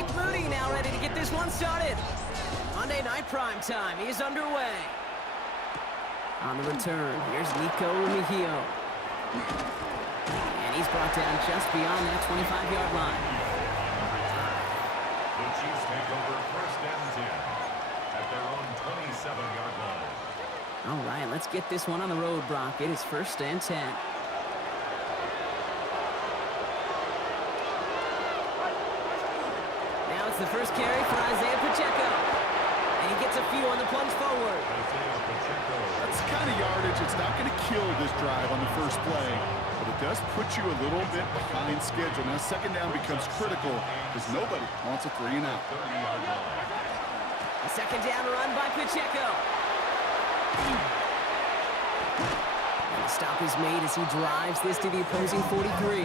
Nick Moody now ready to get this one started. Monday Night Prime Time is underway. On the return, here's Nico Remigio. And he's brought down just beyond that 25-yard line. The Chiefs take over first and 10 at their own 27-yard line. All right, let's get this one on the road, Brock. It is first and 10. Now it's the first carry for Isaiah Pacheco. And he gets a few on the plunge forward. That's the kind of yardage. It's not going to kill this drive on the first play, but it does put you a little bit behind schedule. Now second down becomes critical because nobody wants a 3 and out. A second down run by Pacheco. And the stop is made as he drives this to the opposing 43.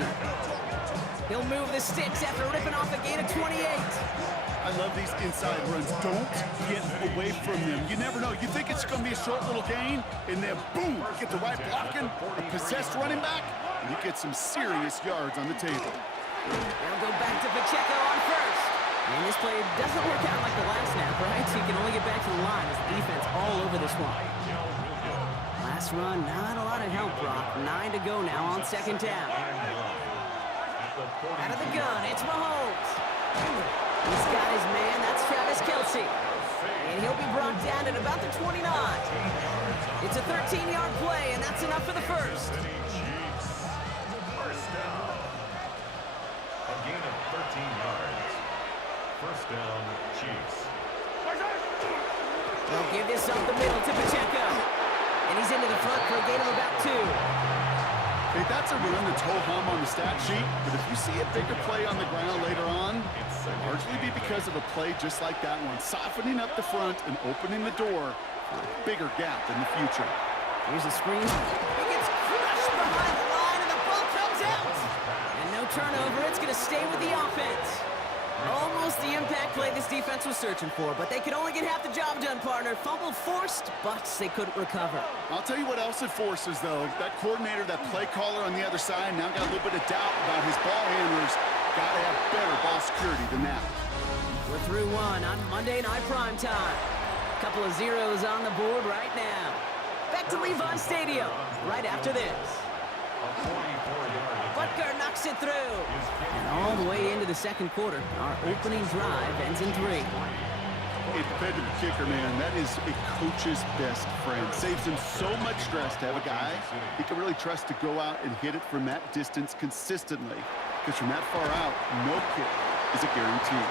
He'll move the sticks after ripping off a gain of 28. I love these inside runs. Don't get away from them. You never know. You think it's going to be a short little gain, and then boom, get the right blocking, a possessed running back, and you get some serious yards on the table. They'll go back to Pacheco on first. And this play doesn't work out like the last snap, right? So you can only get back to the line as the defense all over this one. Last run, not a lot of help, Brock. 9 to go now on second down. Out of the gun, it's Mahomes. He's got his man, that's Travis Kelce. And he'll be brought down at about the 29. It's a 13-yard play, and that's enough for the first. First down. A gain of 13 yards. First down, Chiefs. They'll give this up the middle to Pacheco. And he's into the front for a gain of about 2. Hey, that's a run that's ho-hum on the stat sheet, but if you see a bigger play on the ground later on, it'll largely be because of a play just like that one, softening up the front and opening the door for a bigger gap in the future. Here's a screen. He gets crushed behind the line, and the ball comes out. And no turnover. It's going to stay with the offense. Almost the impact play this defense was searching for, but they could only get half the job done, partner. Fumble forced, but they couldn't recover. I'll tell you what else it forces, though. That coordinator, that play caller on the other side, now got a little bit of doubt about his ball handlers. Got to have better ball security than that. We're through one on Monday Night Prime Time. Couple of zeros on the board right now. Back to Levi Stadium right after this. Butker knocks it through. And all the way into the second quarter, our opening drive ends in 3. A dependable kicker, man, that is a coach's best friend. Saves him so much stress to have a guy he can really trust to go out and hit it from that distance consistently. Because from that far out, no kick is a guarantee.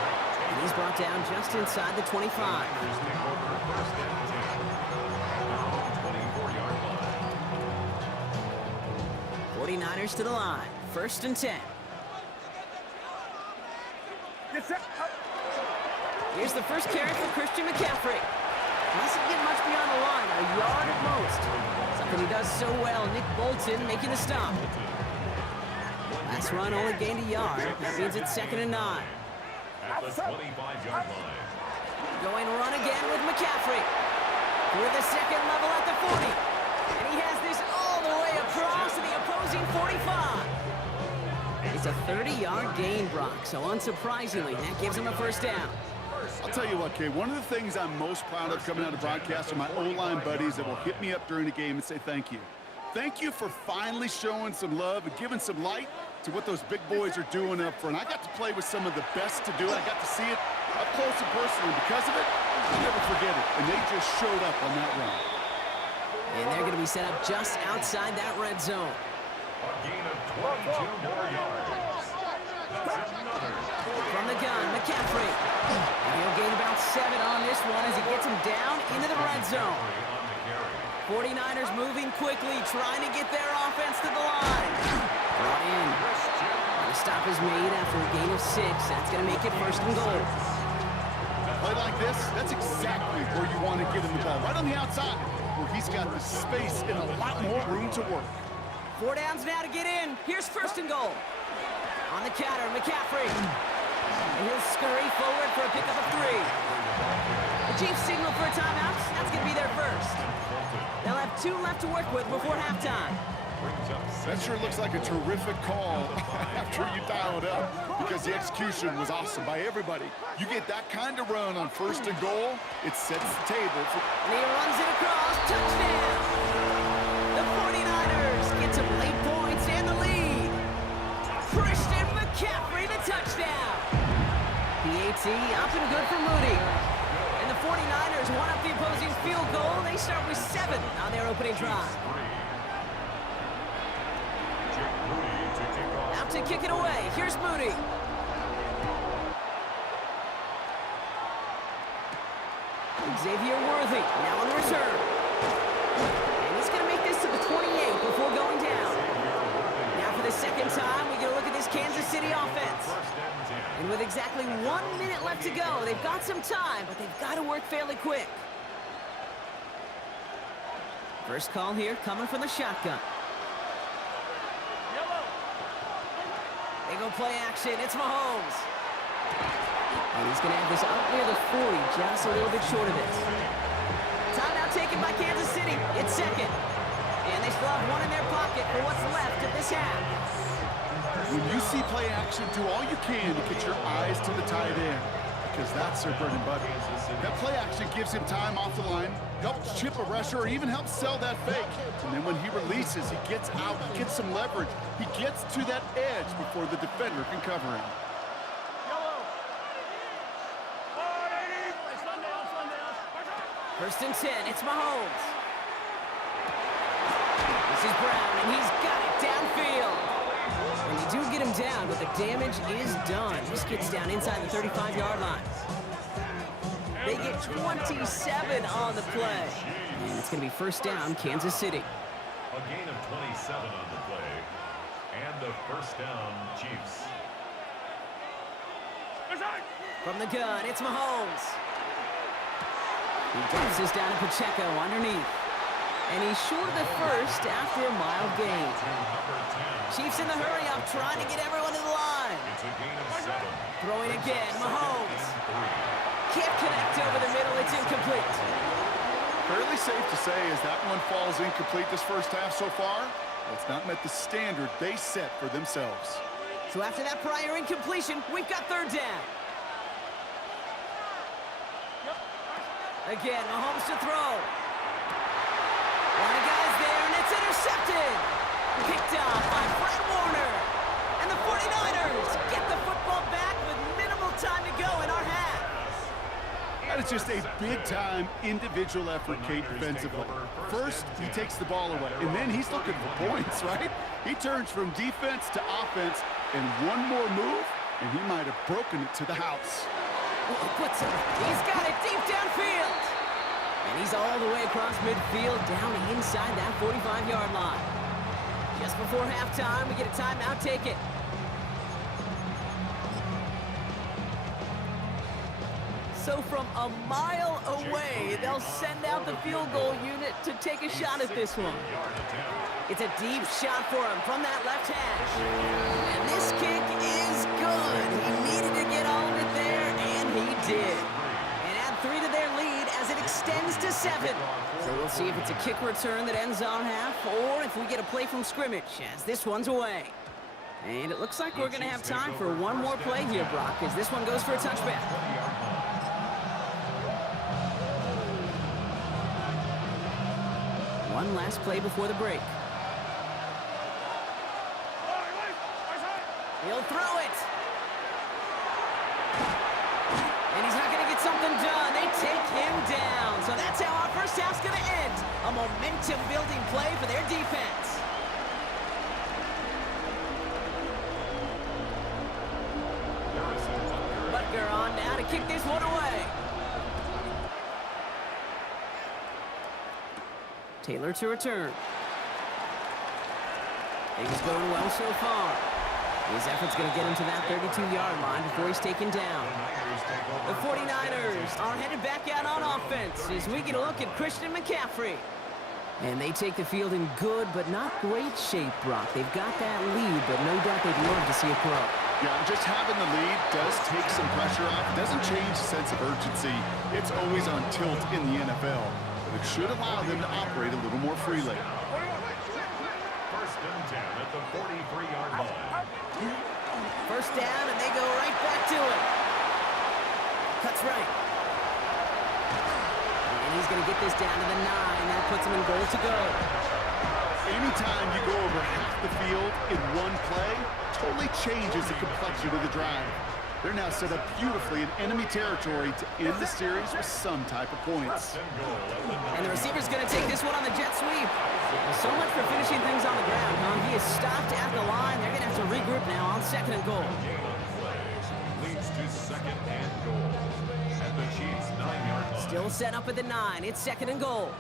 And he's brought down just inside the 25. 49ers to the line. First and 10. Here's the first carry for Christian McCaffrey. Doesn't get much beyond the line, a yard at most. Something he does so well, Nick Bolton making the stop. Last run only gained a yard. That means it's second and 9. At the 25-yard line. Going run again with McCaffrey. Through the second level at the 40. And he has this all the way across to the opposing 45. It's a 30-yard gain, Brock, so unsurprisingly, that gives him a first down. I'll tell you what, Kay, one of the things I'm most proud of coming out of broadcast are my O-line buddies that will hit me up during the game and say thank you. Thank you for finally showing some love and giving some light to what those big boys are doing up front. I got to play with some of the best to do it. I got to see it up close and personal. Because of it, I'll never forget it. And they just showed up on that run. And they're going to be set up just outside that red zone. A gain of 22 more yards. That's another. From the gun, McCaffrey. And he'll gain about 7 on this one as he gets him down into the red zone. 49ers moving quickly, trying to get their offense to the line. Brought in. And the stop is made after a gain of 6. That's going to make it first and goal. A play like this, that's exactly where you want to get him the ball. Right on the outside, where he's got the space and a lot more room to work. 4 downs now to get in. Here's first and goal. On the counter, McCaffrey. And he'll scurry forward for a pickup of 3. The Chiefs signal for a timeout. That's going to be their first. They'll have 2 left to work with before halftime. brings up That sure looks like a terrific call after you dial it up, because the execution was awesome by everybody. You get that kind of run on 1st and goal, it sets the table for... And he runs it across. Touchdown! The 49ers get some late points and the lead. Christian McCaffrey, the touchdown. PAT up and good for Moody. And the 49ers won up the opposing field goal. They start with 7 on their opening drive. Out to kick it away. Here's Moody. Xavier Worthy now on reserve. And he's going to make this to the 28 before going down. Now for the second time, we get a look at this Kansas City offense. And with exactly 1 minute left to go, they've got some time, but they've got to work fairly quick. First call here coming from the shotgun. They go play action. It's Mahomes. And he's going to have this up near the 40, just a little bit short of it. Timeout taken by Kansas City. It's second. And they still have one in their pocket for what's left of this half. When you see play action, do all you can to get your eyes to the tight end, because that's their bread and butter. That play action gives him time off the line, helps chip a rusher, or even helps sell that fake. And then when he releases, he gets out, he gets some leverage. He gets to that edge before the defender can cover him. First and 10, it's Mahomes. This is Brown, and he's got it downfield. And you do get him down, but the damage is done. This gets down inside the 35-yard line. They get 27 on the play. And it's going to be first down, Kansas City. A gain of 27 on the play. And a first down, Chiefs. From the gun, it's Mahomes. He drops this down to Pacheco underneath. And he's short of the first after a mild gain. Chiefs in the hurry up, trying to get everyone to the line. It's a gain of 7. Throwing again, Mahomes. Can't connect over the middle, it's incomplete. Fairly safe to say as that one falls incomplete this first half so far, it's not met the standard they set for themselves. So after that prior incompletion, we've got third down. Again, Mahomes to throw. One of guys there, and it's intercepted. Picked off by Fred Warner. And the 49ers get the football back with minimal time to go in our half. That is just a big-time individual effort, Kate, defensively. First, he takes the ball away, and then he's looking for points, right? He turns from defense to offense, and one more move, and he might have broken it to the house. Puts it. He's got it deep downfield. And he's all the way across midfield, down inside that 45-yard line. Just before halftime, we get a timeout taken. So from a mile away, they'll send out the field goal unit to take a shot at this one. It's a deep shot for him from that left hash. And this kick is good. He needed to get all of it there, and he did. And add 3 to their lead as it extends to 7. So we'll see if it's a kick return that ends our half, or if we get a play from scrimmage, as this one's away. And it looks like we're going to have time for one more play here, Brock, as this one goes for a touchback. One last play before the break. He'll throw it. And he's not going to get something done. They take him down. So that's how our first half's going to end. A momentum-building play for their defense. Butker on now to kick this one away. Taylor to return. Things going well so far. His effort's going to get him to that 32-yard line before he's taken down. The 49ers are headed back out on offense as we get a look at Christian McCaffrey. And they take the field in good but not great shape, Brock. They've got that lead, but no doubt they'd love to see it grow. Yeah, just having the lead does take some pressure off. It doesn't change the sense of urgency. It's always on tilt in the NFL. But it should allow them to operate a little more freely. First the 43-yard line. First down, and they go right back to it. Cuts right. And he's going to get this down to the 9. That puts him in goal to go. Anytime you go over half the field in one play, totally changes the complexion of the drive. They're now set up beautifully in enemy territory to end the series with some type of points. And the receiver's going to take this one on the jet sweep. Well, so much for finishing things on the ground, huh? He is stopped at the line. They're going to have to regroup now on 2nd and goal. Leads to 2nd and goal. At the Chiefs' 9-yard line. Still set up at the 9. It's 2nd and goal.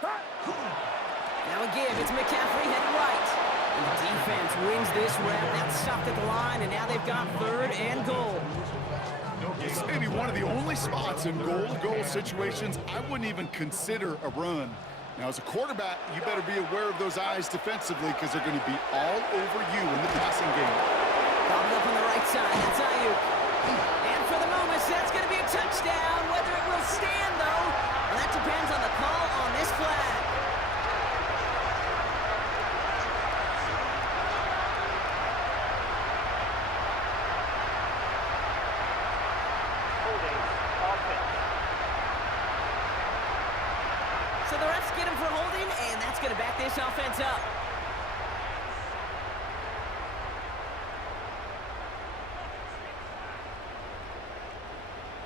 Now a give. It's McCaffrey heading right. And the defense wins this rep. That's stopped at the line, and now they've got 3rd and goal. This may be one of the only spots in goal-to-goal situations I wouldn't even consider a run. Now, as a quarterback, you better be aware of those eyes defensively because they're going to be all over you in the passing game. Gobbled up on the right side. That's Ayuk. And for the moment, that's going to be a touchdown. Whether it will stand, though, well, that depends on the call on this flag. So the refs get him for holding, and that's going to back this offense up.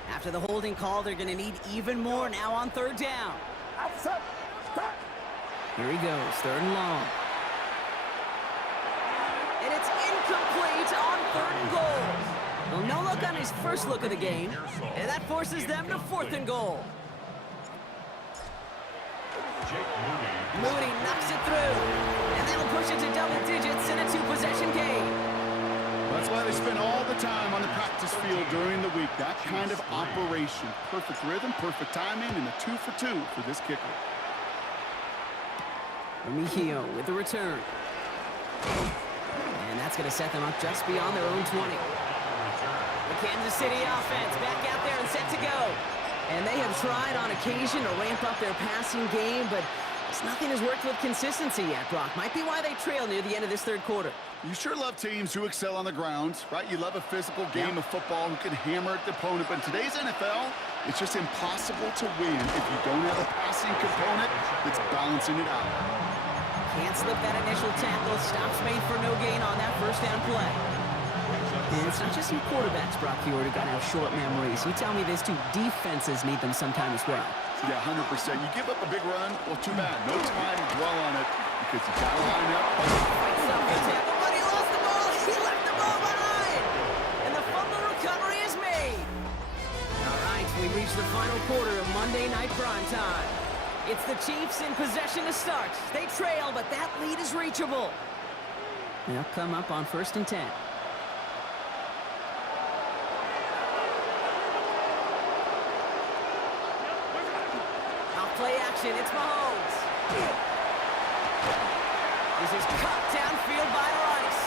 After the holding call, they're going to need even more now on 3rd down. Here he goes, 3rd and long. And it's incomplete on 3rd and goal. Well, no look on his first look of the game, and that forces them to 4th and goal. Mooney knocks it through, and that'll push it to double digits in a 2-possession game. That's why they spend all the time on the practice field during the week. That kind of operation. Perfect rhythm, perfect timing, and a 2-for-2 for this kicker. Remigio with the return. And that's going to set them up just beyond their own 20. The Kansas City offense back out there and set to go. And they have tried on occasion to ramp up their passing game, but nothing has worked with consistency yet, Brock. Might be why they trail near the end of this 3rd quarter. You sure love teams who excel on the ground, right? You love a physical game of football who can hammer at the opponent. But in today's NFL, it's just impossible to win if you don't have a passing component that's balancing it out. Can't slip that initial tackle. Stops made for no gain on that 1st down play. And it's not just some quarterbacks, Brock, you already got to have short memories. You tell me this too, defenses need them sometime as well. Yeah, 100%. You give up a big run, well, too bad. No time to dwell on it because you got to line up. Fights up the tackle, but he lost the ball. He left the ball behind. And the fumble recovery is made. All right, we reach the final quarter of Monday Night Primetime. It's the Chiefs in possession to start. They trail, but that lead is reachable. They'll come up on 1st and 10. Play action, it's Mahomes. This is cut downfield by Rice.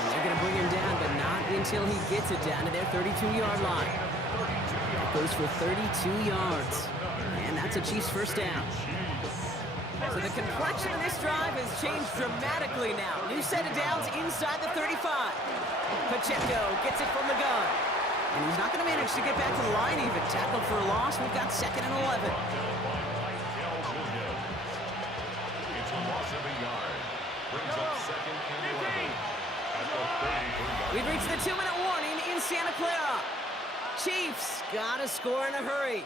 And they're going to bring him down, but not until he gets it down to their 32-yard line. That goes for 32 yards. And that's a Chiefs 1st down. So the complexion of this drive has changed dramatically now. New set of downs inside the 35. Pacheco gets it from the gun. And he's not going to manage to get back to the line even. Tackled for a loss. We've got 2nd and 11. We've reached the 2-minute warning in Santa Clara. Chiefs gotta score in a hurry.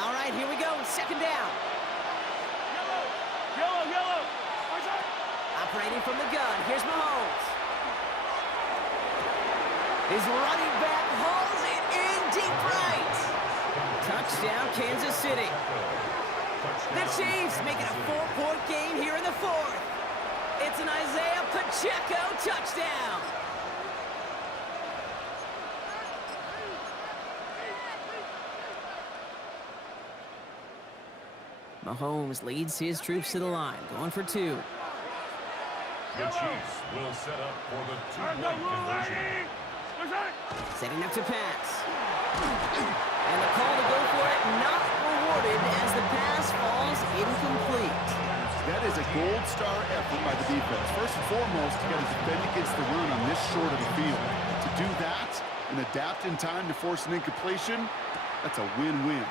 All right, here we go. 2nd down. Yellow. Operating from the gun. Here's Mahomes. His running back hauls it in deep right. Touchdown, Kansas City. The Chiefs making a 4-point game here in the 4th. It's an Isaiah Pacheco touchdown. Mahomes leads his troops to the line, going for 2. The Chiefs will set up for the 2-point conversion. Setting up to pass. And the call to go for it not rewarded as the pass falls incomplete. That is a gold star effort by the defense. First and foremost, you got to defend against the run on this short of the field. To do that and adapt in time to force an incompletion, that's a win-win.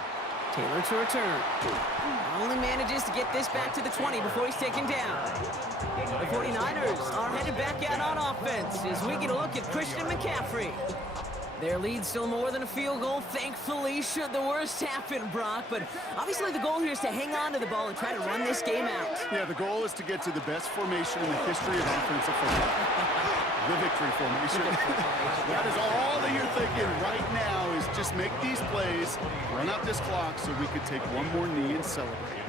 Taylor to return. Only manages to get this back to the 20 before he's taken down. The 49ers are headed back out on offense as we get a look at Christian McCaffrey. Their lead still more than a field goal, thankfully, should the worst happen, Brock. But obviously the goal here is to hang on to the ball and try to run this game out. Yeah, the goal is to get to the best formation in the history of offensive football. The victory formation. That is all that you're thinking right now is just make these plays, run out this clock so we could take one more knee and celebrate.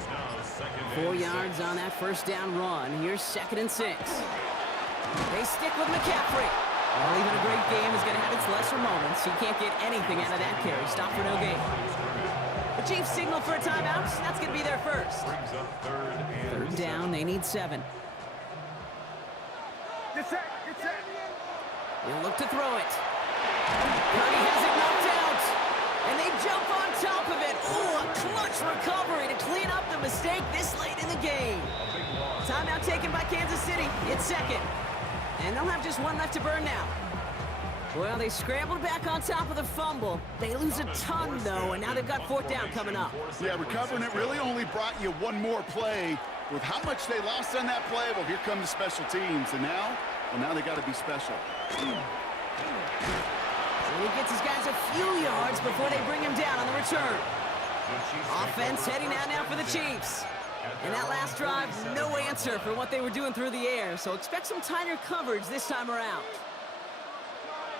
4 yards on that first down run. Here's 2nd and 6. They stick with McCaffrey. Well, even a great game is going to have its lesser moments. He can't get anything out of that carry. Stop for no gain. The Chiefs signal for a timeout. That's going to be their first. 3rd down. They need 7. He'll look to throw it. Purdy has it knocked out. And they jump on top of it. Ooh, a clutch recovery to clean up the mistake this late in the game. Timeout taken by Kansas City. It's 2nd. And they'll have just 1 left to burn now. Well, they scrambled back on top of the fumble. They lose a ton, though, and now they've got 4th down coming up. Yeah, recovering it really only brought you one more play. With how much they lost on that play, well, here come the special teams. And now, well, now they got to be special. And he gets his guys a few yards before they bring him down on the return. Offense heading out now for the Chiefs. And that last drive, no answer for what they were doing through the air, so expect some tighter coverage this time around.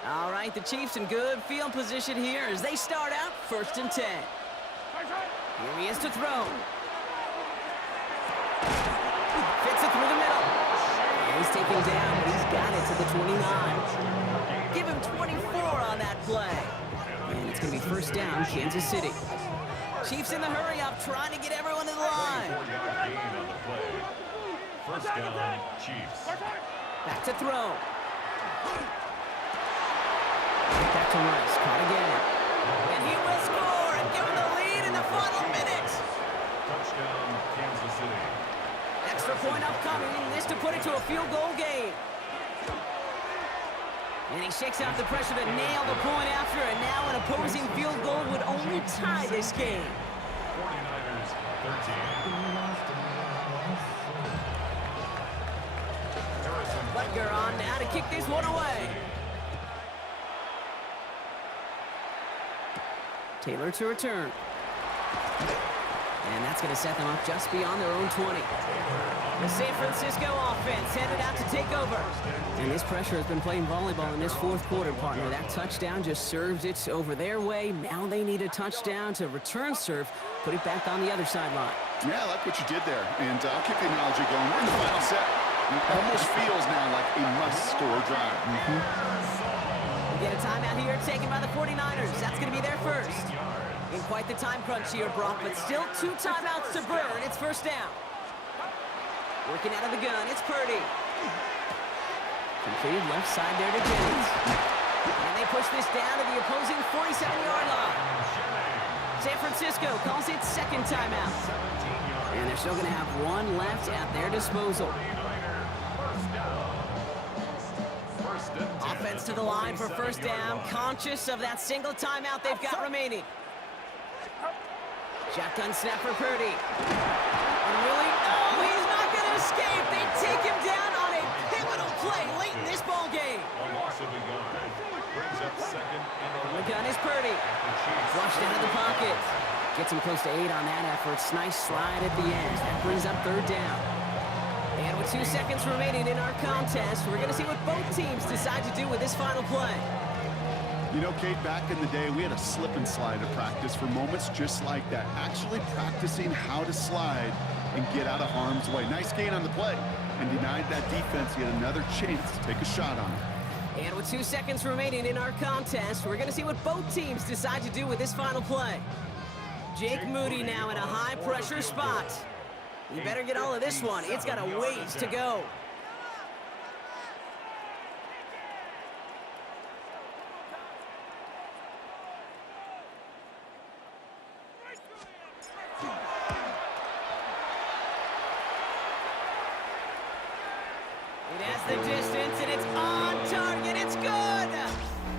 All right, the Chiefs in good field position here as they start out 1st and 10. Here he is to throw. Fits it through the middle. And he's taken down, but he's got it to the 29. Give him 24 on that play. And it's going to be 1st down, Kansas City. Chiefs in the hurry-up, trying to get everyone to the line. 1st down, Chiefs. Back to throw. Back to Rice, caught again. And he will score and give him the lead in the final minute. Touchdown, Kansas City. Extra point upcoming, this to put it to a field goal game. And he shakes out the pressure to nail the point after, and now an opposing field goal would only tie this game. 49ers, 13. Butker on now to kick this one away. Taylor to return. And that's going to set them up just beyond their own 20. The San Francisco offense headed out to take over. And this pressure has been playing volleyball in this 4th quarter, partner. That touchdown just served it over their way. Now they need a touchdown to return serve, put it back on the other sideline. Yeah, I like what you did there. And I'll keep the analogy going. We're in the final set. It almost feels now like a must-score drive. We get a timeout here taken by the 49ers. That's going to be their first. In quite the time crunch here, Brock, but still 2 timeouts to burn. It's 1st down. Working out of the gun, it's Purdy. Completed left side there to Jennings. And they push this down to the opposing 47-yard line. San Francisco calls it 2nd timeout. And they're still going to have 1 left at their disposal. Offense to the line for 1st down, conscious of that single timeout they've got remaining. Shotgun snap for Purdy. And really, oh, he's not going to escape. They take him down on a pivotal play late in this ball game. A loss of a yard. Brings up 2nd and The gun is Purdy. Flushed out of the pocket. Gets him close to 8 on that effort. Nice slide at the end. That brings up 3rd down. And with 2 seconds remaining in our contest, we're going to see what both teams decide to do with this final play. You know, Kate, back in the day, we had a slip and slide at practice for moments just like that. Actually practicing how to slide and get out of harm's way. Nice gain on the play. And denied that defense yet another chance to take a shot on it. And with 2 seconds remaining in our contest, we're going to see what both teams decide to do with this final play. Jake Moody now in a high-pressure spot. You better get all of this one. It's got a ways to go. the distance, and it's on target. It's good.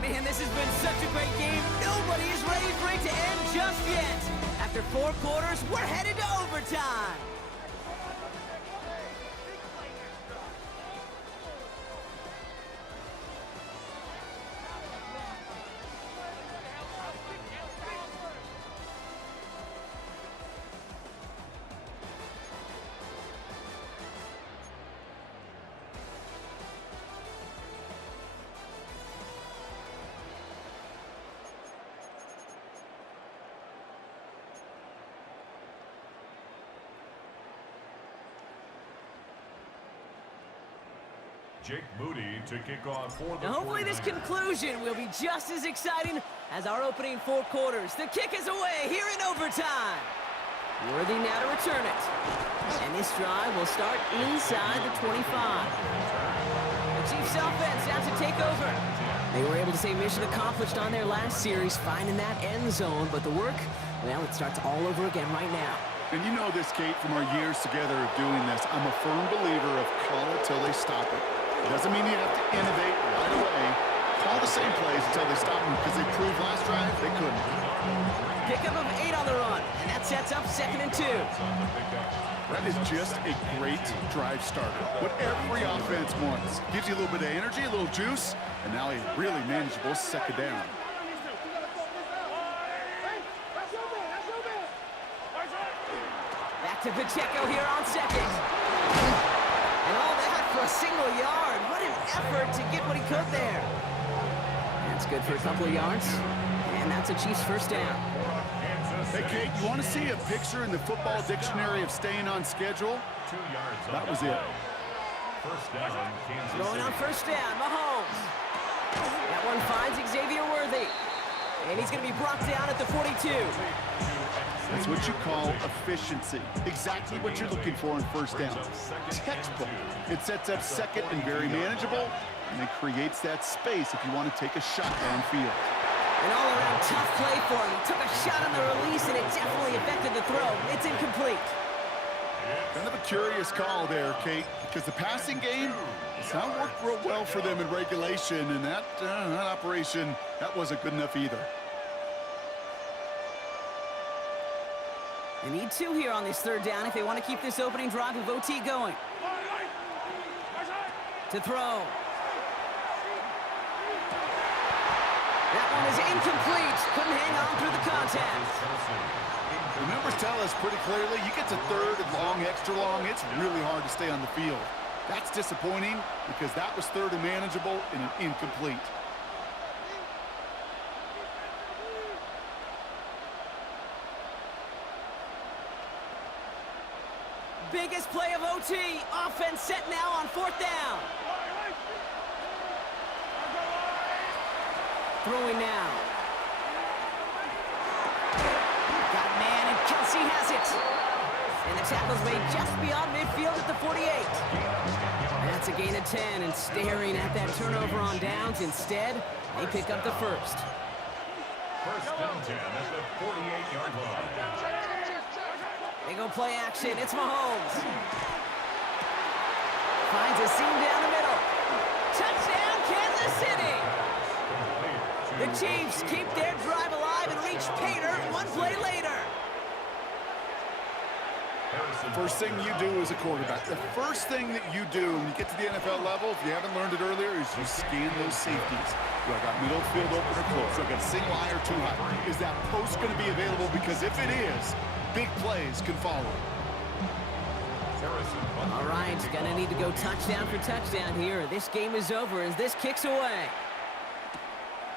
Man, this has been such a great game. Nobody is ready for it to end just yet. After 4 quarters, we're headed to overtime. Jake Moody to kick off for the Now hopefully this 49ers. conclusion will be just as exciting as our opening 4 quarters. The kick is away here in overtime. Worthy now to return it. And this drive will start inside the 25. The Chiefs offense out to take over. They were able to say mission accomplished on their last series, finding that end zone. But the work, well, it starts all over again right now. And you know this, Kate, from our years together of doing this. I'm a firm believer of call it till they stop it. Doesn't mean you have to innovate right away. Call the same plays until they stop them, because they proved last drive they couldn't. Pickup of 8 on the run, and that sets up 2nd and 2. That is just a great drive starter. What every offense wants. Gives you a little bit of energy, a little juice, and now a really manageable 2nd down. Back to Pacheco here on 2nd. And all that for a single yard. What an effort to get what he could there. That's good for a couple of yards. And that's a Chiefs 1st down. Hey, Kate, you want to see a picture in the football dictionary of staying on schedule? 2 yards on That the was play. it. First down, Kansas Throwing on City. 1st down, Mahomes. That one finds Xavier Worthy. And he's going to be brought down at the 42. That's what you call efficiency. Exactly what you're looking for in 1st down. Textbook. It sets up 2nd and very manageable, and it creates that space if you want to take a shot downfield. An all-around tough play for him. He took a shot on the release, and it definitely affected the throw. It's incomplete. Kind of a curious call there, Kate, because the passing game has not worked real well for them in regulation, and that operation, that wasn't good enough either. They need 2 here on this 3rd down if they want to keep this opening drive of OT going. To throw. That one is incomplete. Couldn't hang on through the contact. The numbers tell us pretty clearly, you get to 3rd and long, extra long, it's really hard to stay on the field. That's disappointing because that was 3rd and manageable and an incomplete. Biggest play of OT. Offense set now on 4th down. Throwing now. Got a man, and Kelsey has it. And the tackle's made just beyond midfield at the 48. That's a gain of 10, and staring at that turnover on downs. Instead, they pick up the 1st. First and 10 at the 48-yard line. They go play action. It's Mahomes. Finds a seam down the middle. Touchdown, Kansas City. The Chiefs keep their drive alive and reach Pater 1 play later. First thing you do as a quarterback, the first thing that you do when you get to the NFL level, if you haven't learned it earlier, is you scan those safeties. Do I got middle field open or close? Do I got a single high or 2 high? Is that post going to be available? Because if it is, big plays can follow. All right, gonna need to go touchdown for touchdown here. This game is over as this kicks away.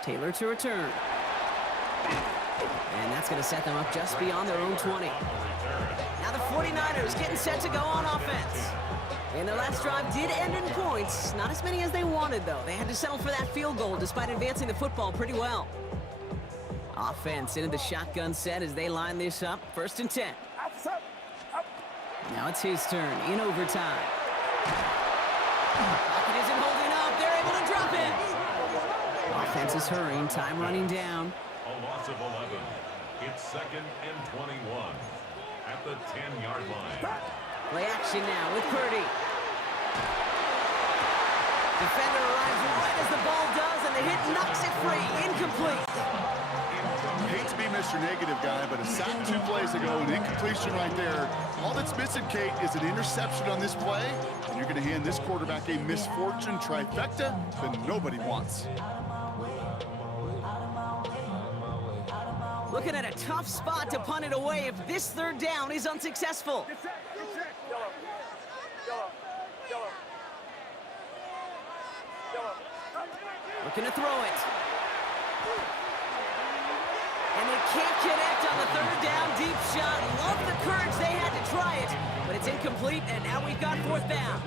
Taylor to return. And that's gonna set them up just beyond their own 20. Now the 49ers getting set to go on offense. And their last drive did end in points. Not as many as they wanted, though. They had to settle for that field goal despite advancing the football pretty well. Offense into the shotgun set as they line this up. 1st and 10. Now it's his turn in overtime. Pocket isn't holding up. They're able to drop it. Offense is hurrying. Time running down. A loss of 11. It's 2nd and 21 at the 10-yard line. Play action now with Purdy. Defender arrives right as the ball does, and the hit knocks it free. Incomplete. Hate to be Mr. Negative guy, but a sack 2 plays ago, an incompletion right there. All that's missing, Kate, is an interception on this play, and you're going to hand this quarterback a misfortune trifecta that nobody wants. Looking at a tough spot to punt it away if this third down is unsuccessful. Looking to throw it. And they can't connect on the third down. Deep shot. Love the courage they had to try it, but it's incomplete, and now we've got 4th down.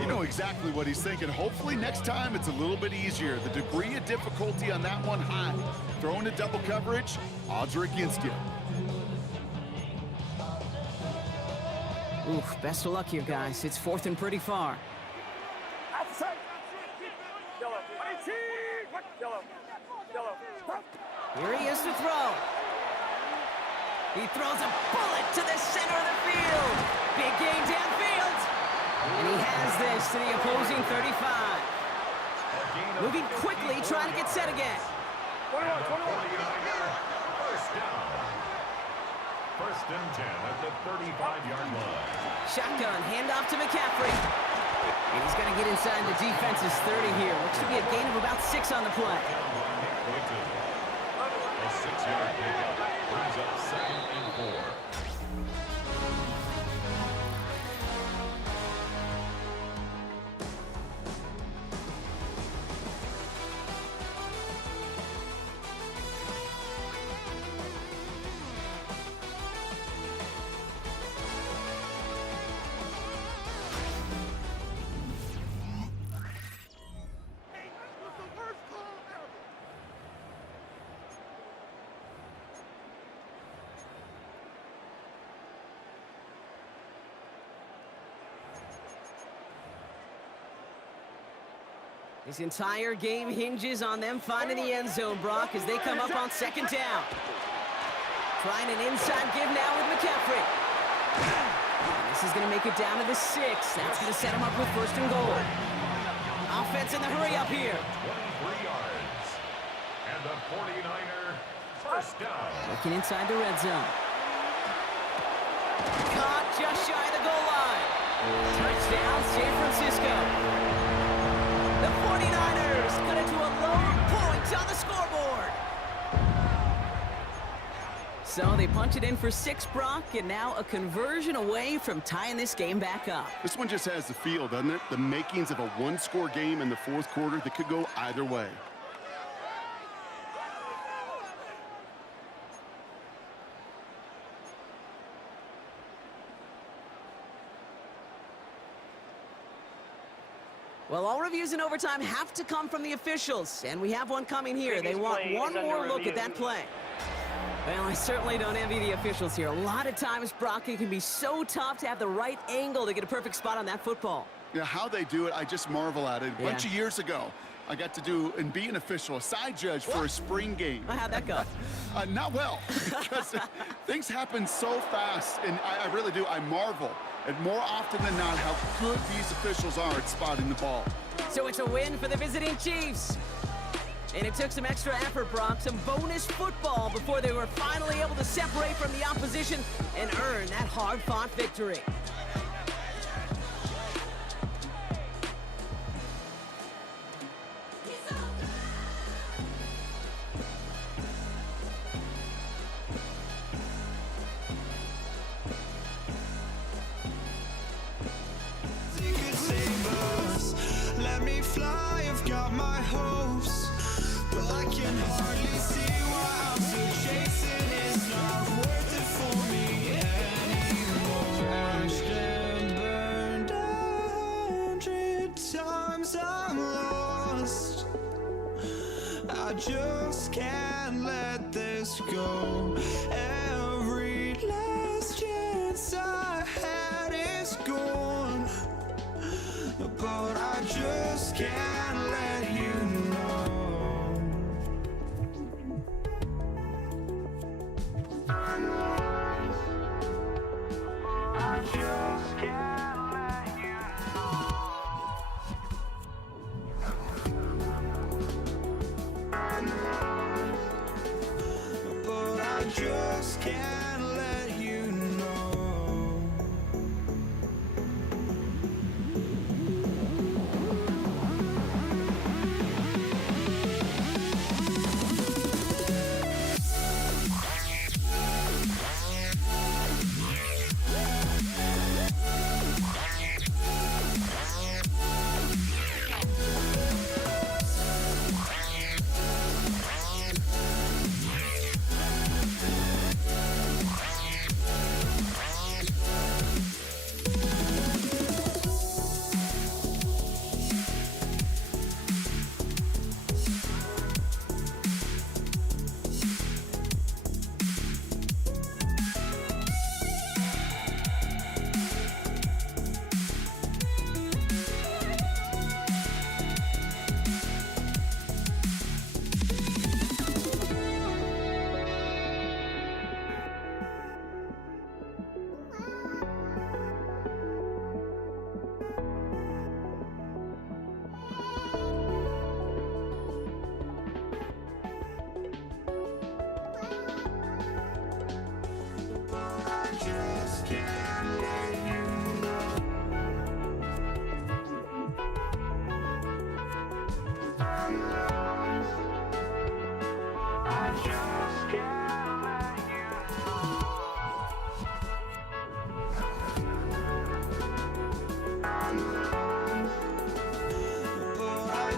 You know exactly what he's thinking. Hopefully next time it's a little bit easier. The degree of difficulty on that one high. Throwing a double coverage, odds are against you. Oof, best of luck here, guys. It's 4th and pretty far. Here he is to throw. He throws a bullet to the center of the field. Big gain downfield. And he has this to the opposing 35. Moving quickly, trying to get set again. 21. First down. 1st and 10 at the 35-yard line. Shotgun, handoff to McCaffrey. And he's going to get inside the defense's 30 here. Looks to be a gain of about 6 on the play. A 6-yard pickup brings up 2nd and 4. This entire game hinges on them finding the end zone, Brock, as they come up on 2nd down. Trying an inside give now with McCaffrey. This is going to make it down to the 6. That's going to set him up with 1st and goal. Offense in the hurry up here. 23 yards. And the 49er first down. Looking inside the red zone. Caught just shy of the goal line. Touchdown, San Francisco. The 49ers cut it to a low point on the scoreboard. So they punch it in for 6, Brock, and now a conversion away from tying this game back up. This one just has the feel, doesn't it? The makings of a 1-score game in the 4th quarter that could go either way. Well, all reviews in overtime have to come from the officials, and we have one coming here. They want one more look at that play. Well, I certainly don't envy the officials here. A lot of times, Brock, it can be so tough to have the right angle to get a perfect spot on that football. Yeah, how they do it, I just marvel at it. A bunch of years ago, I got to do and be an official, a side judge for a spring game. How'd that go? Not well, because things happen so fast, and I really do. I marvel at more often than not how good these officials are at spotting the ball. So it's a win for the visiting Chiefs. And it took some extra effort, Brock, some bonus football before they were finally able to separate from the opposition and earn that hard-fought victory. Let me fly, I've got my hopes, but I can hardly see why I'm still chasing. It's not worth it for me anymore. Crashed and burned 100 times, I'm lost. I just can't let this go. Every last chance I had is gone, but I just can't let you know. I just can't let you know. just can't let you know.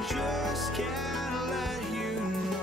Just can't let you know.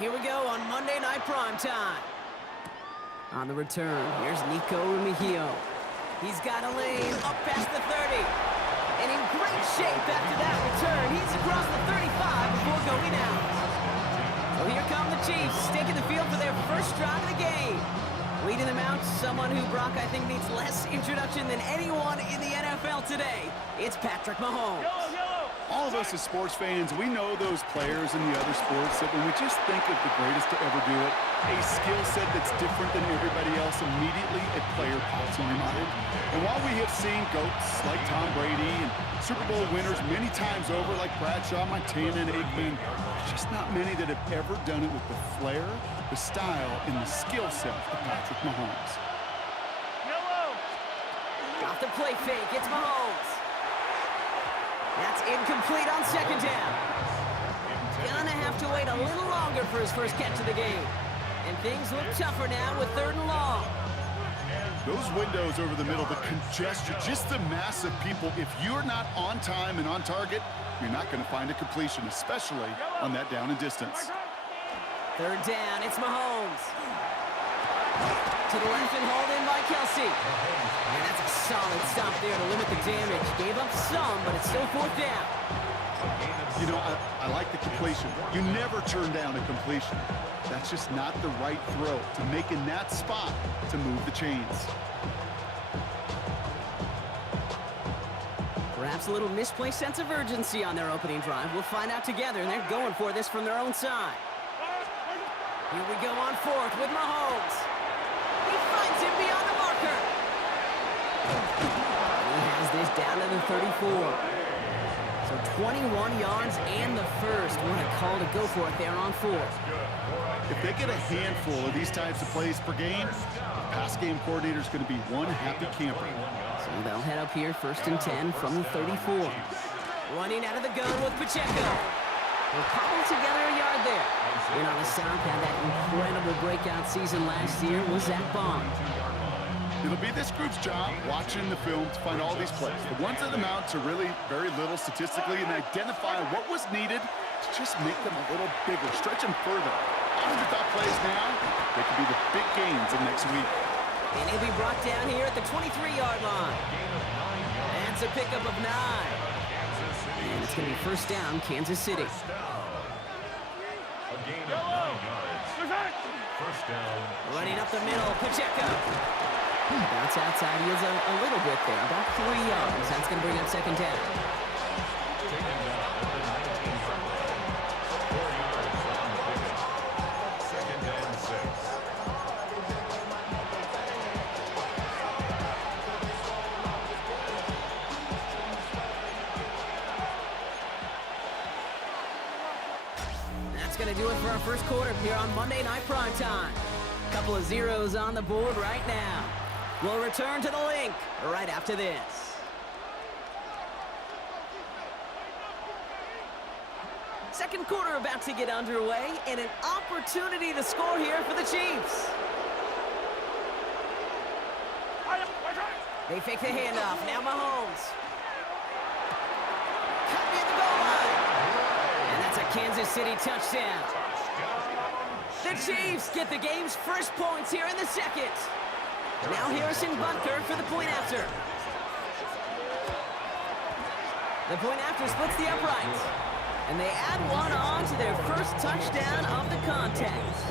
Here we go on Monday Night Primetime. On the return, here's Nico Remigio. He's got a lane up past the 30. And in great shape after that return. He's across the 35 before going out. So here come the Chiefs, taking the field for their first drive of the game. Leading them out, someone who, Brock, I think needs less introduction than anyone in the NFL today. It's Patrick Mahomes. All of us as sports fans, we know those players in the other sports that when we just think of the greatest to ever do it, a skill set that's different than everybody else, immediately a player pops in your mind. And while we have seen GOATs like Tom Brady and Super Bowl winners many times over like Bradshaw, Montana, and Aikman, there's just not many that have ever done it with the flair, the style, and the skill set of Patrick Mahomes. Off the play fake, it's Mahomes. That's incomplete on second down. Gonna have to wait a little longer for his first catch of the game. And things look tougher now with 3rd and long. Those windows over the middle, the congestion, just the mass of people. If you're not on time and on target, you're not going to find a completion, especially on that down and distance. 3rd down, it's Mahomes. To the left and hauled in by Kelsey. And that's a solid stop there to limit the damage. Gave up some, but it's still 4th down. You know, I like the completion. You never turn down a completion. That's just not the right throw to make in that spot to move the chains. Perhaps a little misplaced sense of urgency on their opening drive. We'll find out together, and they're going for this from their own side. Here we go on 4th with Mahomes. He finds him beyond the marker. He has this down to the 34. So 21 yards and the first. What a call to go for it there on 4th. If they get a handful of these types of plays per game, the pass game coordinator is going to be one happy camper. So they'll head up here 1st and 10 from the 34. Running out of the gun with Pacheco. They'll cobble together a yard there. And on the South had that incredible breakout season last year was Zach Bond. It'll be this group's job watching the film to find all these plays. The ones that amount to really very little statistically and identify what was needed to just make them a little bigger, stretch them further. Afterthought plays now, they could be the big gains of next week. And he'll be brought down here at the 23-yard line. That's a pickup of 9. And it's going to be first down, Kansas City. A gain of 9 yards. First down. Running up the middle, Pacheco. Bounce outside, he is a little bit there, about 3 yards. That's going to bring up second down. Taken down at the 19-yard line. 4 yards on the pickup. Second and 6. That's going to do it for our first quarter here on Monday Night Primetime. Couple of zeros on the board right now. We'll return to the link right after this. Second quarter about to get underway, and an opportunity to score here for the Chiefs. They fake the handoff. Now Mahomes. Cut near the goal line. And that's a Kansas City touchdown. The Chiefs get the game's first points here in the second. Now Harrison Butker for the point after. The point after splits the upright. And they add one on to their first touchdown of the contest.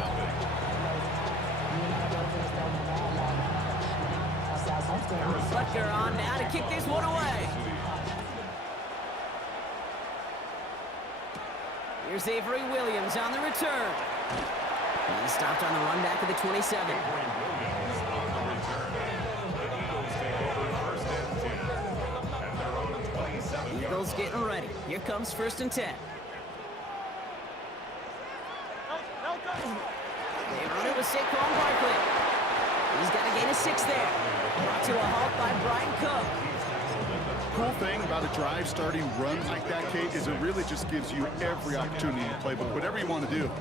Butker on now to kick this one away. Here's Avery Williams on the return. He stopped on the run back of the 27. Eagles getting ready. Here comes first and 10. They run it with Saquon Barkley. He's got a gain of 6 there. Brought to a halt by Brian Cook. Cool thing about a drive starting run like that, Kate, is it really just gives you every opportunity to play whatever you want to do.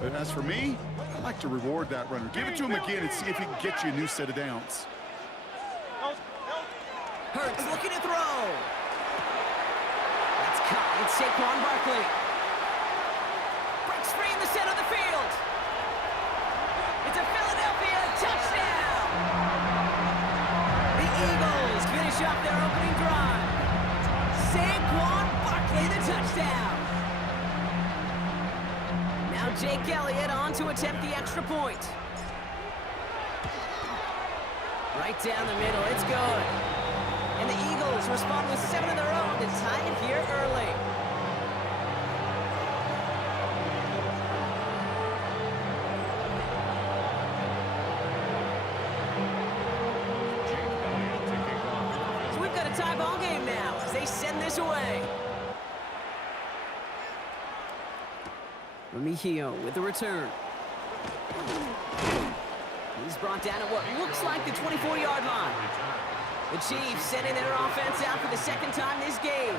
But as for me, I like to reward that runner. Give it to him again and see if he can get you a new set of downs. Hurts looking to throw. That's caught. It's Saquon Barkley. Breaks free in the center of the field. It's a Philadelphia touchdown. The Eagles finish off their opening drive. Saquon Barkley, the touchdown. Now Jake Elliott on to attempt the extra point. Right down the middle, it's good. And the Eagles respond with 7 of their own to tie it here early. So we've got a tie ball game now as they send this away. Remigio with the return. He's brought down at what looks like the 24-yard line. The Chiefs sending their offense out for the second time this game.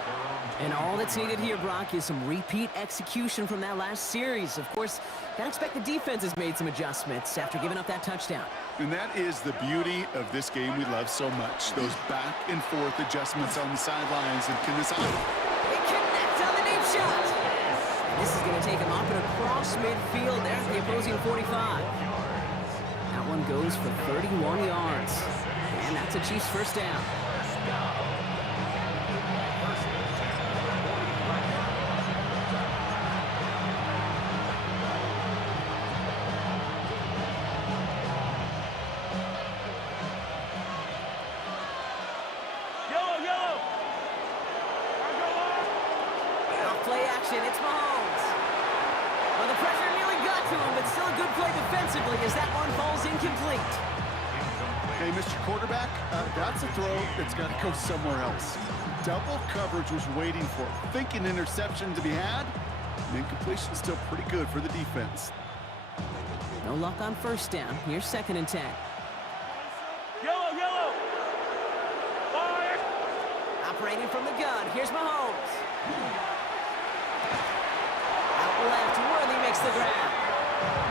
And all that's needed here, Brock, is some repeat execution from that last series. Of course, I expect the defense has made some adjustments after giving up that touchdown. And that is the beauty of this game we love so much. Those back and forth adjustments on the sidelines. And can this They connect on the deep shot. And this is going to take him up and across midfield there at the opposing 45. That one goes for 31 yards. And that's a Chiefs first down. Off play action, it's Mahomes. Well, the pressure nearly got to him, but still a good play defensively as that one falls incomplete. Hey, Mr. Quarterback, that's a throw that's got to go somewhere else. Double coverage was waiting for it. Thinking interception to be had, and incompletion still pretty good for the defense. No luck on first down. Here's second and 10. Yellow! Fire! Operating from the gun. Here's Mahomes. Out left, Worthy makes the grab.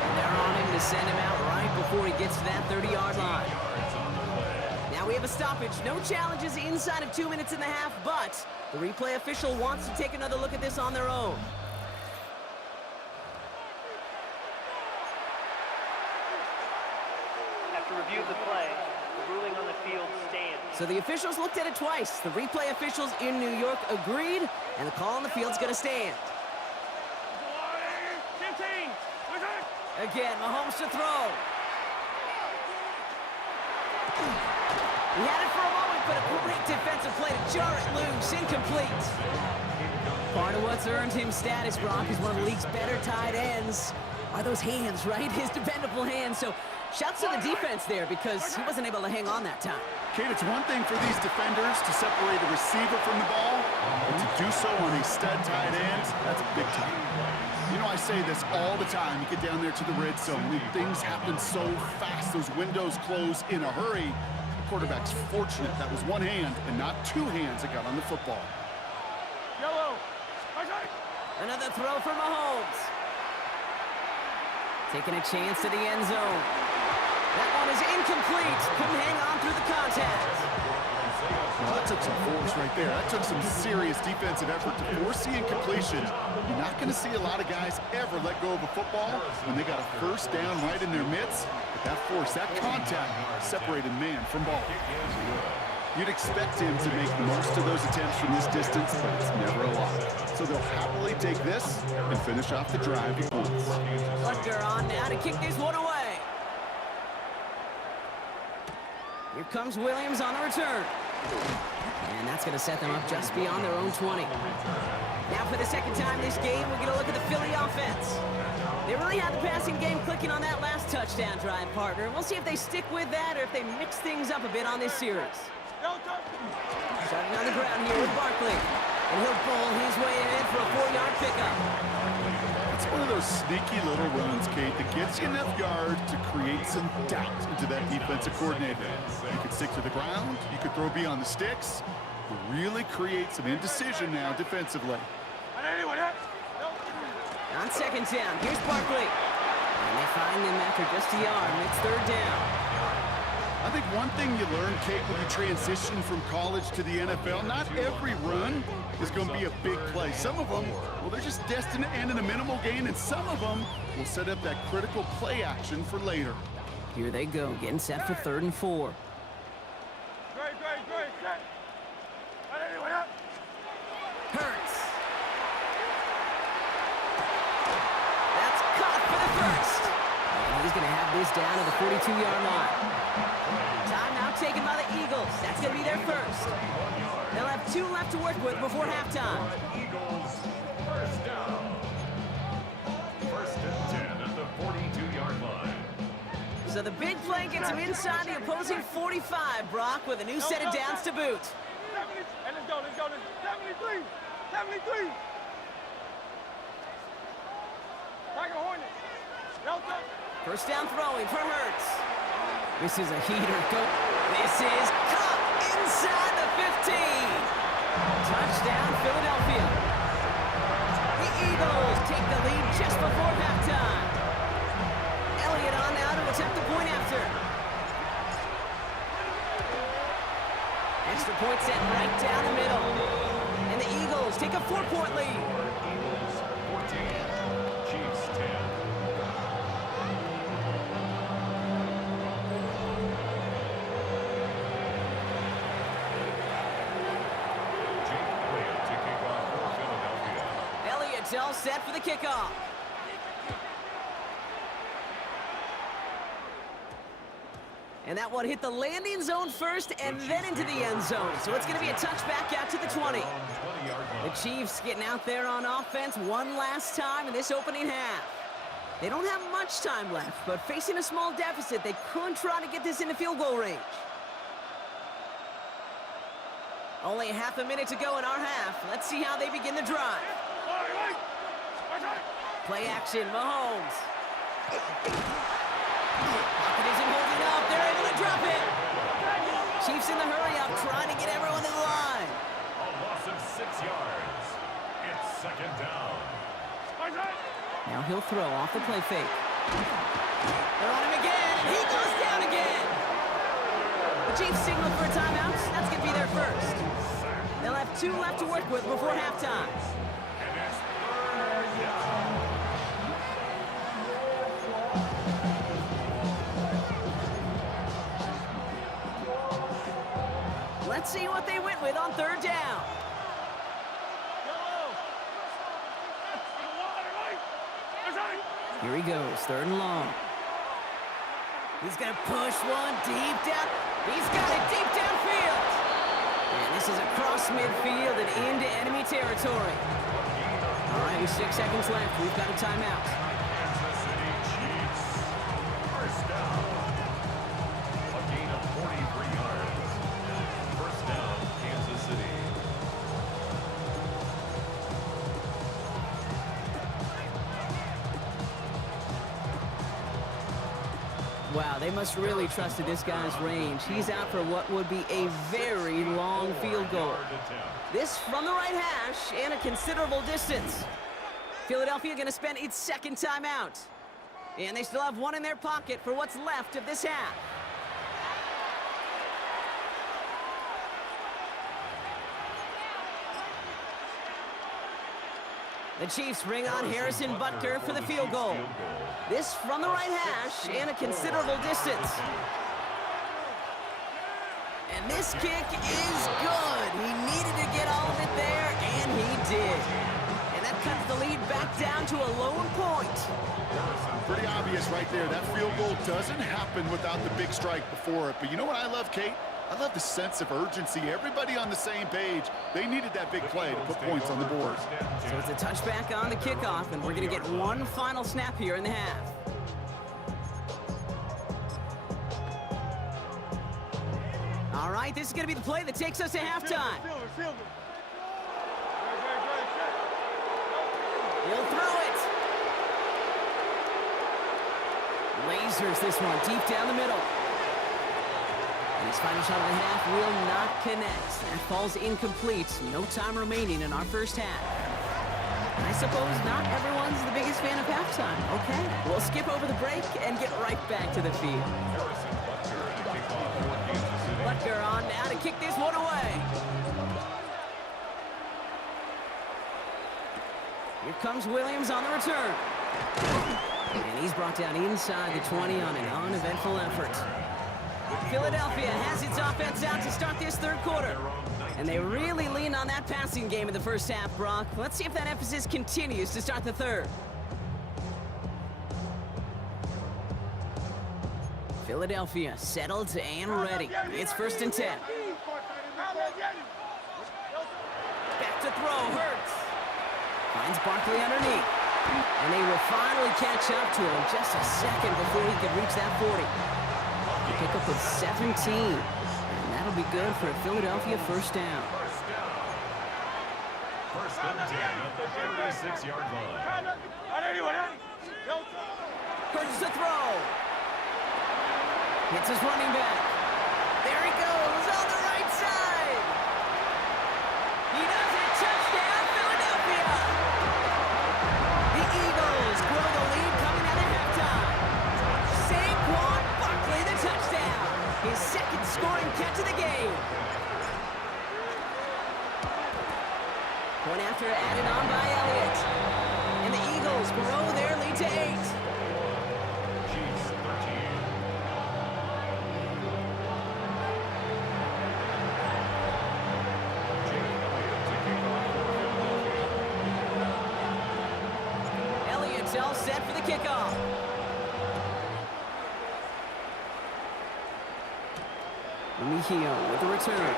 And they're on him to send him out right before he gets to that 30-yard line. we have a stoppage. No challenges inside of 2 minutes and a half, but the replay official wants to take another look at this on their own. After review of the play, the ruling on the field stands. So the officials looked at it twice. The replay officials in New York agreed, and the call on the field's going to stand. 15. Again, Mahomes to throw. He had it for a moment, but a great defensive play to jar it loose. Incomplete. Part of what's earned him status, Brock, is one of the league's better tight ends. Are those hands, right? His dependable hands. So shouts to the defense there because he wasn't able to hang on that time. Kate, it's one thing for these defenders to separate a receiver from the ball, but to do so on a stud tight end, that's big time. You know, I say this all the time. You get down there to the red zone, things happen so fast. Those windows close in a hurry. The quarterback's fortunate that was one hand and not two hands that got on the football. Yellow. Another throw for Mahomes. Taking a chance to the end zone. That one is incomplete. Couldn't hang on through the contact. Well, that took some force right there. That took some serious defensive effort to force the incompletion. You're not going to see a lot of guys ever let go of a football when they got a first down right in their midst. But that force, that contact, separated man from ball. You'd expect him to make most of those attempts from this distance, but it's never a lot. So they'll happily take this and finish off the drive with points. Butker on now to kick this one away. Here comes Williams on the return. And that's going to set them up just beyond their own 20. Now for the second time this game, we're going to look at the Philly offense. They really had the passing game clicking on that last touchdown drive, partner. We'll see if they stick with that or if they mix things up a bit on this series. Starting on the ground here with Barkley. And he'll bowl his way in for a 4-yard pickup. It's one of those sneaky little runs, Kate, that gets you enough yards to create some doubt into that defensive coordinator. You could stick to the ground, you could throw beyond the sticks, really create some indecision now defensively. On second down, here's Barkley. And they find him after just a yard, and it's third down. I think one thing you learn, Kate, when you transition from college to the NFL, not every run is going to be a big play. Some of them, well, they're just destined to end in a minimal gain, and some of them will set up that critical play action for later. Here they go, getting set for 3rd and 4. Hurts. That's caught for the first. And he's going to have this down to the 42-yard line. Timeout taken by the Eagles. That's going to be their first. They'll have 2 left to work with before halftime. Eagles, first down. 1st and 10 at the 42-yard line. So the big play gets him inside the opposing 45, Brock, with a new set of downs to boot. And let's go. 73. Tiger Hornet. First down throwing for Hurts. This is a heater. This is caught inside the 15. Touchdown, Philadelphia. The Eagles take the lead just before halftime. Elliott on now to attempt the point after. Extra point set right down the middle. And the Eagles take a 4-point lead. Eagles 14, Chiefs 10. Elliott's all set for the kickoff. And that one hit the landing zone first and then into the end zone. So it's going to be a touchback out to the 20. The Chiefs getting out there on offense one last time in this opening half. They don't have much time left, but facing a small deficit, they could try to get this into field goal range. Only half a minute to go in our half. Let's see how they begin the drive. Play action, Mahomes. Pocket isn't holding up. They're able to drop it. Chiefs in the hurry up, trying to get everyone to the line. A loss of 6 yards. It's 2nd down. Now he'll throw off the play fake. They're on him again, and he goes down again. The Chiefs signal for a timeout. That's going to be their first. They'll have 2 left to work with before halftime. Let's see what they went with on 3rd down. Here he goes, 3rd and long. He's going to push one deep down. He's got it deep downfield. And this is across midfield and into enemy territory. All right, with 6 seconds left, we've got a timeout. Kansas City Chiefs. First down. A gain of 43 yards. First down, Kansas City. Wow, they must really trusted this guy's range. He's out for what would be a very long field goal. This from the right hash and a considerable distance. Philadelphia going to spend its 2nd timeout. And they still have 1 in their pocket for what's left of this half. The Chiefs bring on Harrison Butker for the field goal. This from the right hash and a considerable distance. And this kick is good. He needed to get all of it there, and he did. And that cuts the lead back down to a lone point. Pretty obvious right there. That field goal doesn't happen without the big strike before it. But you know what I love, Kate? I love the sense of urgency. Everybody on the same page. They needed that big play to put points on the board. So it's a touchback on the kickoff, and we're going to get 1 final snap here in the half. All right, this is going to be the play that takes us to halftime. He'll throw it. Lasers this one deep down the middle. And his final shot of the half will not connect. That falls incomplete. No time remaining in our first half. I suppose not everyone's the biggest fan of halftime. Okay, we'll skip over the break and get right back to the field. Harrison Butker and a kickoff for Kansas City. Butker on now to kick this one away. Here comes Williams on the return. And he's brought down inside the 20 on an uneventful effort. Philadelphia has its offense out to start this 3rd quarter. And they really lean on that passing game in the first half, Brock. Let's see if that emphasis continues to start the 3rd. Philadelphia settled and ready. It's 1st and 10. Back to throw, Hurts. Finds Barkley underneath. And they will finally catch up to him just a second before he could reach that 40. Pick up with 17. And that'll be good for a Philadelphia first down. First and 10 at the 36-yard line. Hurts the throw. Hits his running back. There he goes on the right side. He does it. Touchdown, Philadelphia. The Eagles grow the lead coming out of halftime. Saquon Barkley, the touchdown. His 2nd scoring catch of the game. Point after added on by Elliott. And the Eagles grow their lead to 8. Chiefs 13. Elliott's all set for the kickoff. Mejia with the return.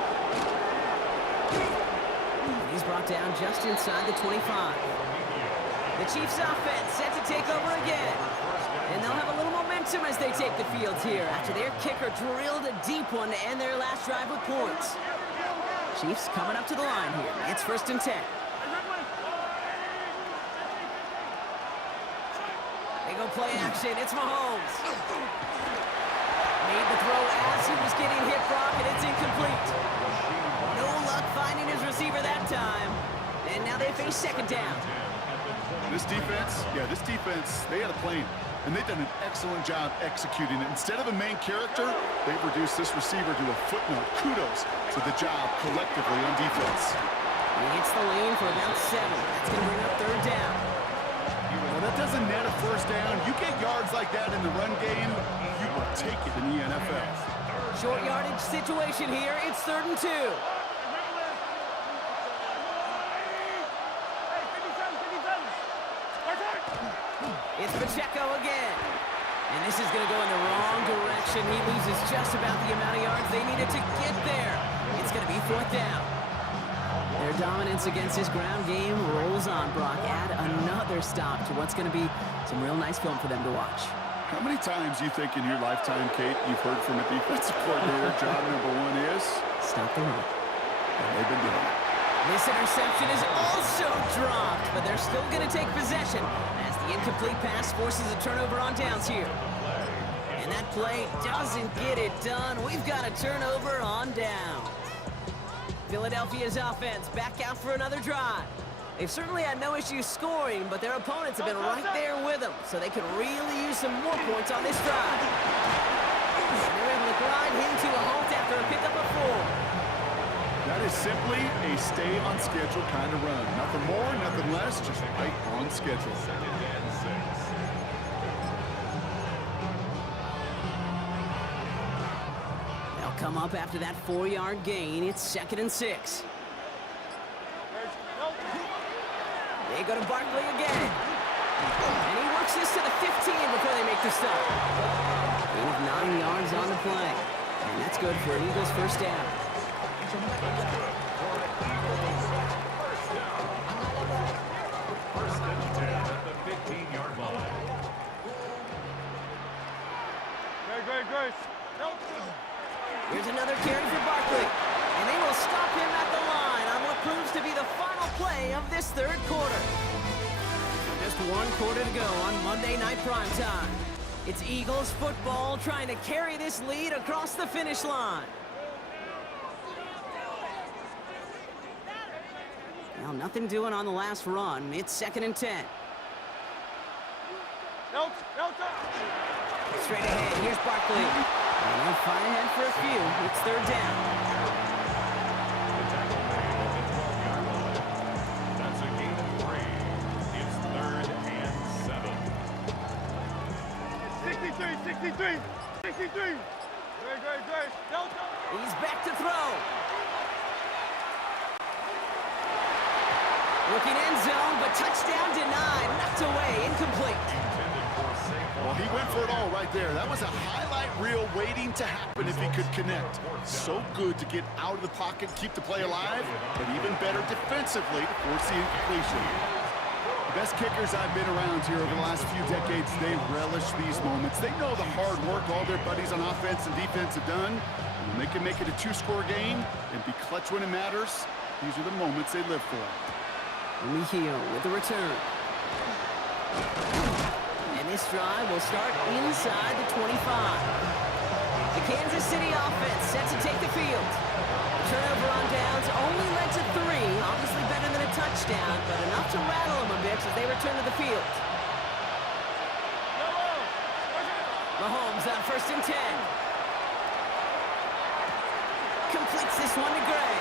He's brought down just inside the 25. The Chiefs offense set to take over again. And they'll have a little momentum as they take the field here after their kicker drilled a deep one to end their last drive with points. Chiefs coming up to the line here. It's 1st and 10. They go play action. It's Mahomes. Made the throw as he was getting hit, Brock, and it's incomplete. No luck finding his receiver that time. And now they face 2nd down. This defense, they had a plan, and they've done an excellent job executing it. Instead of a main character, they've reduced this receiver to a footnote. Kudos to the job collectively on defense. He hits the lane for about 7. That's going to bring up 3rd down. Well, that doesn't net a first down. You get yards like that in the run game, you will take it in the NFL. Short yardage situation here. It's 3rd and 2. It's Pacheco again. And this is going to go in the wrong direction. He loses just about the amount of yards they needed to get there. It's going to be 4th down. Their dominance against this ground game rolls on, Brock. Add another stop to what's going to be some real nice film for them to watch. How many times you think in your lifetime, Kate, you've heard from a defensive coordinator, job number 1 is? Stop the run. And they've been doing it. This interception is also dropped, but they're still going to take possession as the incomplete pass forces a turnover on downs here. And that play doesn't get it done. We've got a turnover on downs. Philadelphia's offense back out for another drive. They've certainly had no issues scoring, but their opponents have been right there with them, so they could really use some more points on this drive. And they're able to grind him to a halt after a pickup of 4. That is simply a stay on schedule kind of run. Nothing more, nothing less, just right on schedule. They'll come up after that 4-yard gain. It's 2nd and 6. They go to Barkley again. And he works this to the 15 before they make the stop. Gain of 9 yards on the play. And that's good for an Eagles first down. First and 10 at the 15-yard line. Great. Here's another carry for Barkley. And they will stop him at the line on what proves to be the final play of this 3rd quarter. Just 1 quarter to go on Monday Night Primetime. It's Eagles football trying to carry this lead across the finish line. Well, nothing doing on the last run. It's 2nd and 10. Straight ahead, here's Barkley. And they'll fight ahead for a few. It's 3rd down. The tackle made at the 12-yard line. That's a gain of 3. It's 3rd and 7. 63. Great. Delta. He's back to throw. Looking end zone, but touchdown denied. Knocked away, incomplete. Intended for safe. Well, he went for it all right there. That was a highlight reel waiting to happen if he could connect. So good to get out of the pocket, keep the play alive, but even better defensively to force the incompletion. The best kickers I've been around here over the last few decades, they relish these moments. They know the hard work all their buddies on offense and defense have done. And when they can make it a 2-score game and be clutch when it matters, these are the moments they live for. Mejia with the return. And this drive will start inside the 25. The Kansas City offense set to take the field. The turnover on downs only led to 3. Obviously better than a touchdown, but enough to rattle them a bit as they return to the field. Mahomes on 1st and 10. Completes this one to Gray.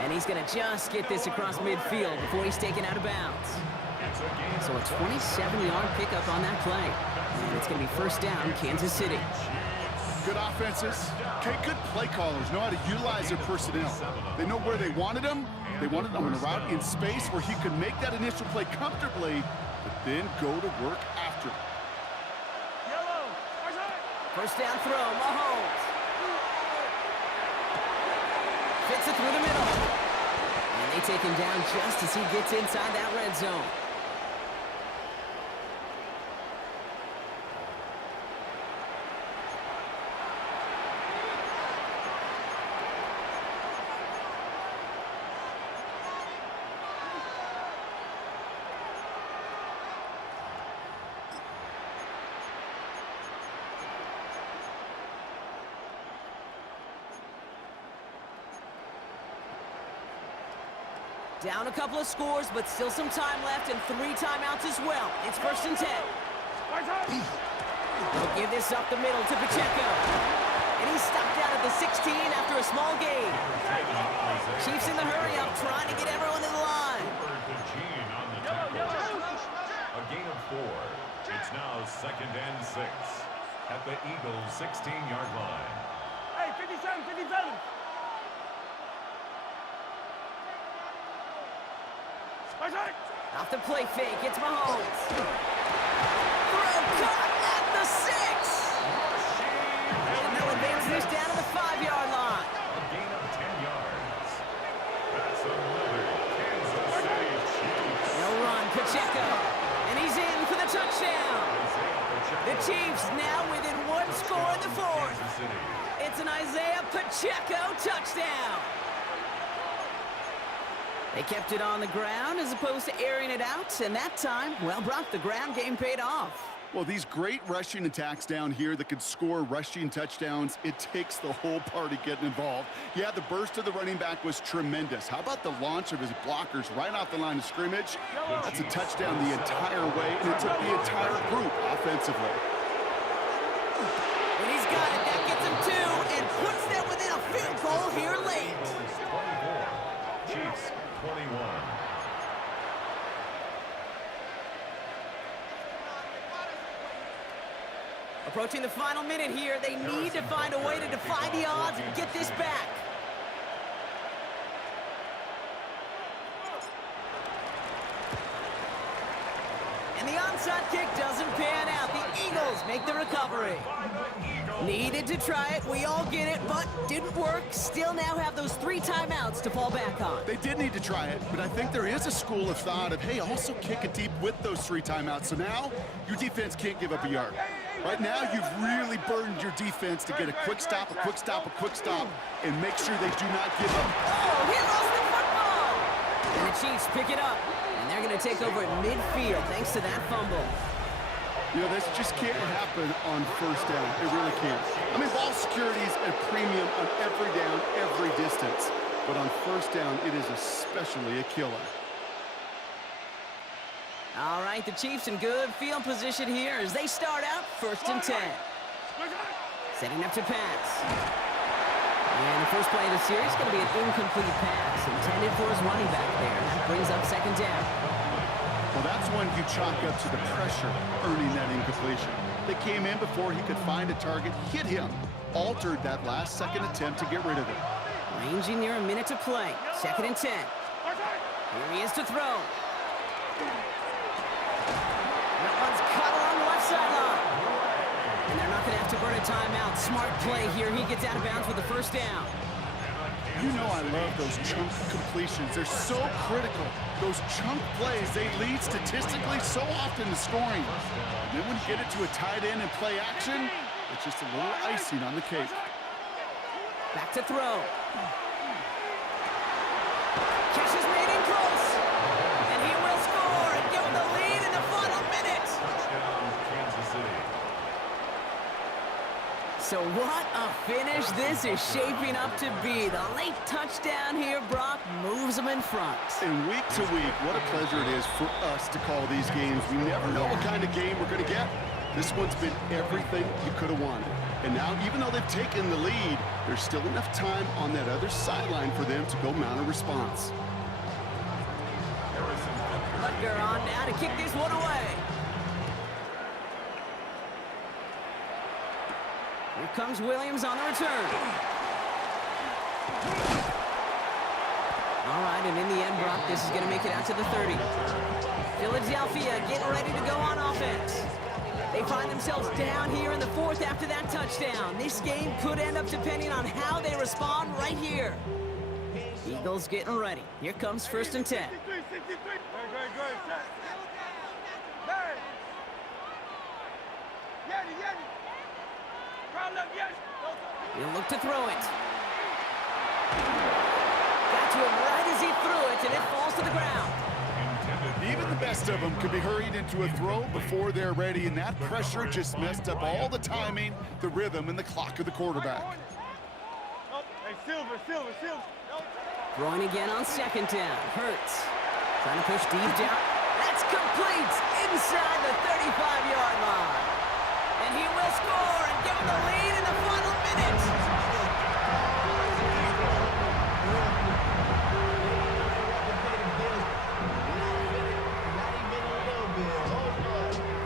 And he's going to just get this across midfield before he's taken out of bounds. So a 27-yard pickup on that play. And it's going to be 1st down, Kansas City. Good offenses, okay, good play callers know how to utilize their personnel. They know where they wanted them. They wanted them on a route in space where he could make that initial play comfortably, but then go to work after. 1st down throw, Mahomes. Fits it through the middle. And they take him down just as he gets inside that red zone. Down a couple of scores, but still some time left and 3 timeouts as well. It's 1st and 10. They'll give this up the middle to Pacheco. And he's stopped out at the 16 after a small gain. Chiefs in the hurry-up, trying to get everyone to the line. A gain of 4. It's now 2nd and 6 at the Eagles' 16-yard line. Hey, 57, 57. Off the play fake, it's Mahomes. Throw caught at the 6. And they'll advance this down to the 5-yard line. A gain of 10 yards. That's another Kansas City Chiefs. No run, Pacheco. And he's in for the touchdown. The Chiefs now within 1 score in the 4th. Kansas City. It's an Isaiah Pacheco touchdown. They kept it on the ground as opposed to airing it out, and that time, well, Brock, the ground game paid off. Well, these great rushing attacks down here that could score rushing touchdowns, it takes the whole party getting involved. Yeah, the burst of the running back was tremendous. How about the launch of his blockers right off the line of scrimmage? That's a touchdown the entire way, and it took the entire group offensively. And he's got it. That gets him 2 and puts them within a field goal here late. Eagles 24, Chiefs 21. Approaching the final minute here, they need to find a way to defy the odds and get this back. And the onside kick doesn't pan out. The Eagles make the recovery. Needed to try it, we all get it, but didn't work. Still now have those 3 timeouts to fall back on. They did need to try it, but I think there is a school of thought of, hey, also kick it deep with those 3 timeouts. So now your defense can't give up a yard. Right now, you've really burdened your defense to get a quick stop, a quick stop, a quick stop, and make sure they do not give up. Oh, he lost the football! And the Chiefs pick it up, and they're going to take over at midfield thanks to that fumble. You know, this just can't happen on 1st down. It really can't. I mean, ball security is a premium on every down, every distance. But on 1st down, it is especially a killer. All right, the Chiefs in good field position here as they start out 1st and 10. Setting up to pass. And the first play of the series is going to be an incomplete pass intended for his running back there. That brings up 2nd down. Well, that's when you chalk up to the pressure earning that incompletion. They came in before he could find a target, hit him, altered that last-second attempt to get rid of it. Ranging near a minute to play. 2nd and 10. Here he is to throw. That one's cut along the left sideline. And they're not going to have to burn a timeout. Smart play here. He gets out of bounds with the 1st down. You know I love those chunk completions. They're so critical. Those chunk plays, they lead statistically so often to scoring. And then when you get it to a tight end and play action, it's just a little icing on the cake. Back to throw. Catch is made in close. And he will score and give him the lead in the final minute. Touchdown, Kansas City. So what a finish this is shaping up to be. The late touchdown here, Brock, moves them in front. And week to week, what a pleasure it is for us to call these games. We never know what kind of game we're going to get. This one's been everything you could have wanted. And now, even though they've taken the lead, there's still enough time on that other sideline for them to go mount a response. Butker on now to kick this one away. Here comes Williams on the return. All right, and in the end, Brock, this is going to make it out to the 30. Philadelphia getting ready to go on offense. They find themselves down here in the 4th after that touchdown. This game could end up depending on how they respond right here. Eagles getting ready. Here comes 1st and 10. He'll look to throw it. Got to him right as he threw it, and it falls to the ground. Even the best of them could be hurried into a throw before they're ready, and that pressure just messed up all the timing, the rhythm, and the clock of the quarterback. Throwing again on second down. Hurts. Trying to push deep down. That's complete inside the 35-yard line. And he will score and give him the lead in the final minute.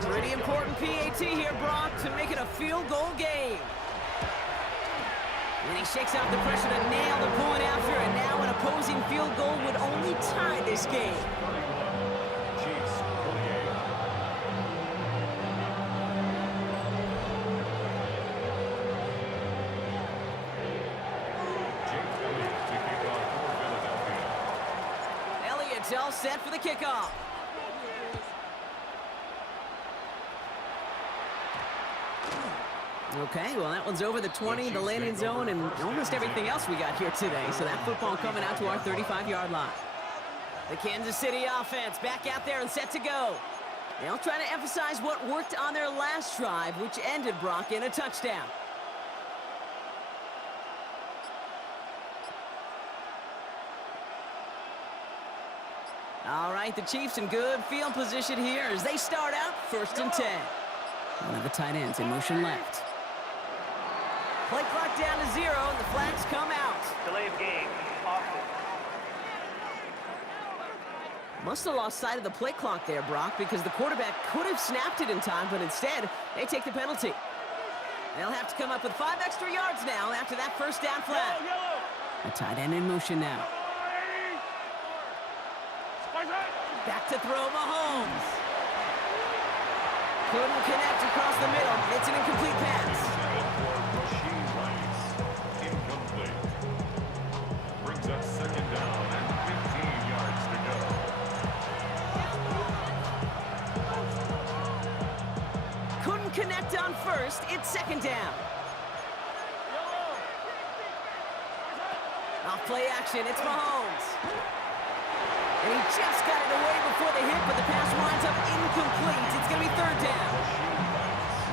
Pretty important PAT here, Brock, to make it a field goal game. And he shakes out the pressure to nail the point after, and now an opposing field goal would only tie this game. Chiefs 48. Jake Elliott to kick off for Philadelphia. Elliott's all set for the kickoff. Okay, well, that one's over the 20, the landing zone, and almost everything else we got here today. So that football coming out to our 35-yard line. The Kansas City offense back out there and set to go. They'll try to emphasize what worked on their last drive, which ended, Brock, in a touchdown. All right, the Chiefs in good field position here as they start out 1st and 10. One of the tight ends in motion left. Play clock down to 0, and the flags come out. Delay of game. Offense. Must have lost sight of the play clock there, Brock, because the quarterback could have snapped it in time, but instead, they take the penalty. They'll have to come up with 5 extra yards now after that first down flag. A tight end in motion now. Back to throw, Mahomes. Couldn't connect across the middle. It's an incomplete pass. Rasheed Rice. Incomplete. Brings up 2nd down and 15 yards to go. Couldn't connect on first. It's 2nd down. Off play action. It's Mahomes. And he just got it away before the hit, but the pass winds up incomplete. It's going to be 3rd down.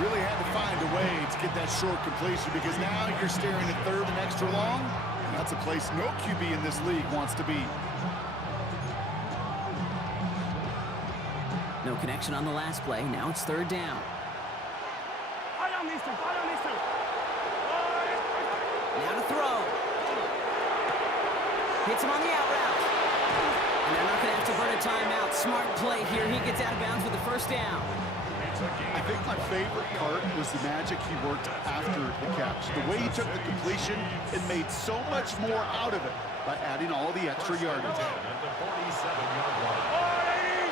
Really had to find a way to get that short completion because now you're staring at 3rd and extra long. And that's a place no QB in this league wants to be. No connection on the last play. Now it's 3rd down. Now to throw. Hits him on the out route. And they're not going to have to burn a timeout. Smart play here. He gets out of bounds with the 1st down. I think my favorite part was the magic he worked after the catch. The way he took the completion and made so much more out of it by adding all the extra yardage. At the 47-yard line.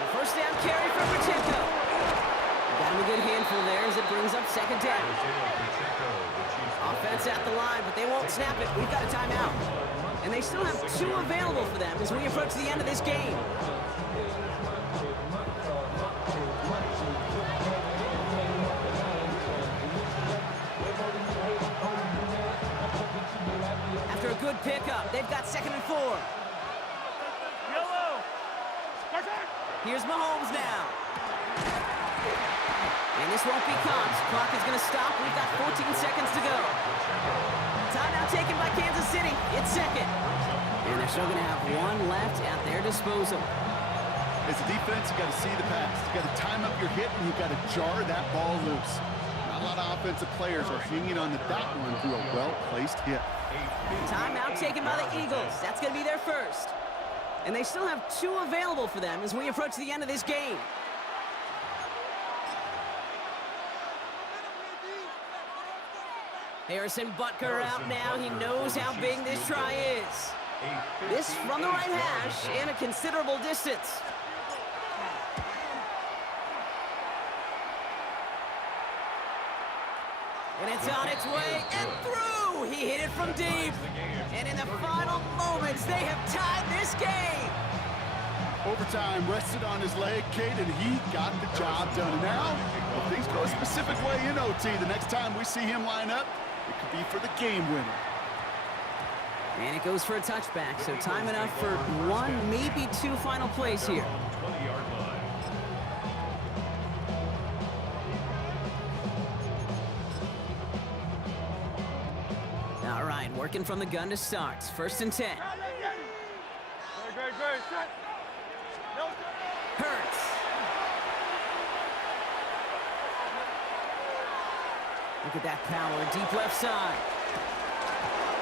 The 1st down carry for Pacheco. Got him a good handful there as it brings up 2nd down. Offense at the line, but they won't snap it. We've got a timeout. And they still have 2 available for them as we approach the end of this game. After a good pickup, they've got 2nd and 4. Here's Mahomes now. And this won't be caught. Clock is going to stop. We've got 14 seconds to go. Timeout taken by Kansas City. It's 2nd. And they're still going to have 1 left at their disposal. As a defense, you got to see the pass. You got to time up your hit, and you got to jar that ball loose. Not a lot of offensive players are hanging on to that one through a well-placed hit. Timeout taken by the Eagles. That's going to be their first. And they still have 2 available for them as we approach the end of this game. Harrison Butker out now. He knows how big this try is. This from the right hash and a considerable distance. And it's on its way and through. He hit it from deep. And in the final moments, they have tied this game. Overtime rested on his leg, Kate, and he got the job done. And now, if things go a specific way in OT, the next time we see him line up, it could be for the game winner. And it goes for a touchback, so time enough for 1, maybe 2 final plays here. 20-yard line. All right, Working from the gun to start. 1st and 10. Hurts. Look at that power, deep left side.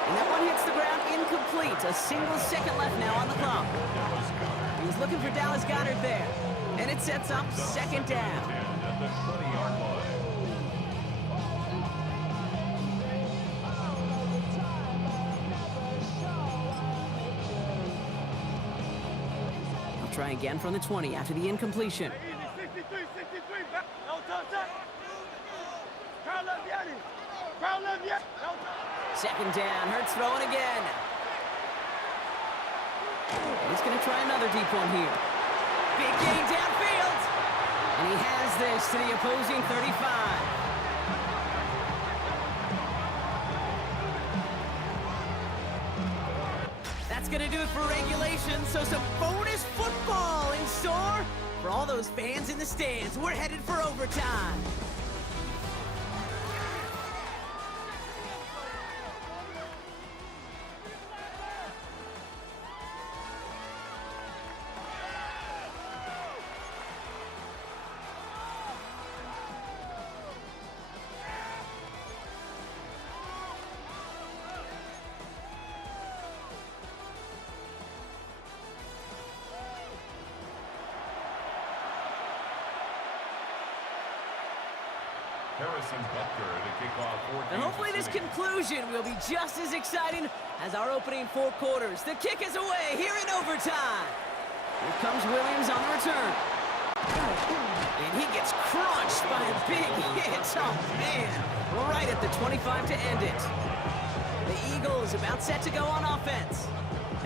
And that one hits the ground incomplete. A single second left now on the clock. He was looking for Dallas Goedert there. And it sets up 2nd down. At the 20-yard line. I'll try again from the 20 after the incompletion. 63. No touch that. Crown left Yanni. Crown left Yanni. No touch. 2nd down. Hurts throwing again. He's going to try another deep one here. Big gain downfield. And he has this to the opposing 35. That's going to do it for regulation. So some bonus football in store for all those fans in the stands. We're headed for overtime. Harrison Butker to kick off And hopefully this conclusion will be just as exciting as our opening 4 quarters. The kick is away here in overtime. Here comes Williams on the return. And he gets crunched by a big hit. Oh, man. Right at the 25 to end it. The Eagles about set to go on offense.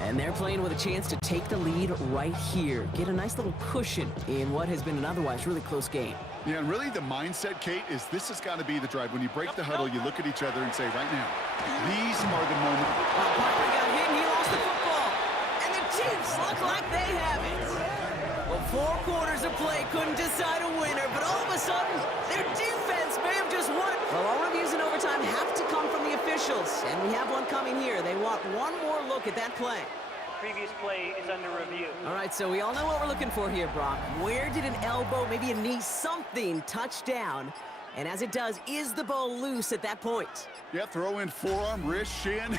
And they're playing with a chance to take the lead right here. Get a nice little cushion in what has been an otherwise really close game. Yeah, and really the mindset, Kate, is this has got to be the drive. When you break the huddle, you look at each other and say, right now, these are the moments. Well, Parker got hit and he lost the football. And the Chiefs look like they have it. Well, 4 quarters of play couldn't decide a winner, but all of a sudden, their defense may have just won. Well, all reviews in overtime have to come from the officials, and we have one coming here. They want one more look at that play. Previous play is under review. All right, so we all know what we're looking for here, Brock. Where did an elbow, maybe a knee, something touch down? And as it does, is the ball loose at that point? Yeah, throw in forearm, wrist, shin.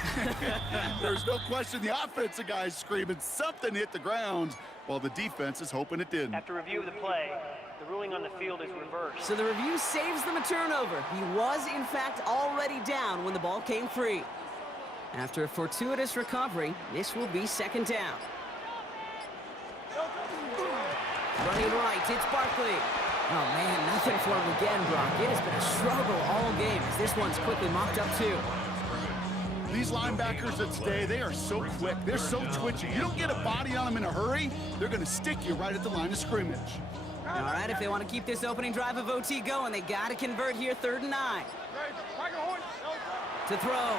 There's no question the offensive guy's screaming something hit the ground while the defense is hoping it didn't. After review of the play, the ruling on the field is reversed. So the review saves them a turnover. He was, in fact, already down when the ball came free. After a fortuitous recovery, this will be 2nd down. Running right, it's Barkley. Oh, man, nothing for him again, Brock. It has been a struggle all game as this one's quickly mocked up, too. These linebackers of today, they are so quick. They're so twitchy. You don't get a body on them in a hurry, they're going to stick you right at the line of scrimmage. All right, if they want to keep this opening drive of OT going, they got to convert here 3rd and 9. To throw.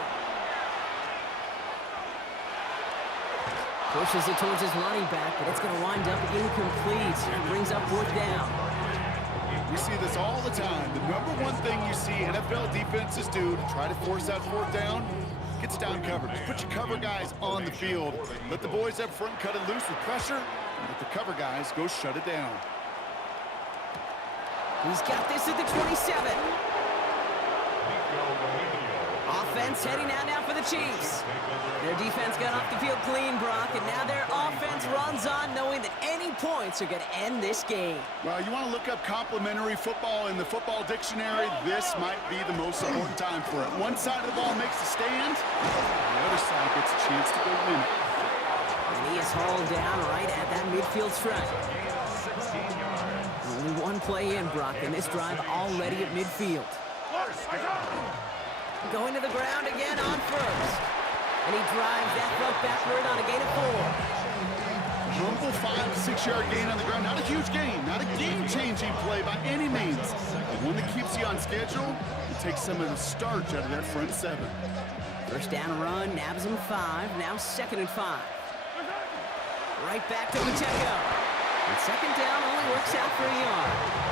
Pushes it towards his running back, but it's going to wind up incomplete. It brings up 4th down. We see this all the time. The number one thing you see NFL defenses do to try to force that 4th down, gets down coverage. Put your cover guys on the field. Let the boys up front cut it loose with pressure, and let the cover guys go shut it down. He's got this at the 27. Offense heading out now for the Chiefs. Their defense got off the field clean, Brock, and now their offense runs on knowing that any points are going to end this game. Well, you want to look up complimentary football in the football dictionary, this might be the most important time for it. One side of the ball makes a stand, the other side gets a chance to go win it. And he is hauled down right at that midfield stripe. Only one play in, Brock, and this drive already at midfield. Going to the ground again on 1st. And he drives that throw backward on a gain of 4. Humble 5 to 6 yard gain on the ground. Not a huge gain, not a game-changing play by any means. But one that keeps you on schedule and takes some of the starch out of that front 7. 1st down run, nabs him 5, now 2nd and 5. Right back to Pacheco. And 2nd down only works out for a yard.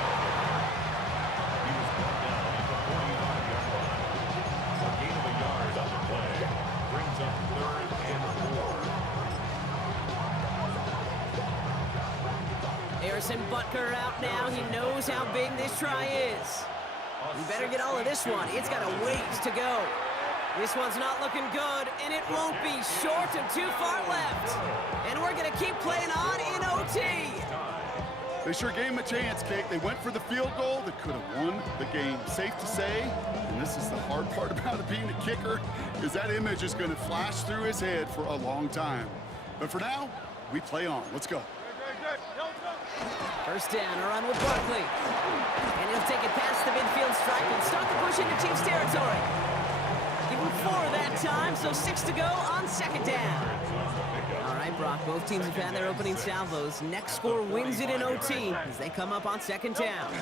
Harrison Butker out now. He knows how big this try is. You better get all of this one. It's got a ways to go. This one's not looking good, and it won't be. Short and too far left. And we're going to keep playing on in OT. They sure gave him a chance, Kate. They went for the field goal that could have won the game. Safe to say, and this is the hard part about it being a kicker, is that image is going to flash through his head for a long time. But for now, we play on. Let's go. First down, a run with Barkley. And he'll take it past the midfield stripe and start the push into Chiefs territory. Give him 4 that time, so 6 to go on second down. All right, Brock, both teams have had their opening salvos. Next score wins it in OT as they come up on second down.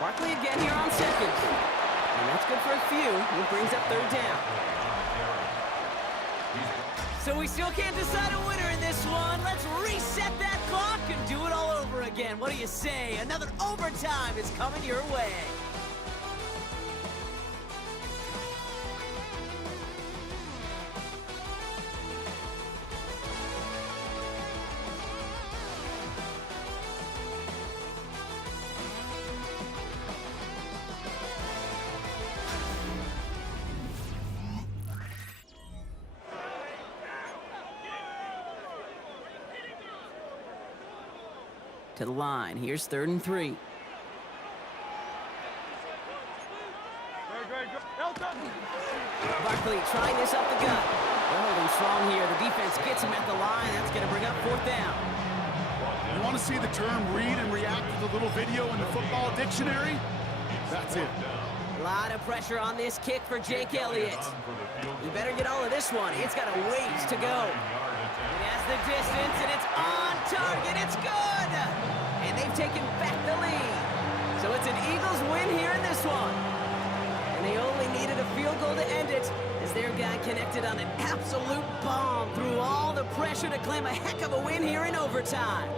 Barkley again here on second. And that's good for a few. It brings up third down. So we still can't decide a winner in this one. Let's reset that clock and do it all over again. What do you say? Another overtime is coming your way. To the line. Here's 3rd and 3. Barkley trying this up the gut. They're holding strong here. The defense gets him at the line. That's going to bring up 4th down. You want to see the term read and react to the little video in the football dictionary? That's it. A lot of pressure on this kick for Jake Elliott. You better get all of this one. It's got a ways to go. It has the distance, and it's on target. It's good. And they've taken back the lead. So it's an Eagles win here in this one. And they only needed a field goal to end it as their guy connected on an absolute bomb through all the pressure to claim a heck of a win here in overtime.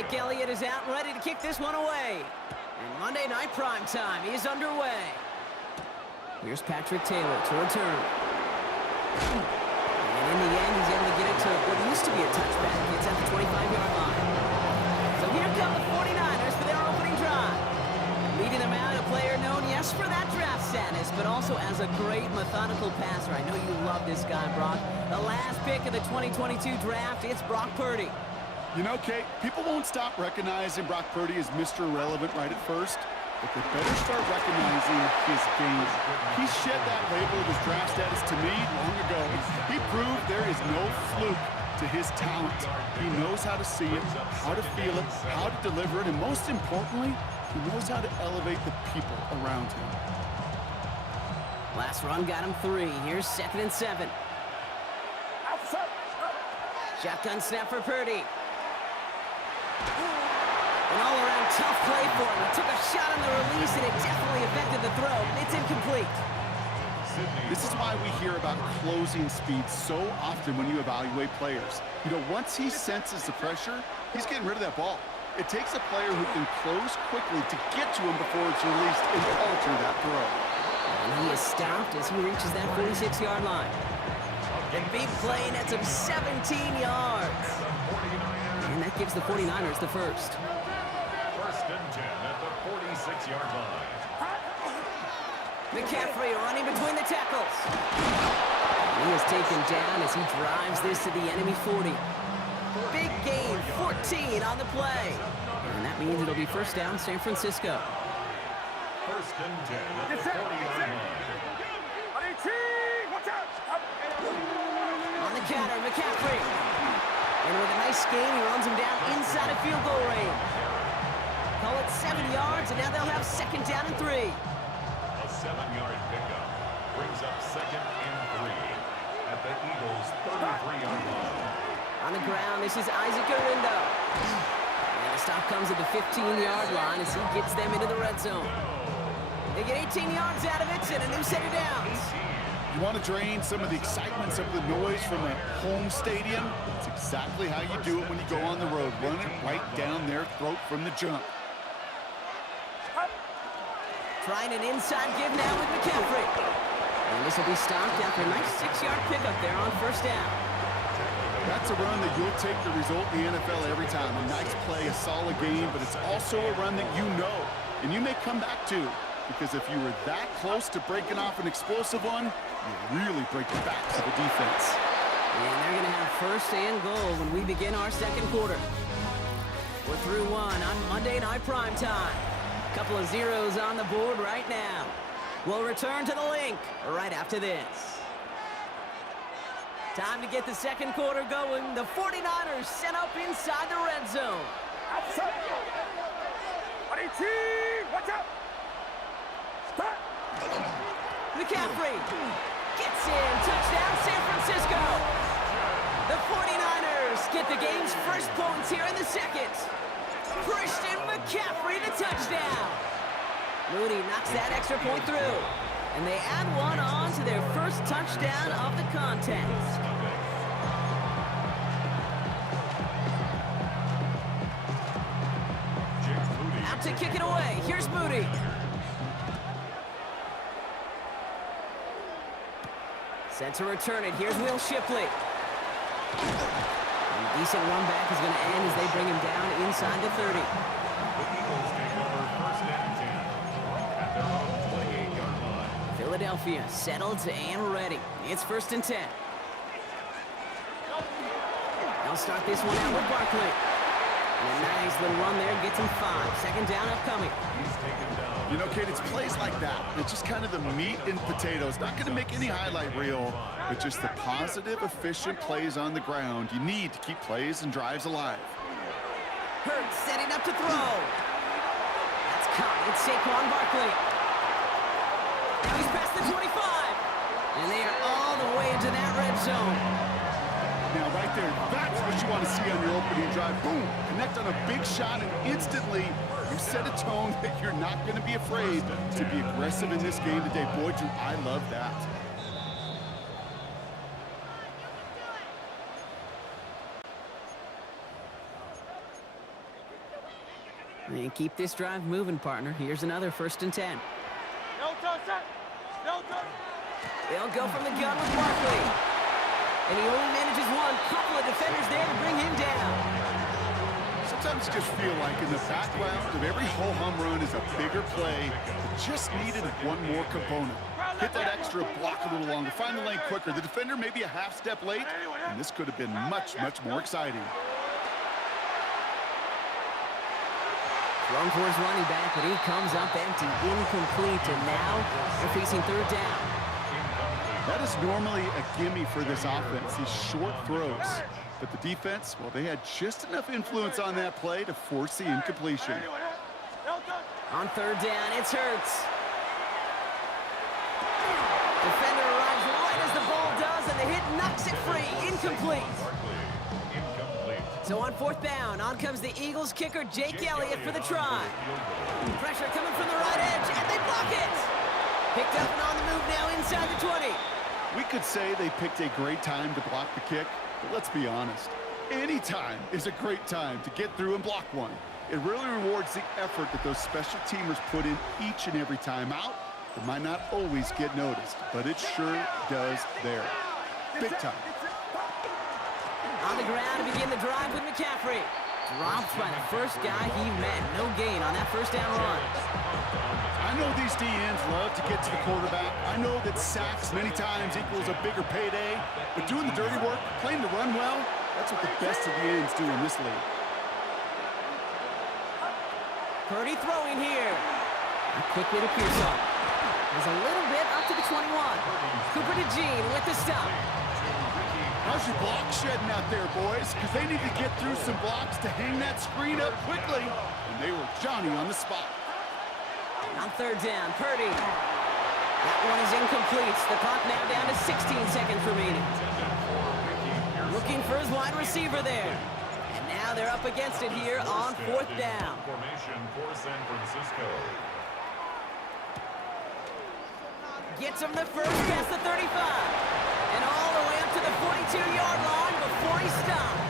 Jake Elliott is out and ready to kick this one away. And Monday Night Prime Time is underway. Here's Patrick Taylor to return. And in the end, he's able to get it to what used to be a touchback. It's at the 25-yard line. So here come the 49ers for their opening drive. Leading them out, a player known, yes, for that draft status, but also as a great methodical passer. I know you love this guy, Brock. The last pick of the 2022 draft, it's Brock Purdy. You know, Kate, people won't stop recognizing Brock Purdy as Mr. Irrelevant right at first, but they better start recognizing his game. He shed that label of his draft status to me long ago. He proved there is no fluke to his talent. He knows how to see it, how to feel it, how to deliver it, and most importantly, he knows how to elevate the people around him. Last run got him 3. Here's 2nd and 7. Shotgun snap for Purdy. An all-around tough play for him. He took a shot on the release, and it definitely affected the throw. It's incomplete. This is why we hear about closing speed so often when you evaluate players. You know, once he senses the pressure, he's getting rid of that ball. It takes a player who can close quickly to get to him before it's released and alter that throw. And he is stopped as he reaches that 46-yard line. The big play nets him 17 yards. And that gives the 49ers the first. 1st and 10 at the 46-yard line. McCaffrey running between the tackles. He is taken down as he drives this to the enemy 40. Big gain, 14 on the play. And that means it'll be first down, San Francisco. 1st and 10 at the 40-yard line. On the counter, McCaffrey. And with a nice gain, he runs him down inside of field goal range. Call it 7 yards, and now they'll have 2nd down and 3. A 7-yard pickup brings up 2nd and 3 at the Eagles' 33-yard line. On the ground, this is Isaac Orindo. And the stop comes at the 15-yard line as he gets them into the red zone. They get 18 yards out of it and a new set of downs. You want to drain some of the excitement, some of the noise from a home stadium? It's exactly how you do it when you go on the road. Run it right down their throat from the jump. Trying an inside give now with McCaffrey. And this will be stopped after a nice 6-yard pickup there on first down. That's a run that you'll take the result in the NFL every time. A nice play, a solid game, but it's also a run that you know, and you may come back to, because if you were that close to breaking off an explosive one, you really break the backs of the defense. And they're going to have first and goal when we begin our second quarter. We're through one on Monday Night Prime Time. A couple of zeros on the board right now. We'll return to the link right after this. Time to get the second quarter going. The 49ers set up inside the red zone. McCaffrey gets in. Touchdown, San Francisco. The 49ers get the game's first points here in the second. Christian McCaffrey, the touchdown. Mooney knocks that extra point through. And they add one on to their first touchdown of the contest. Out to kick it away. Here's Mooney. Set to return it. Here's Will Shipley. And a decent run back is going to end as they bring him down inside the 30. The Eagles take over 1st and 10 at their own 28-yard line. Philadelphia settled and ready. It's 1st and 10. They'll start this one out with Barkley. And a nice little run there gets him 5. 2nd down upcoming. He's taken down. You know, Kate, it's plays like that. It's just kind of the meat and potatoes. Not going to make any highlight reel, but just the positive, efficient plays on the ground. You need to keep plays and drives alive. Hurts setting up to throw. That's caught. It's Saquon Barkley. Now he's past the 25. And they are all the way into that red zone. Now, right there, that's what you want to see on your opening drive. Boom, connect on a big shot, and instantly you set a tone that you're not going to be afraid to be aggressive in this game today. Boy, do I love that. And keep this drive moving, partner. Here's another 1st and 10. No touch, set. No touch. They'll go from the gun with Barkley. And he only manages one. Couple of defenders there to bring him down. Sometimes you just feel like in the background of every ho-hum run is a bigger play that just needed one more component. Hit that extra block a little longer, find the lane quicker. The defender may be a half step late, and this could have been much, much more exciting. Thrown for his running back, but he comes up empty, incomplete, and now they're facing 3rd down. That is normally a gimme for this offense, these short throws. But the defense, well, they had just enough influence on that play to force the incompletion. On 3rd down, it's Hurts. Defender arrives right as the ball does, and the hit knocks it free. Incomplete. So on 4th down, on comes the Eagles kicker, Jake Elliott, for the try. Pressure coming from the right edge, and they block it. Picked up and on the move now inside the 20. We could say they picked a great time to block the kick, but let's be honest. Any time is a great time to get through and block one. It really rewards the effort that those special teamers put in each and every time out. It might not always get noticed, but it sure does there. Big time. On the ground to begin the drive with McCaffrey. Dropped by the first guy he met. No gain on that 1st down run. I know these DNs love to get to the quarterback. I know that sacks many times equals a bigger payday, but doing the dirty work, playing the run well, that's what the best of the ends do in this league. Purdy throwing here. And quickly to Pearson. He's a little bit up to the 21. Cooper to Gene with the stop. How's your block shedding out there, boys? Because they need to get through some blocks to hang that screen up quickly. And they were Johnny on the spot. On 3rd down, Purdy. That one is incomplete. The clock now down to 16 seconds remaining. Looking for his wide receiver there. And now they're up against it here on 4th down. Formation for San Francisco. Gets him the first past the 35. And all the way up to the 42-yard line before he stopped.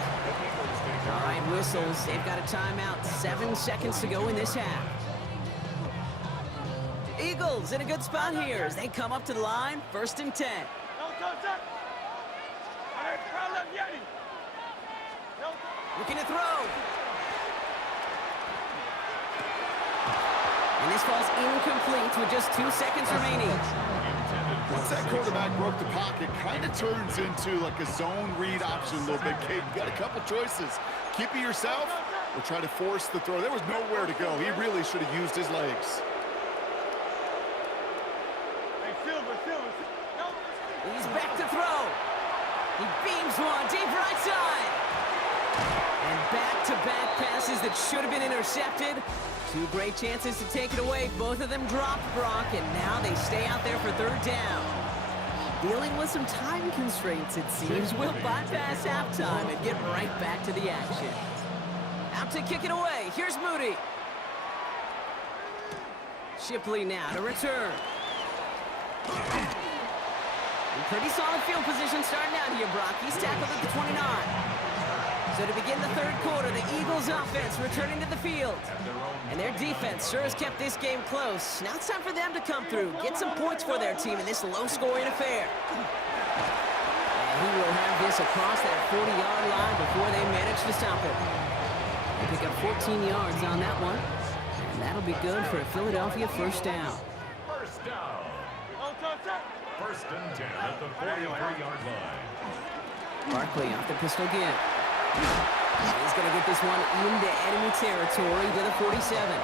All right, whistles. They've got a timeout. 7 seconds to go in this half. Eagles in a good spot here as they come up to the line. 1st and 10. Looking to throw. And this falls incomplete with just 2 seconds remaining. Once that quarterback broke the pocket, kind of turns into like a zone read option a little bit, Kate. You got a couple choices. Keep it yourself or try to force the throw. There was nowhere to go. He really should have used his legs. He's back to throw. He beams one deep right side. And back-to-back passes that should have been intercepted. 2 great chances to take it away. Both of them dropped, Brock, and now they stay out there for 3rd down. Dealing with some time constraints, it seems. We'll bypass halftime and get right back to the action. Out to kick it away. Here's Moody. Shipley now to return. Pretty solid field position starting out here, Brock. He's tackled at the 29. So to begin the 3rd quarter, the Eagles offense returning to the field. And their defense sure has kept this game close. Now it's time for them to come through, get some points for their team in this low-scoring affair. And he will have this across that 40-yard line before they manage to stop it. They pick up 14 yards on that one. And that'll be good for a Philadelphia 1st down. First down. 1st and 10 at the 43-yard line. Barkley off the pistol again. He's going to get this one into enemy territory to the 47.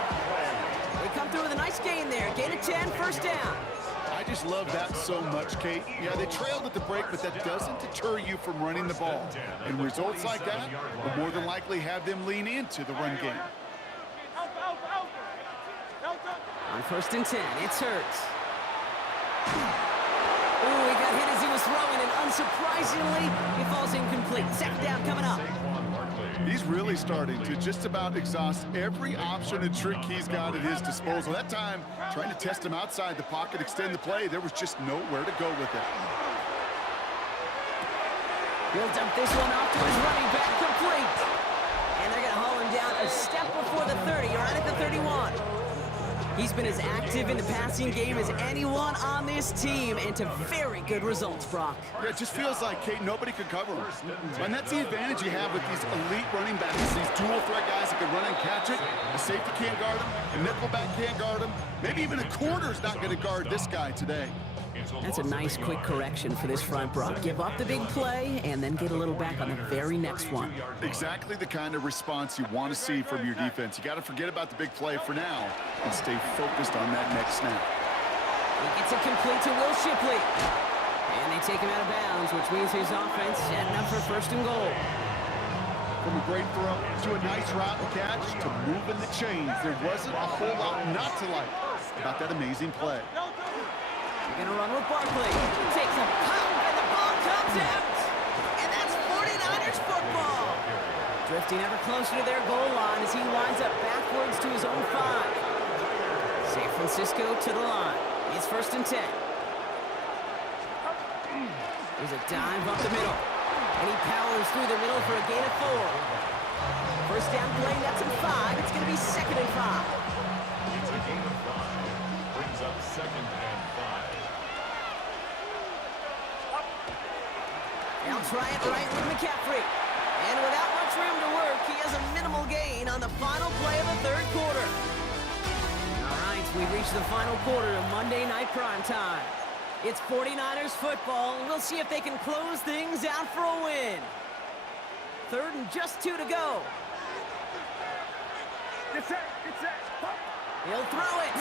They come through with a nice gain there. Gain of 10, 1st down. I just love that so much, Kate. Yeah, they trailed at the break, but that doesn't deter you from running the ball. And results like that will more than likely have them lean into the run game. On 1st and 10, it's Hurts. Ooh, he got hit as he was throwing, and unsurprisingly, he falls incomplete. 2nd down coming up. He's really starting to just about exhaust every option and trick he's got at his disposal. That time, trying to test him outside the pocket, extend the play, there was just nowhere to go with it. He'll dump this one off to his running back, complete. And they're going to haul him down a step before the 30, right at the 31. He's been as active in the passing game as anyone on this team, and to very good results, Brock. Yeah, it just feels like, Kate, nobody could cover him. And that's the advantage you have with these elite running backs, these dual threat guys that can run and catch it. The safety can't guard him, the nickelback can't guard him. Maybe even a corner's not going to guard this guy today. That's a nice quick correction for this front, Brock. Give up the big play and then get a little back on the very next one. Exactly the kind of response you want to see from your defense. You got to forget about the big play for now and stay focused on that next snap. He gets it complete to Will Shipley. And they take him out of bounds, which means his offense setting up for first and goal. From a great throw to a nice route and catch to moving the chains, there wasn't a whole lot not to like about that amazing play. They're going to run with Barkley. Takes a pop, and the ball comes out. And that's 49ers football. Drifting ever closer to their goal line as he winds up backwards to his own 5. San Francisco to the line. It's first and 10. There's a dive up the middle. And he powers through the middle for a gain of 4. First down play, that's in 5. It's going to be second and 5. It's a gain of 5. Brings up second and 5. They'll try it right with McCaffrey. And without much room to work, he has a minimal gain on the final play of the third quarter. All right, we've reached the final quarter of Monday Night Primetime. It's 49ers football, and we'll see if they can close things out for a win. Third and just 2 to go. Get set, get set. He'll throw it.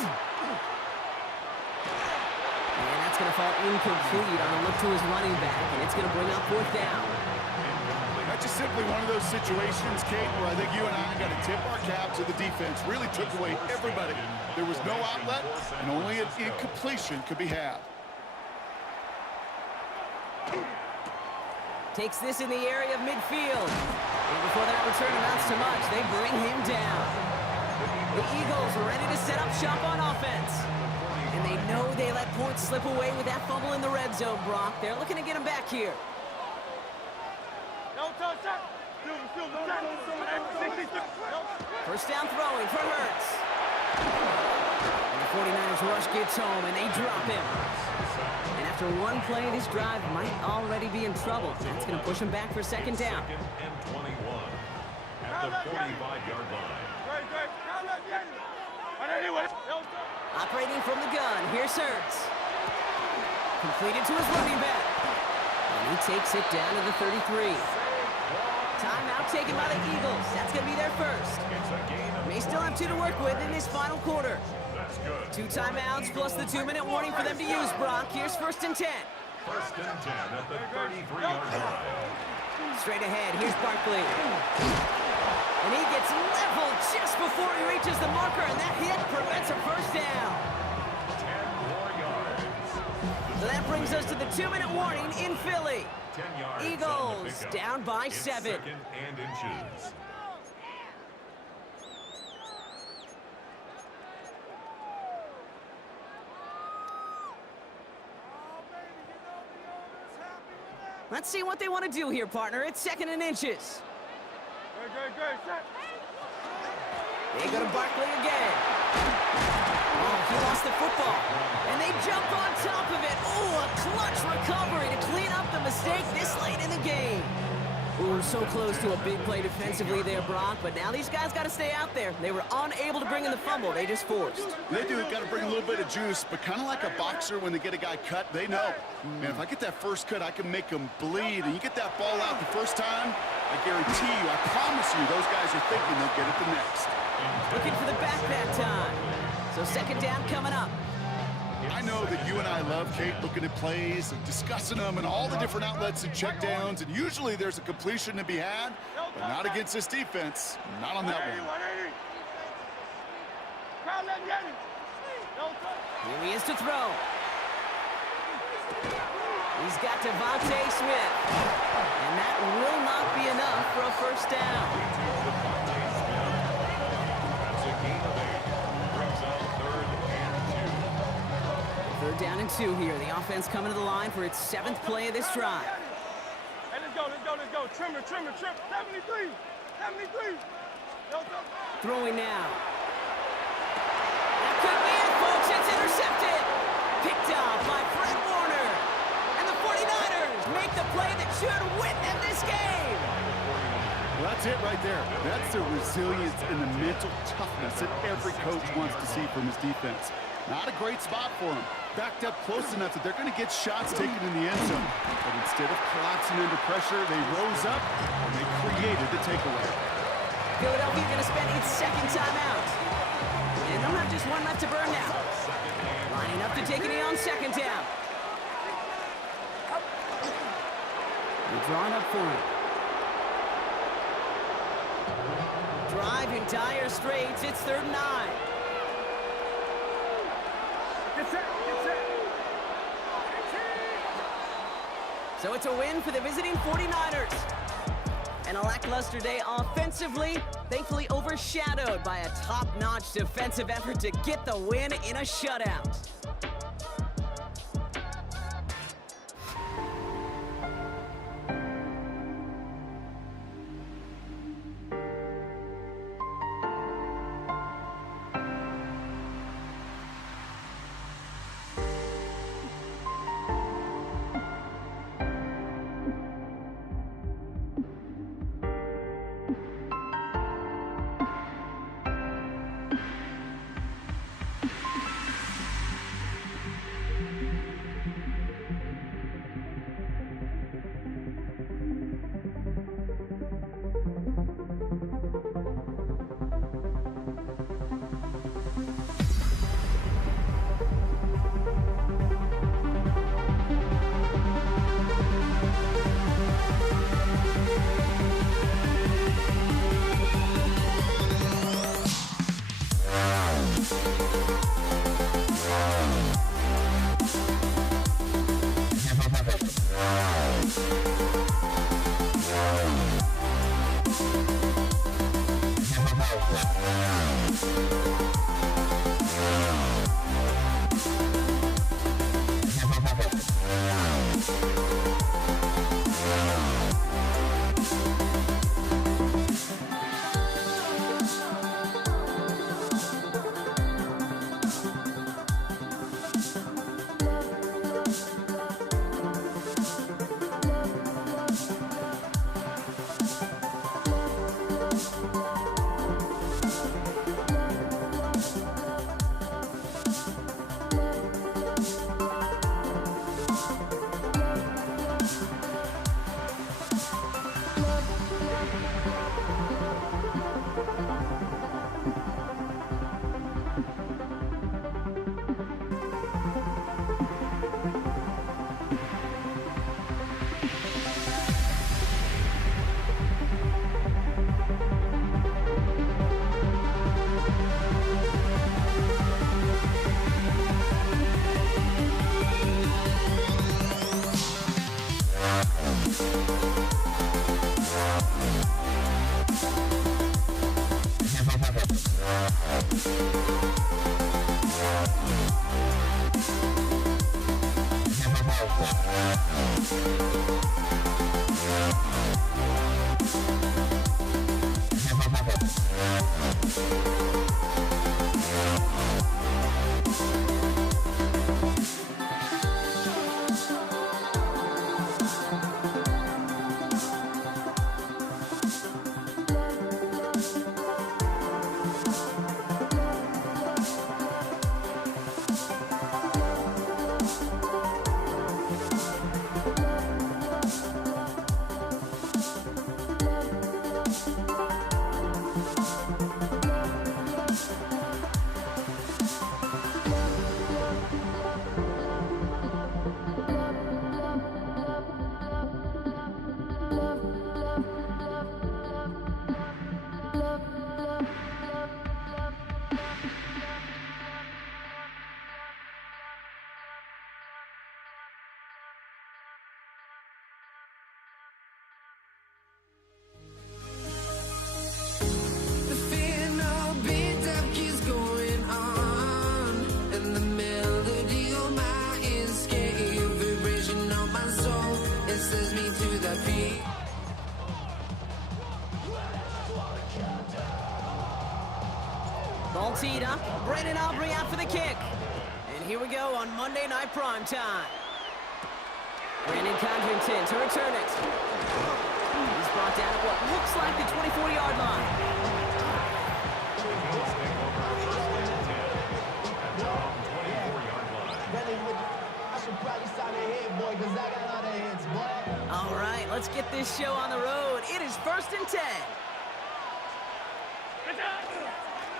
And that's going to fall incomplete on a look to his running back, and it's going to bring up fourth down. That's just simply one of those situations, Kate, where I think you and I got to tip our cap to the defense. Really took away everybody. There was no outlet, and only an incompletion could be had. Takes this in the area of midfield. And before that return amounts to much, they bring him down. The Eagles are ready to set up shop on offense. And they know they let points slip away with that fumble in the red zone, Brock. They're looking to get him back here. First down throwing for Hurts. And the 49ers rush gets home, and they drop him. And after one play, this drive might already be in trouble. That's going to push him back for second down. Second and 21 at the 45-yard line. Operating from the gun, here's Hurts. Completed to his running back. And he takes it down to the 33. Timeout taken by the Eagles. That's going to be their first. May still have 2 to work with in this final quarter. 2 timeouts plus the 2-minute warning for them to use, Brock. Here's first and 10. First and 10 at the 33-yard line. Straight ahead, here's Barkley. And he gets leveled just before he reaches the marker, and that hit prevents a first down. 10 more yards. So that brings us to the 2-minute warning in Philly. 10 yards. Eagles down by 7. Second and inches. Let's see what they want to do here, partner. It's second and inches. They go to Barkley again. Oh, he lost the football. And they jump on top of it. Oh, a clutch recovery to clean up the mistake this late in the game. Ooh, so close to a big play defensively there, Brock. But now these guys got to stay out there. They were unable to bring in the fumble. They just forced. They do got to bring a little bit of juice, but kind of like a boxer when they get a guy cut, they know. Man, if I get that first cut, I can make him bleed. And you get that ball out the first time, I guarantee you, I promise you, those guys are thinking they'll get it the next. Looking for the back that time. So second down coming up. I know that you and I love, Kate, looking at plays and discussing them and all the different outlets and checkdowns, and usually there's a completion to be had, but not against this defense. Not on that one. Here he is to throw. He's got Devontae Smith. And that will not be enough for a first down. That's a gain of 8. Brings up third and 2. Third down and 2 here. The offense coming to the line for its 7th play of this drive. Hey, let's go. Trimmer. 73. 73. Throwing now. That could be it, folks. It's intercepted. Picked off by Fred Warner. And the 49ers make the play that should win them this game. Well, that's it right there. That's the resilience and the mental toughness that every coach wants to see from his defense. Not a great spot for him. Backed up close enough that they're going to get shots taken in the end zone. But instead of collapsing under pressure, they rose up and they created the takeaway. Philadelphia going to spend its second timeout. And they'll have just one left to burn now. Lining up to take it in on second down. They're drawn up for it. Drive in dire straits. It's 3rd and 9. Get set. Get set. So it's a win for the visiting 49ers. And a lackluster day offensively, thankfully overshadowed by a top-notch defensive effort to get the win in a shutout. Ball teed up. Brandon Aubrey out for the kick. And here we go on Monday Night Primetime. Brandon Codrington to return it. He's brought down at what looks like the 24-yard line. Bills take over first and 10 at the 24-yard line. I should probably sign a hit, boy, because I got all the hits, boy. All right, let's get this show on the road. It is first and 10.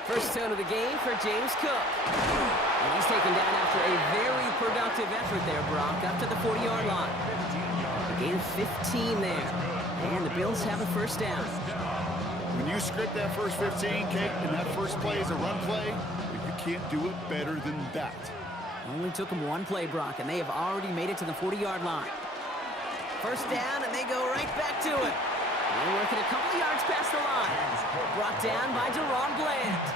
First down of the game for James Cook. And he's taken down after a very productive effort there, Brock, up to the 40-yard line. A gain of 15 there. And the Bills have a first down. When you script that first 15, Kate, and that first play is a run play, you can't do it better than that. Only took them one play, Brock, and they have already made it to the 40-yard line. First down, and they go right back to it. They're working a couple of yards past the line. Brought down by DaRon Bland.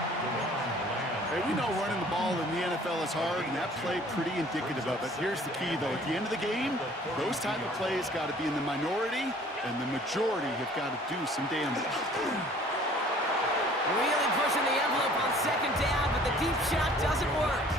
Hey, we know running the ball in the NFL is hard, and that play pretty indicative of it. Here's the key, though. At the end of the game, those type of plays got to be in the minority, and the majority have got to do some damage. Really pushing the envelope on second down, but the deep shot doesn't work.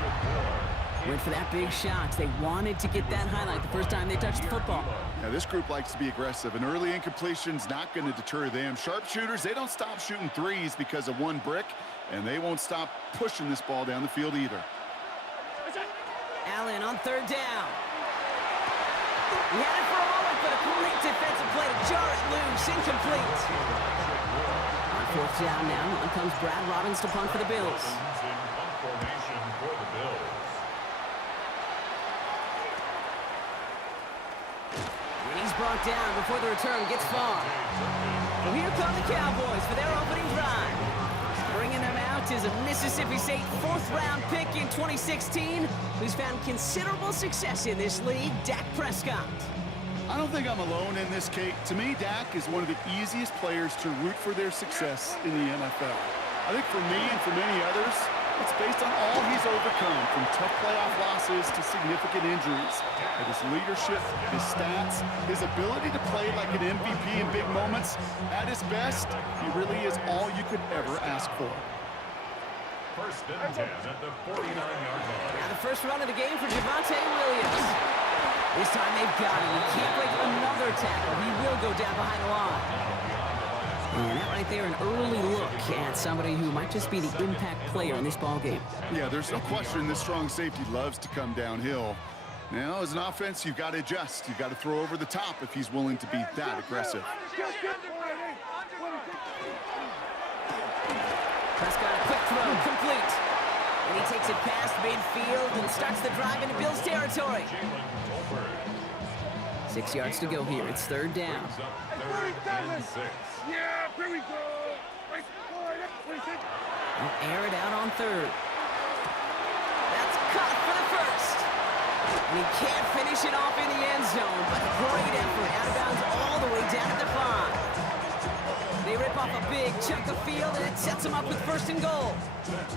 Went for that big shot. They wanted to get that highlight the first time they touched the football. Now, this group likes to be aggressive. An early incompletion's not going to deter them. Sharpshooters, they don't stop shooting threes because of one brick, and they won't stop pushing this ball down the field either. Allen on third down. He had it for a moment, but a great defensive play to jar it loose. Incomplete. On fourth down now, on comes Brad Robbins to punt for the Bills. In punt formation for the Bills. And he's brought down before the return gets far. Well, here come the Cowboys for their opening drive. Bringing them out is a Mississippi State fourth-round pick in 2016 who's found considerable success in this league, Dak Prescott. I don't think I'm alone in this, Kate. To me, Dak is one of the easiest players to root for their success in the NFL. I think for me and for many others, it's based on all he's overcome, from tough playoff losses to significant injuries. And his leadership, his stats, his ability to play like an MVP in big moments, at his best, he really is all you could ever ask for. First and 10 at the 49-yard line. Now the first run of the game for Javonte Williams. This time they've got him. He can't break another tackle. He will go down behind the line. And that right there, an early look at somebody who might just be the impact player in this ballgame. Yeah, there's no question this strong safety loves to come downhill. Now, as an offense, you've got to adjust. You've got to throw over the top if he's willing to be that aggressive. Prescott, a quick throw, complete. And he takes it past midfield and starts the drive into Bills territory. 6 yards to go here. It's third down. Third and 6. Yeah, here we go. They'll air it out on third. That's caught for the first. And he can't finish it off in the end zone, but great effort. Out of bounds all the way down at the 5. They rip off a big chunk of field, and it sets them up with first and goal.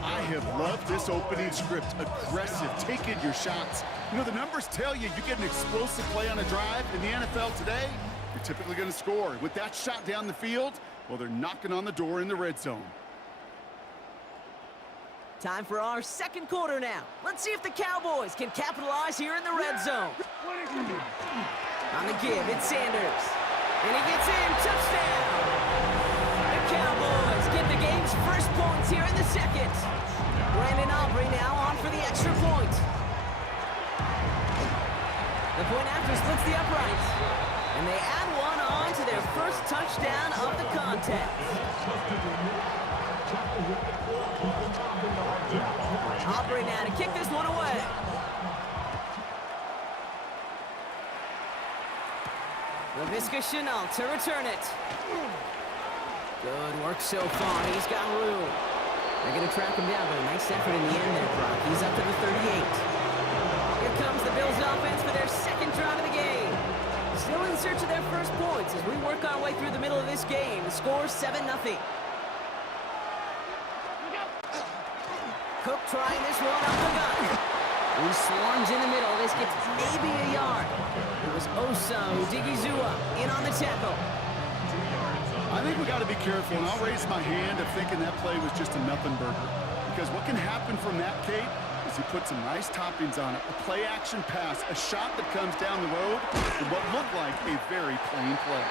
I have loved this opening script. Aggressive, taking your shots. You know, the numbers tell you get an explosive play on a drive. In the NFL today, you're typically going to score. With that shot down the field, well, they're knocking on the door in the red zone. Time for our second quarter now. Let's see if the Cowboys can capitalize here in the red zone. On the give, it's Sanders. And he gets in, touchdown! The Cowboys get the game's first points here in the second. Brandon Aubrey now on for the extra point. The point after splits the uprights. And they add one on to their first touchdown of the contest. Aubrey now to kick this one away. Laviska Shenault to return it. Good work so far. He's got room. They're going to track him down, but a nice effort in the end there, Brock. He's up to the 38. Here comes the Bills offense for their second drive of the game. Still in search of their first points as we work our way through the middle of this game. The score 7-0. Cook trying this one up the gut. He swarms in the middle. This gets maybe a yard. It was Osa Odigizua in on the tackle. I think we got to be careful, and I'll raise my hand of thinking that play was just a nothing burger. Because what can happen from that, Kate, is he put some nice toppings on it. A play-action pass, a shot that comes down the road for what looked like a very plain play.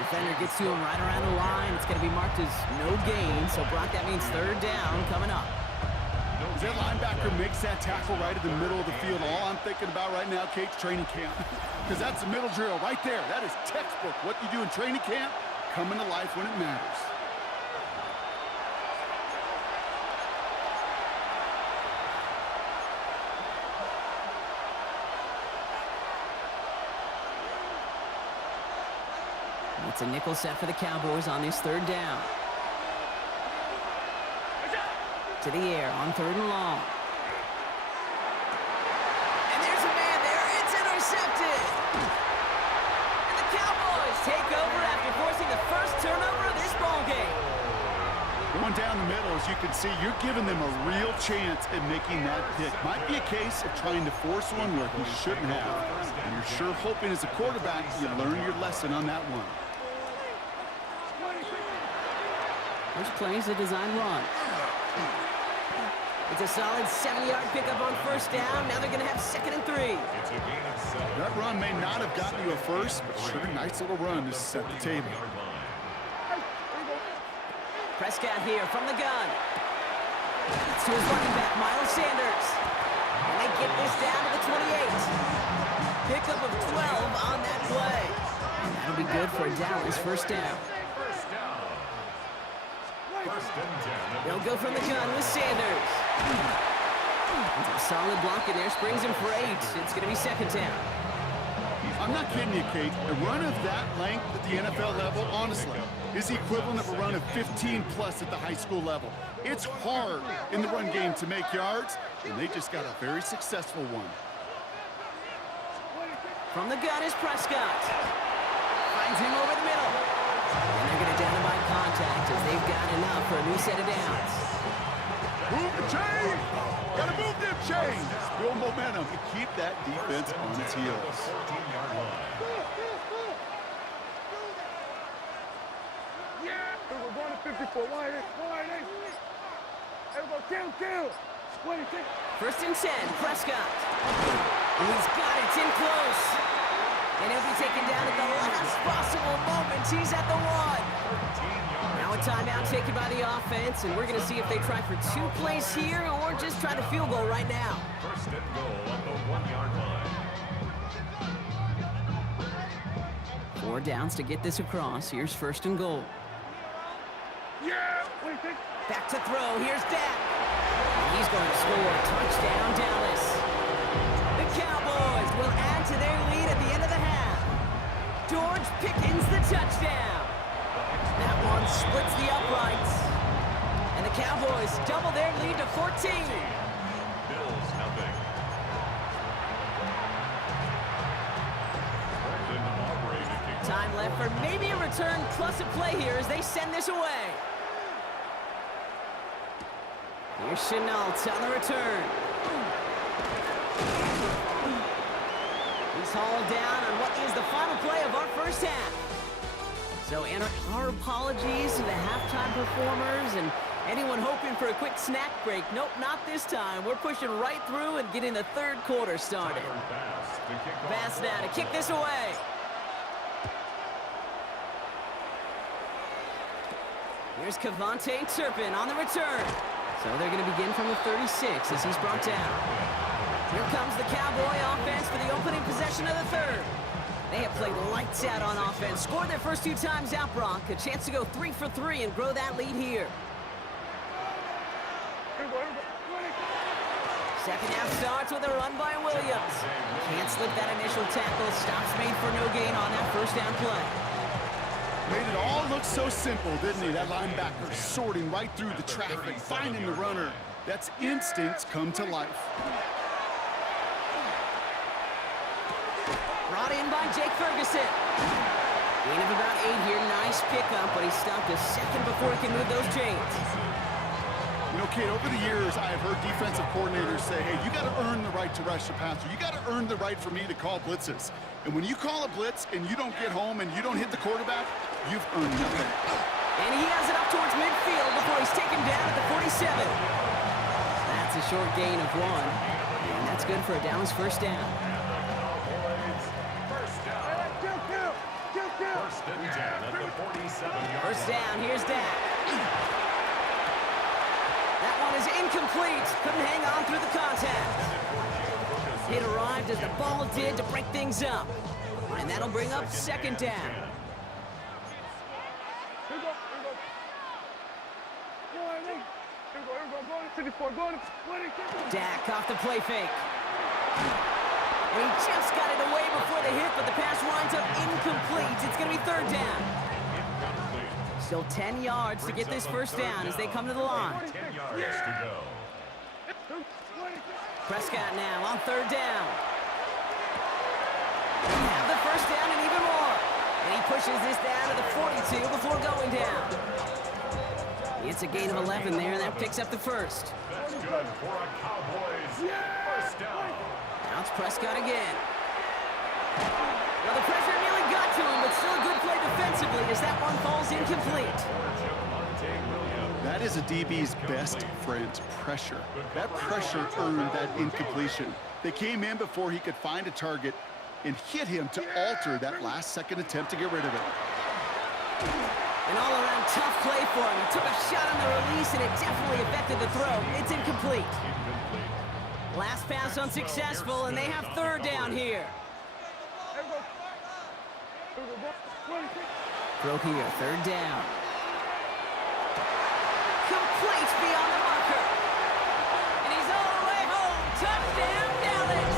Defender gets to him right around the line. It's going to be marked as no gain. So, Brock, that means third down coming up. As that linebacker makes that tackle right in the middle of the field, all I'm thinking about right now, Kate's training camp. Because that's the middle drill right there. That is textbook. What you do in training camp, coming to life when it matters. It's a nickel set for the Cowboys on this third down. To the air on third and long. And there's a man there. It's intercepted. And the Cowboys take over after forcing the first turnover of this ball game. Going down the middle, as you can see, you're giving them a real chance at making that pick. Might be a case of trying to force one where he shouldn't have. And you're sure hoping as a quarterback you learn your lesson on that one. First play is a design run. It's a solid 70-yard pickup on first down. Now they're going to have 2nd and 3. It's a gain of 7. That run may not have gotten you a first, but sure, nice little run to set the table. Prescott here from the gun. It's to his running back, Miles Sanders. And they get this down to the 28. Pickup of 12 on that play. And that'll be good for a Dallas first down. They'll go from the gun with Sanders. A solid block in there, springs him for 8. It's going to be 2nd down. I'm not kidding you, Kate. A run of that length at the NFL level, honestly, is the equivalent of a run of 15-plus at the high school level. It's hard in the run game to make yards, and they just got a very successful one. From the gun is Prescott. Finds him over the middle. And they're going to down him by contact as they've got enough for a new set of downs. Move the chain! Gotta move them chains! Build momentum and keep that defense on its heels. 14-yard line. We're going to 54. Wide eight. Everybody kill. 26. 1st and 10, Prescott. And he's got it. It's in close. And he'll be taken down at the last possible moment. He's at the 1. Now a timeout taken by the offense, and we're going to see if they try for 2 plays here or just try the field goal right now. 1st and goal on the 1-yard line. 4 downs to get this across. Here's 1st and goal. Yeah. What do you think? Back to throw. Here's Dak. And he's going to score. Touchdown, Dallas. The Cowboys will add to their lead at the end of the half. George Pickens the touchdown. That one splits the uprights. And the Cowboys double their lead to 14. Bills nothing. Time left for maybe a return plus a play here as they send this away. Here's Chenault on the return. He's hauled down on what is the final play of our first half. So, our apologies to the halftime performers and anyone hoping for a quick snack break. Nope, not this time. We're pushing right through and getting the 3rd quarter started. Bass now to kick this away. Here's Kevontae Turpin on the return. So they're going to begin from the 36 as he's brought down. Here comes the Cowboy offense for the opening possession of the 3rd. They have played lights out on offense, scored their first 2 times out, Brock. A chance to go 3 for 3 and grow that lead here. Second half starts with a run by Williams. Can't slip that initial tackle. Stops made for no gain on that first down play. Made it all look so simple, didn't he? That linebacker sorting right through the traffic, finding the runner. That's instincts come to life. Brought in by Jake Ferguson. Gain of about 8 here. Nice pickup, but he stopped a second before he can move those chains. You know, Kate, over the years, I have heard defensive coordinators say, hey, you got to earn the right to rush the passer. You got to earn the right for me to call blitzes. And when you call a blitz and you don't get home and you don't hit the quarterback, you've earned nothing. And he has it up towards midfield before he's taken down at the 47. That's a short gain of 1. And that's good for a Dallas first down. First down. First and 10 at the 47-yard First down, here's Dak. That one is incomplete. Couldn't hang on through the contact. It arrived as the ball did to break things up. And that'll bring up second down. Dak off the play fake. And he just got it away before the hit, but the pass winds up incomplete. It's going to be third down. Still 10 yards to get this first down as they come to the line. 10 yards to go. Prescott now on third down. They have the first down and even more. And he pushes this down to the 42 before going down. It's a gain of 11 there, and that picks up the first. That's good for a Cowboys first down. Now it's Prescott again. Well, the pressure nearly got to him, but still a good play defensively as that one falls incomplete. That is a DB's best friend, pressure. That pressure earned that incompletion. They came in before he could find a target and hit him to alter that last-second attempt to get rid of it. An all-around tough play for him. He took a shot on the release, and it definitely affected the throw. It's incomplete. Last pass unsuccessful, and they have third down here. Throw here, third down. Complete beyond the marker. And he's all the way home. Touchdown, Dallas.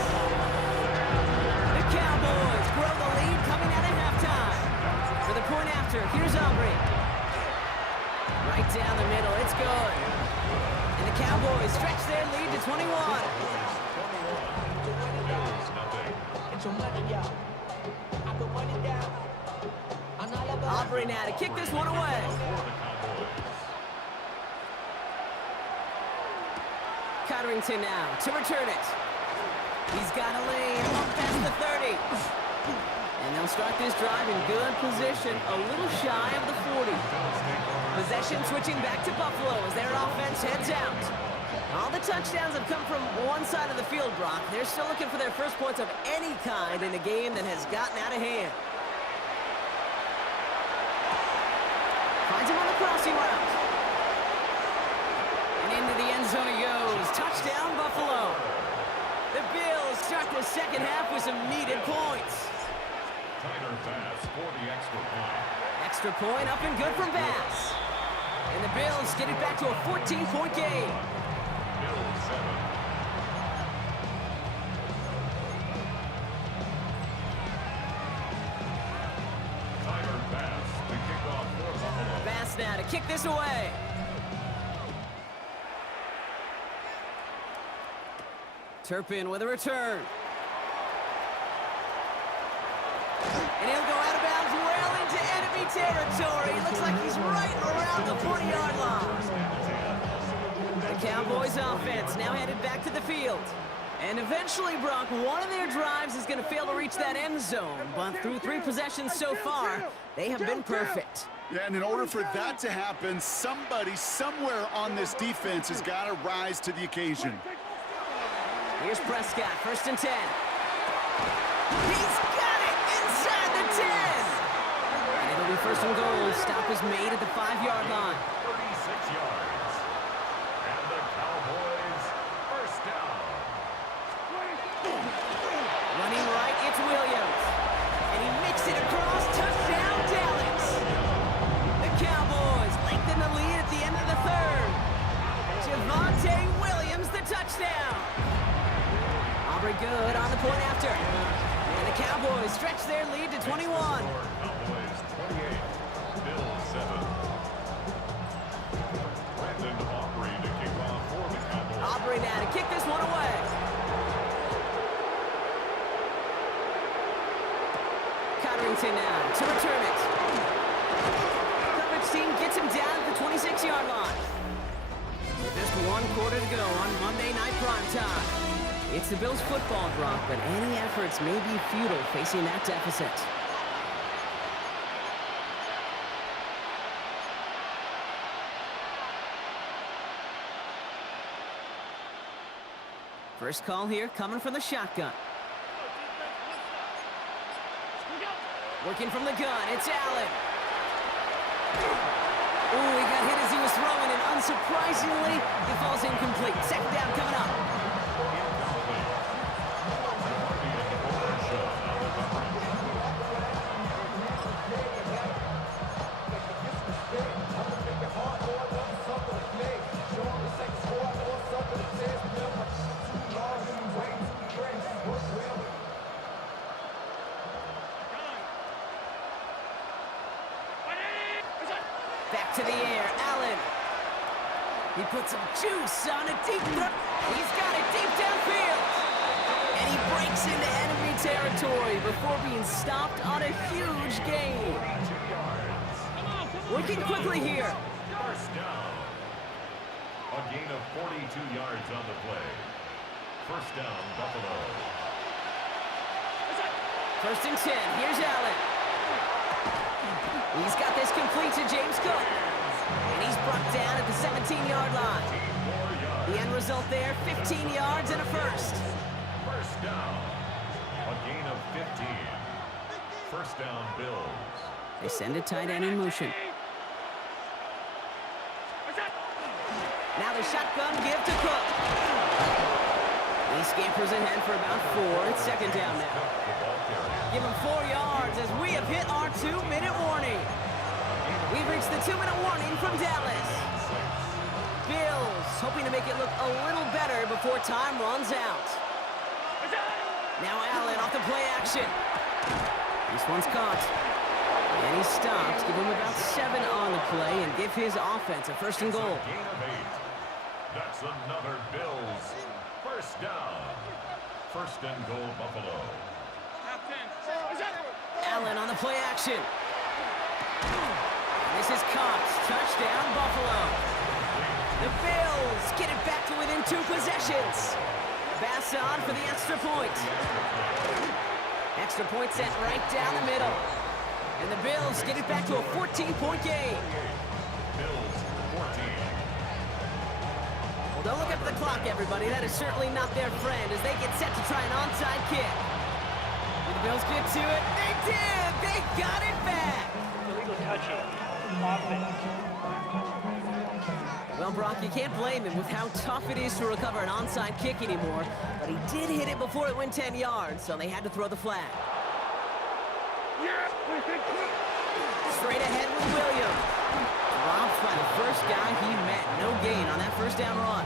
The Cowboys grow the lead coming out of halftime. For the point after, here's Aubrey. Right down the middle, it's good. And the Cowboys stretch their lead to 21. Get your money, y'all. I put money down. Aubrey now to kick this one away. Cotterington now to return it. He's got a lane up past the 30. And they'll start this drive in good position, a little shy of the 40. Possession switching back to Buffalo as their offense heads out. All the touchdowns have come from one side of the field, Brock. They're still looking for their first points of any kind in a game that has gotten out of hand. Finds him on the crossing route. And into the end zone he goes. Touchdown, Buffalo. The Bills start the second half with some needed points. Tighter pass for the extra point. Extra point up and good from Bass. And the Bills get it back to a 14-point game. Bills 7. Tighter pass to kick off for Buffalo. Bass now to kick this away. Turpin with a return. And he'll go out of bounds well into enemy territory. Looks like he's right around the 40-yard line. The Cowboys offense now headed back to the field. And eventually, Brock, one of their drives is going to fail to reach that end zone. But through 3 possessions so far, they have been perfect. Yeah, and in order for that to happen, somebody somewhere on this defense has got to rise to the occasion. Here's Prescott, first and 10. He's got it inside the 10. And it'll be first and goal. Stop is made at the 5-yard line. 36 yards. And the Cowboys first down. Running right, it's Williams. And he makes it across. Touchdown, Dallas. The Cowboys lengthen the lead at the end of the third. Javonte Williams, the touchdown. Aubrey good on the point after. And the Cowboys stretch their lead to 21. Cowboys 28. Bills 7. Brandon Aubrey to kick off for the Cowboys. Aubrey now to kick this one away. Cotterington now to return it. Coverage team gets him down at the 26-yard line. Just one quarter to go on Monday Night Primetime. It's the Bills football, Brock, but any efforts may be futile facing that deficit. First call here coming from the shotgun. Working from the gun, it's Allen. Ooh, he got hit as he was throwing, and unsurprisingly, he falls incomplete. Second down coming up. Back to the air, Allen. He puts some juice on a deep throw. He's got it deep downfield. And he breaks into enemy territory before being stopped on a huge gain. Working quickly here. First down. A gain of 42 yards on the play. First down, Buffalo. First and 10. Here's Allen. He's got this complete to James Cook. And he's brought down at the 17-yard line. The end result there, 15 yards and a first. First down. A gain of 15. First down, Bills. They send a tight end in motion. Now the shotgun give to Cook. He scampers ahead for about 4. It's second down now. Give him 4 yards as we have hit our 2-minute warning. We've reached the 2-minute warning from Dallas. Bills hoping to make it look a little better before time runs out. Now Allen off the play action. This one's caught. And he stops. Give him about 7 on the play and give his offense a first and goal. Gain of 8. That's another Bills. First down. First and goal, Buffalo. Allen on the play action. This is Cox. Touchdown, Buffalo. The Bills get it back to within 2 possessions. Bass on for the extra point. Extra point sent right down the middle. And the Bills get it back to a 14-point game. Bills 14. Well, don't look up the clock, everybody. That is certainly not their friend as they get set to try an onside kick. Will the Bills get to it? They did! They got it back! Illegal touching. Offense. Well, Brock, you can't blame him with how tough it is to recover an onside kick anymore, but he did hit it before it went 10 yards, so they had to throw the flag. Straight ahead with Williams. Dropped by the first guy he met. No gain on that first down run.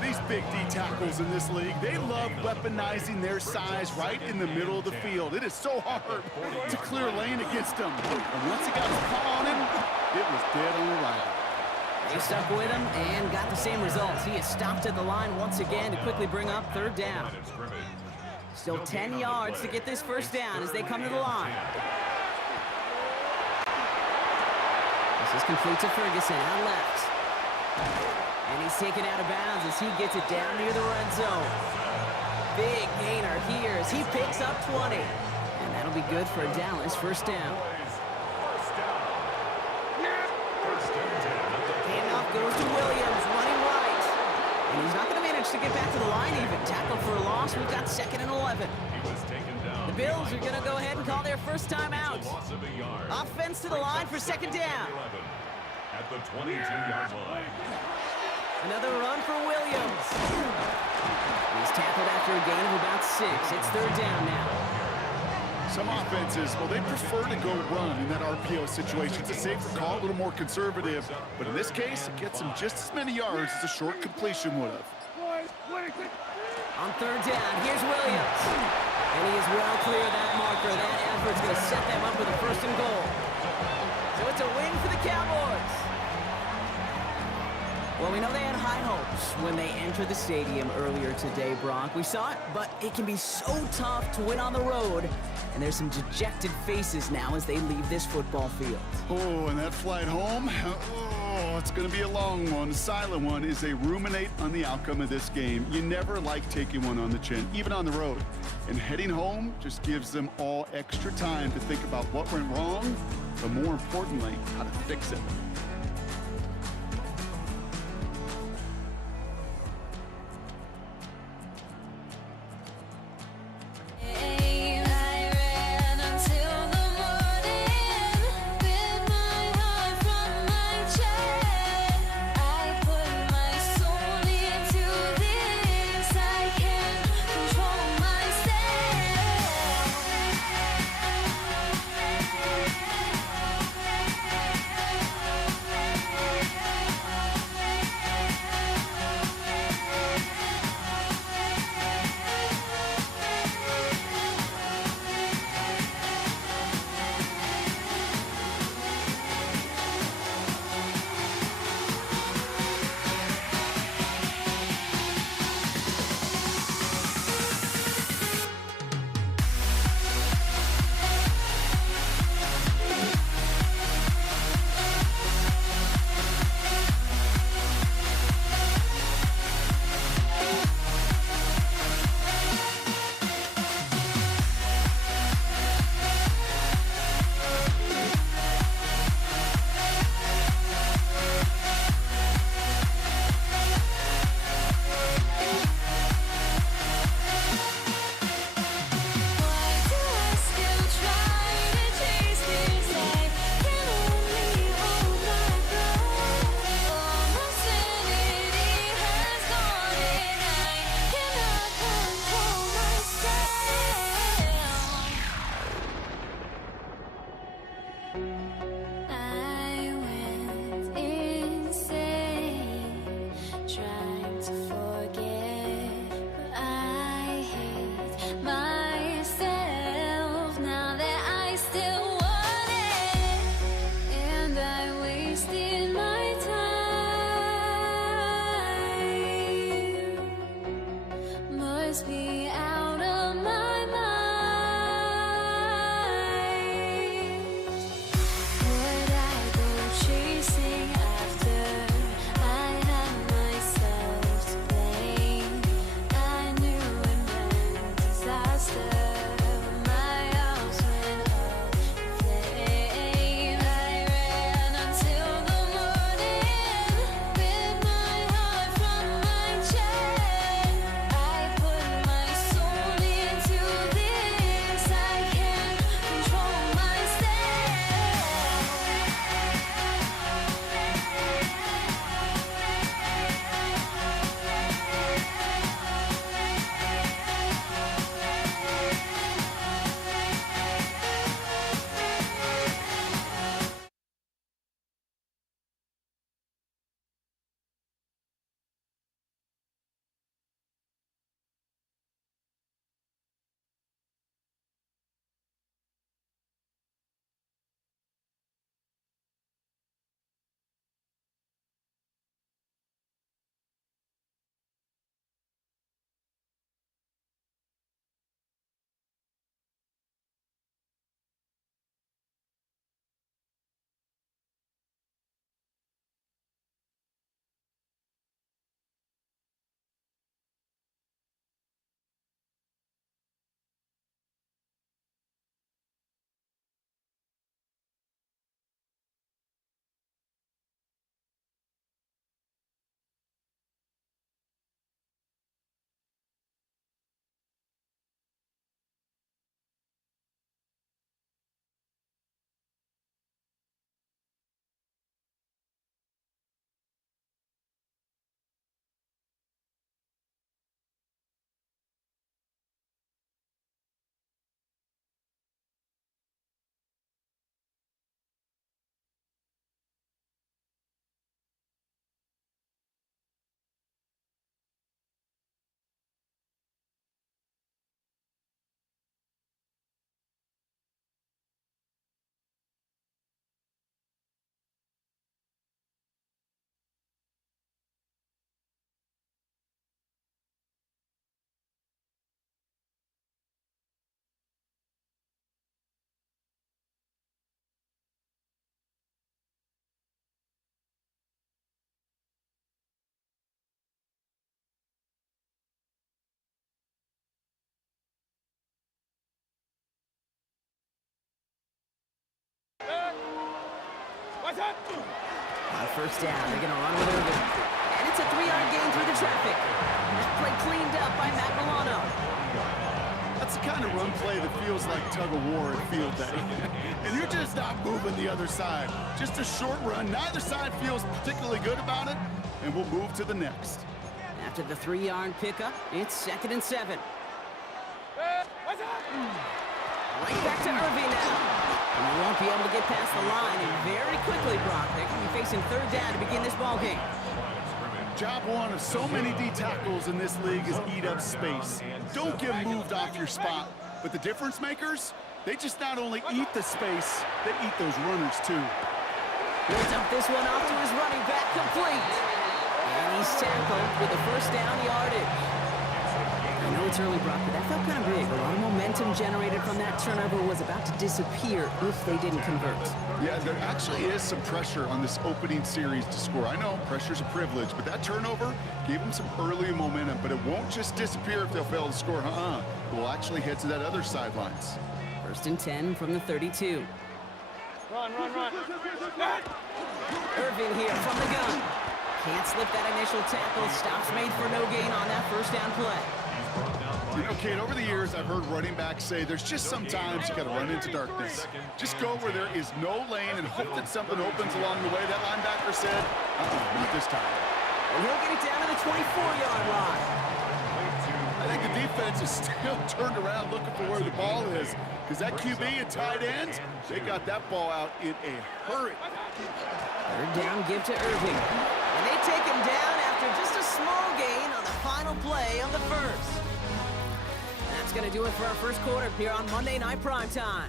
These big D tackles in this league, they love weaponizing their size right in the middle of the field. It is so hard to clear lane against them. And once he got his paw on him, it was dead on arrival. They stuck with him and got the same results. He is stopped at the line once again to quickly bring up third down. Still 10 yards to get this first down as they come to the line. This is complete to Ferguson out left. And he's taken out of bounds as he gets it down near the red zone. Big gainer here as he picks up 20. And that'll be good for a Dallas first down. Handoff goes to Williams, running right. And he's not going to manage to get back to the line even. Tackle for a loss. We've got 2nd and 11. The Bills are going to go ahead and call their first time out. Offense to the line for second down. At the 22-yard line. Another run for Williams. He's tackled after a gain of about 6. It's third down now. Some offenses, well, they prefer to go run in that RPO situation. It's a safer call, a little more conservative. But in this case, it gets them just as many yards as a short completion would have. On third down, here's Williams. And he is well clear of that marker. That effort's going to set them up with a first and goal. So it's a win for the Cowboys. Well, we know they had high hopes when they entered the stadium earlier today, Brock. We saw it, but it can be so tough to win on the road. And there's some dejected faces now as they leave this football field. Oh, and that flight home, oh, Oh, it's going to be a long one, a silent one, is they ruminate on the outcome of this game. You never like taking one on the chin, even on the road. And heading home just gives them all extra time to think about what went wrong, but more importantly, how to fix it. On first down, they're going to run with Irvin. And it's a 3-yard gain through the traffic. That play cleaned up by Matt Milano. That's the kind of run play that feels like tug-of-war at field day. And you're just not moving the other side. Just a short run. Neither side feels particularly good about it, and we'll move to the next. After the 3-yard pickup, it's 2nd and 7. Right back to Irving now. And he won't be able to get past the line, and very quickly, Brock, they're going to be facing 3rd down to begin this ball game. Job one of so many D tackles in this league is eat up space. Don't get moved off your spot. But the difference makers, they just not only eat the space, they eat those runners too. He'll dump this one off to his running back, complete. And he's tackled with the first down yardage. I know it's early, Brock, but that felt kind of big. A lot of momentum generated from that turnover was about to disappear if they didn't convert. Yeah, there actually is some pressure on this opening series to score. I know pressure's a privilege, but that turnover gave them some early momentum, but it won't just disappear if they'll fail to score. It will actually head to that other sidelines. 1st and 10 from the 32. Run. Irvin here from the gun. Can't slip that initial tackle. Stops made for no gain on that first down play. You know, Kate, over the years, I've heard running backs say there's just sometimes you got to run into darkness. Just go where there is no lane and hope that something opens along the way. That linebacker said, not this time. And he'll get it down to the 24-yard line. I think the defense is still turned around looking for where the ball is, because that QB and tight end, they got that ball out in a hurry. 3rd down, give to Irving. And they take him down after just a small gain on the final play of the first. That's going to do it for our first quarter here on Monday Night Primetime.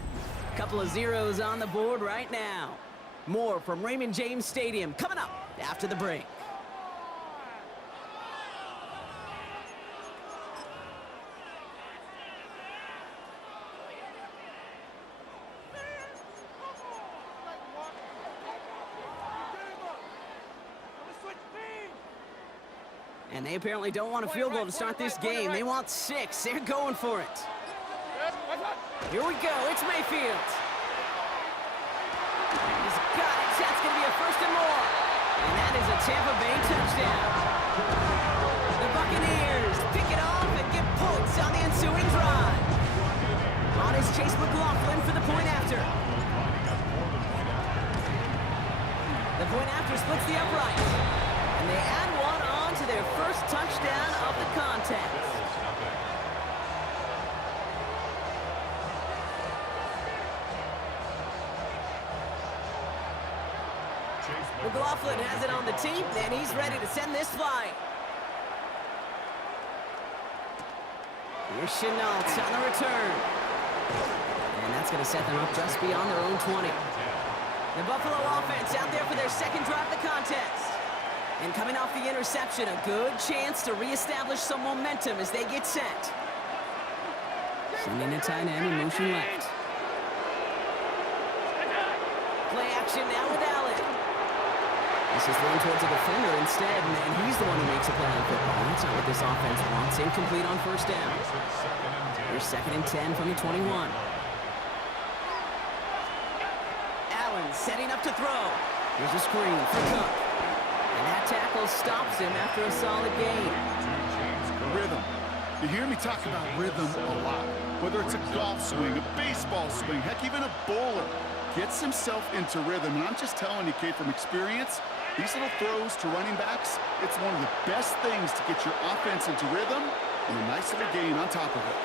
A couple of zeros on the board right now. More from Raymond James Stadium coming up after the break. And they apparently don't want a field goal to start this game. They want 6. They're going for it. Here we go. It's Mayfield. He's got it. That's going to be a 1st and more. And that is a Tampa Bay touchdown. The Buccaneers pick it off and get points on the ensuing drive. On is Chase McLaughlin for the point after. The point after splits the upright. And they add one on to their first touchdown of the contest. McLaughlin has it on the team, and he's ready to send this flying. Here's Chenault on the return. And that's going to set them up just beyond their own 20. The Buffalo offense out there for their 2nd drive of the contest. And coming off the interception, a good chance to reestablish some momentum as they get set. Sending a tight end in motion left. Play action now with Allen. This is thrown towards a defender instead, and he's the one who makes a play on football. That's not what this offense wants. Incomplete on first down. Here's 2nd and 10 from the 21. Allen setting up to throw. Here's a screen for Cook. And that tackle stops him after a solid gain. Rhythm. You hear me talk about rhythm a lot. Whether it's a golf swing, a baseball swing, heck, even a bowler gets himself into rhythm. And I'm just telling you, Kate, from experience, these little throws to running backs, it's one of the best things to get your offense into rhythm and a nice little gain on top of it.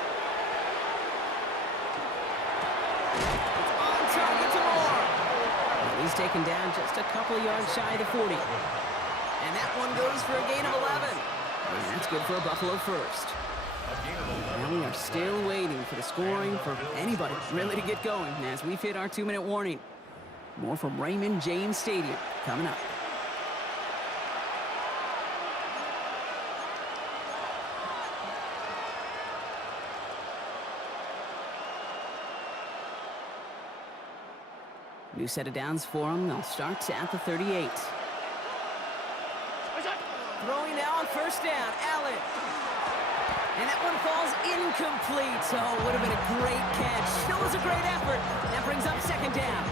It's on target to Moore. He's taken down just a couple of yards shy of the 40. And that one goes for a gain of 11. And that's good for a Buffalo first. Now we are still waiting for the scoring for anybody really to get going as we've hit our 2-minute warning. More from Raymond James Stadium coming up. New set of downs for them. They'll start at the 38. Throwing now on first down, Allen. And that one falls incomplete. So it would have been a great catch. Still was a great effort. That brings up 2nd down.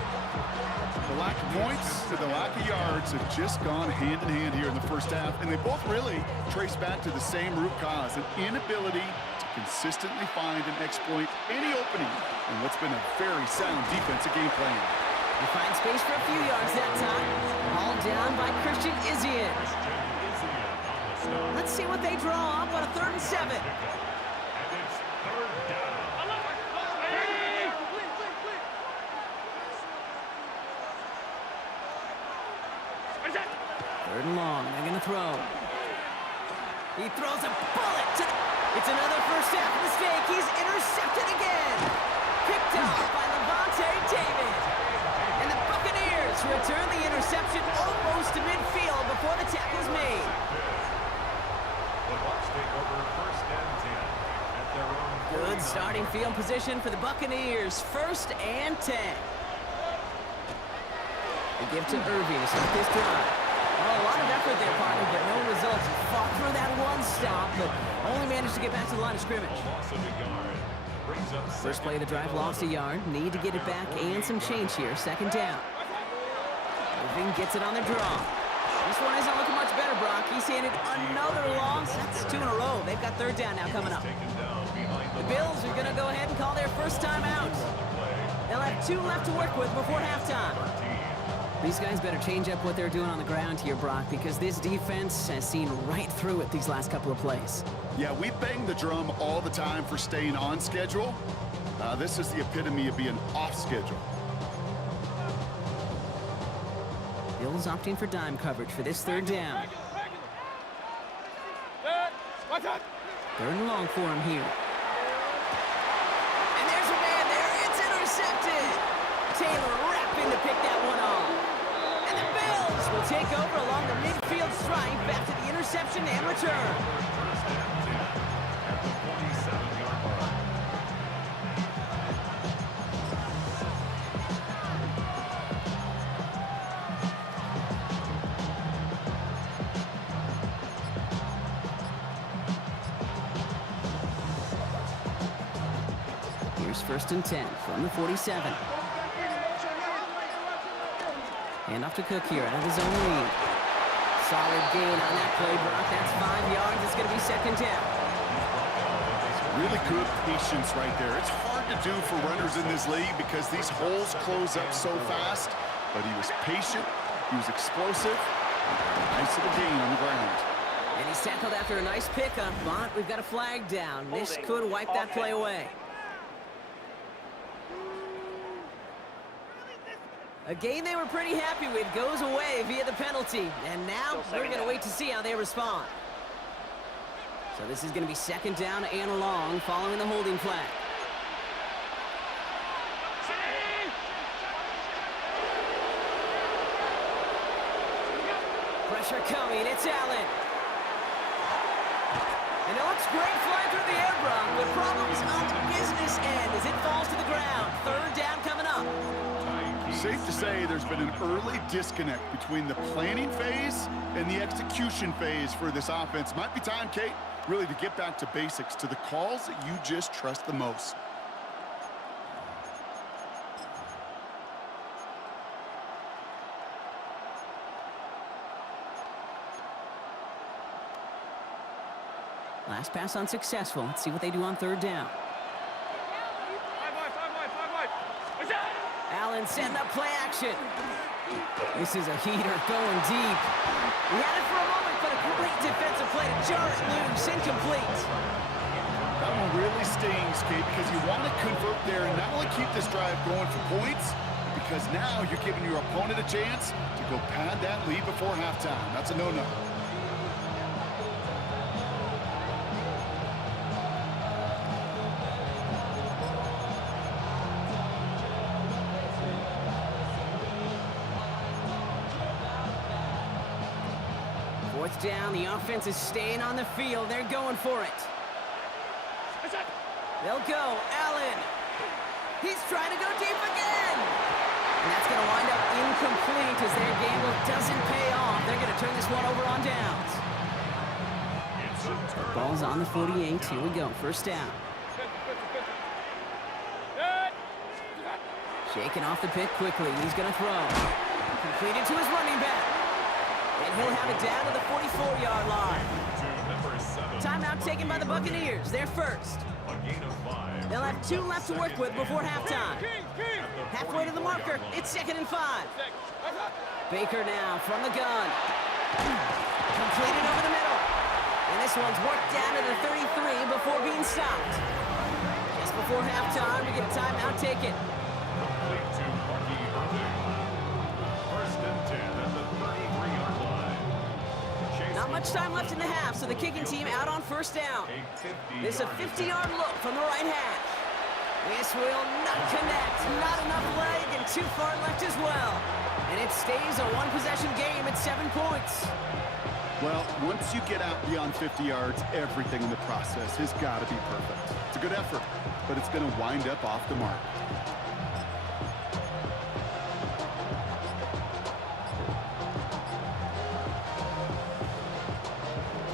The lack lack of points to the lack of yards have just gone hand in hand here in the first half, and they both really trace back to the same root cause, an inability to consistently find and exploit any opening in what's been a very sound defensive game plan. They find space for a few yards that time. All down by Christian Izien. Let's see what they draw up on a 3rd and 7. And it's third down. Third and long. They're going to throw. He throws a bullet to It's another first half mistake. He's intercepted again. Picked off by Levante David. And the Buccaneers return the interception almost to midfield before the tackle's made. The Bucs take over first and 10 at their own. Good starting field position for the Buccaneers. 1st and 10. They give to Irving to start this drive. Oh, a lot of effort there, partner, but no results. Fought through that one stop, but only managed to get back to the line of scrimmage. Loss of a yard. Brings up First play of the drive, lost a yard. Need to get it back and some change here. 2nd down. Irving gets it on the draw. This one isn't looking much better, Brock. He's handed another loss. That's 2 in a row. They've got 3rd down now coming up. taken down behind The Bills are going to go ahead and call their first time out. They'll have 2 left to work with before halftime. These guys better change up what they're doing on the ground here, Brock, because this defense has seen right through it these last couple of plays. Yeah, we bang the drum all the time for staying on schedule. This is the epitome of being off schedule. Bills opting for dime coverage for this 3rd down. 3rd and long for him here. And there's a man there. It's intercepted. Taylor rapping to pick that one off. And the Bills will take over along the midfield stripe back to the interception and return. first and 10 at the 47-yard line. Here's 1st and 10 from the 47. Hand off to Cook here out of his own lead. Solid gain on that play, Brock. That's 5 yards. It's going to be 2nd down. Really good patience right there. It's hard to do for runners in this league because these holes close up so fast, but he was patient, he was explosive, nice little gain on the ground. And he's tackled after a nice pickup, but we've got a flag down. This could wipe that play away. A game they were pretty happy with goes away via the penalty. And now we're going to wait to see how they respond. So this is going to be 2nd down and long following the holding flag. Pressure coming. It's Allen. And it looks great flying through the air, Brock, but problems on the business end as it falls to the ground. 3rd down coming up. Safe to say there's been an early disconnect between the planning phase and the execution phase for this offense. Might be time, Kate, really to get back to basics, to the calls that you just trust the most. Last pass unsuccessful. Let's see what they do on 3rd down. Allen setting up play action. This is a heater going deep. He had it for a moment, but a great defensive play to jar it loose. Incomplete. That one really stings, Kate, because you want to convert there and not only keep this drive going for points, because now you're giving your opponent a chance to go pad that lead before halftime. That's a no-no. Down, the offense is staying on the field. They're going for it. They'll go. Allen. He's trying to go deep again. And that's going to wind up incomplete as their gamble doesn't pay off. They're going to turn this one over on downs. Ball's on the 48. Here we go. 1st down. Shaking off the pick quickly. He's going to throw. Completed to his running back. And he'll have it down to the 44-yard line. To number 7. Timeout taken by the Buccaneers. They're first. A gain of 5. They'll have 2 left to work with before halftime. Halfway to the marker. It's 2nd and 5. Baker now from the gun. Completed over the middle. And this one's worked down to the 33 before being stopped. Just before halftime, we get a timeout taken. Complete to Marky Irving. First and 10 at the 33-yard line. Chase Not much time left in the half, so the kicking team out on first down. This is a 50-yard look from the right hash. This will not connect. Not enough leg and too far left as well. And it stays a one-possession game at 7 points. Well, once you get out beyond 50 yards, everything in the process has got to be perfect. It's a good effort, but it's going to wind up off the mark.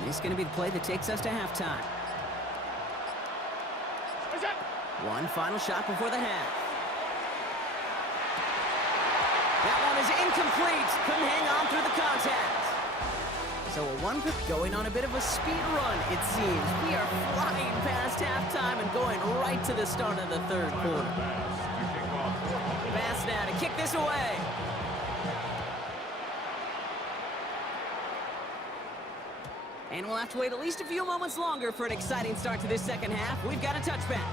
This is going to be the play that takes us to halftime. One final shot before the half. That one is incomplete. Couldn't hang on through the contact. So a one going on a bit of a speed run, it seems. We are flying past halftime and going right to the start of the third quarter. Bass now to kick this away. And we'll have to wait at least a few moments longer for an exciting start to this second half. We've got a touchback.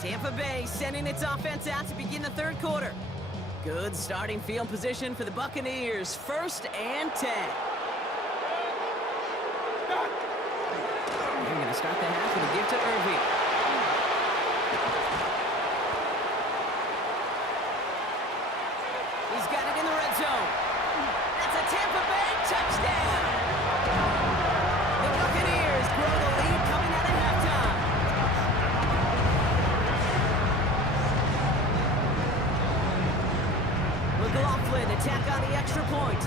Tampa Bay sending its offense out to begin the third quarter. Good starting field position for the Buccaneers. 1st and 10. They're going to start the half with a give to Irving. He's got it in the red zone. That's a Tampa Bay touchdown. The Buccaneers grow the lead coming out of halftime. McLaughlin attack on the extra point.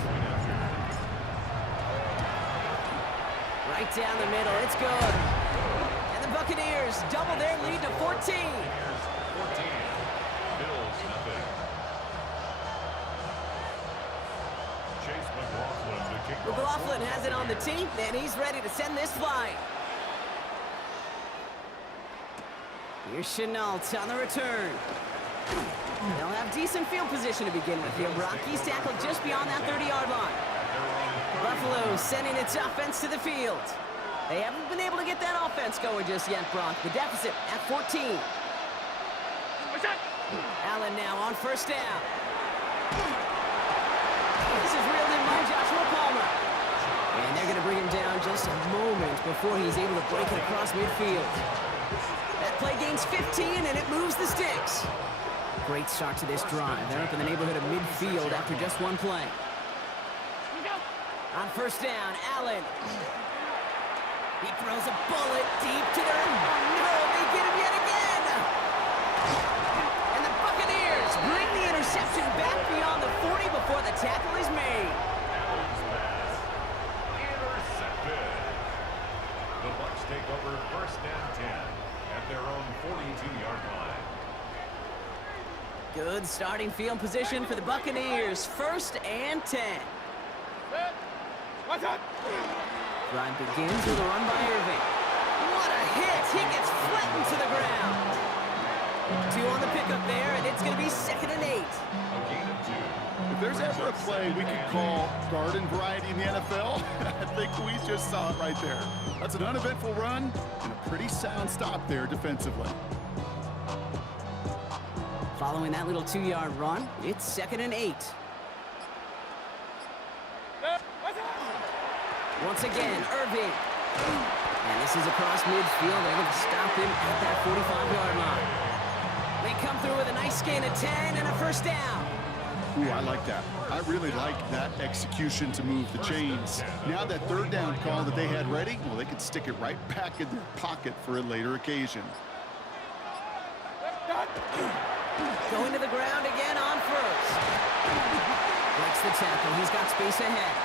Right down the middle, it's good. And the Buccaneers double their lead to 14. 14. Bills nothing. Chase McLaughlin to kick off. McLaughlin has it on the team, and he's ready to send this flying. Here's Chenault on the return. They'll have decent field position to begin with here, Brock. He's tackled just beyond that 30-yard line. Buffalo sending its offense to the field. They haven't been able to get that offense going just yet, Brock. The deficit at 14. Allen now on first down. This is reeled in by Joshua Palmer. And they're going to bring him down just a moment before he's able to break it across midfield. That play gains 15, and it moves the sticks. Great start to this drive. They're up in the neighborhood of midfield after just one play. On first down, Allen. He throws a bullet deep to their... Oh, no, they get him yet again! And the Buccaneers bring the interception back beyond the 40 before the tackle is made. Allen's pass. Intercepted. The Bucs take over 1st and 10 at their own 42-yard line. Good starting field position for the Buccaneers. 1st and 10. Drive begins with a run by Irving. What a hit! He gets flattened to the ground. 2 on the pickup there, and it's going to be 2nd and 8. A gain of 2. If there's ever a play we could call garden variety in the NFL, I think we just saw it right there. That's an uneventful run and a pretty sound stop there defensively. Following that little 2-yard run, it's 2nd and 8. Once again, Irving. And this is across midfield. They're going to stop him at that 45-yard line. They come through with a nice gain of 10 and a first down. Ooh, I like that. I really like that execution to move the chains. Now that 3rd down call that they had ready, well, they could stick it right back in their pocket for a later occasion. Going to the ground again on first. Breaks the tackle. He's got space ahead.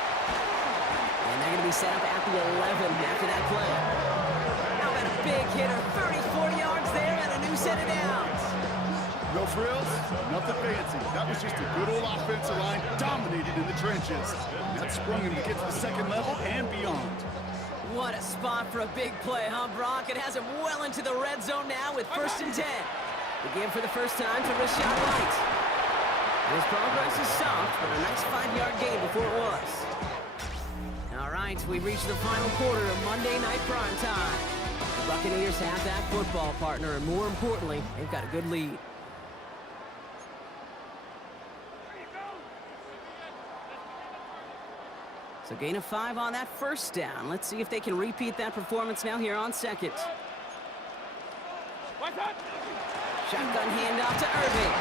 And they're going to be set up at the 11 after that play. How about a big hitter? 34 yards there and a new set of downs. No frills, nothing fancy. That was just a good old offensive line dominated in the trenches. And that sprung him to get to the second level and beyond. What a spot for a big play, huh, Brock? It has him well into the red zone now with 1st and 10. The game for the first time to Rashad White. His progress is soft, but a nice 5-yard gain before it was. All right, we've reached the final quarter of Monday Night Prime Time. The Buccaneers have that football partner, and more importantly, they've got a good lead. So gain of 5 on that first down. Let's see if they can repeat that performance now here on second. Shotgun handoff to Irving.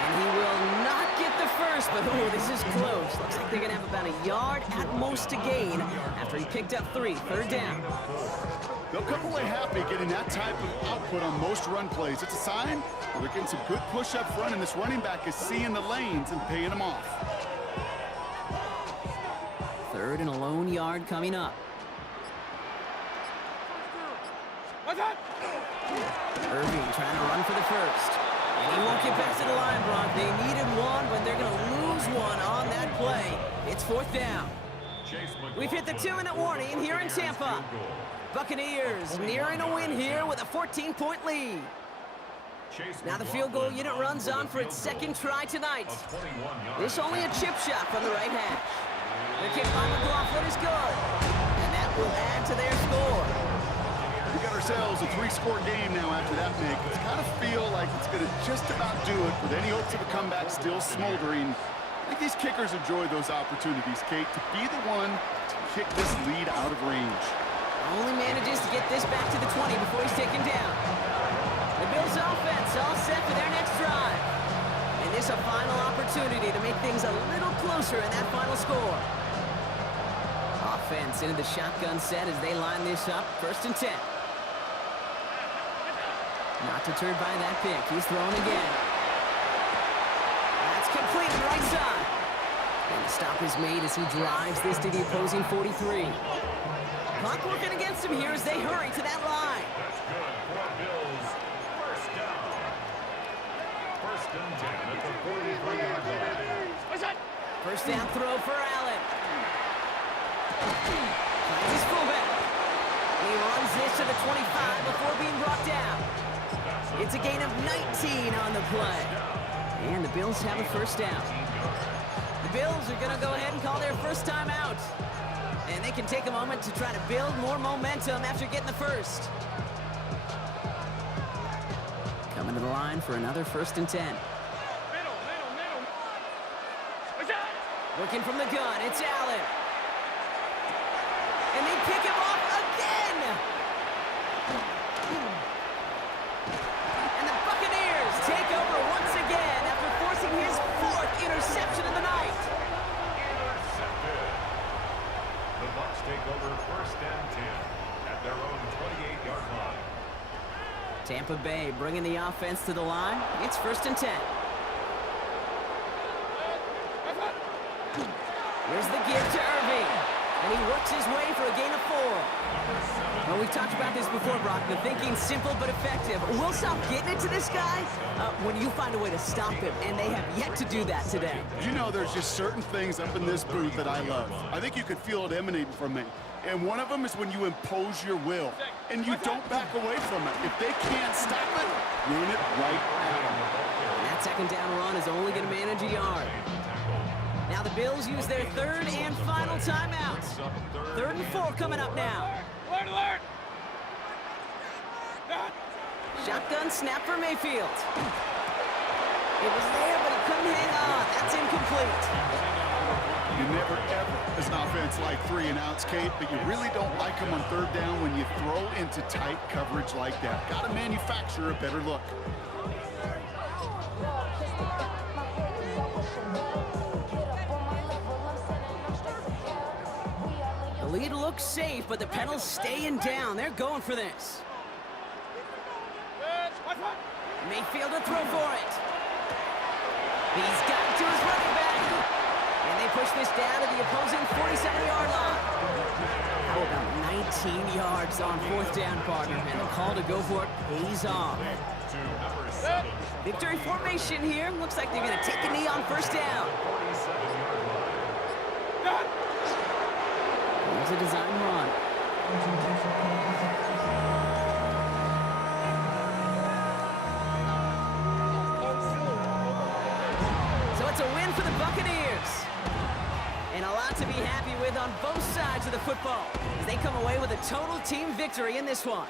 And he will not get the first, but oh, this is close. Looks like they're going to have about a yard at most to gain after he picked up 3. 3rd down. They'll come away happy getting that type of output on most run plays. It's a sign they're getting some good push up front, and this running back is seeing the lanes and paying them off. 3rd and a lone yard coming up. Irving trying to run for the first. And he won't get back to the line, Brock. They needed one, but they're going to lose one on that play. It's 4th down. We've hit the 2-minute warning here in Tampa. Buccaneers nearing a win here with a 14-point lead. Now the field goal unit runs on for its 2nd try tonight. This only a chip shot from the right hash. The kick by McLaughlin is good, and that will add to their score. We got ourselves a 3-score game now after that, Nick. It's kind of feel like it's going to just about do it with any hopes of a comeback still smoldering. I think these kickers enjoy those opportunities, Kate, to be the one to kick this lead out of range. Only manages to get this back to the 20 before he's taken down. The Bills offense all set for their next drive. And this a final opportunity to make things a little closer in that final score. Offense into the shotgun set as they line this up. 1st and 10. Not deterred by that pick. He's throwing again. That's complete right side. And the stop is made as he drives this to the opposing 43. Clock working against him here as they hurry to that line. That's good for Bills. 1st down. 1st and 10 at the 43-yard line. 1st down throw for Allen. Finds his fullback. He runs this to the 25 before being brought down. It's a gain of 19 on the play. And the Bills have a 1st down. The Bills are going to go ahead and call their first timeout. And they can take a moment to try to build more momentum after getting the first. Coming to the line for another 1st and 10. Working from the gun, it's Allen. And they pick him off again! And the Buccaneers take over once again after forcing his 4th interception of the night. Intercepted. The Bucs take over 1st and 10 at their own 28-yard line. Tampa Bay bringing the offense to the line. It's 1st and 10. Here's the give to Irving. And he works his way for a gain of 4. Well, we've talked about this before, Brock. The thinking's simple but effective. We'll stop getting it to this guy when you find a way to stop him, and they have yet to do that today. You know, there's just certain things up in this booth that I love. I think you could feel it emanating from me. And one of them is when you impose your will, and you don't back away from it. If they can't stop it, run it right at them. And that 2nd down run is only going to manage a yard. Now the Bills use their 3rd and final timeout. 3rd and 4 coming up now. Alert! Shotgun snap for Mayfield. It was there, but he couldn't hang on. That's incomplete. You never, ever, as an offense, like 3 and outs, Kate, but you really don't like them on 3rd down when you throw into tight coverage like that. Got to manufacture a better look. The lead looks safe, but the pedal's staying down. They're going for this. Mayfield to throw for it. He's got it to his running back. And they push this down to the opposing 47-yard line. How about 19 yards on 4th down, partner? And the call to go for it pays off. to number 7. Victory formation here. Looks like they're going to take a knee on first down. 47-yard line. Here's a design run. So it's a win for the Buccaneers. And a lot to be happy with on both sides of the football as they come away with a total team victory in this one.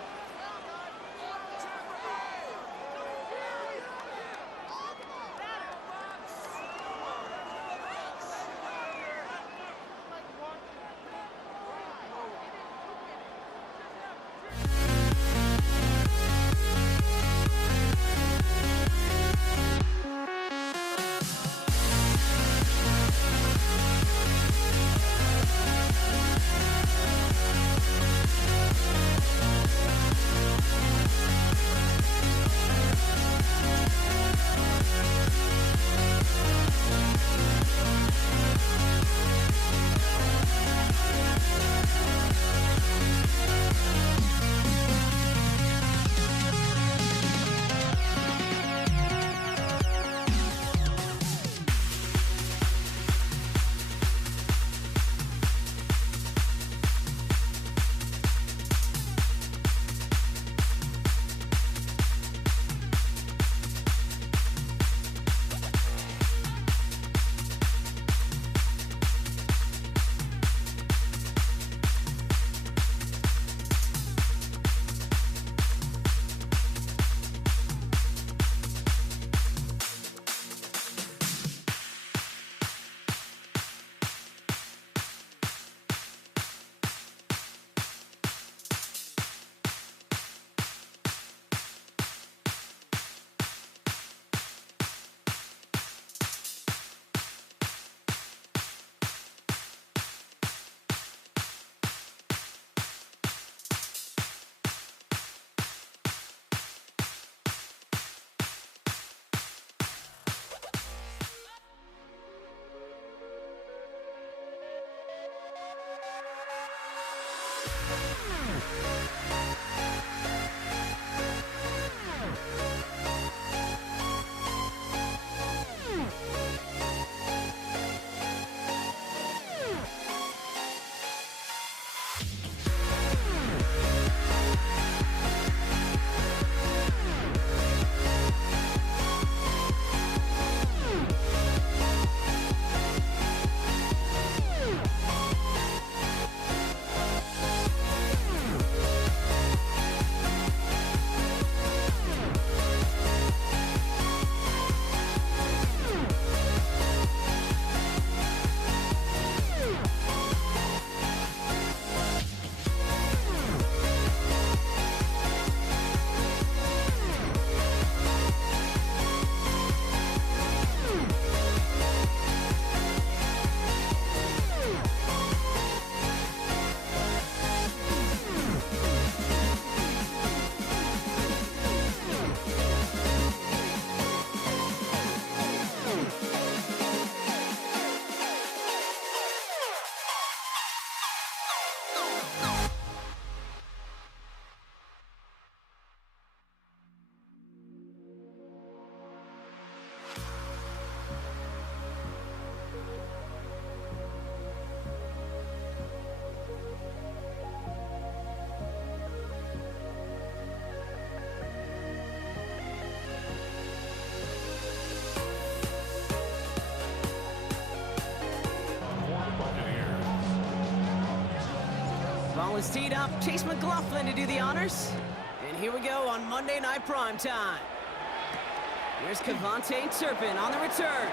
Ball is teed up. Chase McLaughlin to do the honors. And here we go on Monday Night Primetime. Here's Cavante Turpin on the return.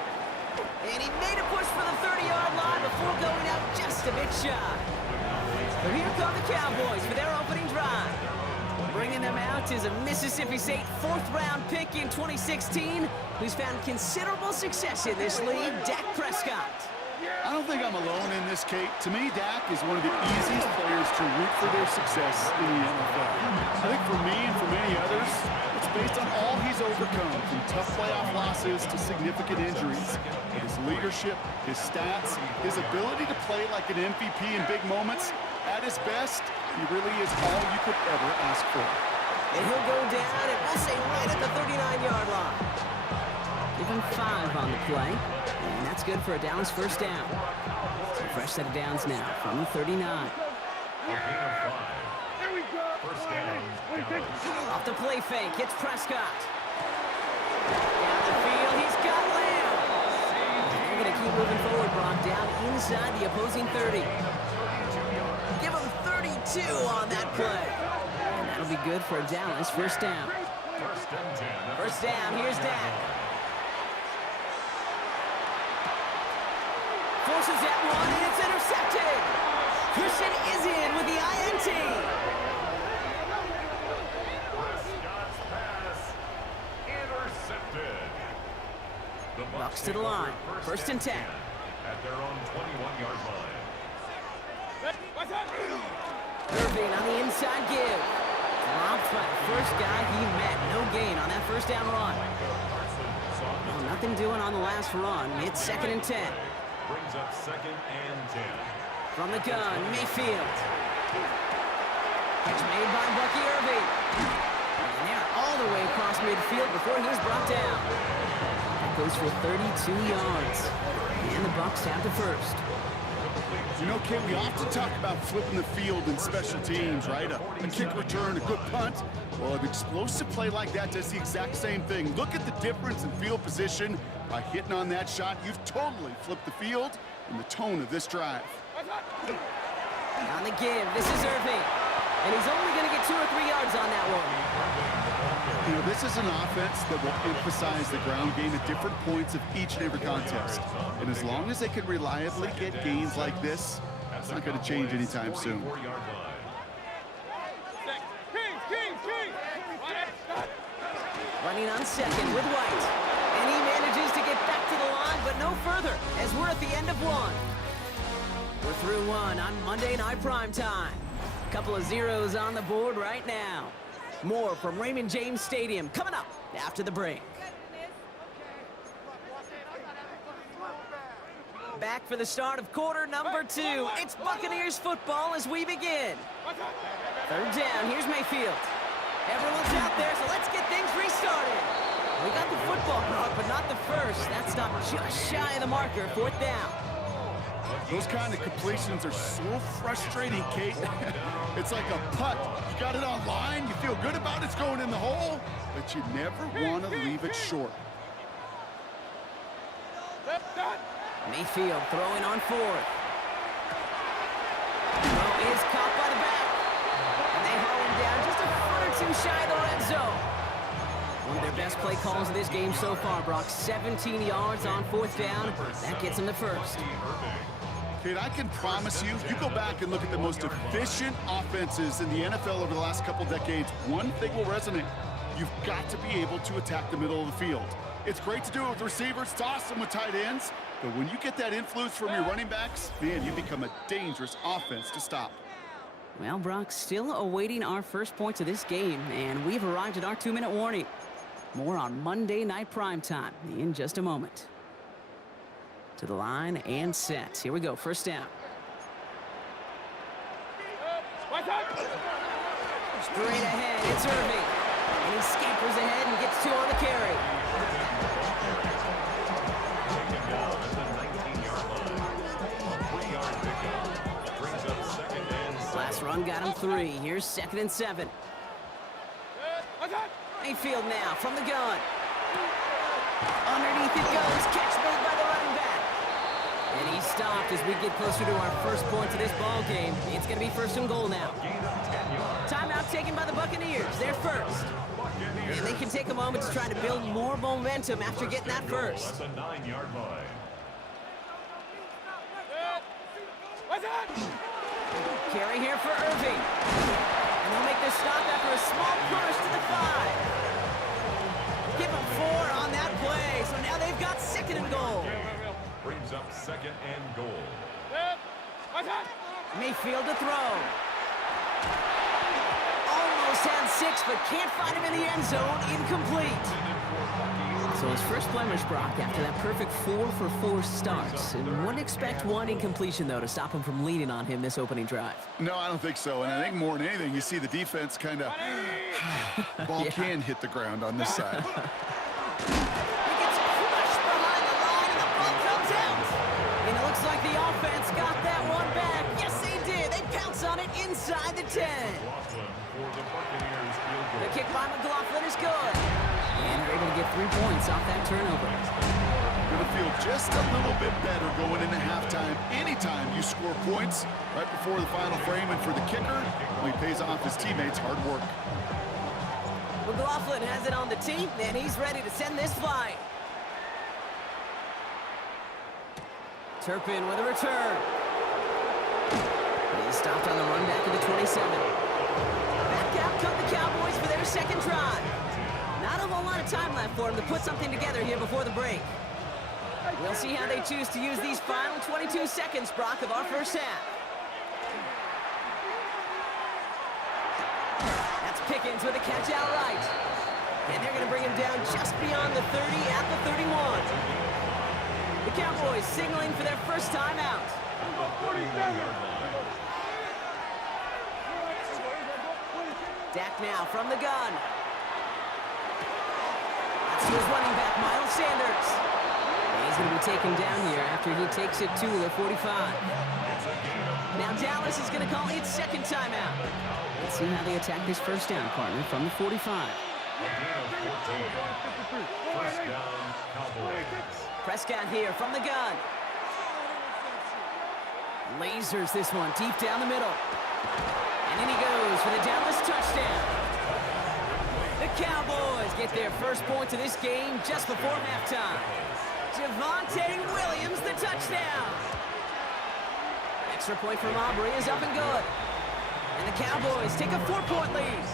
And he made a push for the 30-yard line before going out just a bit shy. But here come the Cowboys for their opening drive. Bringing them out is a Mississippi State fourth-round pick in 2016 who's found considerable success in this league, Dak Prescott. I don't think I'm alone in this, Kate. To me, Dak is one of the easiest players to root for their success in the NFL. I think for me and for many others, it's based on all he's overcome, from tough playoff losses to significant injuries. But his leadership, his stats, his ability to play like an MVP in big moments, at his best, he really is all you could ever ask for. And he'll go down, and we'll say right at the 39-yard line. Give him 5 on the play, and that's good for a Dallas first down. So fresh set of downs now from the 39. A gain of 5. Here we go. First down, Dallas. Off the play fake, hits Prescott. Down the field, he's got Lamb. They're going to keep moving forward, Brock, down inside the opposing 30. Give him 32 on that play. And that'll be good for a Dallas first down. First and 10. First down, here's Dak. Forces that one, and it's intercepted. Christian is in with the INT. Prescott's pass intercepted. The Bucks to the take over line. First and 10. at their own 21-yard line. What's up? Irving on the inside give. Dropped by the first guy he met. No gain on that first down run. Well, nothing doing on the last run. It's second and 10. Brings up second and 10. From the gun, Mayfield. Catch made by Bucky Irving. And they're all the way across midfield before he's brought down. That goes for 32 yards. And the Bucks have the first. You know, Kate, we often talk about flipping the field in special teams, right? A kick return, a good punt. Well, an explosive play like that does the exact same thing. Look at the difference in field position. By hitting on that shot, you've totally flipped the field and the tone of this drive. On the give, this is Irving. And he's only going to get 2 or 3 yards on that one. You know, this is an offense that will emphasize the ground game at different points of each and every contest. And as long as they can reliably get gains like this, it's not going to change anytime soon. Running on second with White. And he manages to get back to the line, but no further, as we're at the end of one. We're through one on Monday Night Primetime. Couple of zeros on the board right now. More from Raymond James Stadium coming up after the break. Back for the start of quarter number 2. It's Buccaneers football as we begin. Third down, here's Mayfield. Everyone's out there, so let's get things restarted. We got the football, Brock, but not the first. That stopped just shy of the marker, fourth down. Those kind of completions are so frustrating, Kate. It's like a putt. You got it on line, you feel good about it's going in the hole, but you never want to leave it short. Mayfield throwing on fourth. Throw is caught by the back. And they haul him down just a foot or two shy of the red zone. One of their best play calls of this game so far, Brock. 17 yards on fourth down. That gets him the first. Kate, I can promise you, if you go back and look at the most efficient offenses in the NFL over the last couple decades, one thing will resonate. You've got to be able to attack the middle of the field. It's great to do it with receivers, toss them with tight ends, but when you get that influence from your running backs, man, you become a dangerous offense to stop. Well, Brock, still awaiting our first points of this game, and we've arrived at our 2-minute warning. More on Monday Night Primetime in just a moment. To the line and set. Here we go, first down. Straight ahead, it's Irving. And he scampers ahead and gets 2 on the carry. Taken down at the 19-yard line. A 3-yard pickup. Brings up second and 7. Last run got him 3. Here's second and 7. Mayfield now from the gun. Underneath it goes. Catch made by the running back. And he stopped as we get closer to our first point of this ball game. It's going to be first and goal now. Gain of 10 yards. Timeout taken by the Buccaneers. They're first. And they can take a moment to try to build more momentum after getting that first. At the 9-yard line. Carry here for Irving. And they'll make this stop after a small push to the 5. Give them 4 on that play. So now they've got second and goal. Brings up second and goal. Mayfield to throw. Almost had 6, but can't find him in the end zone. Incomplete. So his first blemish, Brock, after that perfect 4-for-4 starts. And wouldn't expect one incompletion, though, to stop him from leaning on him this opening drive. No, I don't think so. And I think more than anything, you see the defense kind of ball can hit the ground on this side. He gets crushed behind the line, and the ball comes out. And it looks like the offense got that one back. Yes, they did. They pounce on it inside the 10. The kick by McLaughlin is good. And they're able to get 3 points off that turnover. Gonna feel just a little bit better going into halftime. Anytime you score points right before the final frame, and for the kicker, well, he pays off his teammates' hard work. McLaughlin has it on the tee, and he's ready to send this flying. Turpin with a return. He's stopped on the run back at the 27. Back out come the Cowboys for their second drive. Not a whole lot of time left for them to put something together here before the break. We'll see how they choose to use these final 22 seconds, Brock, of our first half. That's Pickens with a catch out right. And they're going to bring him down just beyond the 30 at the 31. The Cowboys signaling for their first time out. Dak now from the gun. That's to his running back, Miles Sanders. And he's going to be taken down here after he takes it to the 45. Now Dallas is going to call its second timeout. Let's see how they attack this first down, partner, from the 45. Prescott here from the gun. Lasers this one deep down the middle. And in he goes for the Dallas touchdown. The Cowboys get their first point of this game just before halftime. Javonte Williams, the touchdown. Extra point from Aubrey is up and good. And the Cowboys take a 4-point lead.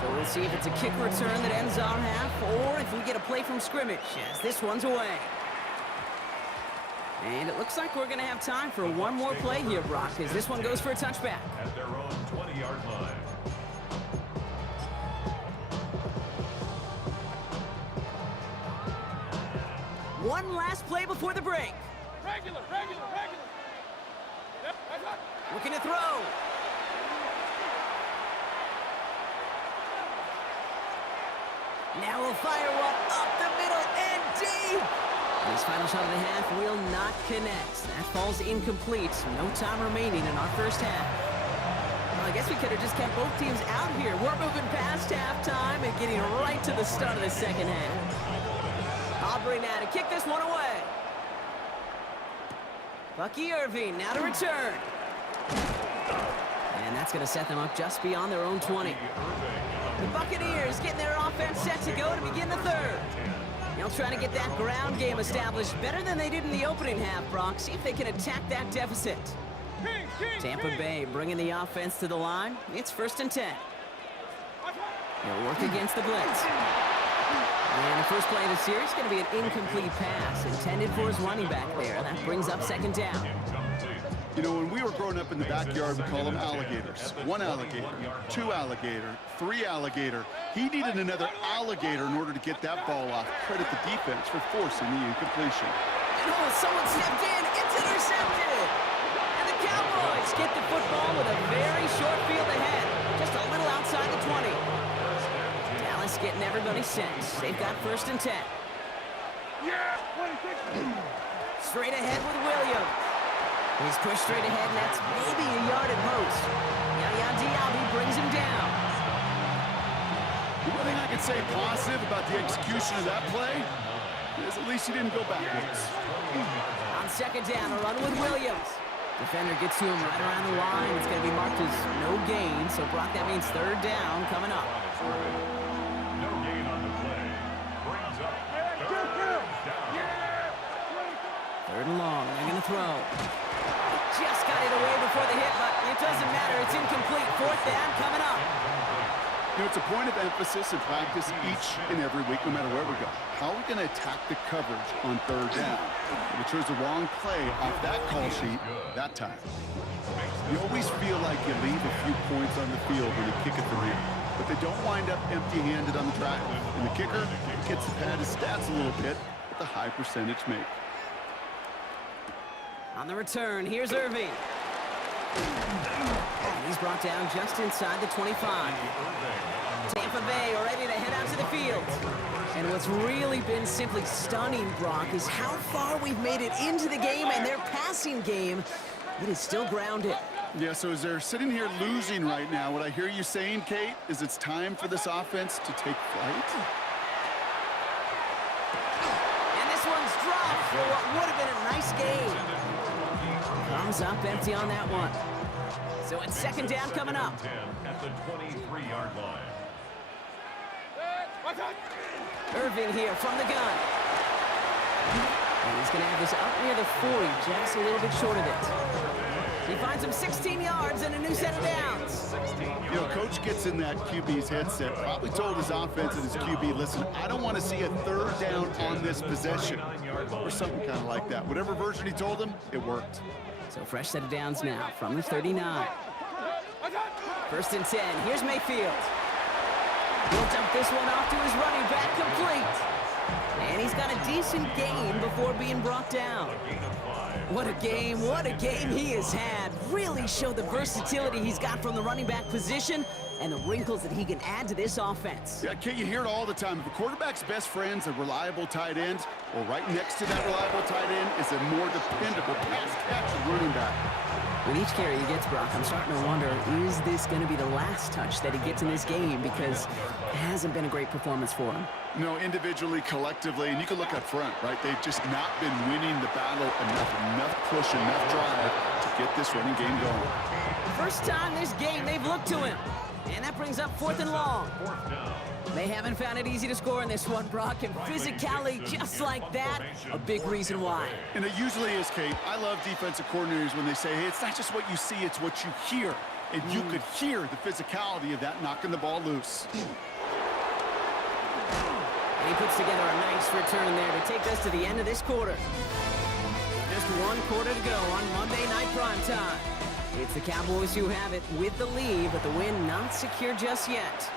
So we'll see if it's a kick return that ends our half, or if we get a play from scrimmage, as this one's away. And it looks like we're going to have time for one more play here, Brock, as this one goes for a touchback. At their own 20-yard line. One last play before the break. Regular. Yep, that's right. Looking to throw. Now we'll fire one up the middle and deep. This final shot of the half will not connect. That falls incomplete. No time remaining in our first half. Well, I guess we could have just kept both teams out here. We're moving past halftime and getting right to the start of the second half. Aubrey now to kick this one away. Bucky Irving now to return. And that's going to set them up just beyond their own 20. The Buccaneers getting their offense set to go to begin the third. They'll try to get that ground game established better than they did in the opening half, Brock. See if they can attack that deficit. Tampa Bay bringing the offense to the line. It's 1st and 10. They'll work against the blitz. And the first play of the series is going to be an incomplete pass intended for his running back there. That brings up 2nd down. You know, when we were growing up in the backyard, we call them alligators. 1 alligator, 2 alligator, 3 alligator. He needed another alligator in order to get that ball off. Credit the defense for forcing the incompletion. And someone stepped in. It's intercepted. And the Cowboys get the football with a very short field ahead. Just a little outside the 20. Dallas getting everybody set. They've got 1st and 10. Yeah, 26. Straight ahead with Williams. He's pushed straight ahead, and that's maybe a yard at most. Yaya Diaby brings him down. The one thing I can say positive about the execution of that play is at least he didn't go backwards. On 2nd down, a run with Williams. Defender gets to him right around the line. It's going to be marked as no gain, so Brock, that means 3rd down coming up. No gain on the play. Brings up 3rd down. 3rd and long. They're going to throw. Just got it away before the hit, but it doesn't matter. It's incomplete. 4th down coming up. You know, it's a point of emphasis in practice each and every week, no matter where we go. How are we going to attack the coverage on third down? We chose the wrong play off that call sheet that time. You always feel like you leave a few points on the field when you kick it from here, but they don't wind up empty-handed on the drive. And the kicker gets to pad his stats a little bit with a high percentage make. On the return, here's Irving. And he's brought down just inside the 25. Tampa Bay are ready to head out to the field. And what's really been simply stunning, Brock, is how far we've made it into the game, and their passing game, it is still grounded. Yeah, so as they're sitting here losing right now, what I hear you saying, Kate, is it's time for this offense to take flight? And this one's dropped for what would have been a nice game. Comes up empty on that one. So it's second down coming up. 10 at the 23-yard line. Irving here from the gun. And he's going to have this up near the 40, just a little bit short of it. He finds him 16 yards and a new set of downs. You know, coach gets in that QB's headset, probably told his offense and his QB, listen, I don't want to see a third down on this possession, or something kind of like that. Whatever version he told him, it worked. So fresh set of downs now from the 39. First and 10, here's Mayfield. He'll dump this one off to his running back, complete. And he's got a decent gain before being brought down. What a game he has had. Really showed the versatility he's got from the running back position and the wrinkles that he can add to this offense. Yeah, Kate, you hear it all the time. If a quarterback's best friend's a reliable tight end, well, right next to that reliable tight end is a more dependable pass-catcher running back. With each carry he gets, Brock, I'm starting to wonder, is this going to be the last touch that he gets in this game? Because it hasn't been a great performance for him. You know, individually, collectively, and you can look up front, right? They've just not been winning the battle enough push, enough drive to get this running game going. First time this game, they've looked to him. And that brings up 4th and long. They haven't found it easy to score in this one, Brock, and physicality just like that, a big reason why. And it usually is, Kate. I love defensive coordinators when they say, hey, it's not just what you see, it's what you hear. And you could hear the physicality of that knocking the ball loose. And he puts together a nice return there to take us to the end of this quarter. Just one quarter to go on Monday Night Primetime. It's the Cowboys who have it with the lead, but the win not secure just yet.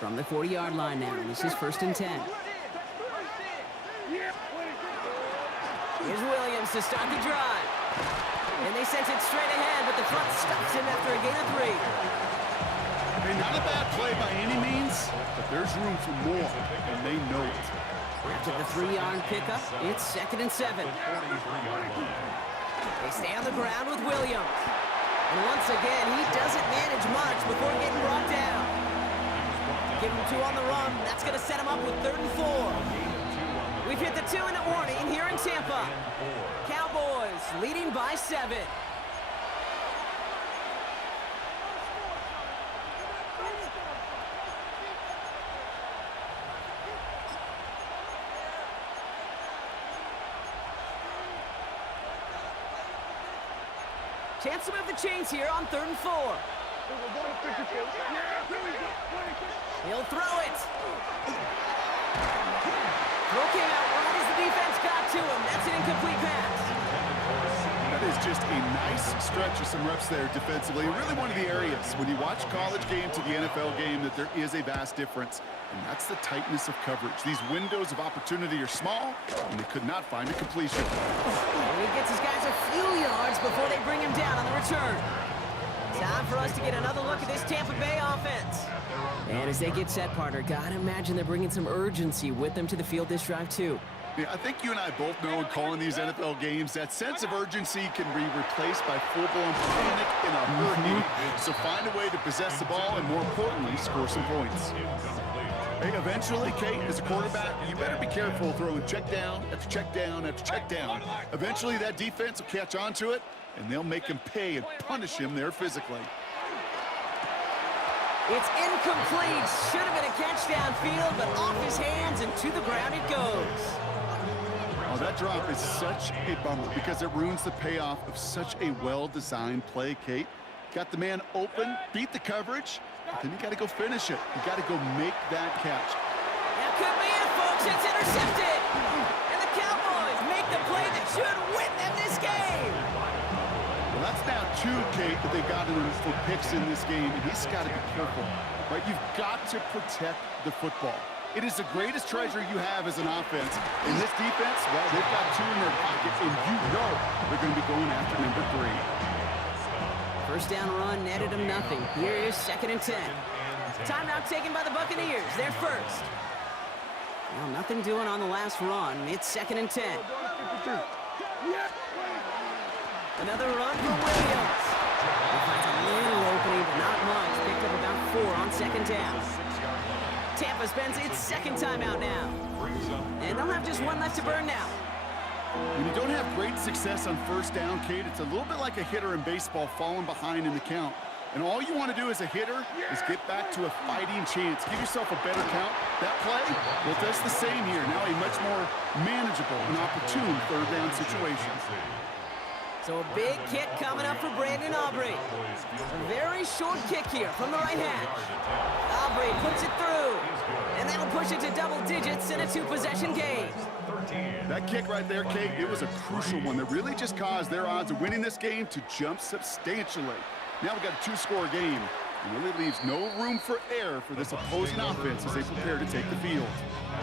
From the 40-yard line now, this is 1st and 10. Here's Williams to start the drive. And they sent it straight ahead, but the front stops him after a gain of 3. Hey, not a bad play by any means, but there's room for more, and they know it. After the 3-yard pickup, it's 2nd and 7. They stay on the ground with Williams. And once again, he doesn't manage much before getting brought down. Give him 2 on the run. That's going to set him up with 3rd and 4. We've hit the 2-minute warning here in Tampa. Cowboys leading by 7. Chance to move the chains here on 3rd and 4. He'll throw it. Throw came out right as the defense got to him. That's an incomplete pass. That is just a nice stretch of some reps there defensively. Really one of the areas when you watch college game to the NFL game that there is a vast difference, and that's the tightness of coverage. These windows of opportunity are small, and they could not find a completion. And he gets his guys a few yards before they bring him down on the return. Time for us to get another look at this Tampa Bay offense. And as they get set, partner, gotta imagine they're bringing some urgency with them to the field this drive, too. Yeah, I think you and I both know in calling these NFL games that sense of urgency can be replaced by full-blown panic in a hurry. So find a way to possess the ball and, more importantly, score some points. Hey, eventually, Kate, as a quarterback, you better be careful throwing check down after check down after check down. Eventually, that defense will catch on to it, and they'll make him pay and punish him there physically. It's incomplete. Should have been a catch downfield, but off his hands and to the ground it goes. Oh, that drop is such a bummer because it ruins the payoff of such a well-designed play, Kate. Got the man open, beat the coverage, then you got to go finish it. You got to go make that catch. That could be it, folks. It's intercepted. And the Cowboys make the play that should win them this game. Well, that's now 2, Kate, that they've gotten him for picks in this game, and he's got to be careful. Right? You've got to protect the football. It is the greatest treasure you have as an offense. In this defense, well, they've got 2 in their pocket, and you know they're going to be going after number 3. First down run netted them nothing. Here is 2nd and 10. Timeout taken by the Buccaneers. They're first. Well, nothing doing on the last run. It's 2nd and 10. Another run for Williams. He finds a little opening, but not much. Picked up about 4 on 2nd down. Tampa spends its 2nd timeout now. And they'll have just 1 left to burn now. When you don't have great success on first down, Kate, it's a little bit like a hitter in baseball falling behind in the count. And all you want to do as a hitter is get back to a fighting chance. Give yourself a better count. That play, well, it does the same here. Now a much more manageable and opportune 3rd down situation. So a big kick coming up for Brandon Aubrey. A very short kick here from the right hash. Aubrey puts it through. And that'll push it to double digits in a 2-possession game. That kick right there, Kate, it was a crucial one that really just caused their odds of winning this game to jump substantially. Now we've got a 2-score game. It really leaves no room for error for this opposing offense as they prepare to take the field.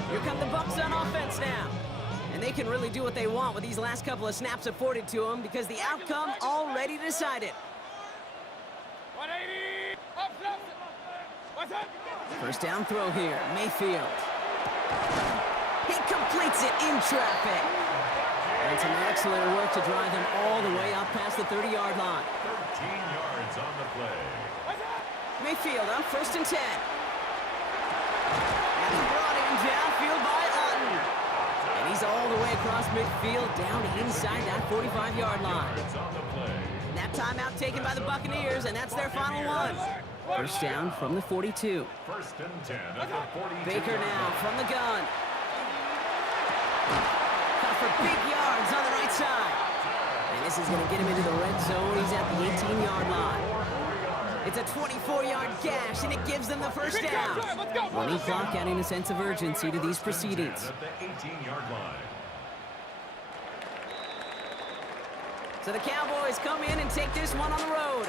Here come the Bucs on offense now. And they can really do what they want with these last couple of snaps afforded to them because the outcome already decided. 180. What's up? First down throw here, Mayfield. He completes it in traffic. And some excellent work to drive them all the way up past the 30-yard line. 13 yards on the play. Mayfield on 1st and 10. And brought in downfield by Otten. And he's all the way across midfield down inside that 45-yard line. Yards on the play. That timeout taken by the Buccaneers, and that's their final one. First down from the 42. 1st and 10 at the 42. Baker now from the gun. Cut for big yards on the right side. And this is going to get him into the red zone. He's at the 18-yard line. It's a 24-yard gash, and it gives them the first down. Running clock adding a sense of urgency to these proceedings. At the 18-yard line. So the Cowboys come in and take this one on the road.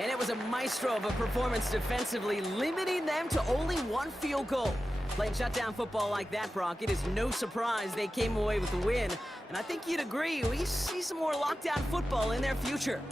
And it was a maestro of a performance defensively, limiting them to only 1 field goal. Playing shutdown football like that, Brock, it is no surprise they came away with the win. And I think you'd agree, we see some more lockdown football in their future.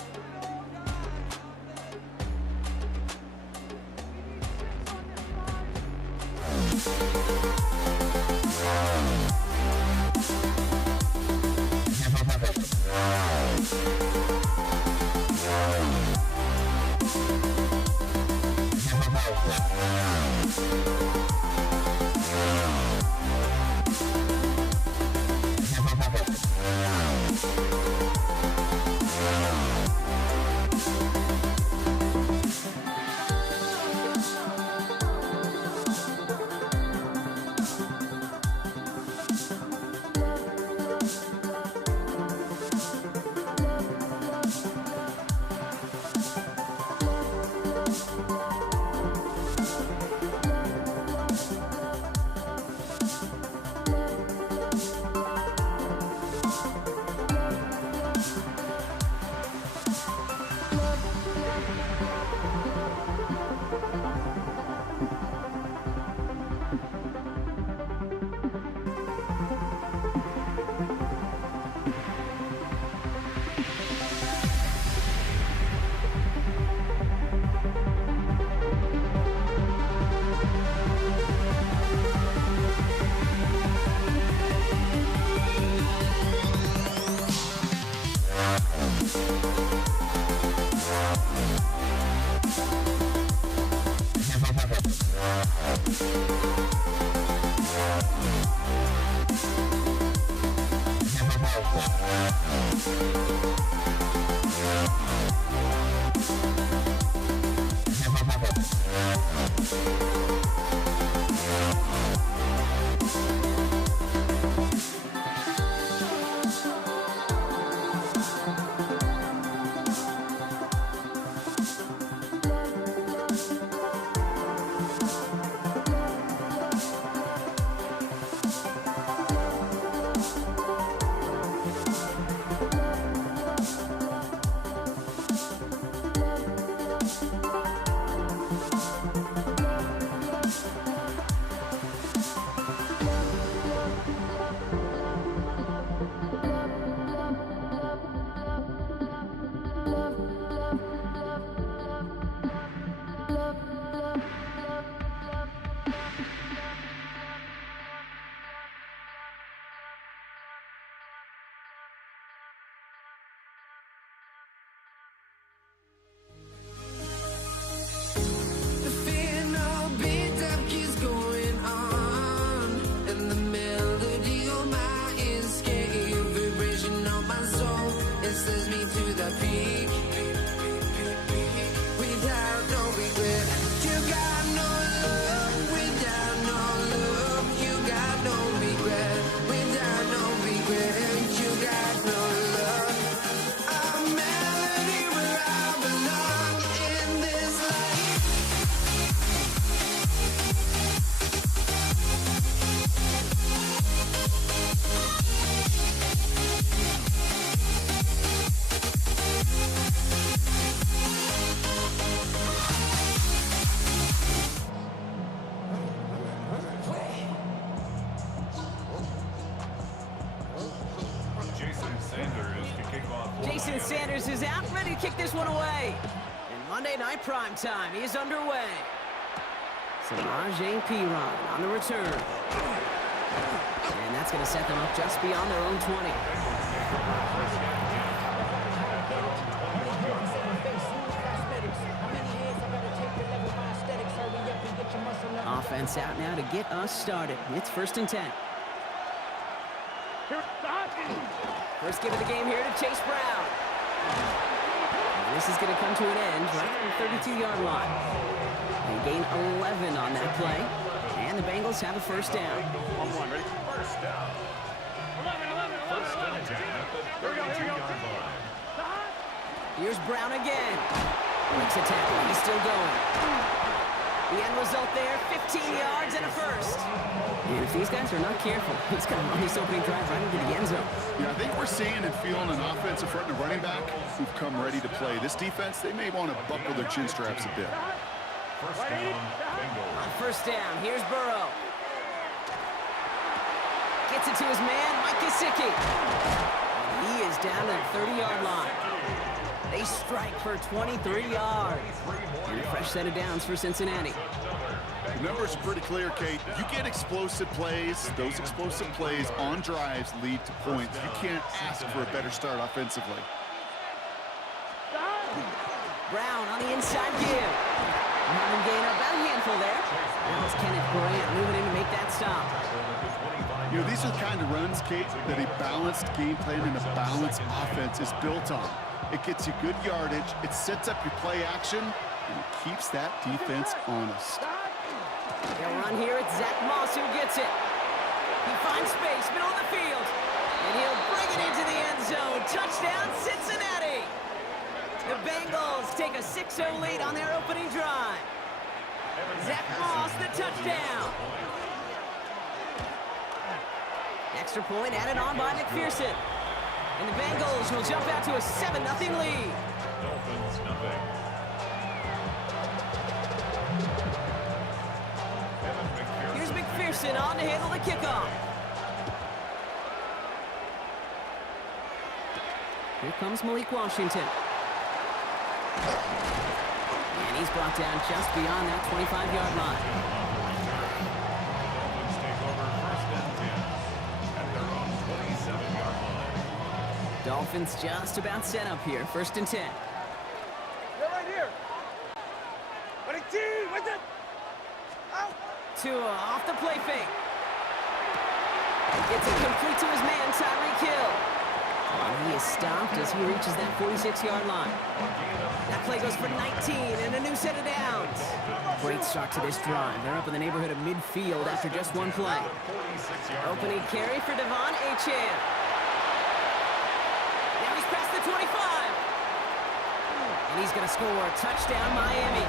The fear no beat up keeps going on, and the melody on my ears, scary vibration on my soul. It sends me to the peak without no regret. You got no love without no love. You got no regret without no regret. You got no love. A melody where I belong in this life. Jason Sanders to kick off. Jason Sanders is out, ready to kick this one away. And Monday Night Primetime is underway. Samaje Perine on the return. And that's going to set them up just beyond their own 20. Offense out now to get us started. It's 1st and 10. First give of the game here to Chase Brown. And this is going to come to an end right at the 32-yard line. They gain 11 on that play, and the Bengals have a first down. First down. First down at the 32-yard line. Here's Brown again. Makes a tackle. He's still going. The end result there, 15 yards and a first. And if these guys are not careful, he's going to run this opening drive right into the end zone. Yeah, I think we're seeing and feeling an offensive front and a running back who've come ready to play. This defense, they may want to buckle their chin straps a bit. First down, Bengals. On first down, here's Burrow. Gets it to his man, Mike Gesicki. And he is down to the 30-yard line. They strike for 23 yards. And a fresh set of downs for Cincinnati. The numbers are pretty clear, Kate. You get explosive plays. Those explosive plays on drives lead to points. You can't ask for a better start offensively. Brown on the inside give. Marvin Gainer about a handful there. Now it's Kenneth Grant moving in to make that stop. You know, these are the kind of runs, Kate, that a balanced game plan and a balanced offense is built on. It gets you good yardage, it sets up your play action, and it keeps that defense honest. They'll run here. It's Zach Moss who gets it. He finds space, middle of the field. And he'll bring it into the end zone. Touchdown, Cincinnati. The Bengals take a 6-0 lead on their opening drive. Zach Moss, the touchdown. Extra point added on by McPherson. And the Bengals will jump out to a 7-0 lead. Dolphins, nothing. Here's McPherson on to handle the kickoff. Here comes Malik Washington. And he's brought down just beyond that 25-yard line. Dolphins take over first and 10 at their own 27-yard line. Dolphins just about set up here. 1st and 10. They're right here. But it's with it. Out. Tua off the play fake. Gets it complete to his man, Tyreek Hill. And he is stopped as he reaches that 46-yard line. That play goes for 19 and a new set of downs. Great start to this drive. They're up in the neighborhood of midfield after just one play. Opening carry for Devon Achane. Now he's past the 25. And he's going to score. Touchdown, Miami.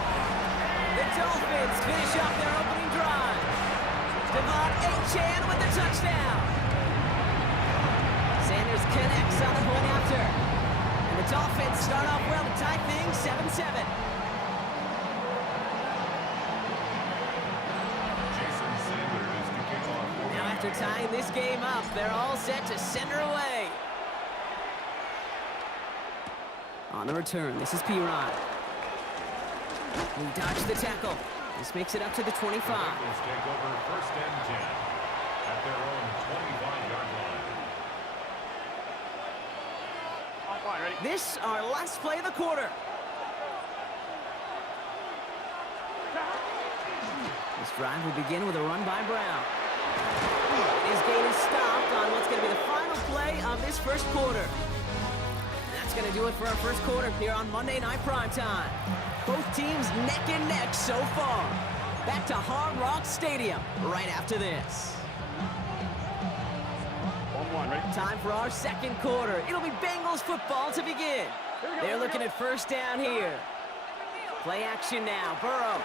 The Dolphins finish off their opening drive. Devon Achane with the touchdown. Sanders connects on the point after. And the Dolphins start off well to tie things 7-7. after tying this game up, they're all set to send her away. On the return, this is Piron. He dodged the tackle. This makes it up to the 25. Bengals take over first and 10 at their own 25-yard line. This our last play of the quarter. This drive will begin with a run by Brown. His gain is stopped on what's going to be the final play of this first quarter. That's going to do it for our first quarter here on Monday Night Primetime. Both teams neck and neck so far. Back to Hard Rock Stadium right after this. 1-1, ready? Time for our second quarter. It'll be Bengals football to begin. They're looking at first down here. Play action now. Burrow.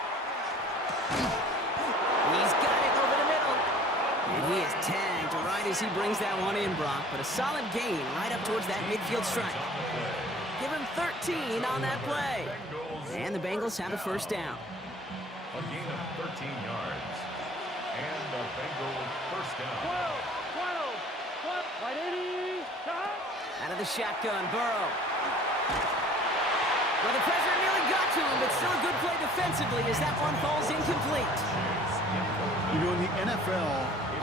He's got it over the middle. And he is tagged right as he brings that one in, Brock. But a solid gain right up towards that midfield strike. Give him 13 on that play. And the Bengals have a first down. A gain of 13 yards. And the Bengals first down. 12, 180, stop. Out of the shotgun, Burrow. Well, the pressure nearly got to him, but still a good play defensively as that one falls incomplete. You know, in the NFL,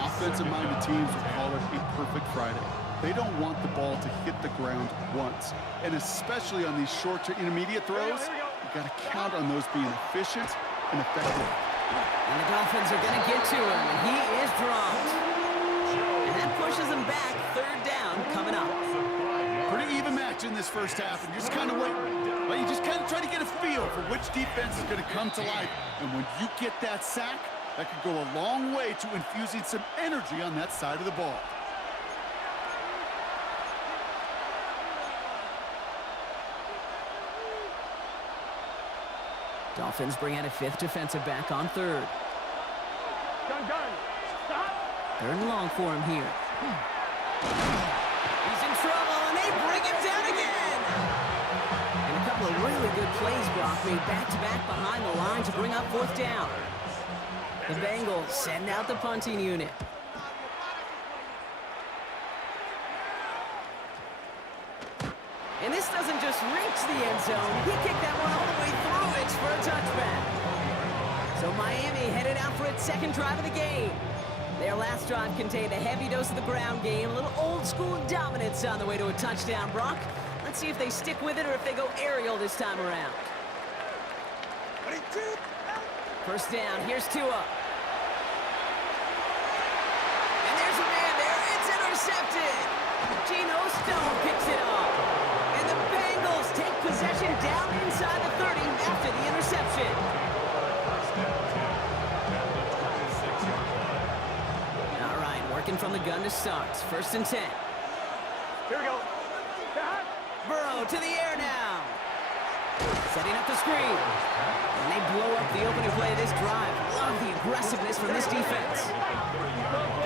offensive-minded teams will call it a perfect Friday. They don't want the ball to hit the ground once. And especially on these short to intermediate throws, you got to count on those being efficient and effective. And the Dolphins are going to get to him, and he is dropped. And that pushes him back. Third down coming up. Pretty even match in this first half, and you're just kind of waiting. Well, you just kind of try to get a feel for which defense is going to come to life. And when you get that sack, that could go a long way to infusing some energy on that side of the ball. Dolphins bring out a fifth defensive back on third. Gun, stop. Third and long for him here. He's in trouble, and they bring him down again. And a couple of really good plays, Brock, made back-to-back behind the line to bring up fourth down. The Bengals send out the punting unit. And this doesn't just reach the end zone. He kicked that one all the way through it for a touchback. So Miami headed out for its second drive of the game. Their last drive contained a heavy dose of the ground game, a little old-school dominance on the way to a touchdown, Brock. Let's see if they stick with it or if they go aerial this time around. First down, here's Tua. And there's a man there, it's intercepted. Geno Stone picks it up. And the Bengals take possession down inside the 30 after the interception. First down 10 at the 26-yard line. All right, working from the gun to start. First and 10. Here we go. Stop. Burrow to the air now. Setting up the screen. And they blow up the opening play of this drive. Love the aggressiveness from this defense.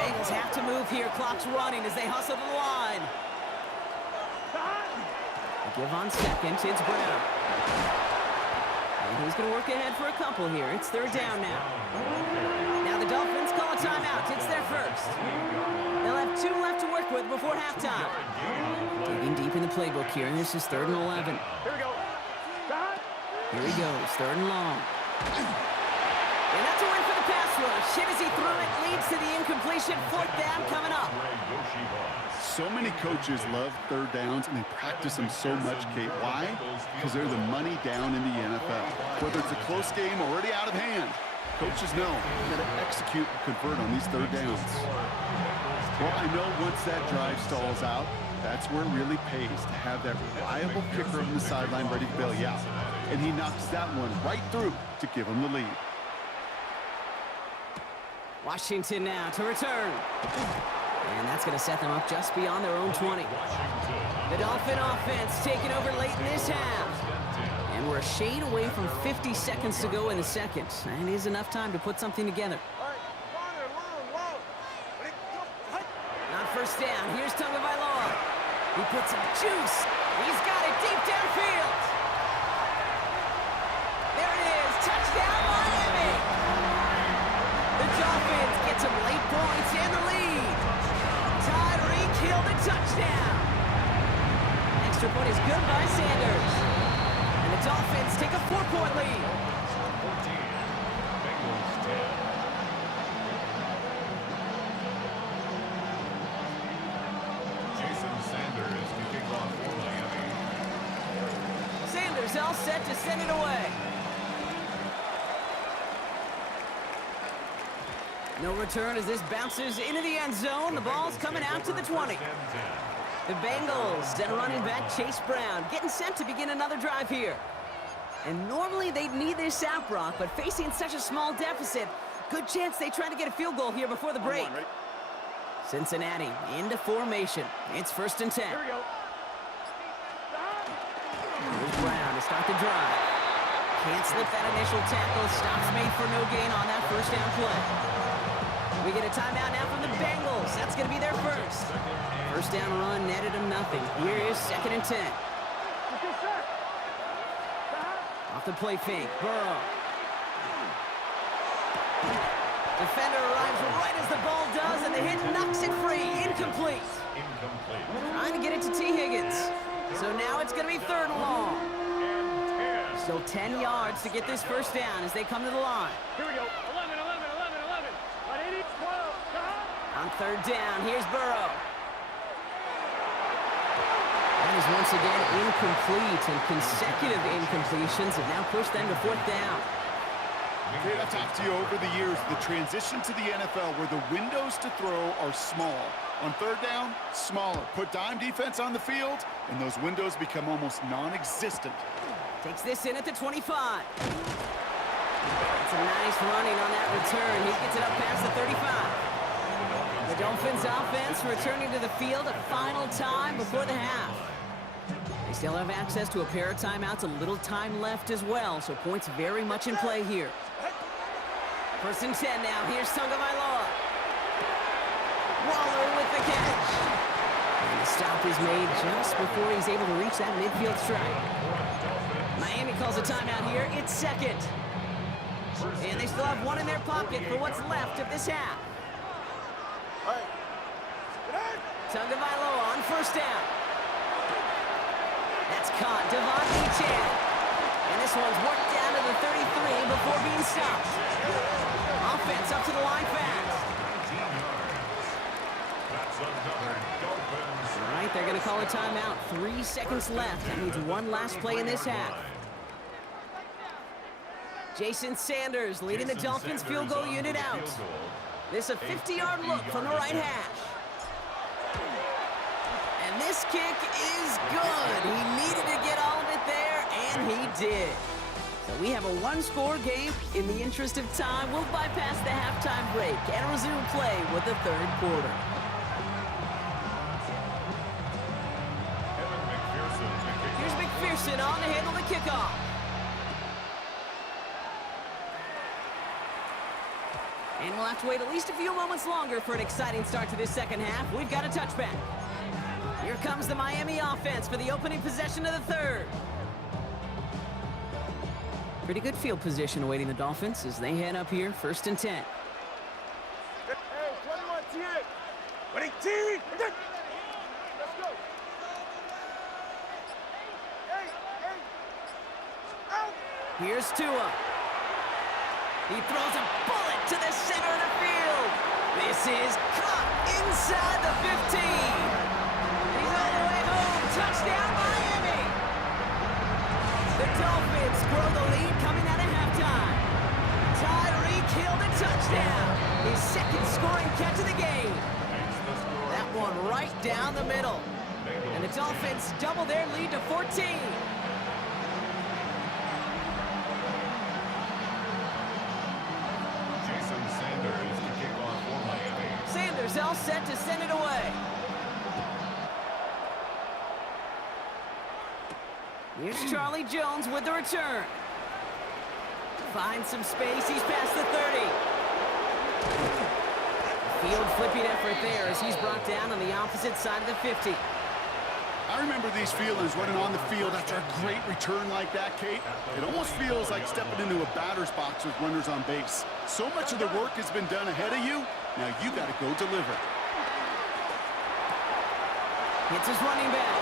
Bengals have to move here. Clock's running as they hustle to the line. Give on second, it's Brown. And he's going to work ahead for a couple here. It's third down now. Now the Dolphins call a timeout. It's their first. They'll have 2 left to work with before halftime. Digging deep in the playbook here, and this is 3rd and 11. Here we go. Stop. Here he goes, 3rd and long. And that's a win for the pass rush. Hit as he threw it, leads to the incompletion. 4th down coming up. So many coaches love third downs, and they practice them so much, Kate. Why? Because they're the money down in the NFL. Whether it's a close game already out of hand, coaches know you got to execute and convert on these third downs. Well, I know once that drive stalls out, that's where it really pays to have that reliable kicker on the sideline ready to bail you out. And he knocks that one right through to give him the lead. Washington now to return. And that's going to set them up just beyond their own 20. The Dolphin offense taking over late in this half. And we're a shade away from 50 seconds to go in the second. And it is enough time to put something together. On first down, here's Tagovailoa. He puts some juice. He's got it deep downfield. There it is. Touchdown, Miami. The Dolphins get some late points and the lead. killed a touchdown. Extra point is good by Sanders. And the Dolphins take a 4-point lead. 14, Bengals 10. Jason Sanders to kick off for Miami. Sanders all set to send it away. No return as this bounces into the end zone. The ball's coming out to the 20. The Bengals and running back Chase Brown getting set to begin another drive here. And normally they'd need this out, Brock, but facing such a small deficit, good chance they try to get a field goal here before the break. Cincinnati into formation. It's 1st and 10. Here we go. Here's Brown to start the drive. Can't slip that initial tackle. Stops made for no gain on that 1st down play. We get a timeout now from the Bengals. That's going to be their first. 1st down run netted them nothing. Here is 2nd and 10. Off the play fake. Burrow. Defender arrives right as the ball does, and the hit knocks it free. Incomplete. Trying to get it to T. Higgins. So now it's going to be 3rd and long. Still 10 yards to get this 1st down as they come to the line. Here we go. 11, 11, 11, 11. On 80, 12. On 3rd down, here's Burrow. That is once again incomplete, and consecutive incompletions have now pushed them to 4th down. Kate, I've talked to you over the years, the transition to the NFL where the windows to throw are small. On 3rd down, smaller. Put dime defense on the field, and those windows become almost non-existent. Takes this in at the 25. It's a nice running on that return. He gets it up past the 35. The Dolphins offense returning to the field a final time before the half. They still have access to a pair of timeouts, a little time left as well, so points very much in play here. 1st and 10 now. Here's Tagovailoa. Waller with the catch. And the stop is made just before he's able to reach that midfield strike. Miami calls a timeout here. It's 2nd. And they still have one in their pocket for what's left of this half. Tagovailoa on 1st down. That's caught. Devontae Chan. And this one's worked down to the 33 before being stopped. Offense up to the line fast. All right, they're going to call a timeout. 3 seconds left. That means one last play in this half. Jason Sanders leading the Dolphins field goal unit out. This a 50-yard look from the right hash. And this kick is good. He needed to get all of it there, and he did. So we have a one-score game. In the interest of time, we'll bypass the halftime break and resume play with the 3rd quarter. Here's McPherson on to handle the kickoff. And we'll have to wait at least a few moments longer for an exciting start to this 2nd half. We've got a touchback. Here comes the Miami offense for the opening possession of the 3rd. Pretty good field position awaiting the Dolphins as they head up here, 1st and 10. Hey, 21 T8. 22. Let's go. Hey, out. Here's Tua. He throws a bullet to the center of the field. This is caught inside the 15. He's all the way home. Touchdown, Miami. The Dolphins grow the lead coming out of halftime. Tyreek Hill the touchdown. His 2nd scoring catch of the game. That one right down the middle. And the Dolphins double their lead to 14. Sanders all set to send it away. Here's Charlie Jones with the return. Finds some space. He's past the 30. Field flipping effort there as he's brought down on the opposite side of the 50. I remember these feelings running on the field after a great return like that, Kate. It almost feels like stepping into a batter's box with runners on base. So much of the work has been done ahead of you. Now you got to go deliver. Hits his running back.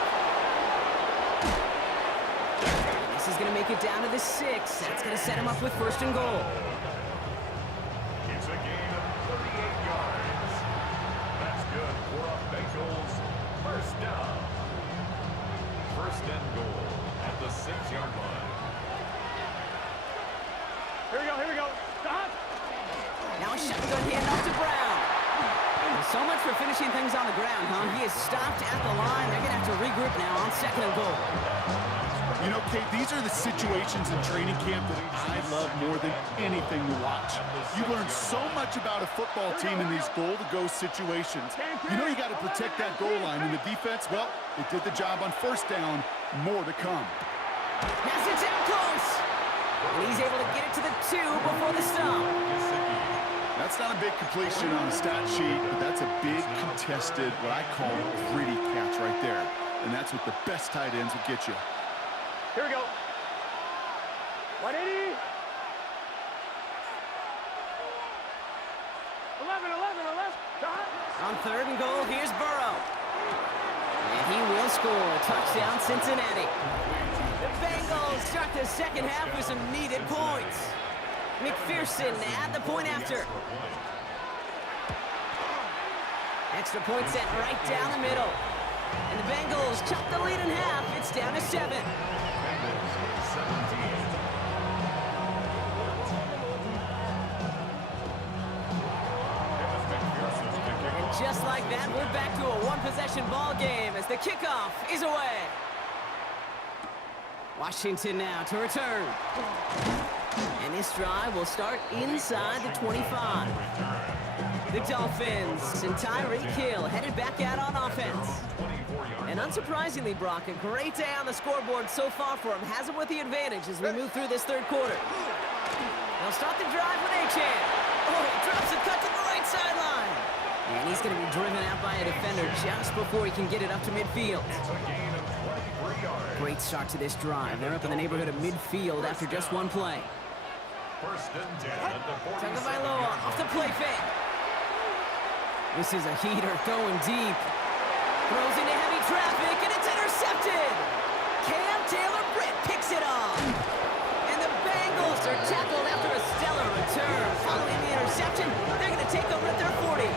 This is going to make it down to the 6. That's going to set him up with 1st and goal. It's a gain of 38 yards. That's good for a Bengals first down. 1st and goal at the 6-yard line. Here we go. Stop. Now a shotgun handoff to Brown. So much for finishing things on the ground, huh? He is stopped at the line. They're going to have to regroup now on 2nd and goal. You know, Kate, these are the situations in training camp that I love more than anything to watch. You learn so much about a football team in these goal-to-go situations. You know you got to protect that goal line, and the defense, well, they did the job on 1st down. More to come. Has it down close. And he's able to get it to the 2 before the stop. That's not a big completion on the stat sheet, but that's a big contested, what I call gritty catch right there. And that's what the best tight ends will get you. Here we go. 180. 11. Stop. On 3rd and goal, here's Burrow. And he will score. Touchdown, Cincinnati. The Bengals start the 2nd half with some needed points. McPherson at the point after. Extra point set right down the middle. And the Bengals chop the lead in half. It's down to 7. And just like that, we're back to a one-possession ball game as the kickoff is away. Washington now to return. And this drive will start inside the 25. The Dolphins and Tyreek Hill headed back out on offense. And unsurprisingly, Brock, a great day on the scoreboard so far for him. Has him with the advantage as we move through this 3rd quarter. They'll start the drive with Achane. Oh, he drops a cut to the right sideline. And he's going to be driven out by a defender just before he can get it up to midfield. It's a gain of 23 yards. Great start to this drive. They're up in the neighborhood of midfield after just one play. 1st and 10 at the 47. Tagovailoa off the play fake. This is a heater going deep. Throws into heavy traffic, and it's intercepted. Cam Taylor-Britt picks it off. And the Bengals are tackled after a stellar return. Following the interception, they're going to take over at their 40.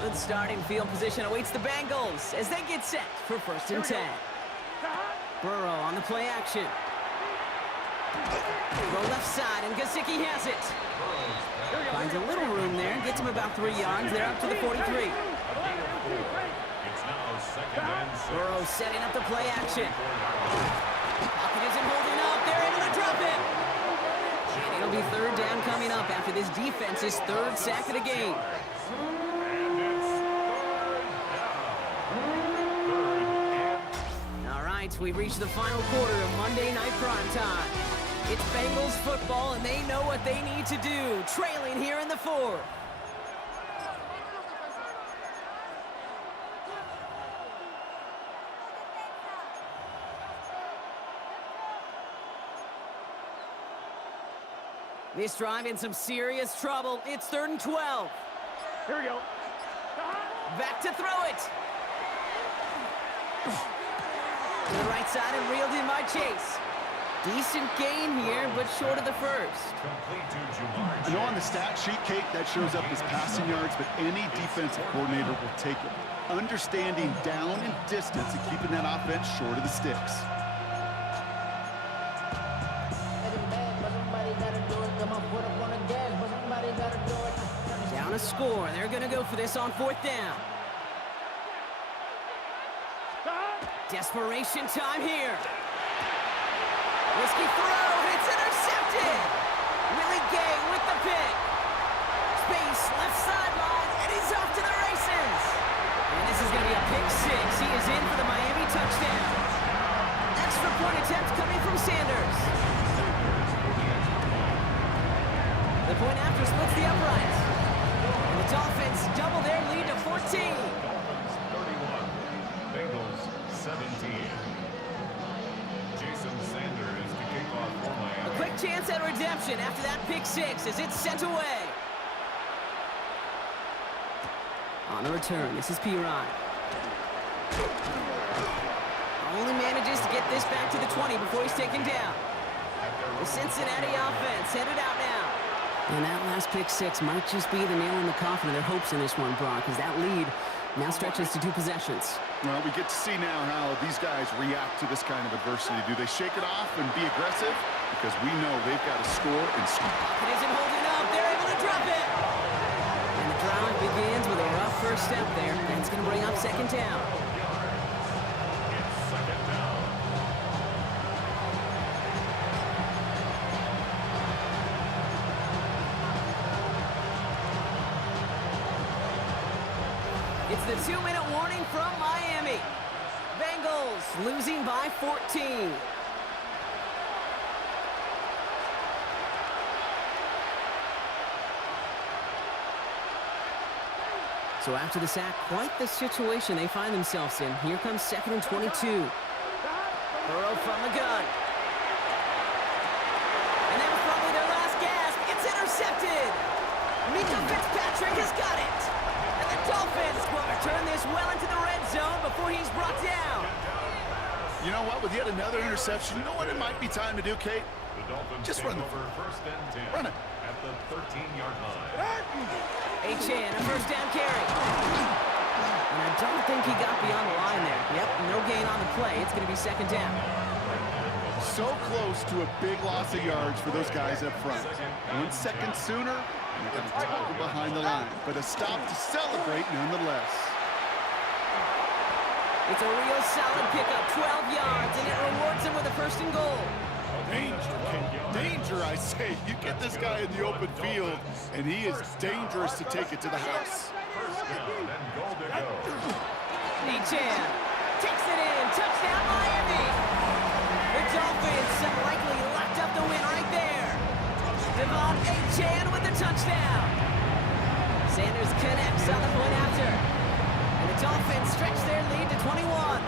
Good starting field position awaits the Bengals as they get set for 1st and 10. Burrow on the play action. Throw left side, and Gesicki has it. Finds a little room there, gets him about 3 yards. They're up to the 43. It's now 2nd and 6. Burrow setting up the play action. Pocket isn't holding up. They're able to drop it. And it'll be 3rd down coming up after this defense's 3rd sack of the game. And it's 3rd down. All right, we've reached the final quarter of Monday Night Primetime. It's Bengals football, and they know what they need to do, trailing here in the 4th. This drive in some serious trouble. It's 3rd and 12. Here we go. Back to throw it. To the right side and reeled in by Chase. Decent gain here, but short of the 1st. Complete to Jamar. You know, on the stat sheet, Kate, that shows up as passing yards, but any defensive coordinator will take it. Understanding down and distance and keeping that offense short of the sticks. Down a score. They're going to go for this on 4th down. Desperation time here. Risky throw, and it's intercepted. Willie Gay with the pick. Space, left sideline, and he's off to the races. And this is going to be a pick 6. He is in for the Miami touchdown. Extra point attempt coming from Sanders. The point after splits the uprights. And the Dolphins double their lead to 14. Dolphins 31, Bengals 17. Jason Sanders to kick off for Miami. chance at redemption after that pick six as it's sent away. On the return, this is Piron. Only manages to get this back to the 20 before he's taken down. The Cincinnati offense headed out now. And that last pick six might just be the nail in the coffin of their hopes in this one, Brock, because that lead now stretches to 2 possessions. Well, we get to see now how these guys react to this kind of adversity. Do they shake it off and be aggressive? Because we know they've got to score and score. It isn't holding up. They're able to drop it. And the drive begins with a rough first step there. That's going to bring up second down. It's the 2-minute warning from Miami. Bengals losing by 14. So after the sack, quite the situation they find themselves in. Here comes 2nd and 22. Burrow from the gun. And that was probably their last gasp. It's intercepted. Mika Fitzpatrick has got it. And the Dolphins will return this well into the red zone before he's brought down. You know what? With yet another interception, you know what it might be time to do, Kate? The Dolphins Just take run the over 1st and 10 Run it. at the 13-yard line. Achane, a first down carry. And I don't think he got beyond the line there. Yep, no gain on the play. It's going to be 2nd down. So close to a big loss of yards for those guys up front. 1 second sooner, and they're going to tackle behind the line. But a stop to celebrate nonetheless. It's a real solid pickup, 12 yards, and it rewards him with a 1st and goal. Danger, Kate. Danger, I say. You get this guy in the open field, and he is dangerous to take it to the house. First down and goal to go. Achane takes it in. Touchdown, Miami. The Dolphins likely locked up the win right there. Devon Achane with the touchdown. Sanders connects on the point after. And the Dolphins stretch their lead to 21.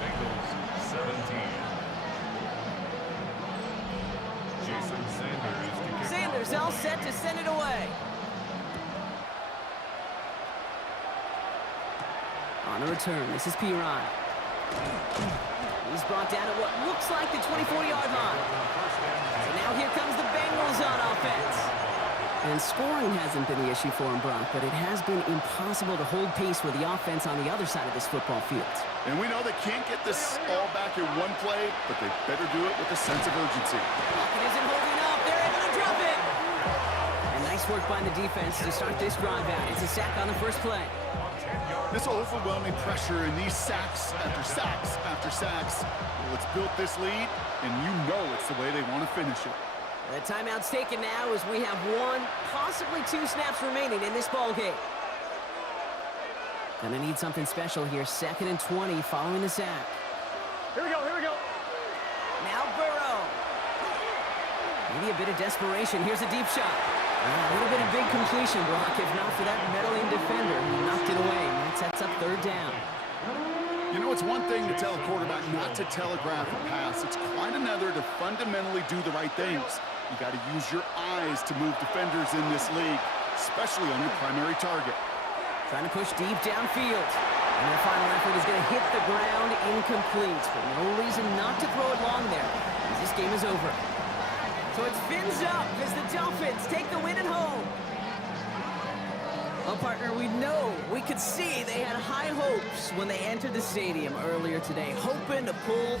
Bengals 17. Jason Sanders to kick Sanders all set to send it away. On the return, this is Piron. He's brought down at what looks like the 24-yard line. So now here comes the Bengals on offense. And scoring hasn't been the issue for him, Brock, but it has been impossible to hold pace with the offense on the other side of this football field. And we know they can't get this all back in one play, but they better do it with a sense of urgency. Pocket isn't holding up. They're able to drop it. And nice work by the defense to start this drive out. It's a sack on the first play. This overwhelming pressure and these sacks after sacks after sacks. Well, it's built this lead, and you know it's the way they want to finish it. The timeout's taken now as we have 1, possibly 2 snaps remaining in this ball game. Gonna need something special here. 2nd and 20 following the sack. Here we go, here we go. Now Burrow. Maybe a bit of desperation. Here's a deep shot. A little bit of big completion, Brock, if not for that meddling defender. He knocked it away. That sets up 3rd down. You know, it's one thing to tell a quarterback not to telegraph a pass. It's quite another to fundamentally do the right things. You got to use your eyes to move defenders in this league, especially on your primary target. Trying to push deep downfield. And their final effort is going to hit the ground incomplete. But no reason not to throw it long there, as this game is over. So it's fins up as the Dolphins take the win at home. Well, partner, we could see they had high hopes when they entered the stadium earlier today, hoping to pull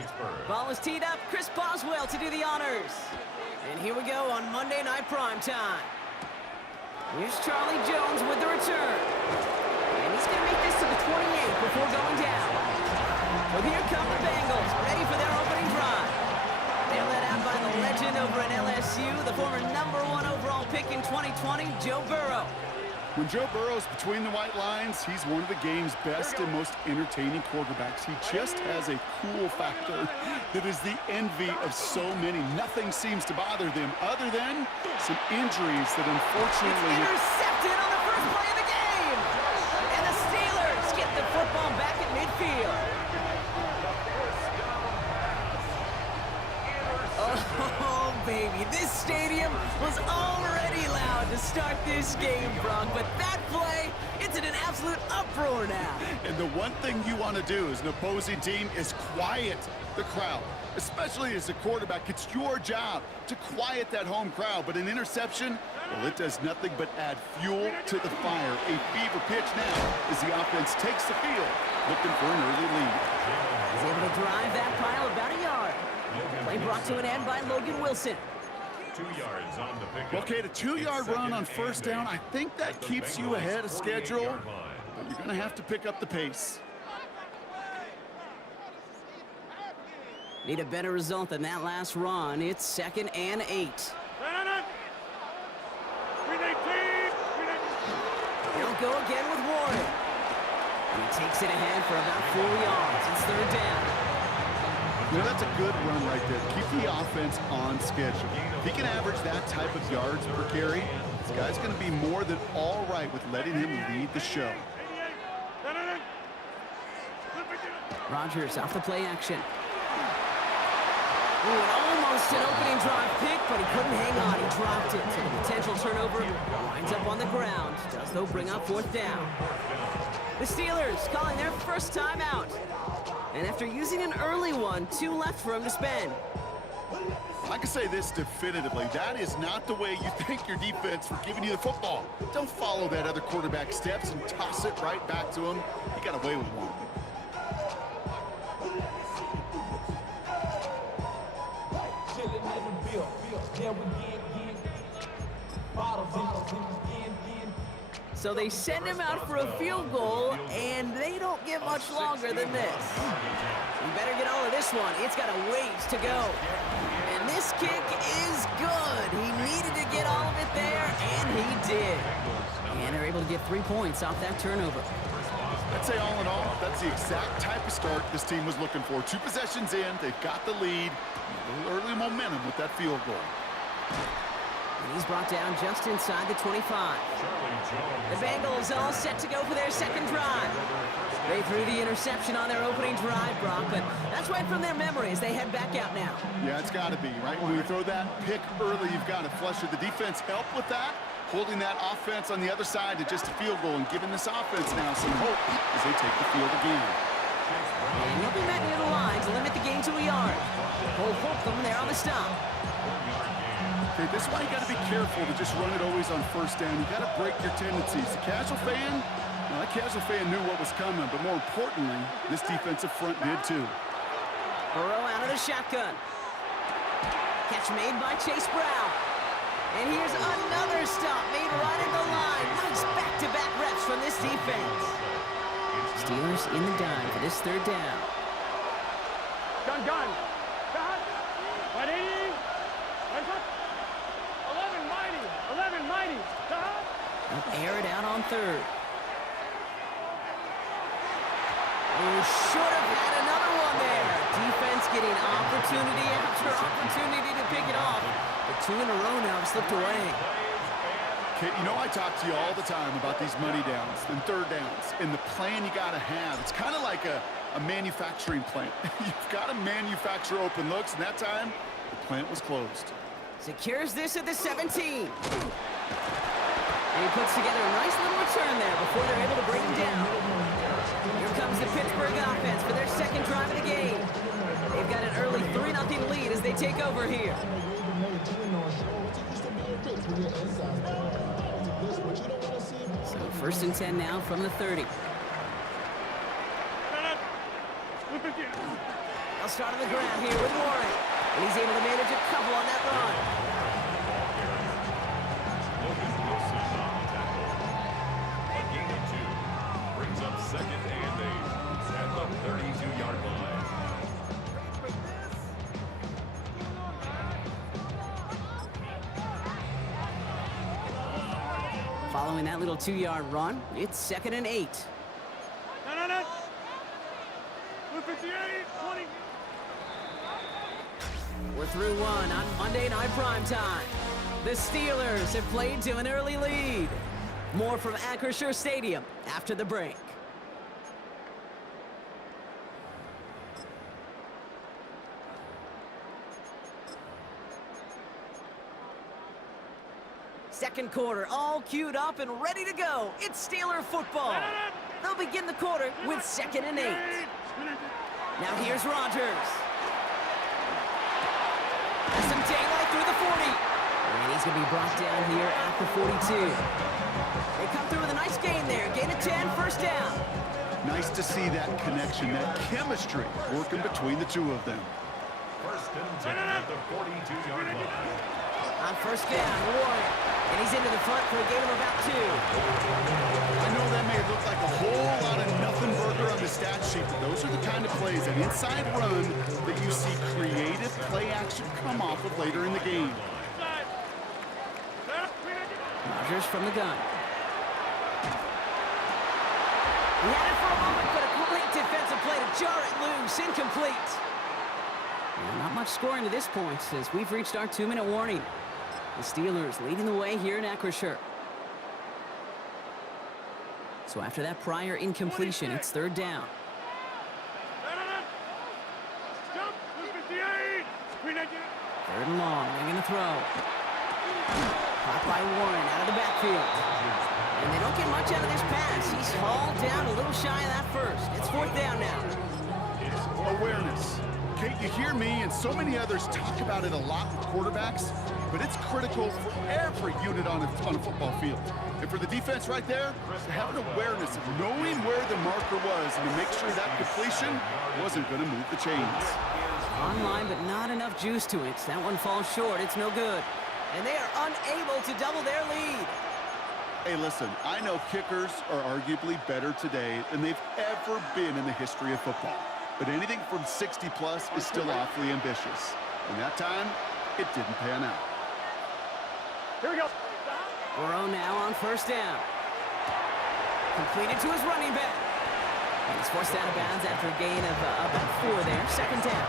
Pittsburgh. Ball is teed up. Chris Boswell to do the honors. And here we go on Monday Night Primetime. Here's Charlie Jones with the return. And he's going to make this to the 28 before going down. So here come the Bengals, ready for their opening drive. They're led out by the legend over at LSU, the former #1 overall pick in 2020, Joe Burrow. When Joe Burrow's between the white lines, he's one of the game's best and most entertaining quarterbacks. He just has a cool factor that is the envy of so many. Nothing seems to bother them other than some injuries that unfortunately... Intercepted on the first play of the game! And the Steelers get the football back at midfield. Oh, baby, this stadium was already loud to start this game, Brock, but that play, it's in an absolute uproar now. And the one thing you want to do as an opposing team is quiet the crowd, especially as a quarterback. It's your job to quiet that home crowd, but an interception, well, it does nothing but add fuel to the fire. A fever pitch now as the offense takes the field, looking for an early lead. He's able to drive that pile about a yard. Play brought to an end by Logan Wilson. 2 yards on the pickup. Okay, the 2-yard run on first down, I think that keeps you ahead of schedule, but you're going to have to pick up the pace. Need a better result than that last run. It's 2nd and 8. He'll go again with Warren. He takes it ahead for about 4 yards. It's 3rd down. You know, that's a good run right there. Keep the offense on schedule. If he can average that type of yards per carry, this guy's going to be more than all right with letting him lead the show. Rodgers off the play action. Ooh, and almost an opening drive pick, but he couldn't hang on. He dropped it. So the potential turnover winds up on the ground. Does, though, bring up 4th down. The Steelers calling their first timeout. And after using an early one, 2 left for him to spend. I can say this definitively. That is not the way you thank your defense for giving you the football. Don't follow that other quarterback steps and toss it right back to him. He got away with one. So they send him out for a field goal, and they don't get much longer than this. You better get all of this one. It's got a ways to go. And this kick is good. He needed to get all of it there, and he did. And they're able to get 3 points off that turnover. I'd say all in all, that's the exact type of start this team was looking for. 2 possessions in, they've got the lead. A little early momentum with that field goal. And he's brought down just inside the 25. The Bengals all set to go for their second drive. They threw the interception on their opening drive, Brock, but that's right from their memory as they head back out now. Yeah, it's got to be, right? When you throw that pick early, you've got to flush it. The defense help with that, holding that offense on the other side to just a field goal and giving this offense now some hope as they take the field again. And he'll be met near the line to limit the gain to a yard. Cole Holcomb there on the stop. Okay, this is why you got to be careful to just run it always on first down. You got to break your tendencies. The casual fan, well, that casual fan knew what was coming, but more importantly, this defensive front did too. Burrow out of the shotgun. Catch made by Chase Brown. And here's another stop made right at the line. Nice back-to-back reps from this defense. Steelers in the dime for this 3rd down. Gun. 180. 11 mighty. They'll air it out on 3rd. Oh, should have had another one there. Defense getting opportunity after opportunity to pick it off. But 2 in a row now have slipped away. Okay, you know I talk to you all the time about these money downs and 3rd downs and the plan you got to have. It's kind of like a manufacturing plant. You've got to manufacture open looks, and that time, the plant was closed. Secures this at the 17. And he puts together a nice little return there before they're able to bring him down. Here comes the Pittsburgh offense for their second drive of the game. They've got an early 3-0 lead as they take over here. So 1st and 10 now from the 30. They'll start on the ground here with Warren. And he's able to manage a couple on that run. Logan Wilson on the tackle. A gain of 2. Brings up 2nd and 8 at the 32-yard line. Following that little 2-yard run, it's 2nd and 8. No. 58, 20. We're through one on Monday Night Primetime. The Steelers have played to an early lead. More from Acrisure Stadium after the break. Second quarter, all queued up and ready to go. It's Steeler football. They'll begin the quarter with 2nd and 8. Now here's Rodgers. Has some daylight through the 40. And he's going to be brought down here at the 42. They come through with a nice gain there. Gain of 10, first down. Nice to see that connection, that chemistry working between the two of them. 1st and 10 at the 42-yard line. On first down, Warren. And he's into the front for a gain of about 2. I know that may look like a whole lot of nothing burger on the stat sheet, but those are the kind of plays, an inside run, that you see creative play action come off of later in the game. Rodgers from the gun. He had it for a moment, but a great defensive play to jar it loose. Incomplete. And not much scoring to this point as we've reached our 2-minute warning. The Steelers leading the way here in Acrisure. So after that prior incompletion, it's 3rd down. Jump, 58. 3rd and long, they're going to throw. Caught by Warren out of the backfield. And they don't get much out of this pass. He's hauled down a little shy of that first. It's 4th down now. Awareness. Kate, you hear me and so many others talk about it a lot with quarterbacks, but it's critical for every unit on a football field. And for the defense right there, to have an awareness of knowing where the marker was and to make sure that completion wasn't going to move the chains. Online, but not enough juice to it. That one falls short. It's no good. And they are unable to double their lead. Hey, listen, I know kickers are arguably better today than they've ever been in the history of football. But anything from 60-plus is still awfully ambitious. And that time, it didn't pan out. Here we go. Burrow now on first down. Completed to his running back. And he's forced out of bounds after a gain of about 4 there. 2nd down.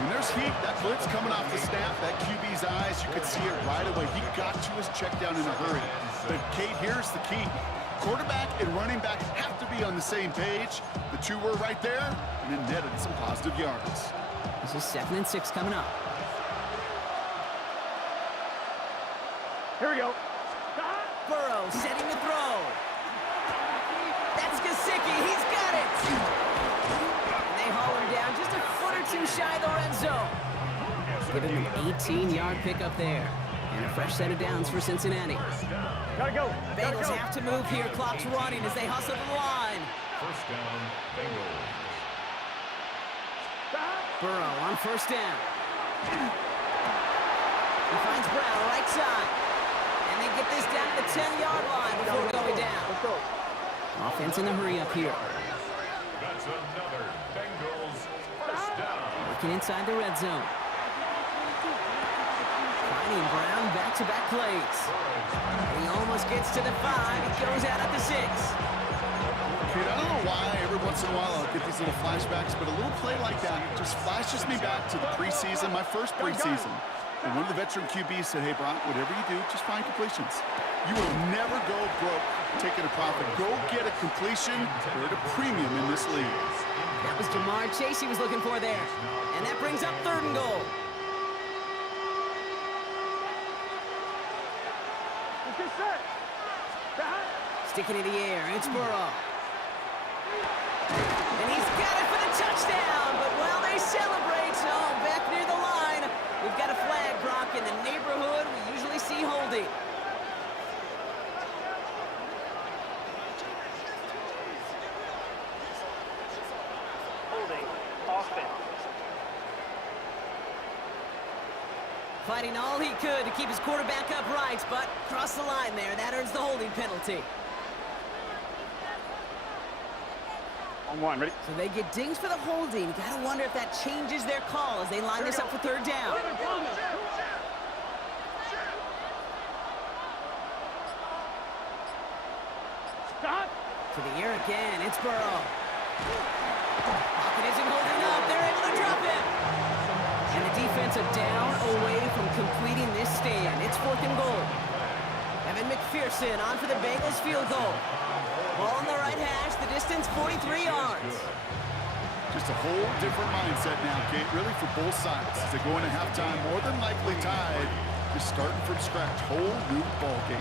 When there's heat, that blitz coming off the snap, that QB's eyes, you could see it right away. He got to his check down in a hurry. But, Kate, here's the key. Quarterback and running back have to be on the same page. The two were right there, and it netted some positive yards. This is 2nd and 6 coming up. Here we go. Burrow setting the throw. That's Gesicki. He's got it. And they haul him down just a foot or 2 shy of the red zone. Giving him an 18-yard pickup there. And a fresh set of downs for Cincinnati. Gotta go. Bengals have to move here. Clock's running as they hustle to the line. 1st down, Bengals. Burrow on first down. He finds Brown right side. And they get this down to the 10-yard line before going down. Let's go. Offense in the hurry up here. That's another Bengals 1st down. Working inside the red zone. Finding Brown back-to-back plays. He almost gets to the 5. He goes out at the 6. Kate, I don't know why every once in a while I'll get these little flashbacks, but a little play like that just flashes me back to the preseason, my first preseason. And one of the veteran QBs said, hey, Brock, whatever you do, just find completions. You will never go broke taking a profit. Go get a completion. They're at a premium in this league. That was Jamar Chase he was looking for there. And that brings up 3rd and goal. Let's get set. Sticking in the air, it's Burrow. And he's got it for the touchdown, but while they celebrate, back near the line, we've got a flag, Brock, in the neighborhood we usually see holding. Holding. Offense. Fighting all he could to keep his quarterback upright, but crossed the line there. That earns the holding penalty. On one, ready? So they get dinged for the holding. You gotta wonder if that changes their call as they line this up for third down. Stop. To the air again, it's Burrow. Pocket isn't holding up. They're able to drop him. And the defense a down away from completing this stand. It's 4th and goal. Evan McPherson on for the Bengals field goal. Ball on the right hash, the distance 43 yards. Just a whole different mindset now, Kate, really for both sides. As they go into halftime, more than likely tied, just starting from scratch, whole new ball game.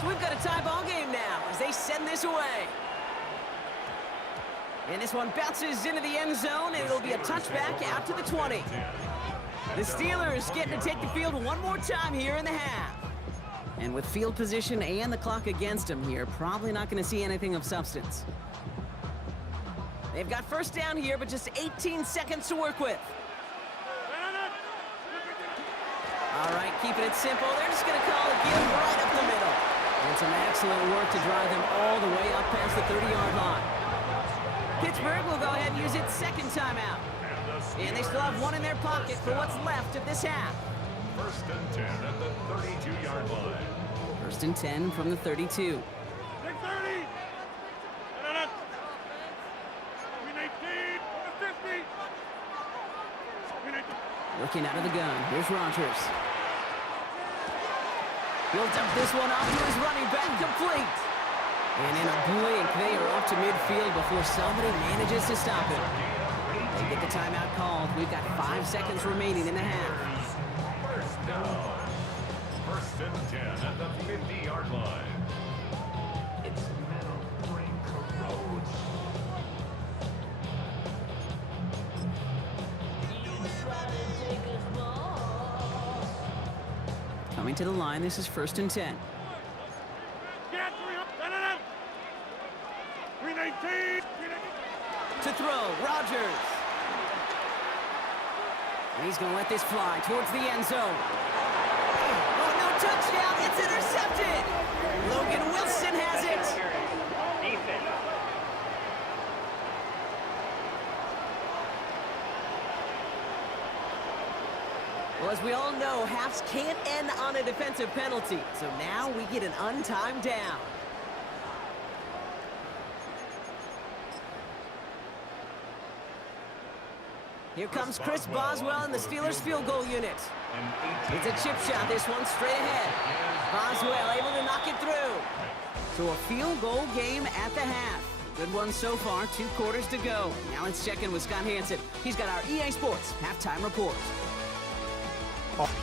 So we've got a tie ball game now as they send this away. And this one bounces into the end zone, and it'll be a touchback out to the 20. The Steelers getting to take the field one more time here in the half. And with field position and the clock against them here, probably not going to see anything of substance. They've got first down here, but just 18 seconds to work with. All right, keeping it simple. They're just going to call a give right up the middle. And some excellent work to drive them all the way up past the 30-yard line. Pittsburgh will go ahead and use its second timeout. And they still have one in their pocket for what's left of this half. 1st and 10 at the 32-yard line. 1st and 10 from the 32. 6:30. We need 50. Looking out of the gun. Here's Rodgers. He'll dump this one off to his running back, complete. And in a blink, they are up to midfield before somebody manages to stop him. They get the timeout called. We've got 5 seconds remaining in the half. First down. 1st and 10 at the 50-yard line. It's metal brain corrodes. You try to take us more. Coming to the line, this is 1st and 10. Get 319. To throw, Rodgers. And he's going to let this fly towards the end zone. Oh, no touchdown. It's intercepted. Logan Wilson has it. Defense. Well, as we all know, halves can't end on a defensive penalty. So now we get an untimed down. Here comes Chris Boswell in the Steelers field goal unit. It's a chip shot, this one straight ahead. Boswell able to knock it through. So a field goal game at the half. Good one so far, 2 quarters to go. Now let's check in with Scott Hansen. He's got our EA Sports halftime report.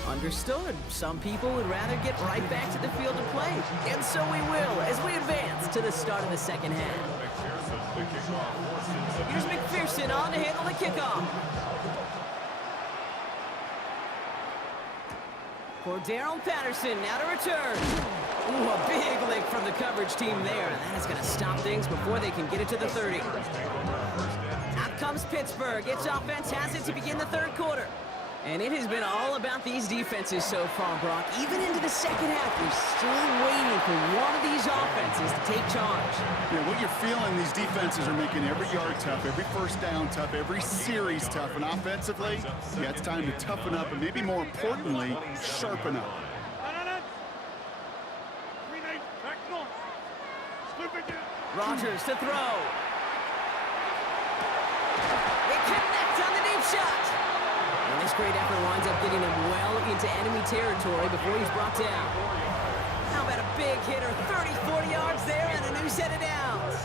Understood. Some people would rather get right back to the field to play. And so we will as we advance to the start of the second half. Here's McPherson on to handle the kickoff. Cordarrelle Patterson now to return. Ooh, a big lick from the coverage team there. That is going to stop things before they can get it to the 30. Out comes Pittsburgh. Its offense has it to begin the third quarter. And it has been all about these defenses so far, Brock. Even into the second half, we're still waiting for one of these offenses to take charge. Yeah, what you're feeling, these defenses are making every yard tough, every first down tough, every series tough. And offensively, yeah, it's time to toughen up and maybe more importantly, sharpen up. Rodgers to throw. They connect on the deep shot. And this great effort winds up getting him well into enemy territory before he's brought down. How about a big hitter, 30, 40 yards there and a new set of downs.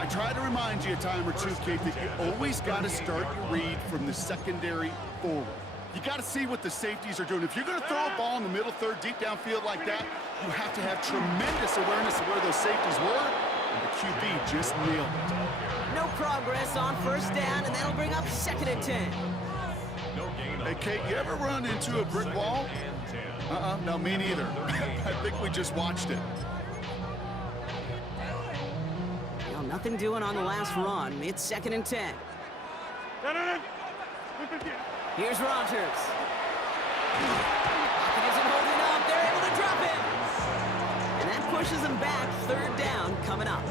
I try to remind you a time or two, Kate, that you always got to start your read from the secondary forward. You got to see what the safeties are doing. If you're going to throw a ball in the middle third, deep downfield like that, you have to have tremendous awareness of where those safeties were, and the QB just nailed it. No progress on first down, and that'll bring up 2nd and 10. Hey, Kate, you ever run into a brick wall? No, me neither. I think we just watched it. Well, nothing doing on the last run. It's 2nd and 10. Here's Rodgers. pushes them back. Third down coming up.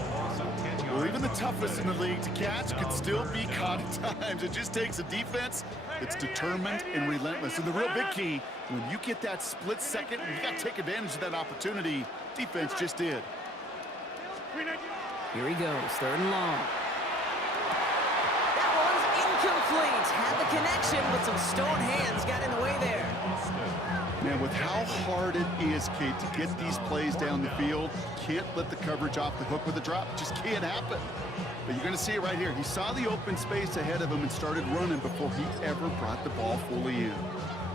Well, even the toughest in the league to catch could still be caught at times. It just takes a defense that's determined and relentless. And the real big key, when you get that split second, you got to take advantage of that opportunity. Defense just did. Here he goes, third and long. That one's incomplete. Had the connection, but some stone hands got in the way there. Man, with how hard it is, Kate, to get these plays down the field, can't let the coverage off the hook with a drop. It just can't happen. But you're going to see it right here. He saw the open space ahead of him and started running before he ever brought the ball fully in.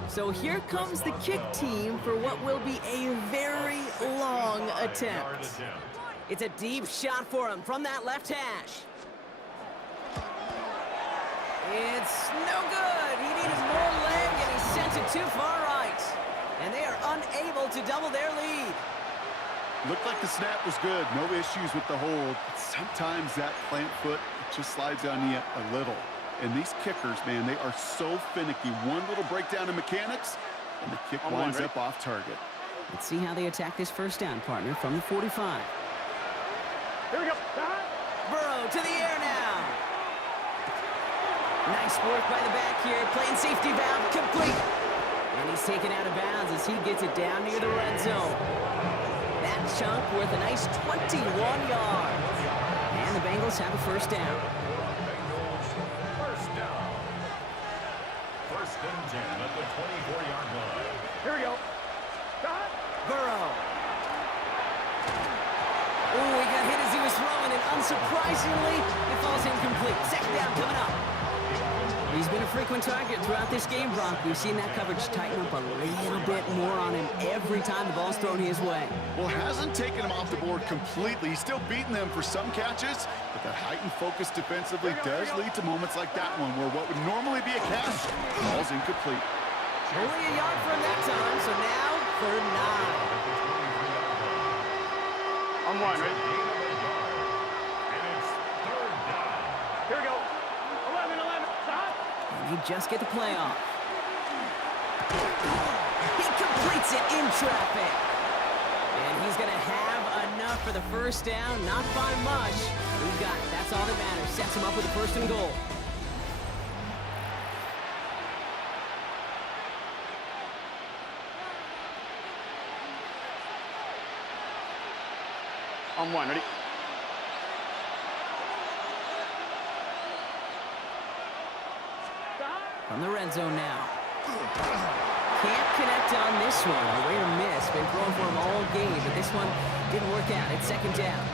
So here comes the kick team for what will be a very long attempt. It's a deep shot for him from that left hash. It's no good. He needed more leg, and he sent it too far right. And they are unable to double their lead. Looked like the snap was good. No issues with the hold. But sometimes that plant foot just slides on you a little. And these kickers, man, they are so finicky. One little breakdown in mechanics, and the kick winds up off target. Let's see how they attack this first down, partner, from the 45. Here we go. Burrow to the air now. Nice work by the back here. Playing safety valve complete. And he's taken out of bounds as he gets it down near the red zone. That chunk worth a nice 21 yards. And the Bengals have a first down. Bengals first down. First and 10 at the 24-yard line. Here we go. Burrow. Oh, he got hit as he was throwing, and unsurprisingly, it falls incomplete. Second down coming up. He's been a frequent target throughout this game, Brock. We've seen that coverage tighten up a little bit more on him every time the ball's thrown his way. Well, hasn't taken him off the board completely. He's still beating them for some catches, but that heightened focus defensively does lead to moments like that one where what would normally be a catch falls incomplete. Only a yard for him that time, so now third and 9. I'm one, right? And it's third down. Here we go. 11. Stop. And he just get the play off. He completes it in traffic. And he's going to have enough for the first down. Not by much. We've got it. That's all that matters. Sets him up with a first and goal. I'm one, ready? From the red zone now. Can't connect on this one. A rare miss. Been thrown for him all game, but this one didn't work out. It's second down.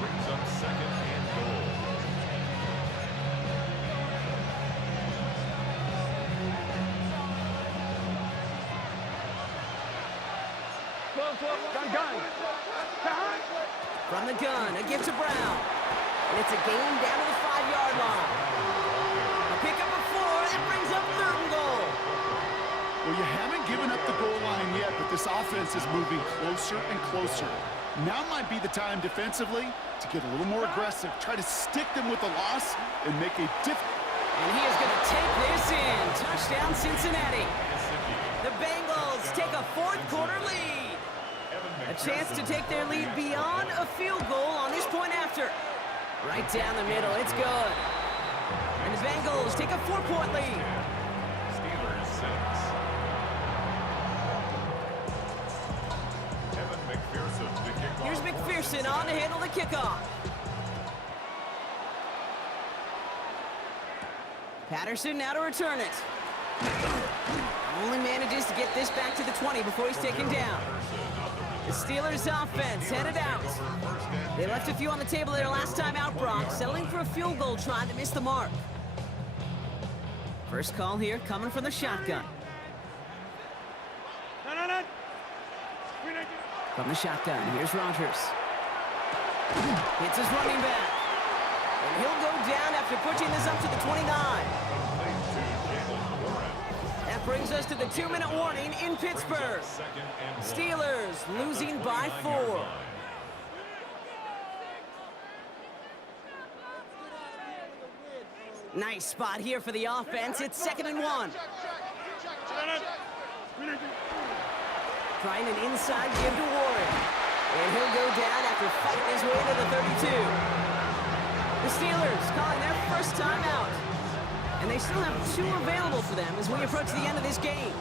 Brings up second and goal. Gun. From the gun, a give to Brown. And it's a gain down to the 5-yard line. A pickup of 4. That brings up third and goal. Well, you haven't given up the goal line yet, but this offense is moving closer and closer. Now might be the time defensively to get a little more aggressive, try to stick them with the loss, and make a difference. And he is going to take this in. Touchdown, Cincinnati. The Bengals take a fourth-quarter lead. A chance to take their lead beyond a field goal on this point after. Right down the middle, it's good. And the Bengals take a 4-point lead. Steelers 6. Evan McPherson to kick off. Here's McPherson on to handle the kickoff. Patterson now to return it. Only manages to get this back to the 20 before he's taken down. The Steelers offense headed out. They left a few on the table there last time out, Brock, settling for a field goal try to miss the mark. First call here coming from the shotgun. No. From the shotgun, here's Rodgers. Hits his running back. And he'll go down after pushing this up to the 29. That brings us to the 2-minute warning in Pittsburgh. Steelers losing by 4. Nice spot here for the offense. It's 2nd and 1. Trying an inside give to Warren. And he'll go down after fighting his way to the 32. The Steelers calling their first timeout. And they still have 2 available for them as we approach the end of this game.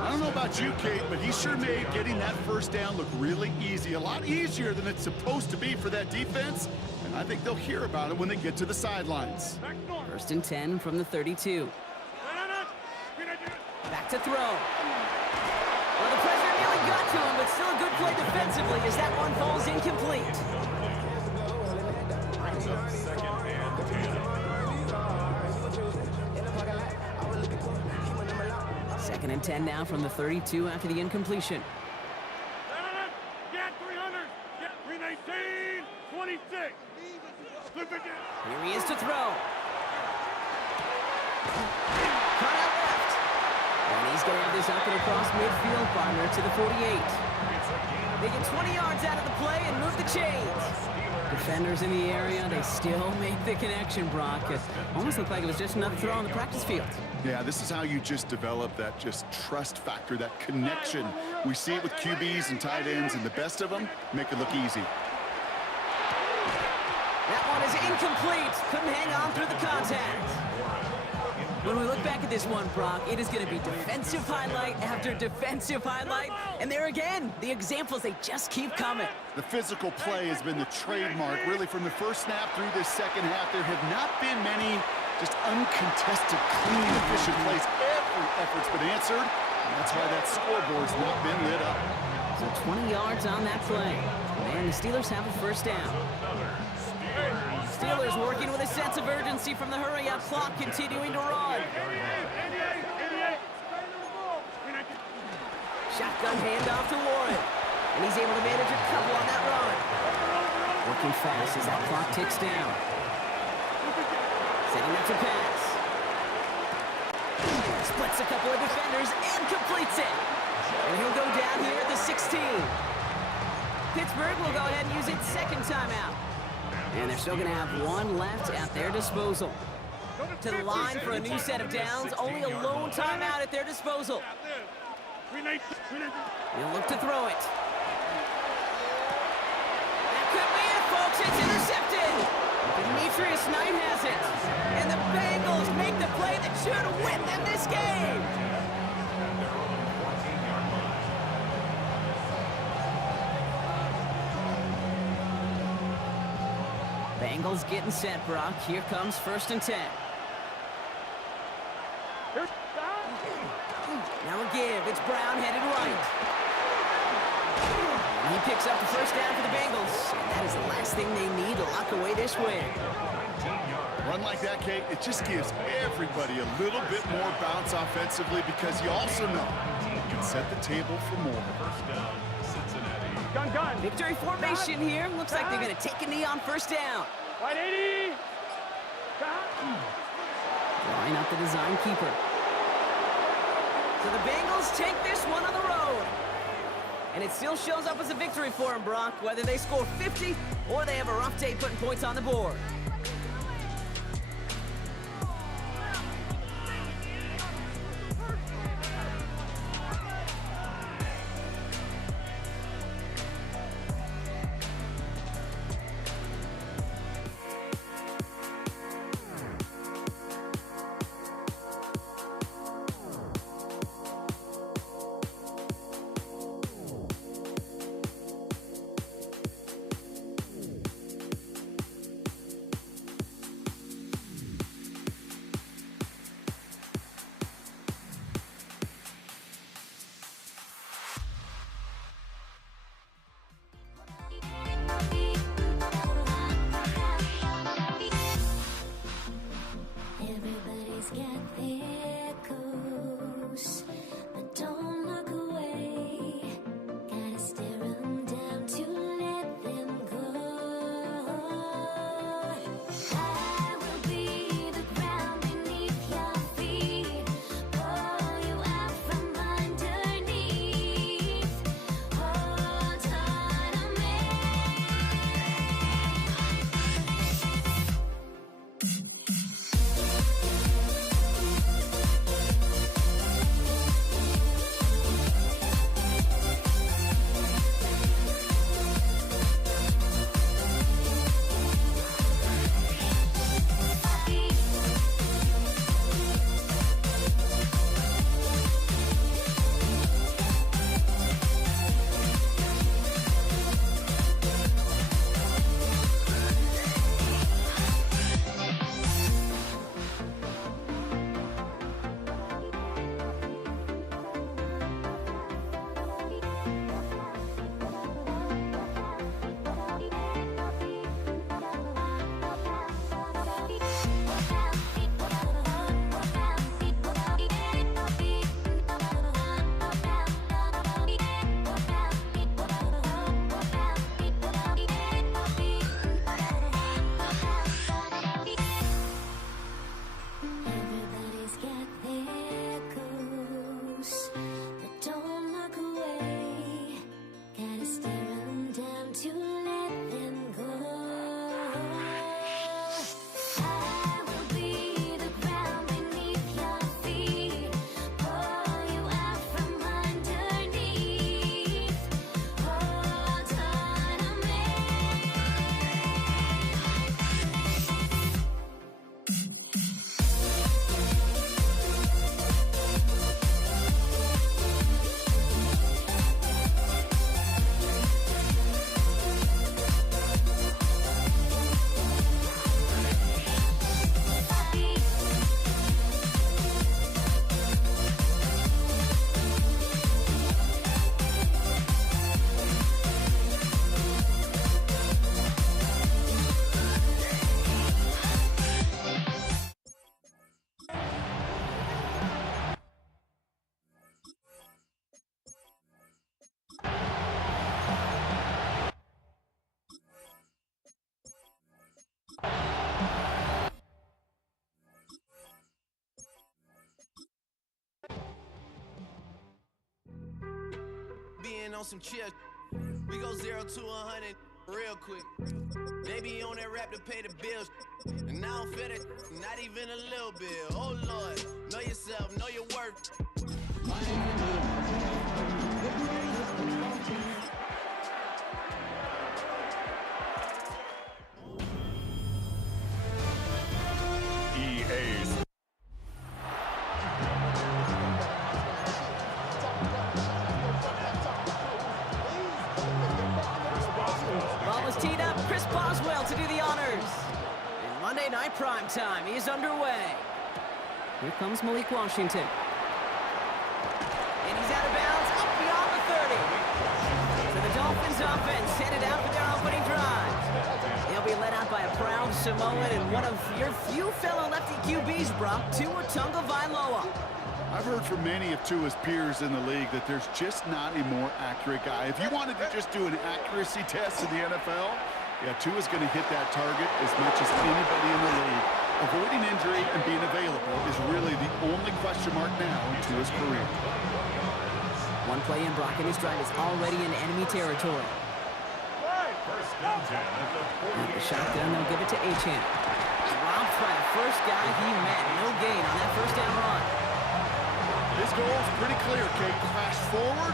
I don't know about you, Kate, but he sure made getting that first down look really easy. A lot easier than it's supposed to be for that defense. And I think they'll hear about it when they get to the sidelines. First and 10 from the 32. Back to throw. Well, the pressure nearly got to him, but still a good play defensively as that one falls incomplete. Brings up second and 10. Second and 10 now from the 32 after the incompletion. Get 300. Get 319. 26. Here he is to throw. Cut out left. And he's going to have this up and across midfield, partner, to the 48. They get 20 yards out of the play and move the chains. Defenders in the area, they still make the connection, Brock. It almost looked like it was just another throw on the practice field. Yeah, this is how you just develop that just trust factor, that connection. We see it with QBs and tight ends, and the best of them make it look easy. That one is incomplete. Couldn't hang on through the contact. When we look back at this one, Brock, it is going to be defensive highlight after defensive highlight. And there again, the examples, they just keep coming. The physical play has been the trademark, really, from the first snap through this second half. There have not been many just uncontested, clean, efficient plays. Every effort's been answered, and that's why that scoreboard's not been lit up. So 20 yards on that play. And the Steelers have a first down. Steelers working with a sense of urgency from the hurry-up clock, continuing to run. Shotgun handoff to Warren. And he's able to manage a couple on that run. Working fast as that clock ticks down. Setting up to pass. Splits a couple of defenders and completes it. And he'll go down here at the 16. Pittsburgh will go ahead and use its second timeout. And they're still going to have 1 left at their disposal. To the line for a new set of downs. Only a lone timeout at their disposal. He'll look to throw it. That could be it, folks. It's intercepted. Demetrius Knight has it. And the Bengals make the play that should win them this game. Bengals getting set, Brock. Here comes first and 10. Now a give. It's Brown headed right. And he picks up the first down for the Bengals. And that is the last thing they need to lock away this win. Run like that, Kate, it just gives everybody a little bit more bounce offensively because you also know you can set the table for more. First down, Cincinnati. Gun. Victory formation here. Looks like they're going to take a knee on first down. 180. Drawing up the design keeper. So the Bengals take this one on the road. And it still shows up as a victory for them, Brock, whether they score 50 or they have a rough day putting points on the board. on some chill. We go 0 to 100 real quick. They be on that rap to pay the bills. And I don't feel it, not even a little bit. Oh Lord, know yourself, know your worth. EA Ball was teed up. Chris Boswell to do the honors. And Monday Night Primetime is underway. Here comes Malik Washington. And he's out of bounds, up beyond the 30. So the Dolphins offense headed out for their opening drive. They'll be led out by a proud Samoan and one of your few fellow lefty QBs, Brock, Tua Tagovailoa. I've heard from many of Tua's peers in the league that there's just not a more accurate guy. If you wanted to just do an accuracy test in the NFL, yeah, Tua's going to hit that target as much as anybody in the league. Avoiding injury and being available is really the only question mark now in Tua's career. One play in, Brock, and his drive is already in enemy territory. First and 10 at the With the shotgun, they'll give it to Achane. Robbed by the first guy he met. No gain on that first down run. His goal is pretty clear, Kate. Crash forward,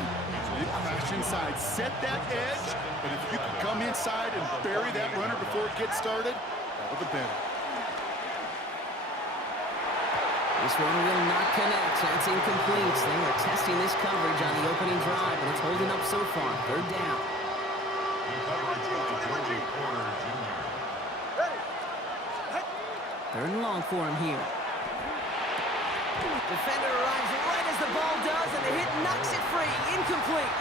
then crash inside. Set that edge, but if you can come inside and bury that runner before it gets started, all the better. This one will not connect. That's incomplete. They were testing this coverage on the opening drive, and it's holding up so far. Third down. Third and long for him here. Defender arrives right as the ball does, and the hit knocks it free. Incomplete.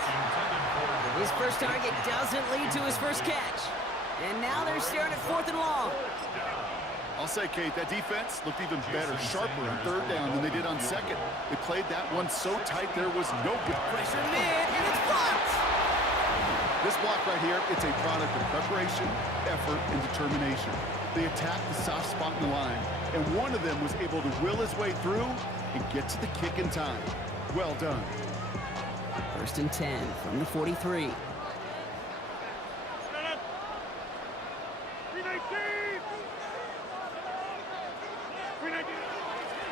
His first target doesn't lead to his first catch. And now they're staring at fourth and long. I'll say, Kate, that defense looked even better, sharper on third down than they did on second. They played that one so tight there was no good Pressure mid, and it's blocked. This block right here, it's a product of preparation, effort, and determination. They attacked the soft spot in the line, and one of them was able to will his way through and get to the kick in time. Well done. First and 10 from the 43.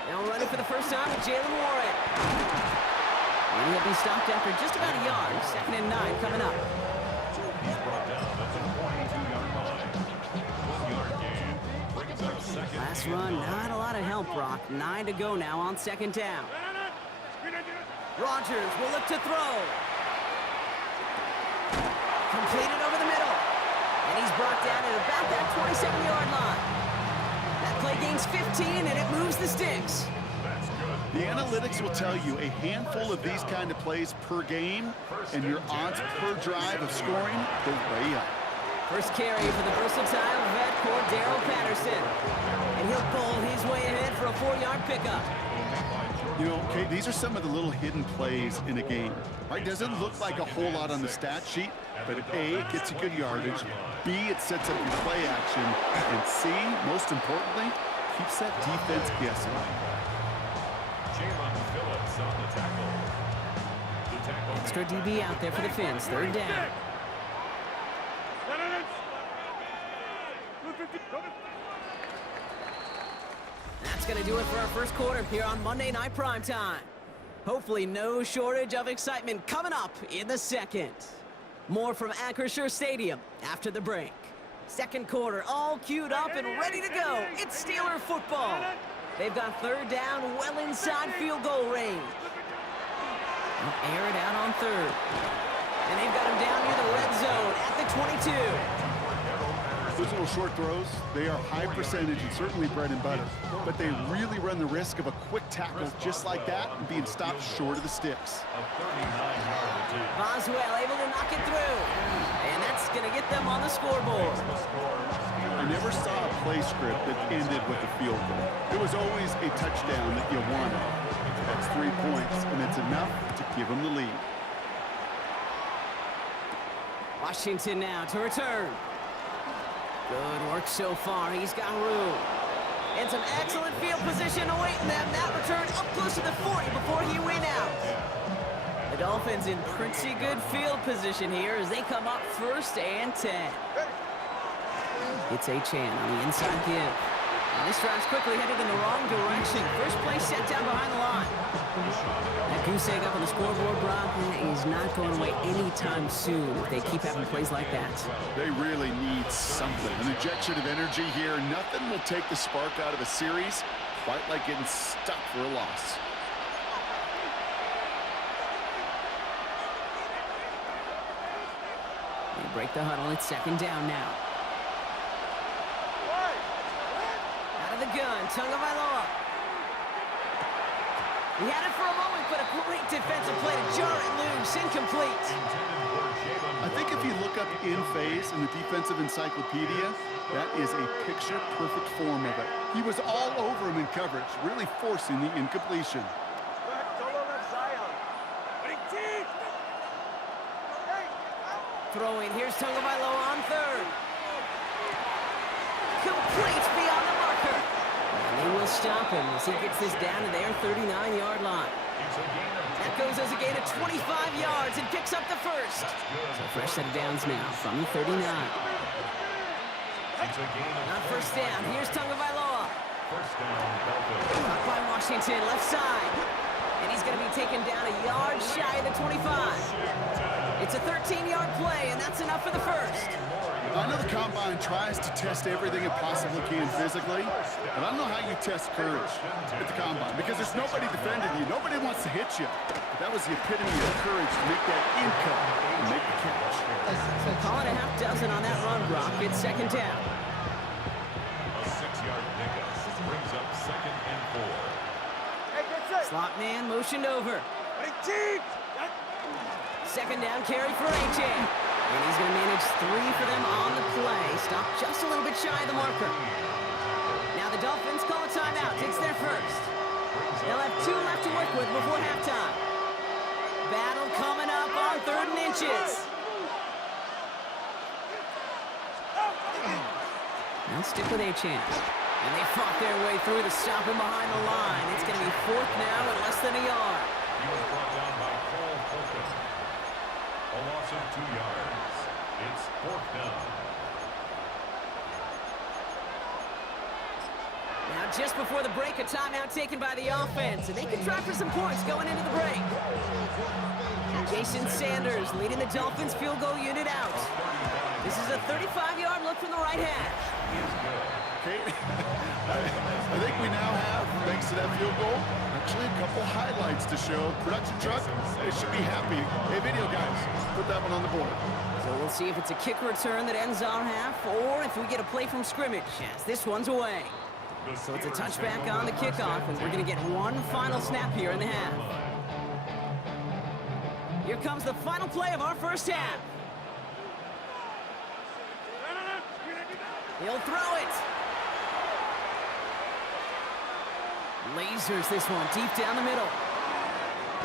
Now running for the first time with Jalen Warren. And he'll be stopped after just about a yard. Second and 9 coming up. He's brought down at the 42-yard line. 1-yard gain brings up second. Last run, not a lot of help, Brock. 9 to go now on second down. Rodgers will look to throw. Completed over the middle. And he's brought down at about that 27-yard line. That play gains 15, and it moves the sticks. The analytics will tell you a handful of these kind of plays per game, and your odds per drive of scoring go way up. First carry for the versatile vet Cordero Patterson. And he'll bowl his way ahead for a 4-yard pickup. You know, Kate, these are some of the little hidden plays in a game. Right? Doesn't look like a whole lot on the stat sheet, but A, it gets a good yardage, B, it sets up your play action, and C, most importantly, keeps that defense guessing. Jalen Phillips on the tackle. The tackle Extra DB out there for the Fins. Third down. That's going to do it for our first quarter here on Monday Night Primetime. Hopefully no shortage of excitement coming up in the second. More from Acrisure Stadium after the break. Second quarter all queued up and ready to go. It's Steeler football. They've got third down well inside field goal range. They'll air it out on third. And they've got him down near the red zone at the 22. Those little short throws, they are high percentage and certainly bread and butter, but they really run the risk of a quick tackle just like that and being stopped short of the sticks. Boswell able to knock it through. And that's going to get them on the scoreboard. I never saw a play script that ended with a field goal. It was always a touchdown that you wanted. That's 3 points, and it's enough to give them the lead. Washington now to return. Good work so far. He's got room. And some excellent field position awaiting them. That return up close to the 40 before he went out. The Dolphins in pretty good field position here as they come up 1st and 10. It's Achane on the inside give. Now this drive's quickly headed in the wrong direction. First play set down behind the line. That goose egg up on the scoreboard, Brock, is not going away anytime soon if they keep having plays like that. They really need something. An injection of energy here. Nothing will take the spark out of a series quite like getting stuck for a loss. They break the huddle. It's 2nd down now. Out of the gun, Tagovailoa. He had it for a moment, but a great defensive play to jar it loose. Incomplete. I think if you look up in phase in the defensive encyclopedia, that is a picture-perfect form of it. He was all over him in coverage, really forcing the incompletion. Throwing, here's Tagovailoa on 3rd. Complete beyond the marker. And they will stop him as he gets this down to their 39-yard line. That goes as a gain of 25 yards and picks up the 1st. So fresh set of downs now from the 39. On 1st down, here's Tagovailoa. Up by Washington, left side. And he's going to be taken down a yard shy of the 25. It's a 13-yard play, and that's enough for the 1st. I know the Combine tries to test everything it possibly can physically, but I don't know how you test courage at the Combine because there's nobody defending you. Nobody wants to hit you. But that was the epitome of courage to make that in-cut and make the catch. So call it a half dozen on that run, Brock. It's 2nd down. A 6-yard pickup brings up 2nd and 4. Slot man motioned over. 2nd down carry for Achane. And he's going to manage 3 for them on the play. Stopped just a little bit shy of the marker. Now the Dolphins call a timeout. It's their 1st. They'll have 2 left to work with before halftime. Battle coming up on 3rd and inches. Now stick with Achane. And they fought their way through to stop him behind the line. It's going to be 4th now at less than a yard. He was brought down by Cole Holcomb. A loss of 2 yards. It's 4th down. Now just before the break, a timeout taken by the offense. And they can try for some points going into the break. Jason Sanders leading the Dolphins field goal unit out. This is a 35-yard look from the right hash. Okay. I think we now have, thanks to that field goal, actually a couple highlights to show. Production truck, they should be happy. Hey, video guys, put that one on the board. So we'll see if it's a kick return that ends our half, or if we get a play from scrimmage, as this one's away. So it's a touchback on the kickoff, and we're going to get one final snap here in the half. Here comes the final play of our 1st half. He'll throw it. Lasers this one deep down the middle.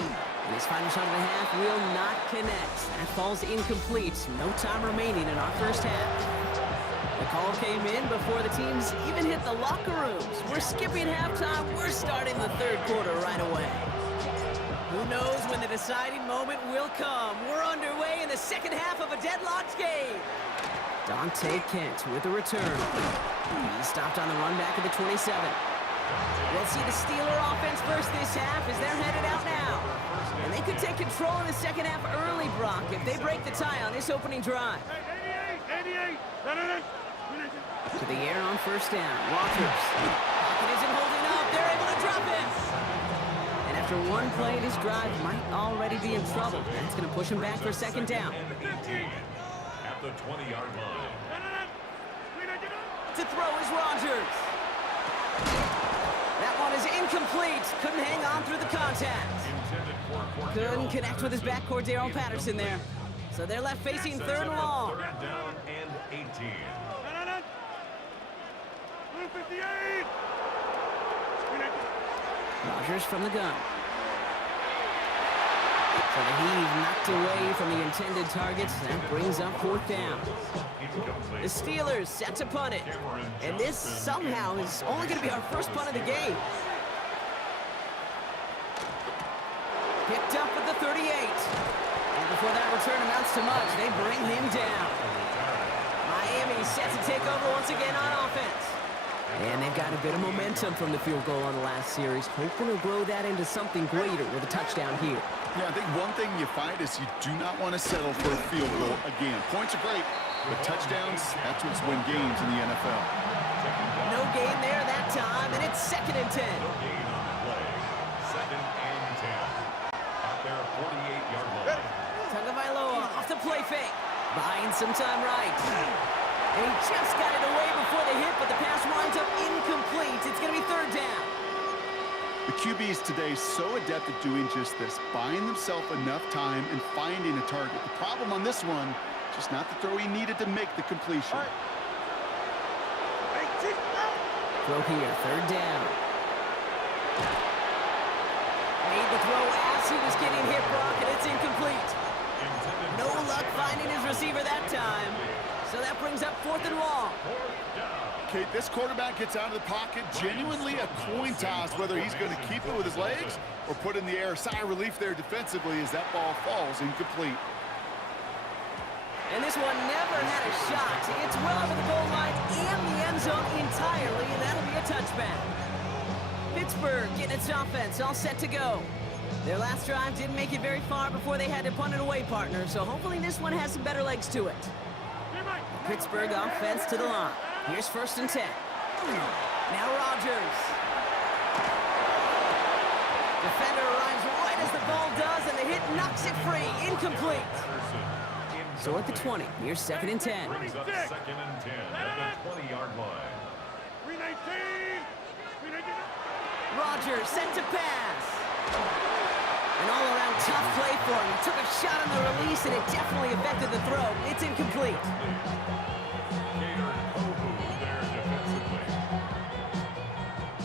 And his final shot of the half will not connect. That falls incomplete. No time remaining in our 1st half. The call came in before the teams even hit the locker rooms. We're skipping halftime. We're starting the 3rd quarter right away. Who knows when the deciding moment will come. We're underway in the 2nd half of a deadlocked game. Dante Kent with a return. He's stopped on the run back of the 27. We'll see the Steeler offense first this half as they're headed out now. And they could take control in the 2nd half early, Brock, if they break the tie on this opening drive. 88. To the air on 1st down. Walters. Pocket isn't holding up. They're able to drop it. And after one play, this drive might already be in trouble. That's going to push him back for 2nd down. At the 20-yard line. To throw is Rodgers. That one is incomplete. Couldn't hang on through the contact. Couldn't connect with his backcourt, Darrell Patterson there. So they're left facing 3rd and long. 3rd down and 18. Rodgers from the gun. So the heave knocked away from the intended targets. That brings up 4th down. The Steelers set to punt it. And this somehow is only going to be our 1st punt of the game. Picked up at the 38. And before that return amounts to much, they bring him down. Miami set to take over once again on offense. And they've got a bit of momentum from the field goal on the last series, hoping to grow that into something greater with a touchdown here. Yeah, I think one thing you find is you do not want to settle for a field goal again. Points are great, but touchdowns, that's what's win games in the NFL. No gain there that time, and it's 2nd and 10. No gain on the play. 2nd and 10. At their 48-yard line. Tagovailoa off the play fake. Buying some time right. And he just got it away before the hit, but the pass winds up incomplete. It's going to be 3rd down. The QBs today so adept at doing just this, buying themselves enough time and finding a target. The problem on this one, just not the throw he needed to make the completion. Throw here, 3rd down. Made the throw as he was getting hit, Brock, and it's incomplete. No luck finding his receiver that time. So that brings up 4th and long. Kate, this quarterback gets out of the pocket, genuinely a coin toss whether he's going to keep it with his legs or put in the air. Sigh of relief there defensively as that ball falls incomplete. And this one never had a shot. It's well over the goal line and the end zone entirely, and that'll be a touchback. Pittsburgh getting its offense all set to go. Their last drive didn't make it very far before they had to punt it away, partner, so hopefully this one has some better legs to it. Pittsburgh offense to the line. Here's 1st and 10. Now Rodgers. Defender arrives right as the ball does, and the hit knocks it free. Incomplete. So at the 20, here's 2nd and 10. Brings up 2nd and 10 at the 20-yard line. Rodgers set to pass. An all-around tough play for him. He took a shot on the release, and it definitely affected the throw. It's incomplete.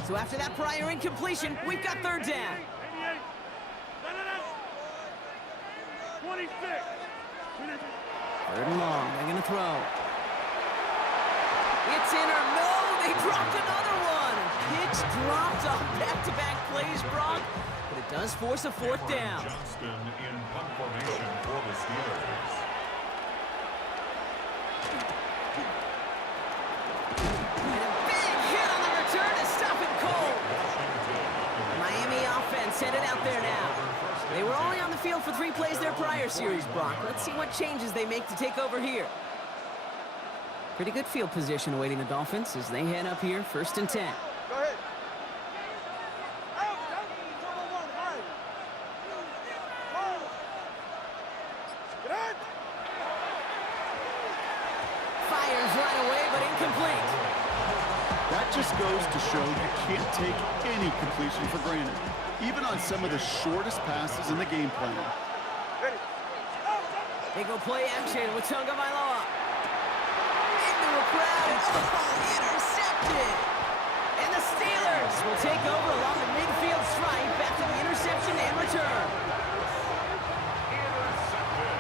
So after that prior incompletion, we've got 3rd down. 26. 3rd and long. They're going to throw. It's in or no. They dropped another one. Pitch dropped on back-to-back plays, Brock. But it does force a 4th down. Johnston in punt formation for the Steelers. And a big hit on the return to stop it cold. Miami offense headed out there now. They were only on the field for 3 plays their prior series, Brock. Let's see what changes they make to take over here. Pretty good field position awaiting the Dolphins as they head up here, 1st and 10. Go ahead. Fires right away, but incomplete. That just goes to show you can't take any completion for granted, even on some of the shortest passes in the game plan. They go play action with Tagovailoa. Into a crowd, and intercepted. And the Steelers will take over along the midfield stripe after the interception and return. Intercepted.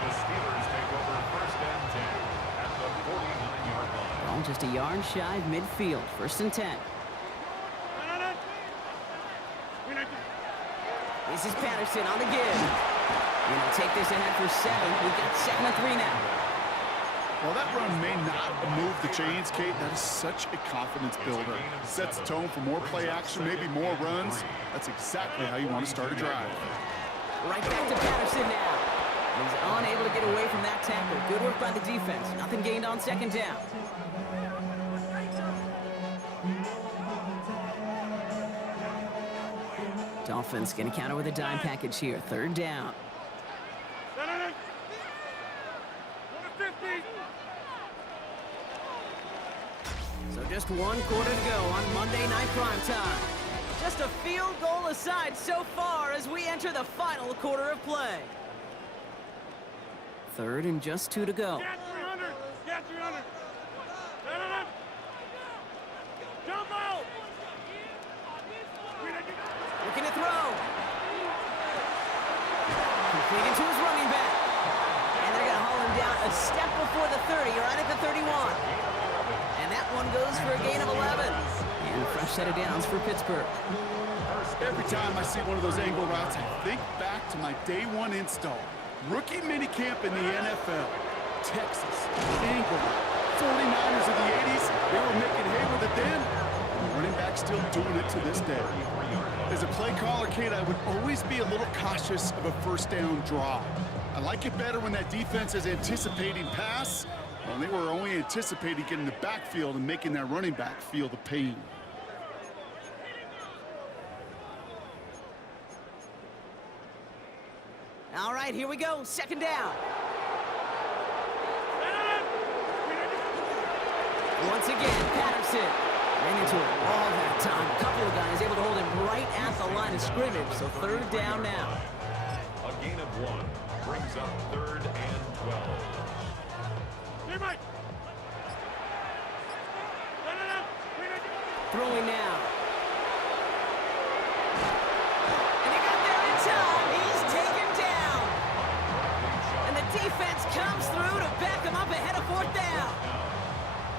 The Steelers take over 1st and 10 at the 49-yard line. Ball just a yard shy of midfield, 1st and 10. This is Patterson on the give. And he'll take this ahead for 7. We've got 2nd and 3 now. While that run may not move the chains, Kate, that is such a confidence builder. Sets the tone for more play action, maybe more runs. That's exactly how you want to start a drive. Right back to Patterson now. He's unable to get away from that tackle. Good work by the defense. Nothing gained on 2nd down. Dolphins going to counter with a dime package here. 3rd down. So just 1 quarter to go on Monday Night Primetime. Just a field goal aside so far as we enter the final quarter of play. 3rd and just 2 to go. Get 300. Get 300. Jump out. Looking to throw. Completed to his running back. And they're going to haul him down a step before the 30, right at the 31. And that one goes for a gain of 11. And from fresh set of downs for Pittsburgh. Every time I see one of those angle routes, I think back to my day one install. Rookie minicamp in the NFL. Texas, angle route. 49ers of the 80s, they were making hay with it then. And the running back still doing it to this day. As a play caller, Kate, I would always be a little cautious of a first down draw. I like it better when that defense is anticipating pass. Well, they were only anticipating getting the backfield and making that running back feel the pain. All right, here we go. Second down. Once again, Patterson ran into it all that time. A couple of guys able to hold him right at the line of scrimmage. So third down now. A gain of 1 brings up 3rd and 12. Throwing now. And he got there in time. He's taken down. And the defense comes through to back him up ahead of 4th down.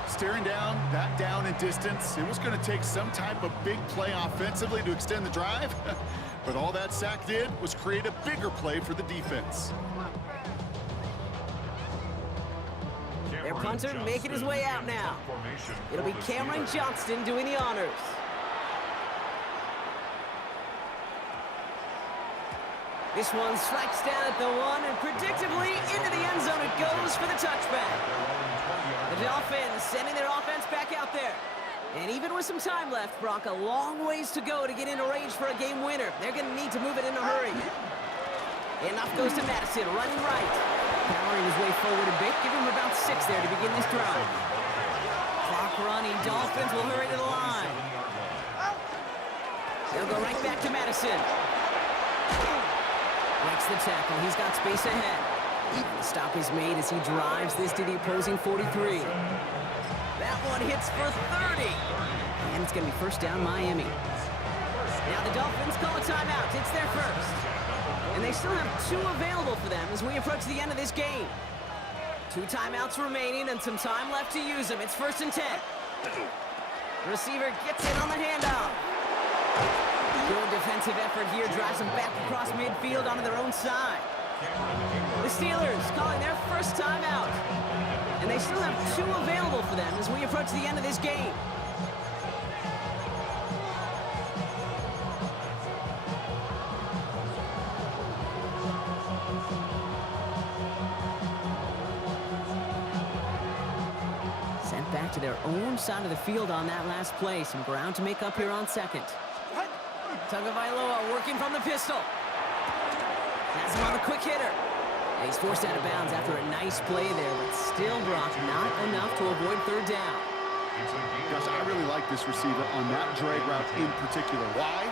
Staring down, that down in distance, it was going to take some type of big play offensively to extend the drive. But all that sack did was create a bigger play for the defense. Their punter making his way out now. It'll be Cameron Johnston doing the honors. This one strikes down at the 1, and predictably into the end zone it goes for the touchback. The Dolphins sending their offense back out there. And even with some time left, Brock, a long ways to go to get into range for a game winner. They're going to need to move it in a hurry. And off goes to Madison, running right. Powering his way forward a bit, giving him about 6 there to begin this drive. Clock running, Dolphins will hurry to the line. They'll go right back to Madison. Breaks the tackle, he's got space ahead. The stop is made as he drives this to the opposing 43. That one hits for 30. And it's going to be first down Miami. Now the Dolphins call a timeout. It's their first. And they still have 2 available for them as we approach the end of this game. 2 timeouts remaining and some time left to use them. It's 1st and 10. Receiver gets in on the handoff. Good defensive effort here. Drives them back across midfield onto their own side. The Steelers calling their first timeout. And they still have 2 available for them as we approach the end of this game. Sent back to their own side of the field on that last play. Some ground to make up here on second. Tagovailoa working from the pistol. Has him on the quick hitter. And he's forced out of bounds after a nice play there, but still, Brock, not enough to avoid 3rd down. Gosh, I really like this receiver on that drag route in particular. Why?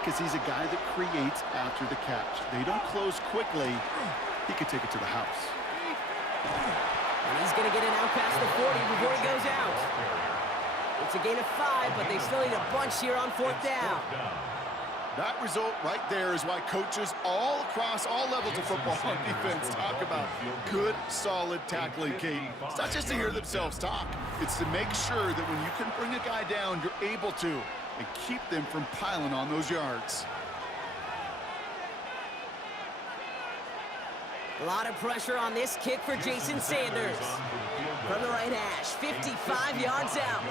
Because he's a guy that creates after the catch. They don't close quickly. He could take it to the house. And he's going to get it out past the 40 before he goes out. It's a gain of 5, but they still need a bunch here on 4th down. That result right there is why coaches all across all levels of football on defense talk about good, solid tackling, Kate. It's not just to hear themselves talk. It's to make sure that when you can bring a guy down, you're able to, and keep them from piling on those yards. A lot of pressure on this kick for Jason Sanders. From the right hash, 55 yards out.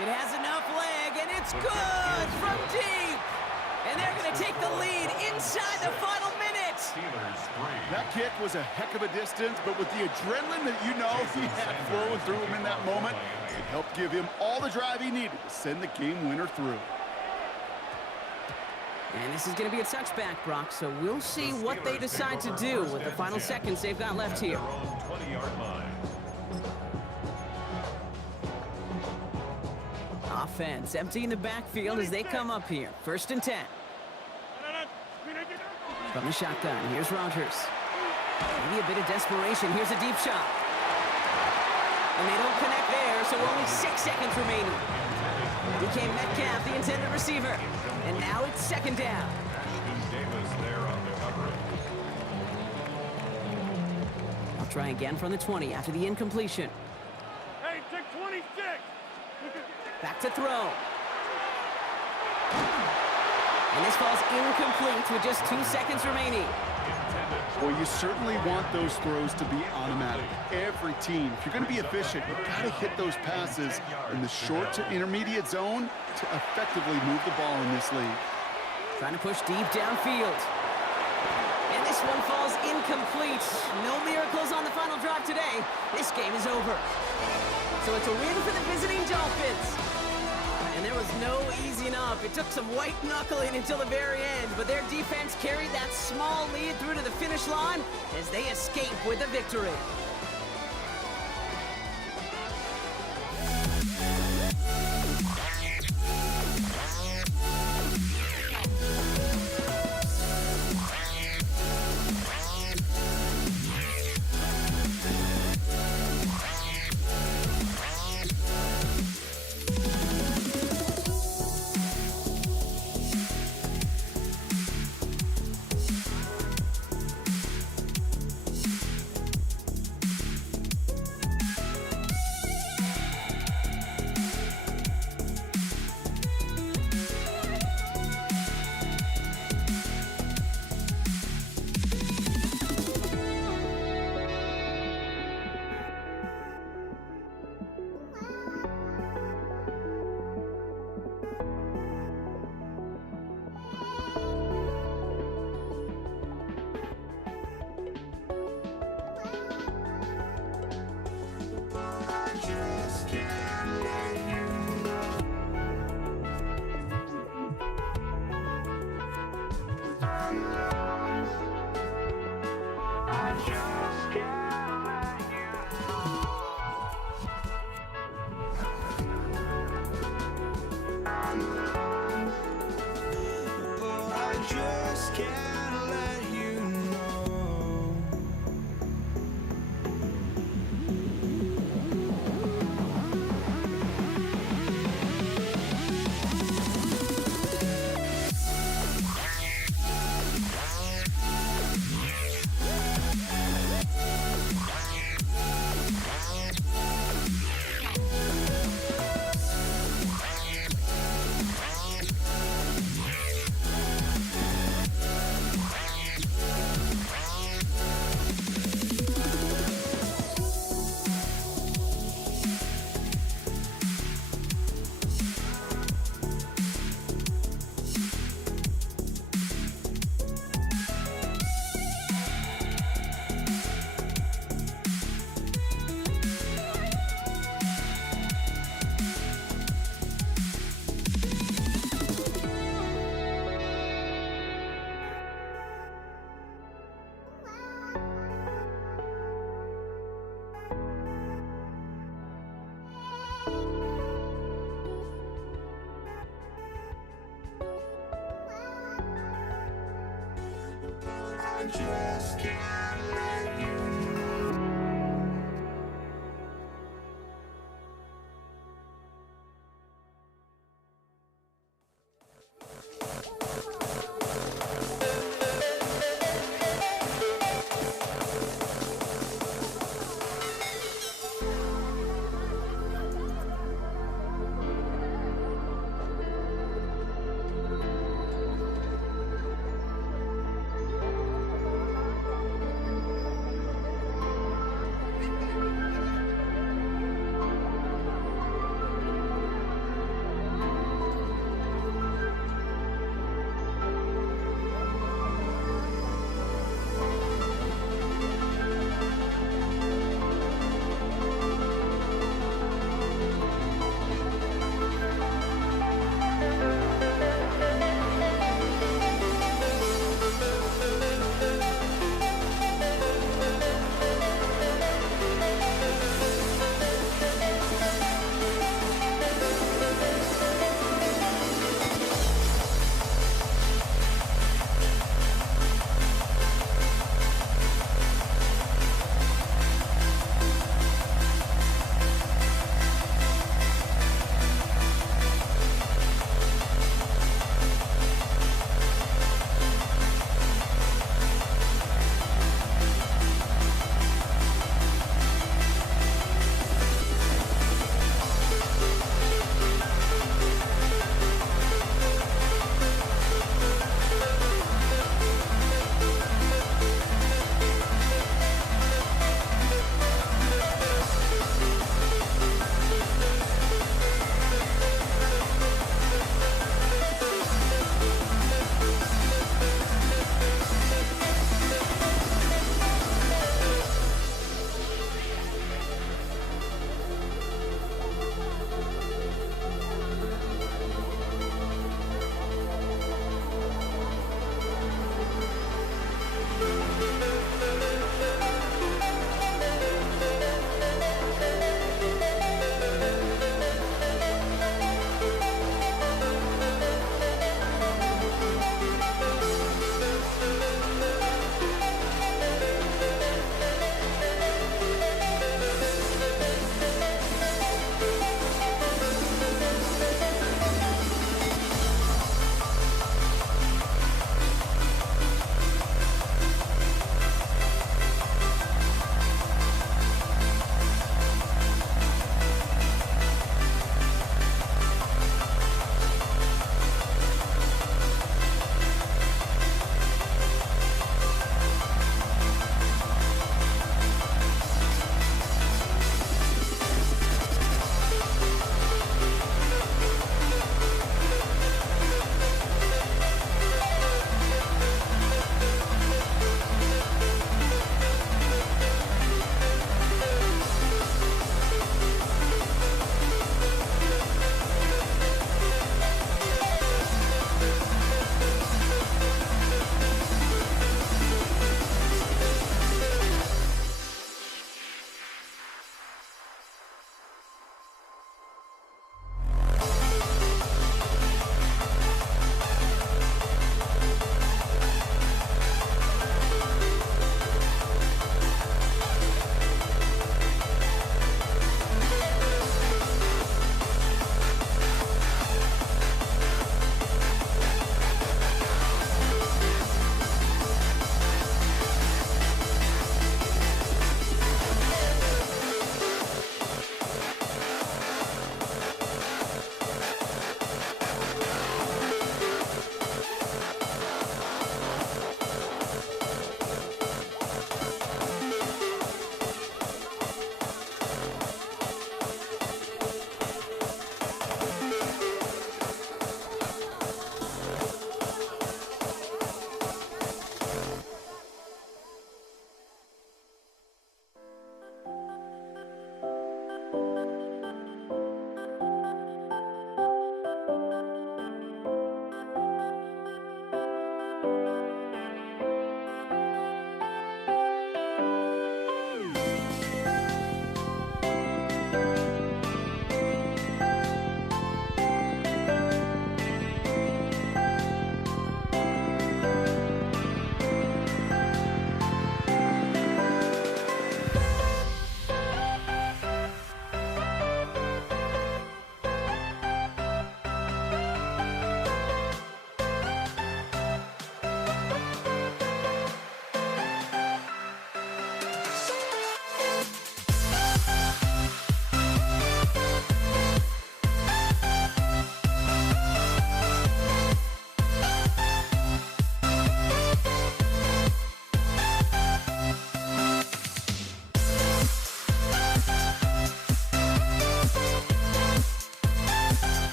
It has enough leg, and it's good from deep. And they're going to take the lead inside the final minute. That kick was a heck of a distance, but with the adrenaline that you know he had flowing through him in that moment, it helped give him all the drive he needed to send the game winner through. And this is going to be a touchback, Brock, so we'll see what they decide to do with the final seconds they've got left here. 20-yard line. Offense emptying the backfield as they come up here. 1st and 10. From the shotgun, here's Rodgers. Maybe a bit of desperation. Here's a deep shot. And they don't connect there, so only 6 seconds remaining. DK Metcalf, the intended receiver. And now it's 2nd down. Davis there on the coverage. try again from the 20 after the incompletion. Hey, take 26. Back to throw. And this falls incomplete with just 2 seconds remaining. Well, you certainly want those throws to be automatic. Every team, if you're going to be efficient, you've got to hit those passes in the short to intermediate zone to effectively move the ball in this league. Trying to push deep downfield. And this one falls incomplete. No miracles on the final drive today. This game is over. So it's a win for the visiting Dolphins. And there was no easing up. It took some white knuckling until the very end, but their defense carried that small lead through to the finish line as they escape with a victory.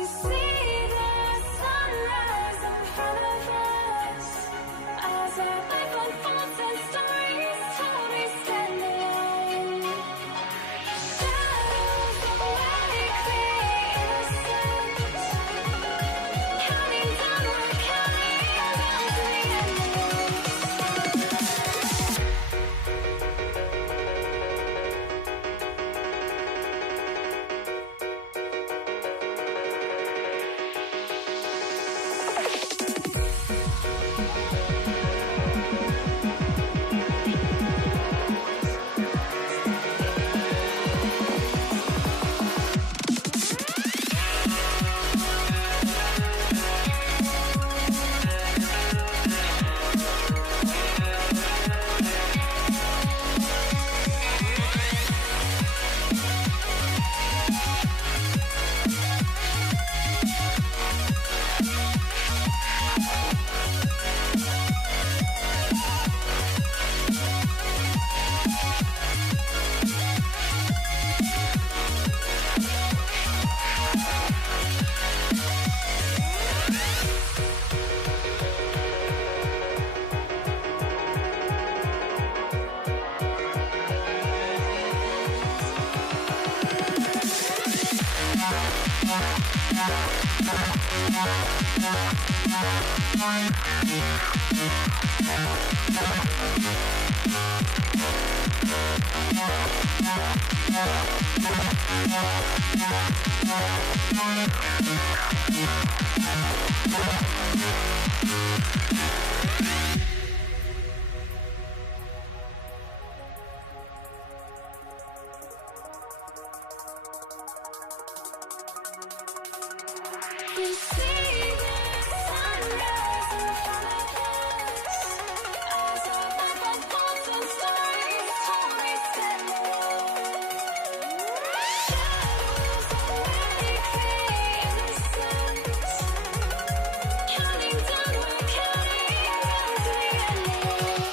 We see the sunrise in front of us as our life unfolds and stories told. We stand alone. Shadows awake the innocence, counting down, we're counting down to the end. We see the sunrise in front of us as our life unfolds and stories told. We stand alone. Shadows awake the innocence, counting down, we're counting down to the end.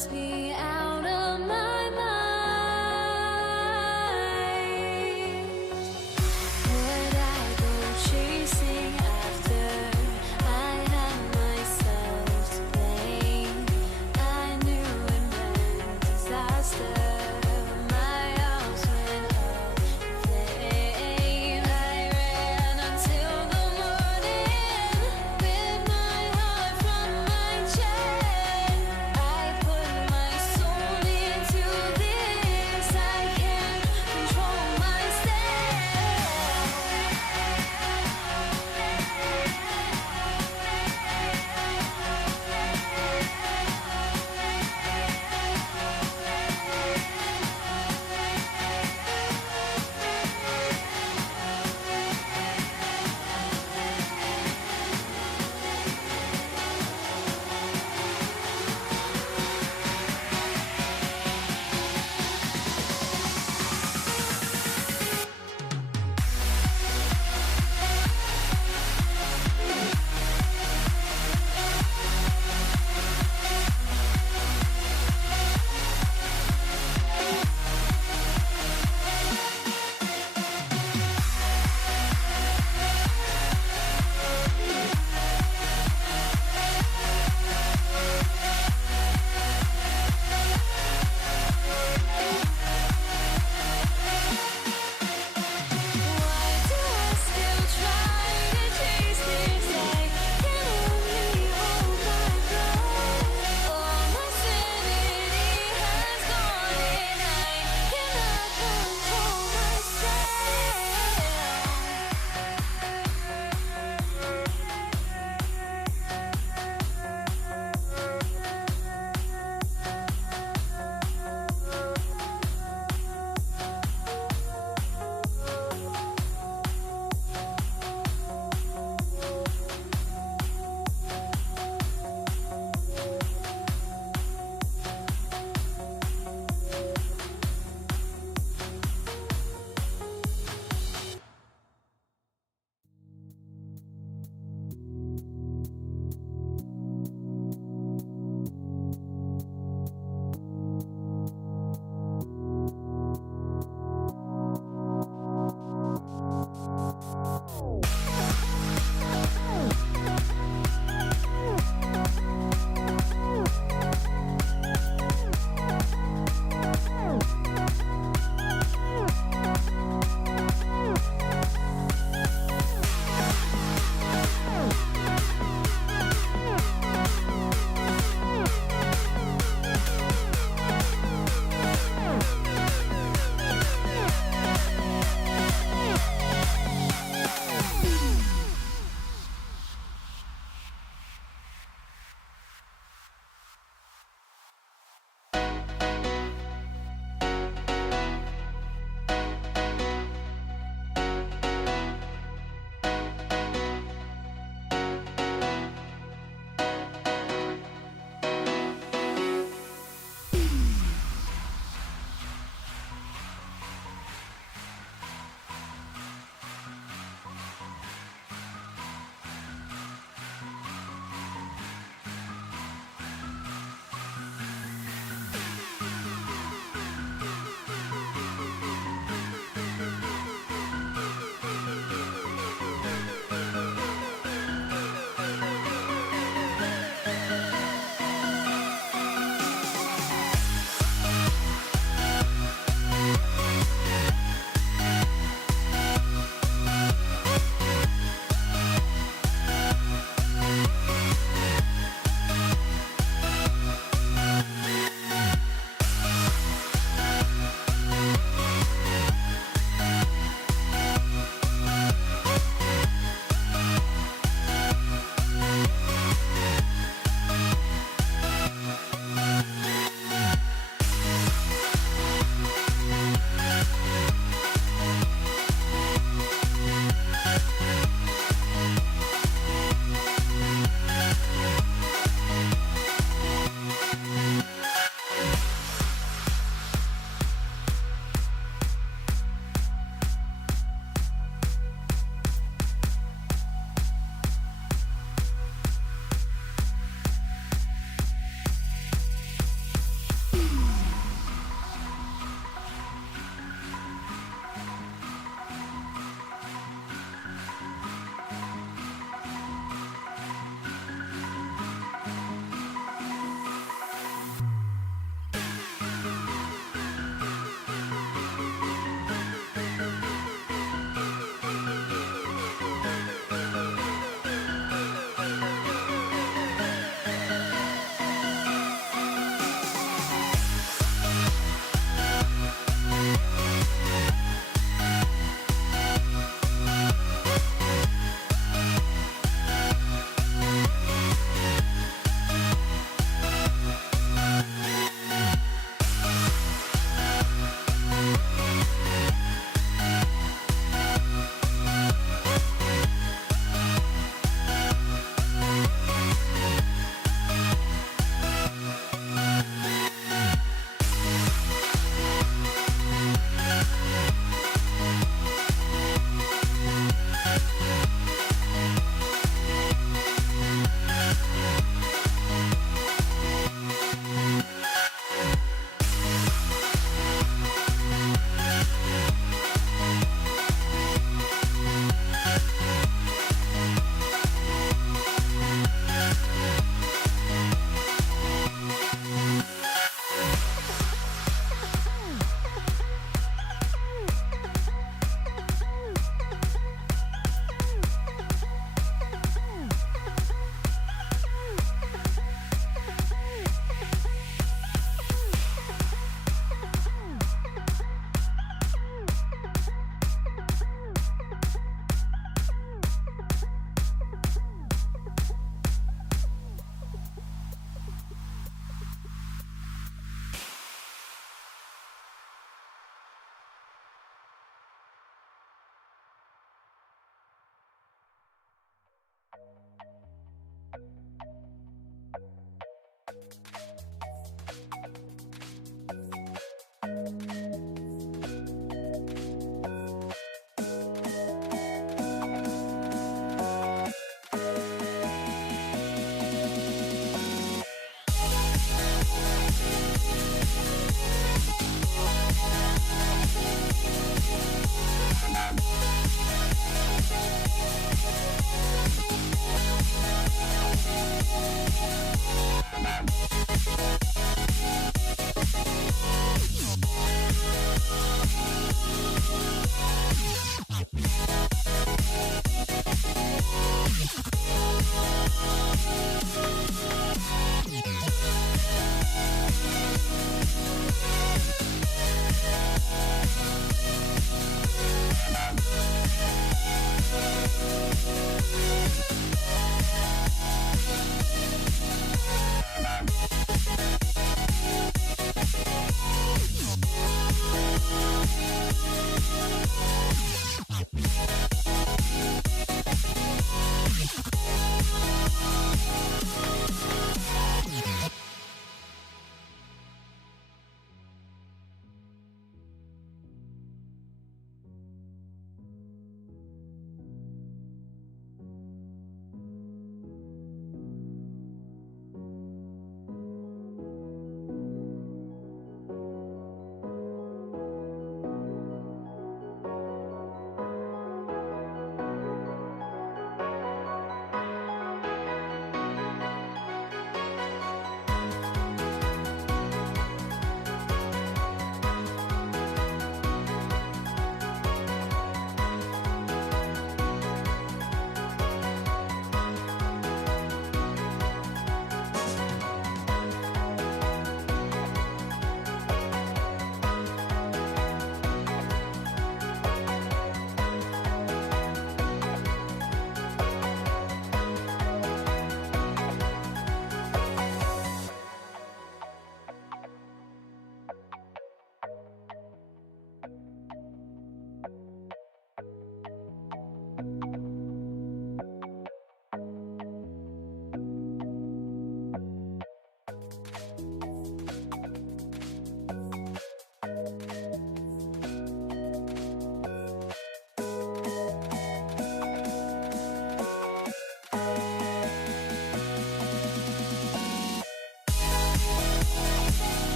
must be out of my mind. Would I go chasing after? I had myself to blame. I knew it meant disaster. My house went up in flame. I ran until the morning with my heart from my chest. I put my soul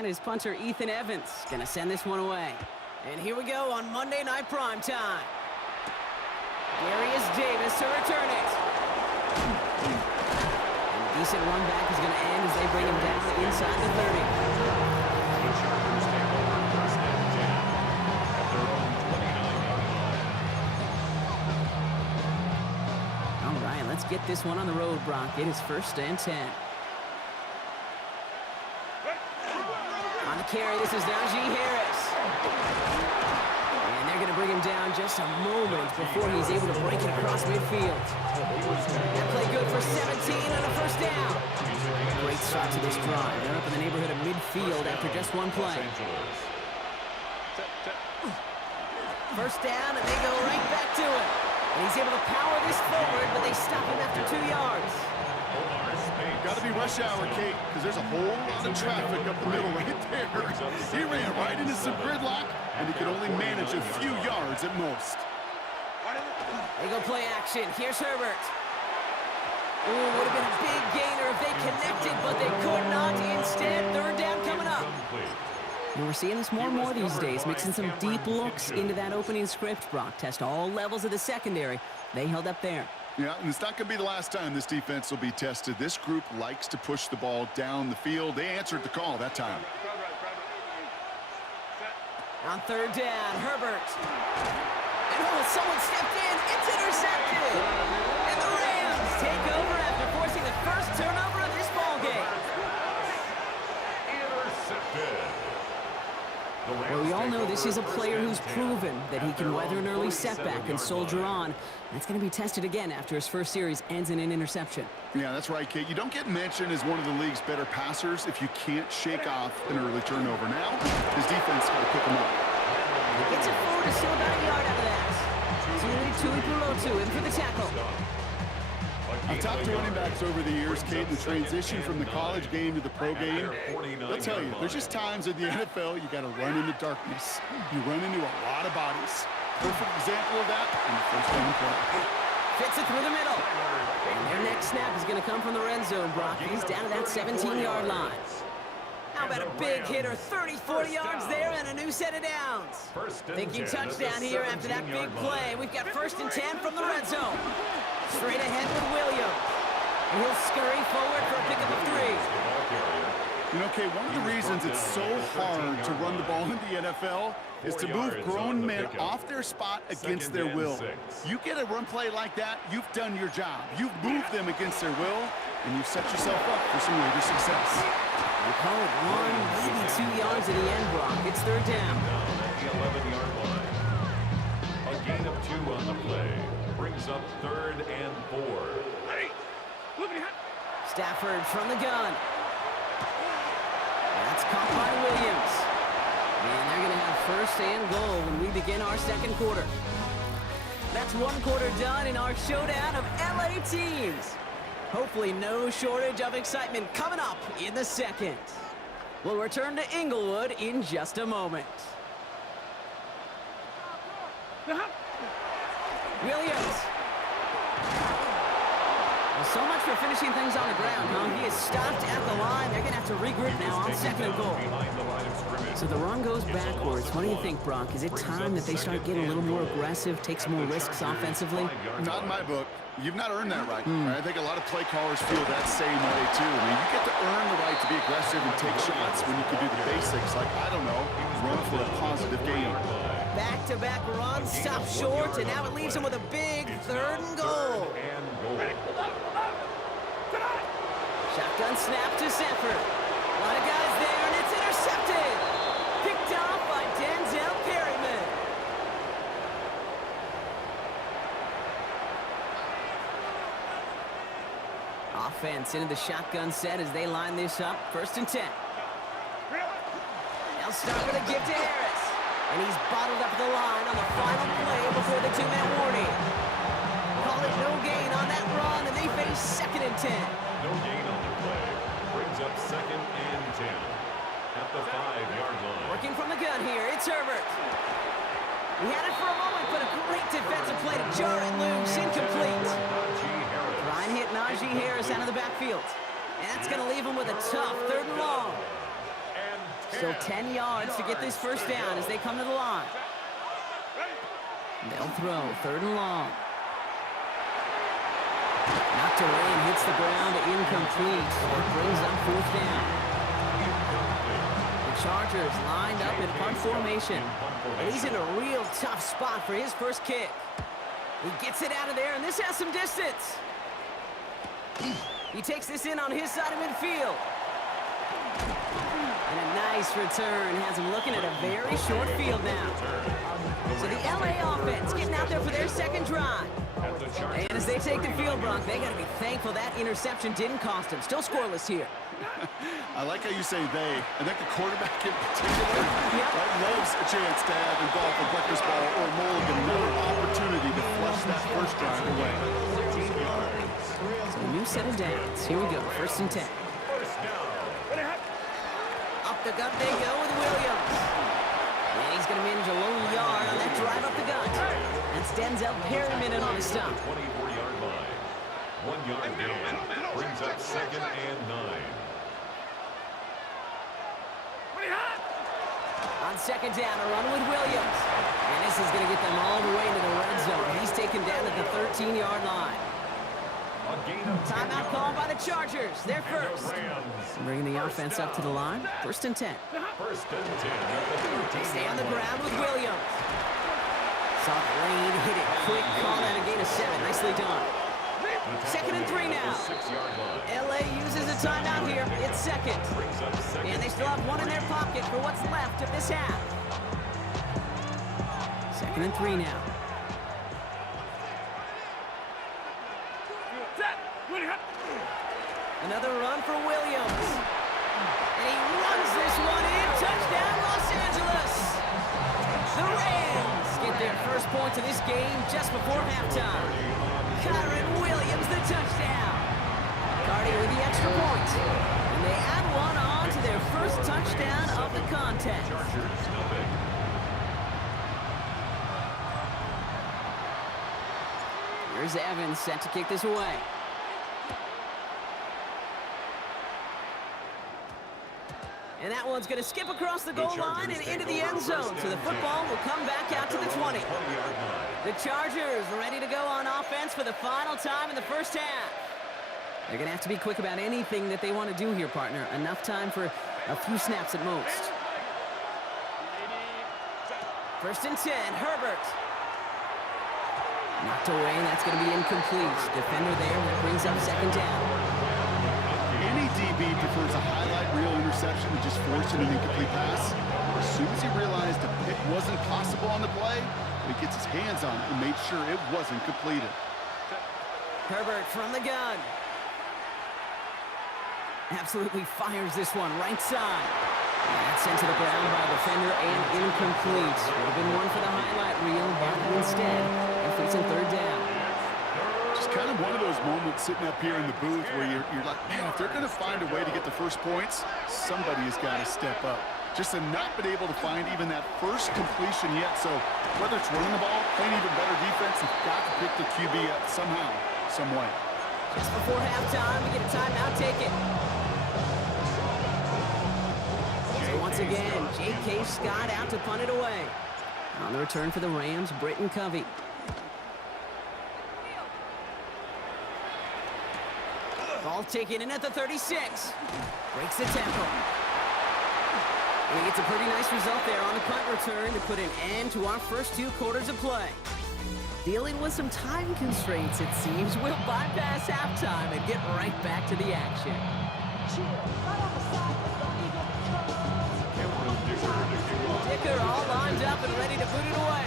And his punter, Ethan Evans, going to send this one away. And here we go on Monday Night Primetime. Darius Davis to return it. And a decent run back is going to end as they bring him down inside the 30. The Chargers take over 1st and 10 at their own 29-yard line. All right, let's get this one on the road, Brock. It is 1st and 10. On the carry, this is Najee Harris. And they're going to bring him down just a moment before he's able to break it across midfield. That play good for 17 and a 1st down. Great start to this drive. They're up in the neighborhood of midfield after just one play. 1st down, and they go right back to it. And he's able to power this forward, but they stop him after 2 yards. Got to be rush hour, Kate, because there's a whole lot of traffic up the middle right there. He ran right into some gridlock, and he could only manage a few yards at most. They go play action. Here's Herbert. Ooh, would have been a big gainer if they connected, but they could not. Instead, 3rd down coming up. And we're seeing this more and more these days, mixing some deep looks into that opening script, Brock. Test all levels of the secondary. They held up there. Yeah, and it's not going to be the last time this defense will be tested. This group likes to push the ball down the field. They answered the call that time. On 3rd down, Herbert. And someone stepped in. It's intercepted. And the Rams take over after forcing the first turnover of this ballgame. Intercepted. Well, we all know this is a player who's proven that he can weather an early setback and soldier on. That's going to be tested again after his first series ends in an interception. Yeah, that's right, Kate. You don't get mentioned as one of the league's better passers if you can't shake off an early turnover. Now, his defense got to pick him up. Gets it forward to still about a yard out of that. Tuipulotu in for the tackle. I've talked to running backs over the years, Kate, the transition from the college game to the pro game. They'll tell you, there's just times in the NFL you got to run into darkness. You run into a lot of bodies. Perfect example of that in the 1st down play. Fits it through the middle. And their next snap is going to come from the red zone, Brock. He's down to that 17-yard line. How about a big hitter, 30, 40 yards there, and a new set of downs. Thinking touchdown here after that big play. We've got 1st and 10 from the red zone. Straight ahead with Williams. And he'll scurry forward for a pickup of 3. You know, Kate, one of the reasons it's so hard to run the ball in the NFL is to move grown men off their spot against their will. You get a run play like that, you've done your job. You've moved them against their will, and you've set yourself up for some later success. We call it 1, maybe 2 yards at the end, Brock. It's 3rd down. At the 11-yard line. A gain of 2 on the play. Brings up 3rd and 4. Stafford from the gun. That's caught by Williams. And they're going to have 1st and goal when we begin our 2nd quarter. That's 1 quarter done in our showdown of LA teams. Hopefully no shortage of excitement coming up in the 2nd. We'll return to Inglewood in just a moment. Williams. Well, so much for finishing things on the ground, huh? He is stopped at the line. They're going to have to regroup now on 2nd and goal. So the run goes backwards. What do you think, Brock? Is it time that they start getting a little more aggressive, take some more risks offensively? Not in my book. You've not earned that right. I think a lot of play callers feel that same way, too. I mean, you get to earn the right to be aggressive and take shots when you can do the basics, like, I don't know, run for a positive gain. Back-to-back runs, stop short, and now it leaves him with a big 3rd and goal. Shotgun snap to Sanford. A lot of guys there, and it's intercepted. Picked off by Denzel Perryman. Offense into the shotgun set as they line this up. 1st and 10. They'll start with a give to Harris. And he's bottled up the line on the final play before the 2-man warning. Call it no gain on that run, and they face 2nd and 10. No gain on the play. Brings up 2nd and 10 at the 5-yard line. Working from the gun here, it's Herbert. He had it for a moment, but a great defensive play to jar it loose, incomplete. Ryan hit Najee Harris out of the backfield. And that's going to leave him with a tough 3rd and long. And Still 10 yards to get this first down as they come to the line. They'll throw, 3rd and long. Knocked away and hits the ground, incomplete. It brings up 4th down. The Chargers lined up in punt formation. And he's in a real tough spot for his first kick. He gets it out of there, and this has some distance. He takes this in on his side of midfield. And a nice return has him looking at a very short field now. So the LA offense getting out there for their second drive. And as they take the field, Brock, they got to be thankful that interception didn't cost them. Still scoreless here. I like how you say they. I think the quarterback in particular loves a chance to have a golf, a breakfast ball, or a mulligan, another opportunity to flush that first drive away. So a new set of downs. Here we go, 1st and 10. Up the gut they go with Williams. And he's going to manage a low yard on that drive up the gut. That's Denzel Perryman on his stop. 24-yard line. 1 yard gain. Brings up 2nd and 9. On 2nd down, a run with Williams. And this is going to get them all the way into the red zone. He's taken down at the 13-yard line. Timeout called by the Chargers. They're first. Bringing the offense up to the line. 1st and 10. 1st and 10. They stay on the ground with Williams. Saw the lane, hit it quick, call that a gain of 7. Nicely done. 2nd and 3 now. LA uses a timeout here. It's 2nd. And they still have 1 in their pocket for what's left of this half. 2nd and 3 now. Another run for Williams. And he runs this one in. Touchdown, Los Angeles. The Rams get their first points of this game just before halftime. Kyron Williams, the touchdown. Cardi with the extra point. And they add one on to their first touchdown of the contest. Here's Evans set to kick this away. And that one's going to skip across the goal line and into the end zone. So the football will come back out to the 20. The Chargers ready to go on offense for the final time in the first half. They're going to have to be quick about anything that they want to do here, partner. Enough time for a few snaps at most. 1st and 10, Herbert. Knocked away, and that's going to be incomplete. Defender there that brings up 2nd down. Any DB prefers a highlight reel interception to just forcing an incomplete pass. As soon as he realized a pick wasn't possible on the play, he gets his hands on it and made sure it wasn't completed. Herbert from the gun. Absolutely fires this one right side. And that's sent to the ground by a defender and incomplete. Would have been one for the highlight reel, but instead, it's in 3rd down. Just kind of one of those moments sitting up here in the booth where you're like, man, if they're going to find a way to get the first points, somebody has got to step up. Just to not been able to find even that first completion yet. So whether it's running the ball, playing even better defense, you've got to pick the QB up somehow, some way. Just before halftime, we get a timeout taken. So once again, J.K. Scott out to punt it away. On the return for the Rams, Britton Covey. Ball taken in at the 36. Breaks the tackle. And he gets a pretty nice result there on the punt return to put an end to our first 2 quarters of play. Dealing with some time constraints, it seems, we'll bypass halftime and get right back to the action. Dicker all lined up and ready to boot it away.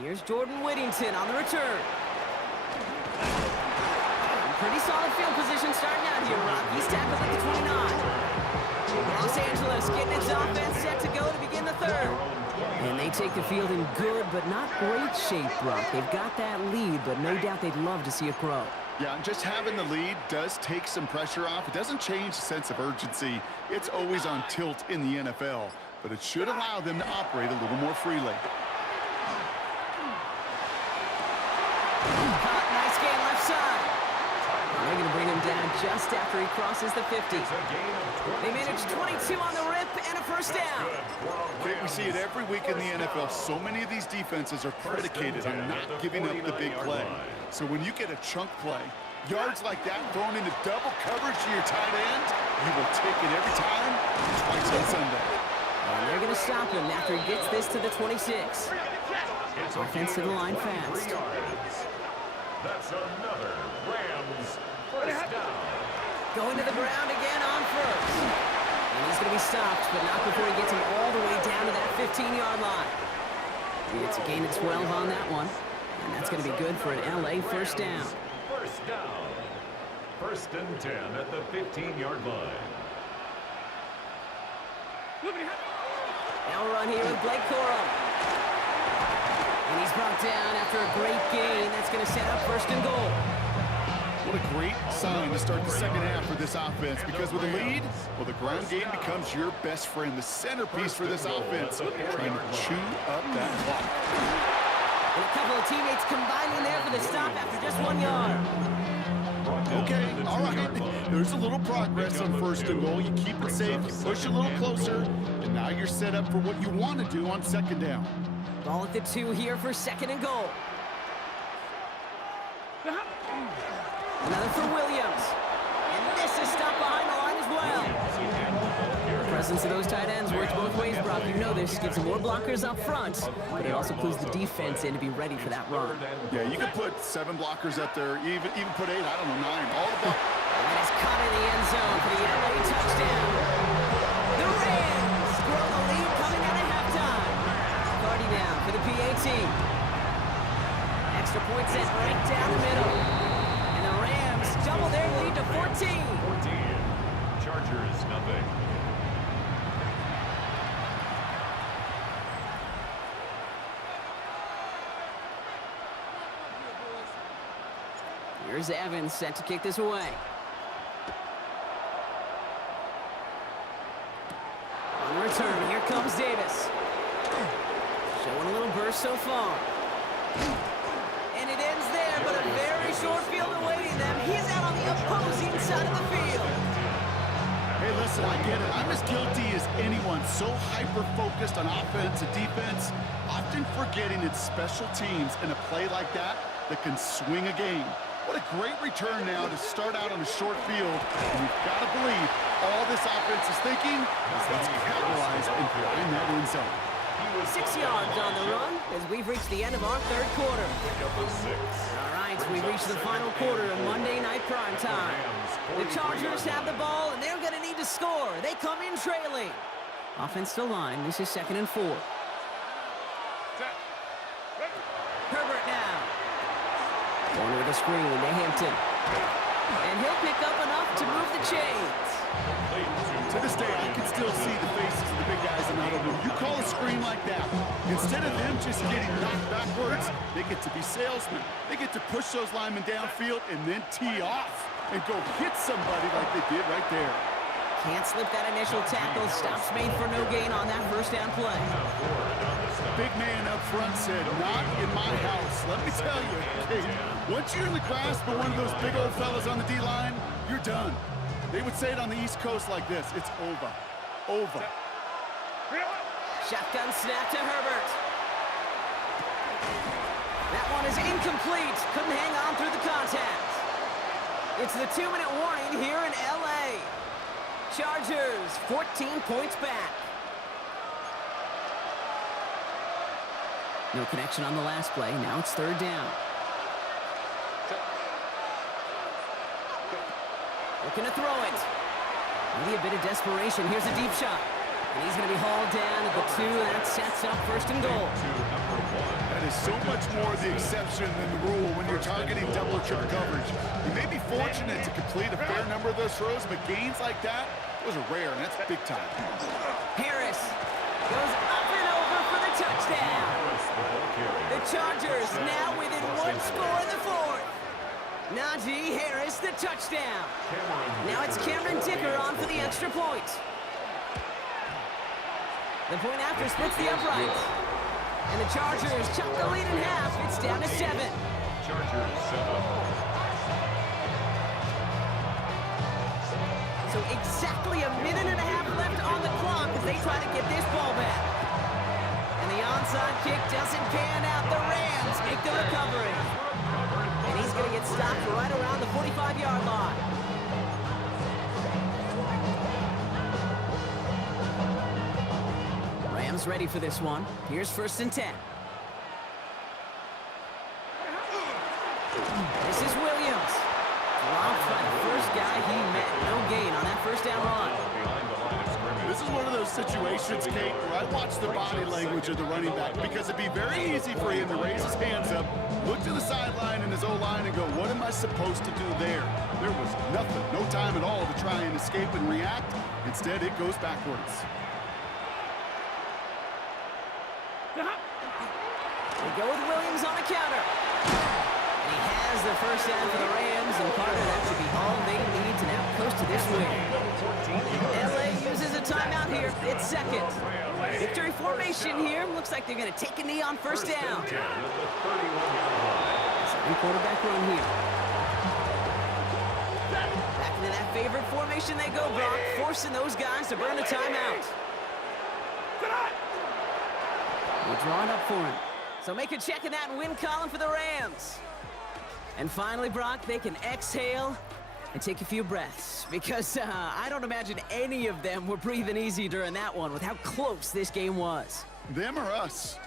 Here's Jordan Whittington on the return. Pretty solid field position starting out here, Rock. He's tackled at the 29. Los Angeles getting its offense set to go to begin the 3rd. And they take the field in good but not great shape, Brock. They've got that lead, but no doubt they'd love to see it grow. Yeah, just having the lead does take some pressure off. It doesn't change the sense of urgency. It's always on tilt in the NFL, but it should allow them to operate a little more freely. Nice game left side. They're going to bring him down just after he crosses the 50. It's a gain of 22 They managed 22 on the rip and a first down. Okay, we see it every week in the NFL. So many of these defenses are predicated on not giving up the big play. So when you get a chunk play, yards like that thrown into double coverage to your tight end, you will take it every time, twice on Sunday. And they're going to stop him after he gets this to the 26. It's a Offense to gain the of line 3 fast. yards. That's another Rams first down. Going to the ground again on first. And he's going to be stopped, but not before he gets him all the way down to that 15-yard line. It's a gain of 12 on that one. And that's going to be good for an LA first down. First down. First and 10 at the 15-yard line. Now run here with Blake Corum. And he's brought down after a great gain. That's going to set up first and goal. What a great sign to start the second half for this offense, because with a lead, well, the ground game becomes your best friend, the centerpiece for this offense, trying to chew up that clock. And a couple of teammates combining there for the stop after just 1 yard. Okay, all right. There's a little progress on first and goal. You keep it safe, you push a little closer, and now you're set up for what you want to do on second down. Ball at the 2 here for second and goal. Another for Williams. And this is stopped behind the line as well. The presence of those tight ends works both ways, Brock. You know this. Gives them more blockers up front, but it also clues the defense in to be ready for that run. Yeah, you can put 7 blockers up there, even put 8, I don't know, 9. All the blockers. And that is caught in the end zone for the LA touchdown. The Rams grow the lead coming out of halftime. Cardi down for the PAT. Extra point set right down the middle. And the Rams double their lead to 14. 14. Chargers, nothing. Here's Evans set to kick this away. On the return, here comes Davis. Showing a little burst so far. And it ends there, but a very short field awaiting them. He's out on the opposing side of the field. Hey, listen, I get it. I'm as guilty as anyone. So hyper-focused on offense and defense, often forgetting it's special teams in a play like that can swing a game. What a great return now to start out on a short field. And you've got to believe all this offense is thinking is let's capitalize and find that end zone. 6 yards on the run as we've reached the end of our third quarter. All right, we've reached the final quarter of Monday Night Prime Time. The Chargers have the ball, and they're going to need to score. They come in trailing. Offense to line. This is 2nd and 4. Herbert now. Corner of the screen to Hampton. And he'll pick up enough to move the chains. To this day, I can still see the faces of the big guys in the huddle room. You call a screen like that, instead of them just getting knocked backwards, they get to be salesmen. They get to push those linemen downfield and then tee off and go hit somebody like they did right there. Can't slip that initial tackle. Stops made for no gain on that first down play. Big man up front said, not in my house. Let me tell you, okay, once you're in the grasp of one of those big old fellas on the D-line, you're done. They would say it on the East Coast like this, it's over. Over. Shotgun snap to Herbert. That one is incomplete. Couldn't hang on through the contact. It's the 2-minute warning here in LA. Chargers 14 points back. No connection on the last play. Now it's 3rd down. Looking to throw it. Maybe a bit of desperation. Here's a deep shot. And he's going to be hauled down at the 2. That sets up 1st and goal. That is so much more the exception than the rule when you're targeting double or triple coverage. You may be fortunate to complete a fair number of those throws, but gains like that, those are rare, and that's big time. Harris goes up and over for the touchdown. The Chargers now within 1 score in the 4th. Najee Harris, the touchdown. Now it's Cameron Dicker on for the extra point. The point after splits the uprights. And the Chargers chop the lead in half. It's down to 7. Chargers 7. So exactly a minute and a half left on the clock as they try to get this ball back. And the onside kick doesn't pan out. The Rams make the recovery. And he's going to get stopped right around the 45-yard line. Rams ready for this one. Here's 1st and 10. This is Williams. Dropped by the first guy he met. No gain on that 1st down run. This is one of those situations, Kate, where I watch the body language of the running back because it'd be very easy for him to raise his hands up, look to the sideline in his O-line and go, what am I supposed to do there? There was nothing, no time at all to try and escape and react. Instead, it goes backwards. They go with Williams on the counter. And he has the 1st down for the Rams, and Carter, that should be all they need to now coast to this win. LA uses a timeout here. It's 2nd. Victory formation here. Looks like they're going to take a knee on 1st down. Second quarterback run here. Back into that favorite formation they go, Brock, forcing those guys to burn a timeout. We're drawing up for him. So make a check in that win column for the Rams. And finally, Brock, they can exhale and take a few breaths because I don't imagine any of them were breathing easy during that one with how close this game was. Them or us?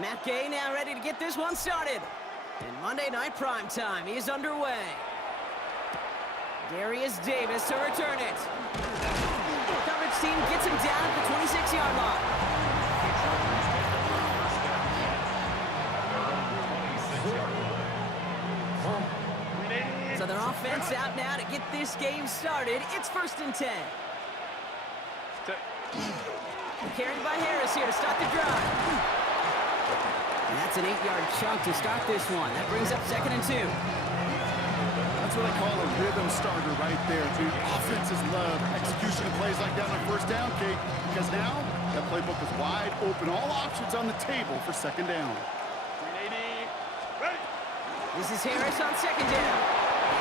Matt Gay now ready to get this one started. And Monday Night Primetime is underway. Darius Davis to return it. Coverage team gets him down at the 26-yard line. So their offense out now to get this game started. It's 1st and 10. Carried by Harris here to start the drive. And that's an 8-yard chunk to start this one. That brings up 2nd and 2. That's what I call a rhythm starter right there, dude. Offenses love execution of plays like that on 1st down, Kate, because now that playbook is wide open. All options on the table for 2nd down. This is Harris on 2nd down.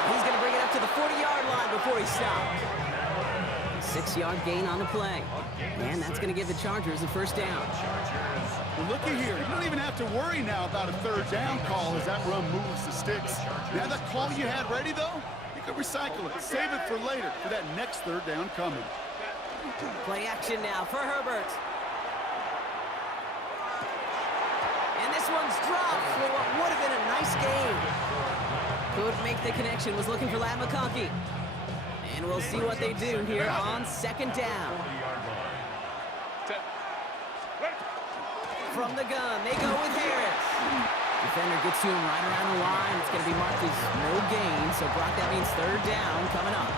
He's going to bring it up to the 40-yard line before he stops. 6-yard gain on the play. And that's going to give the Chargers a 1st down. Well, looky here. You don't even have to worry now about a 3rd down call as that run moves the sticks. Now that call you had ready, though, you could recycle it. Save it for later for that next 3rd down coming. Play action now for Herbert. And this one's dropped for what would have been a nice game. Couldn't make the connection. Was looking for Ladd McConkey. And we'll see what they do here on 2nd down. From the gun, they go with Harris. Defender gets to him right around the line. It's going to be marked as no gain. So, Brock, that means 3rd down coming up.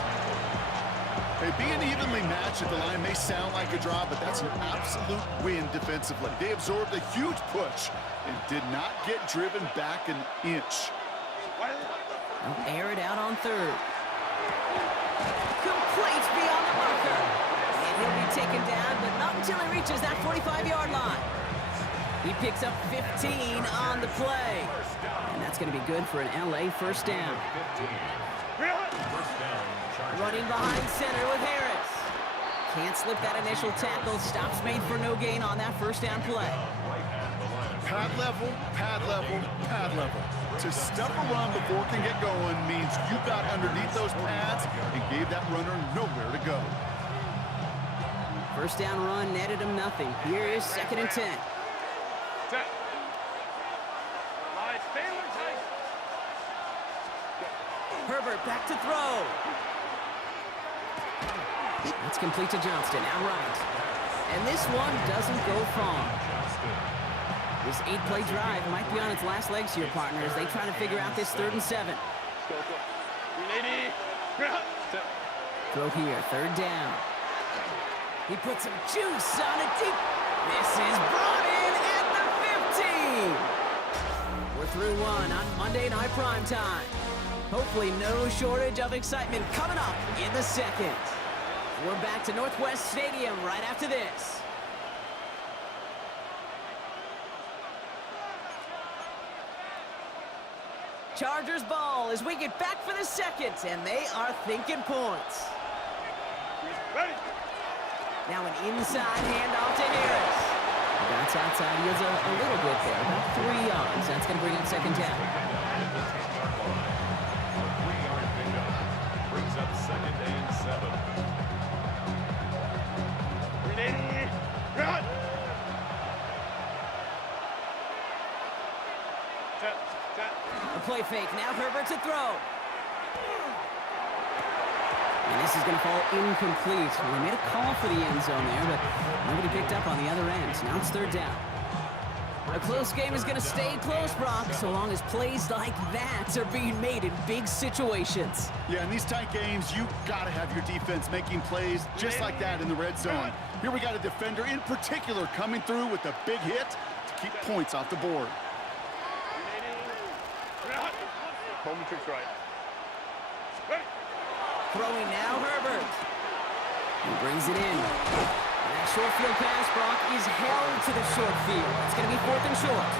Hey, being evenly matched at the line may sound like a draw, but that's an absolute win defensively. They absorbed a huge push and did not get driven back an inch. Air it out on 3rd. Complete beyond the marker. And he'll be taken down, but not until he reaches that 45-yard line. He picks up 15 on the play. And that's going to be good for an LA 1st down. Running behind center with Harris. Can't slip that initial tackle. Stops made for no gain on that 1st down play. Pad level, pad level, pad level. To stuff a run before it can get going means you got underneath those pads and gave that runner nowhere to go. 1st down run netted him nothing. Here is 2nd and 10. Herbert back to throw. That's complete to Johnston, outright. And this one doesn't go far. This 8-play drive might be on its last legs here, partners. They try to figure out this 3rd and 7. Throw here, 3rd down. He puts some juice on it deep. This is brought in at the 15. We're through one on Monday Night Primetime. Hopefully no shortage of excitement coming up in the 2nd. We're back to Northwest Stadium right after this. Chargers ball as we get back for the 2nd, and they are thinking points. Now an inside handoff to Harris. That's outside. He has a little bit there, about 3 yards. That's going to bring up 2nd down. Brings up 2nd and 7. A play fake. Now Herbert to throw. And this is going to fall incomplete. Well, they made a call for the end zone there, but nobody picked up on the other end. Now it's 3rd down. A close game is going to stay close, Brock, so long as plays like that are being made in big situations. Yeah, in these tight games, you got to have your defense making plays just like that in the red zone. Here we got a defender in particular coming through with a big hit to keep points off the board. Home tricks right. Throwing now, Herbert. He brings it in. And that short field pass, Brock, is held to the short field. It's going to be 4th and short.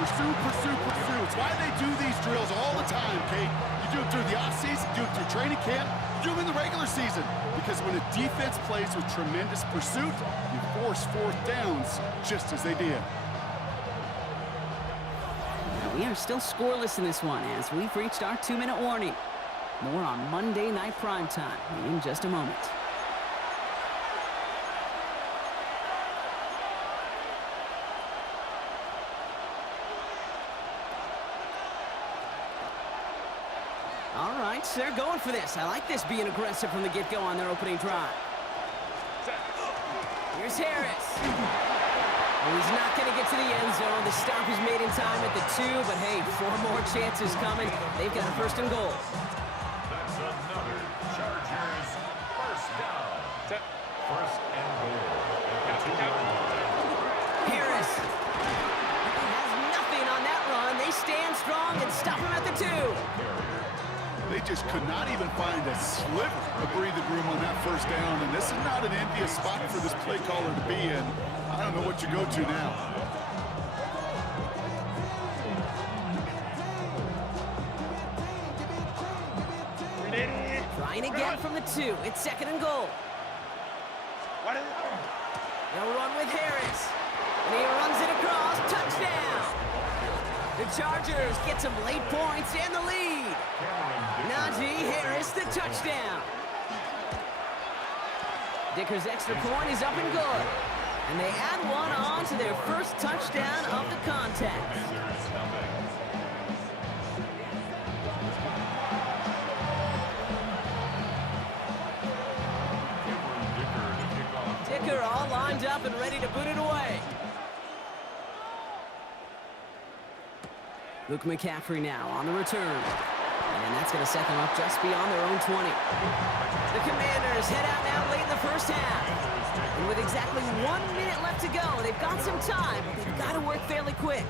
Pursue, pursue, pursue. It's why they do these drills all the time, Kate. You do it through the offseason, you do it through training camp, you do them in the regular season. Because when a defense plays with tremendous pursuit, you force 4th downs just as they did. We are still scoreless in this one as we've reached our 2-minute warning. More on Monday Night Primetime in just a moment. Seahawks, they're going for this. I like this being aggressive from the get-go on their opening drive. Here's Harris. Well, he's not going to get to the end zone. The stop is made in time at the 2, but hey, 4 more chances coming. They've got a first and goal. That's another Chargers first down. First and goal. At the 2-yard line. Harris has nothing on that run. They stand strong and stop him at the 2. They just could not even find a sliver of breathing room on that first down, and this is not an envious spot for this play caller to be in. I don't know what you go to now. Trying again from the 2. It's second and goal. They'll run with Harris. And he runs it across. Touchdown. The Chargers get some late points and the lead. Najee Harris, the touchdown. Dicker's extra point is up and good. And they add one on to their first touchdown of the contest. Dicker all lined up and ready to boot it away. Luke McCaffrey now on the return. And that's going to set them up just beyond their own 20. The Commanders head out now late in the first half. And with exactly 1 minute left to go, they've got some time, but they've got to work fairly quick.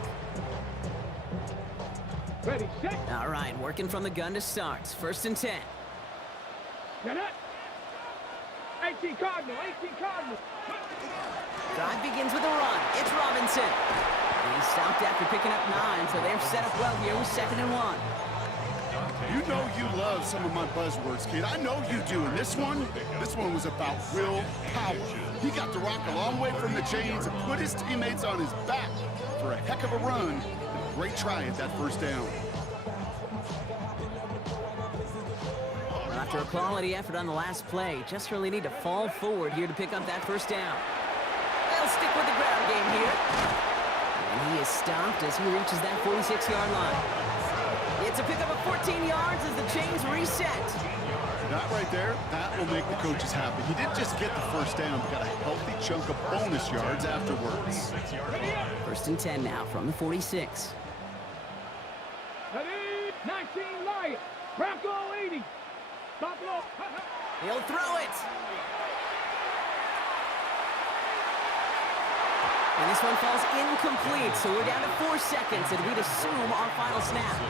Ready, set. All right, working from the gun to start. First and 10. Get it. 18 Cardinal, 18 Cardinal. Drive begins with a run. It's Robinson. He stopped after picking up 9, so they're set up well here with second and 1. You know you love some of my buzzwords, kid. I know you do. And this one was about real power. He got the rock a long way from the chains and put his teammates on his back for a heck of a run. And a great try at that first down. Well, after a quality effort on the last play, just really need to fall forward here to pick up that first down. They'll stick with the ground game here. And he is stopped as he reaches that 46-yard line. It's a pickup of 14 yards as the chains reset. That right there, that will make the coaches happy. He didn't just get the first down, but got a healthy chunk of bonus yards afterwards. First and 10 now from the 46. Ready, 19 Lions. Bronco 80. Buffalo. He'll throw it. And this one falls incomplete, so we're down to 4 seconds, and we'd assume our final snap.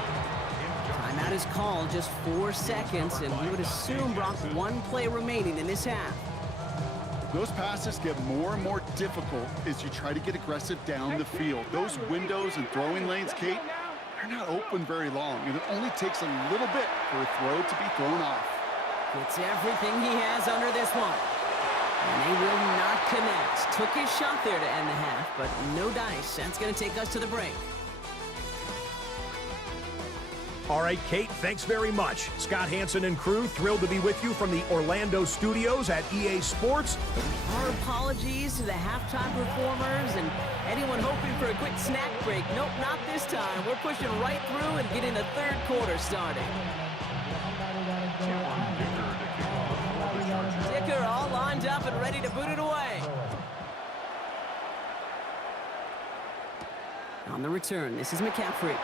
Timeout is called, just 4 seconds, and we would assume Brock 1 play remaining in this half. Those passes get more and more difficult as you try to get aggressive down the field. Those windows and throwing lanes, Kate, they're not open very long, and it only takes a little bit for a throw to be thrown off. Gets everything he has under this one. And they will not connect. Took his shot there to end the half, but no dice. That's going to take us to the break. All right, Kate, thanks very much. Scott Hansen and crew, thrilled to be with you from the Orlando studios at EA Sports. Our apologies to the halftime performers and anyone hoping for a quick snack break. Nope, not this time. We're pushing right through and getting the third quarter started. Dicker all lined up and ready to boot it away. On the return, this is McCaffrey.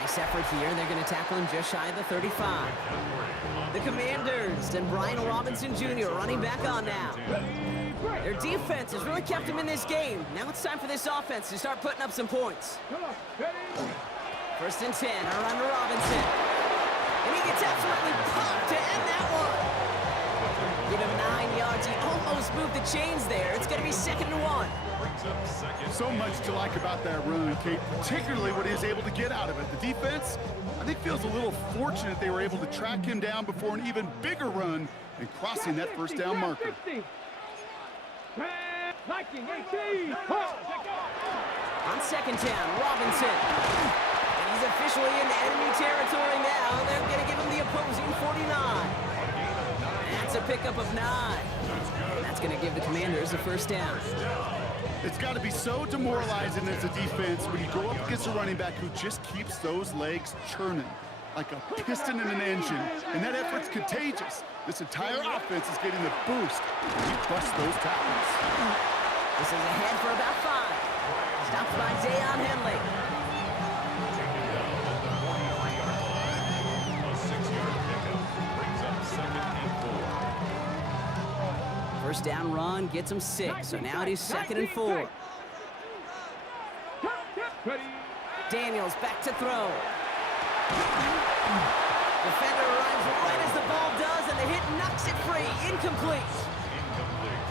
Nice effort here. They're going to tackle him just shy of the 35. The Commanders and Brian Robinson Jr. running back on now. Their defense has really kept them in this game. Now it's time for this offense to start putting up some points. First and 10, around to Robinson. And he gets absolutely pumped to end that one. Give him 9 yards. He almost moved the chains there. It's going to be second and 1. So much to like about that run, Kate, particularly what he was able to get out of it. The defense, I think, feels a little fortunate they were able to track him down before an even bigger run and crossing that first down marker. On second down, Robinson. And he's officially in enemy territory now. They're going to give him the opposing 49. That's a pickup of 9. And that's going to give the Commanders a first down. It's got to be so demoralizing as a defense when you go up against a running back who just keeps those legs churning like a piston in an engine, and that effort's contagious. This entire offense is getting the boost when you bust those tackles. This is ahead for about 5. Stopped by Deion Henley. Taken down at the 43-yard line. A 6-yard pickup brings up 2nd and 4. First down run gets him 6, so now it is 2nd and 4. Daniels back to throw. Defender arrives right as the ball does, and the hit knocks it free. Incomplete.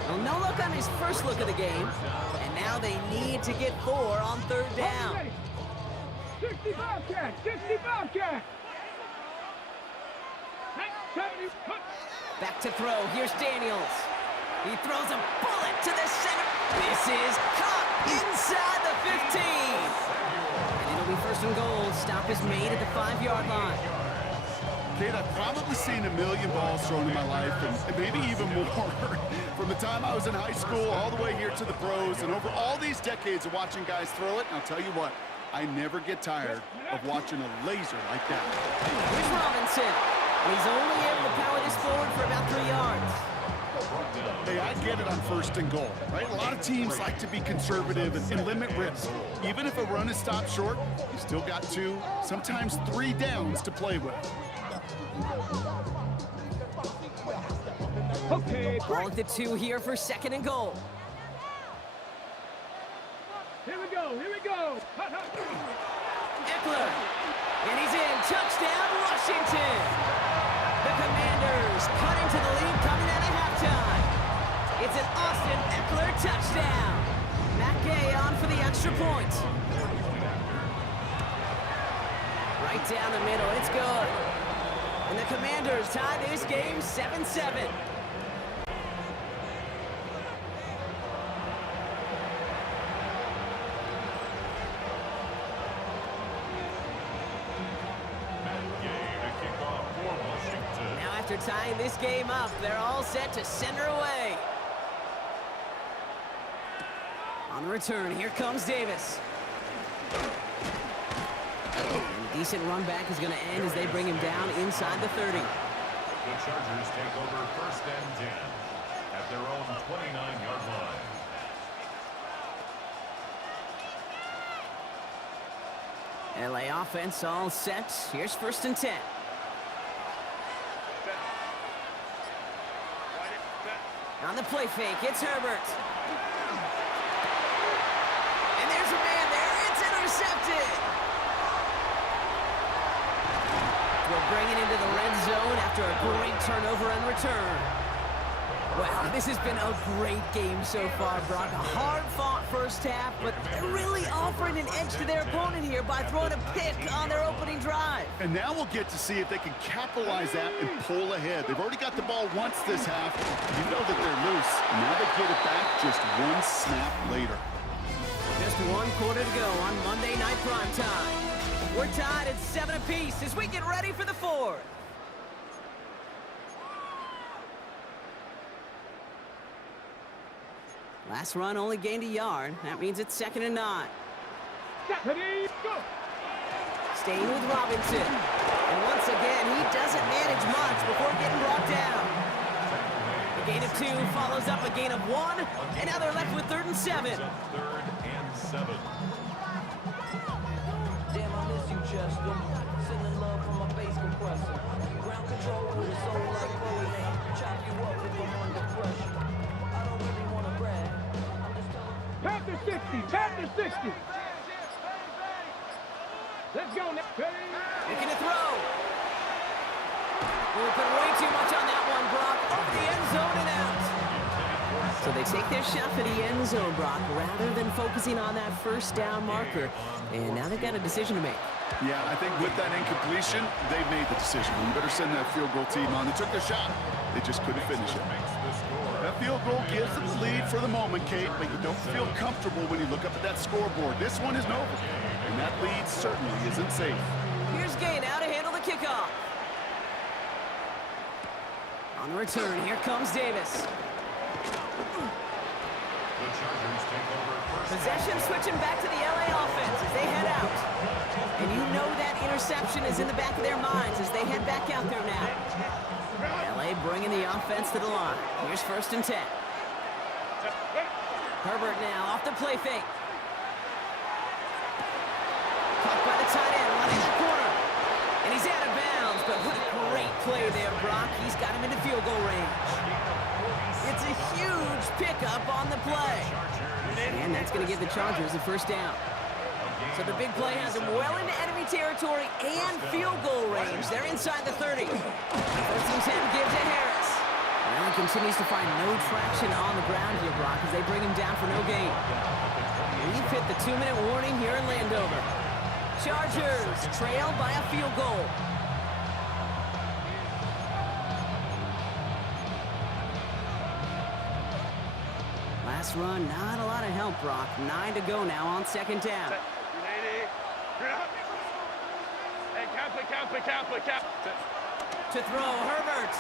Well, no look on his first look of the game, and now they need to get 4 on 3rd down. 60 Bobcat! 60 Bobcat! Back to throw. Here's Daniels. He throws a bullet to the center. This is caught inside the 15. And it'll be 1st and goal. Stop is made at the 5-yard line. Kate, I've probably seen a million balls thrown in my life, and maybe even more. From the time I was in high school all the way here to the pros, and over all these decades of watching guys throw it, and I'll tell you what, I never get tired of watching a laser like that. Here's Robinson. He's only able to power this forward for about 3 yards. Hey, I get it on 1st and goal, right? A lot of teams like to be conservative and limit risk. Even if a run is stopped short, you still got 2, sometimes 3 downs to play with. Okay, Ball at the 2 here for 2nd and goal. here we go, here we go. Hut, hut. Eckler. And he's in. Touchdown, Washington. The Commanders cut into the lead coming out of halftime. It's an Austin Eckler touchdown. Matt Gay on for the extra point. Right down the middle. It's good. And the Commanders tie this game 7-7. Now after tying this game up, they're all set to center away. On the return, here comes Davis. And a decent run back is going to end as they bring him down inside the 30. The Chargers take over 1st and 10 at their own 29-yard line. LA offense all set. Here's 1st and 10. On the play fake, it's Herbert. And there's a man there. It's intercepted. We'll bring it into the red zone after a great turnover and return. Wow, this has been a great game so far, Brock. A hard-fought first half, but they're really offering an edge to their opponent here by throwing a pick on their opening drive. And now we'll get to see if they can capitalize that and pull ahead. They've already got the ball once this half. You know that they're loose. Now they get it back just 1 snap later. Just 1 quarter to go on Monday Night Primetime. We're tied at 7 apiece as we get ready for the 4th. Last run only gained a yard. That means it's 2nd and 9. Staying with Robinson. And once again, he doesn't manage much before getting brought down. A gain of 2 follows up a gain of 1, and now they're left with 3rd and 7. 3rd and 7. Damn, I miss you, Chester. Sending love from my bass compressor. Ground control with a soul like Chloe. Chop you up if I'm under pressure. I don't really want to brag. I'm just telling Panther 60, Panther 60. Let's go now. Looking to throw. We put way too much on that one, Brock. Over the end zone and out. So they take their shot for the end zone, Brock, rather than focusing on that 1st down marker. And now they've got a decision to make. Yeah, I think with that incompletion, they've made the decision. You better send that field goal team on. They took their shot. They just couldn't finish it. That field goal gives them the lead for the moment, Kate, but you don't feel comfortable when you look up at that scoreboard. This one isn't over, and that lead certainly isn't safe. Here's Gay now to handle the kickoff. On the return, here comes Davis. The Chargers take over first. Possession switching back to the LA offense as they head out. And you know that interception is in the back of their minds as they head back out there now. LA bringing the offense to the line. Here's 1st and 10. Herbert now off the play fake. Caught by the tight end, running the corner. And he's out of bounds, but what a great play there, Brock. He's got him into field goal range. It's a huge pickup on the play. And that's going to give the Chargers the 1st down. So the big play has them well into enemy territory and field goal range. They're inside the 30. 1st and 10 give to Harris. Well, he continues to find no traction on the ground here, Brock, as they bring him down for no gain. We've hit the 2-minute warning here in Landover. Chargers trail by a field goal. Last run, not a lot of help, Brock. 9 to go now on 2nd down. To throw, Herbert.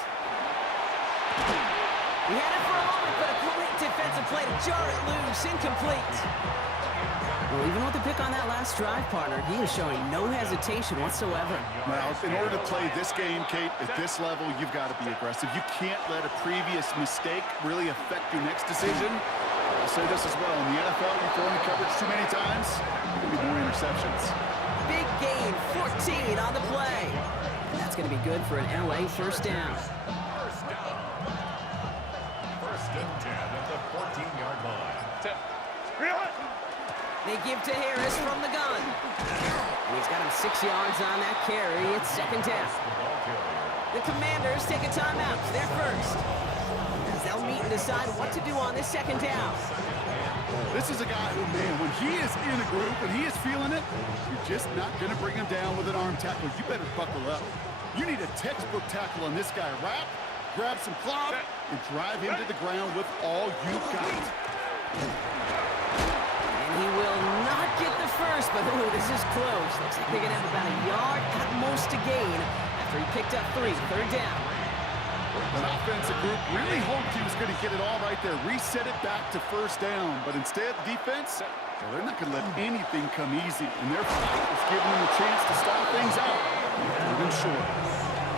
He had it for a moment, but a great defensive play to jar it loose. Incomplete. Well, even with the pick on that last drive, partner, he is showing no hesitation whatsoever. Well, in order to play this game, Kate, at this level, you've got to be aggressive. You can't let a previous mistake really affect your next decision. I'll say this as well. In the NFL, you throw in the coverage too many times, there'll be more interceptions. Big gain, 14 on the play. And that's going to be good for an LA 1st down. 1st and 10 at the 14-yard line. They give to Harris from the gun. And he's got him 6 yards on that carry. It's 2nd down. The Commanders take a timeout. They're first. As they'll meet and decide what to do on this 2nd down. This is a guy who, man, when he is in a group, when he is feeling it, you're just not going to bring him down with an arm tackle. You better buckle up. You need a textbook tackle on this guy. Wrap, grab some cloth, and drive him to the ground with all you've got. He will not get the first, but ooh, this is close. Looks like they're going to have about a yard at most to gain after he picked up 3. 3rd down. An offensive group really hoped he was going to get it all right there, reset it back to 1st down. But instead, the defense, well, they're not going to let anything come easy. And their fight is giving them a chance to stall things out. Even short.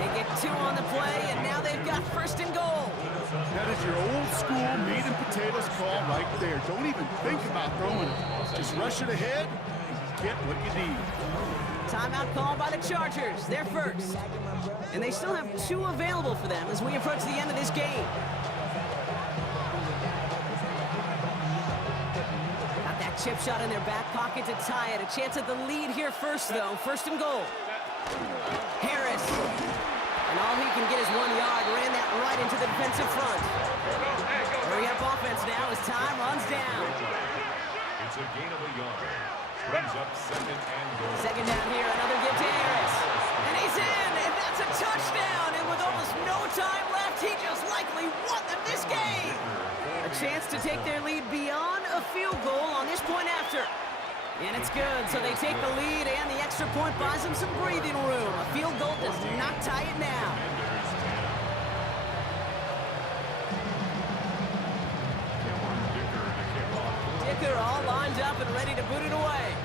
They get 2 on the play, and now they've got 1st and goal. That is your old school meat and potatoes call right there. Don't even think about throwing it. Just rush it ahead and get what you need. Timeout called by the Chargers. They're first. And they still have 2 available for them as we approach the end of this game. Got that chip shot in their back pocket to tie it. A chance at the lead here first, though. 1st and goal. Harris. And all he can get is 1 yard. Ran that right into the defensive front. Hurry up offense now as time runs down. It's a gain of a yard. Brings up 2nd and goal. 2nd down here, another give to Harris. And he's in, and that's a touchdown. And with almost no time left, he just likely won them this game. A chance to take their lead beyond a field goal on this point after. And it's good, so they take the lead, and the extra point buys them some breathing room. A field goal does not tie it now. Dicker all lined up and ready to boot it away.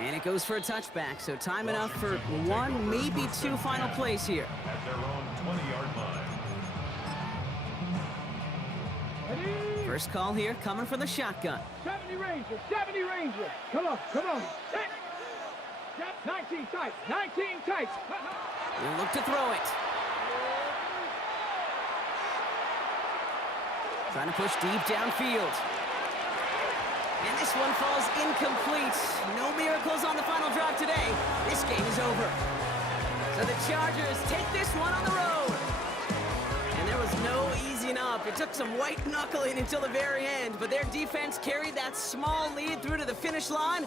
And it goes for a touchback, so time enough for 1, maybe 2 final plays here. At their own 20-yard line. First call here coming from the shotgun. 70 Ranger, 70 Ranger. Come on, come on. 19 tight, 19 tight. He'll look to throw it. Trying to push deep downfield. And this one falls incomplete. No miracles on the final drive today. This game is over. So the Chargers take this one on the road. And there was no easing up. It took some white knuckling until the very end, but their defense carried that small lead through to the finish line.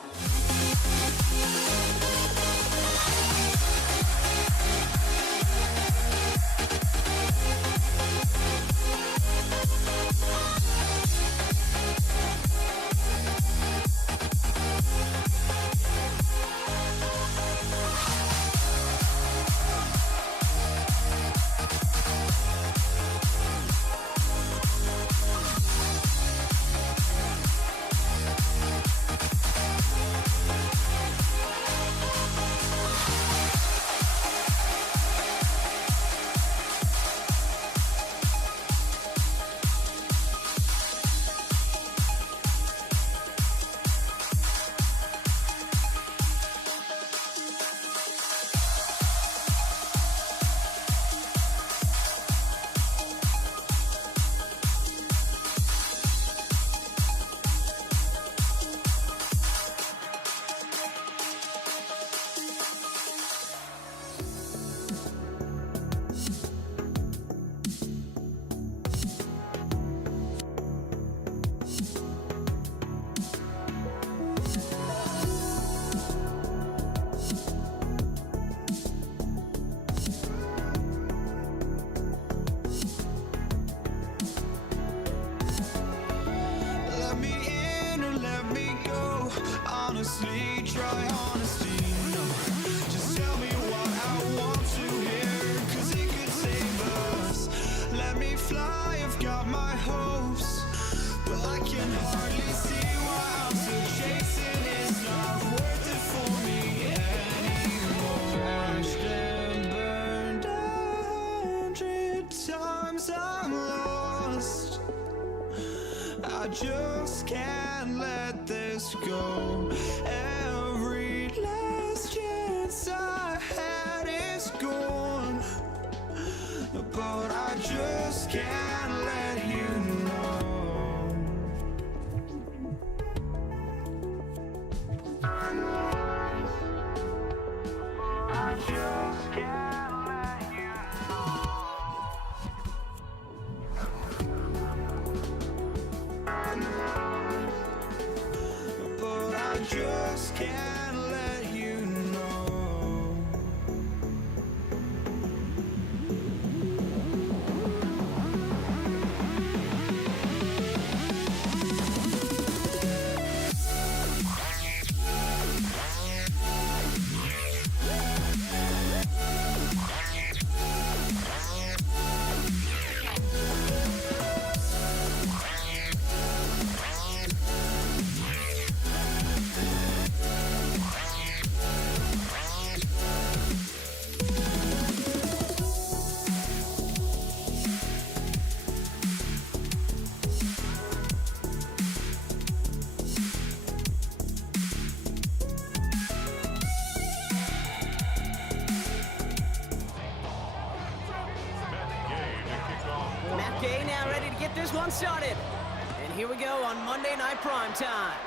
just can't let this go. Every last chance I had is gone, but I just can't let you know. I just can't let you know. But I just can't let you know. Matt Gay now ready to get this one started. And here we go on Monday Night Prime Time.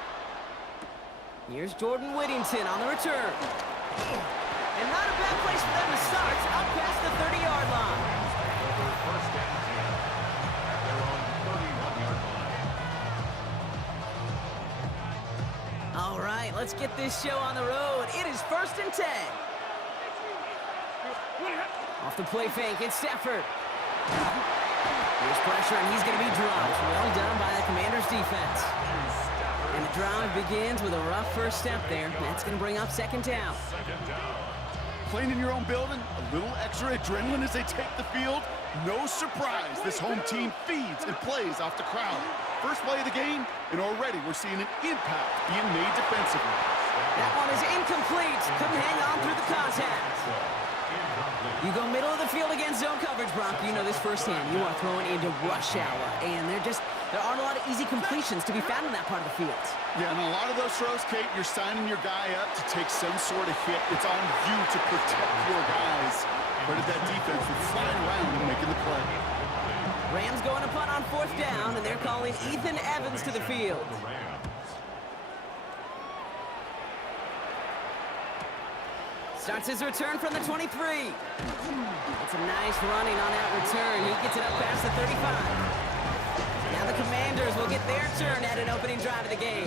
Here's Jordan Whittington on the return. And not a bad place for them to start, out past the 30-yard line. First and 10 at their own 31-yard line. All right, let's get this show on the road. It is 1st and 10. Off the play fake, it's Stafford. Here's pressure, and he's going to be dropped. Well done by the Commanders' defense. And the drive begins with a rough first step there. That's going to bring up 2nd down. Playing in your own building, a little extra adrenaline as they take the field. No surprise, this home team feeds and plays off the crowd. First play of the game, and already we're seeing an impact being made defensively. That one is incomplete. Couldn't hang on through the contact. You go middle of the field against zone coverage, Brock. You know this firsthand. You are throwing into rush hour, and there aren't a lot of easy completions to be found in that part of the field. Yeah, and a lot of those throws, Kate, you're signing your guy up to take some sort of hit. It's on you to protect your guys. But that defense was flying around and making the play. Rams going to punt on 4th down, and they're calling Ethan Evans to the field. Starts his return from the 23. It's a nice running on that return. He gets it up past the 35. Now the Commanders will get their turn at an opening drive of the game.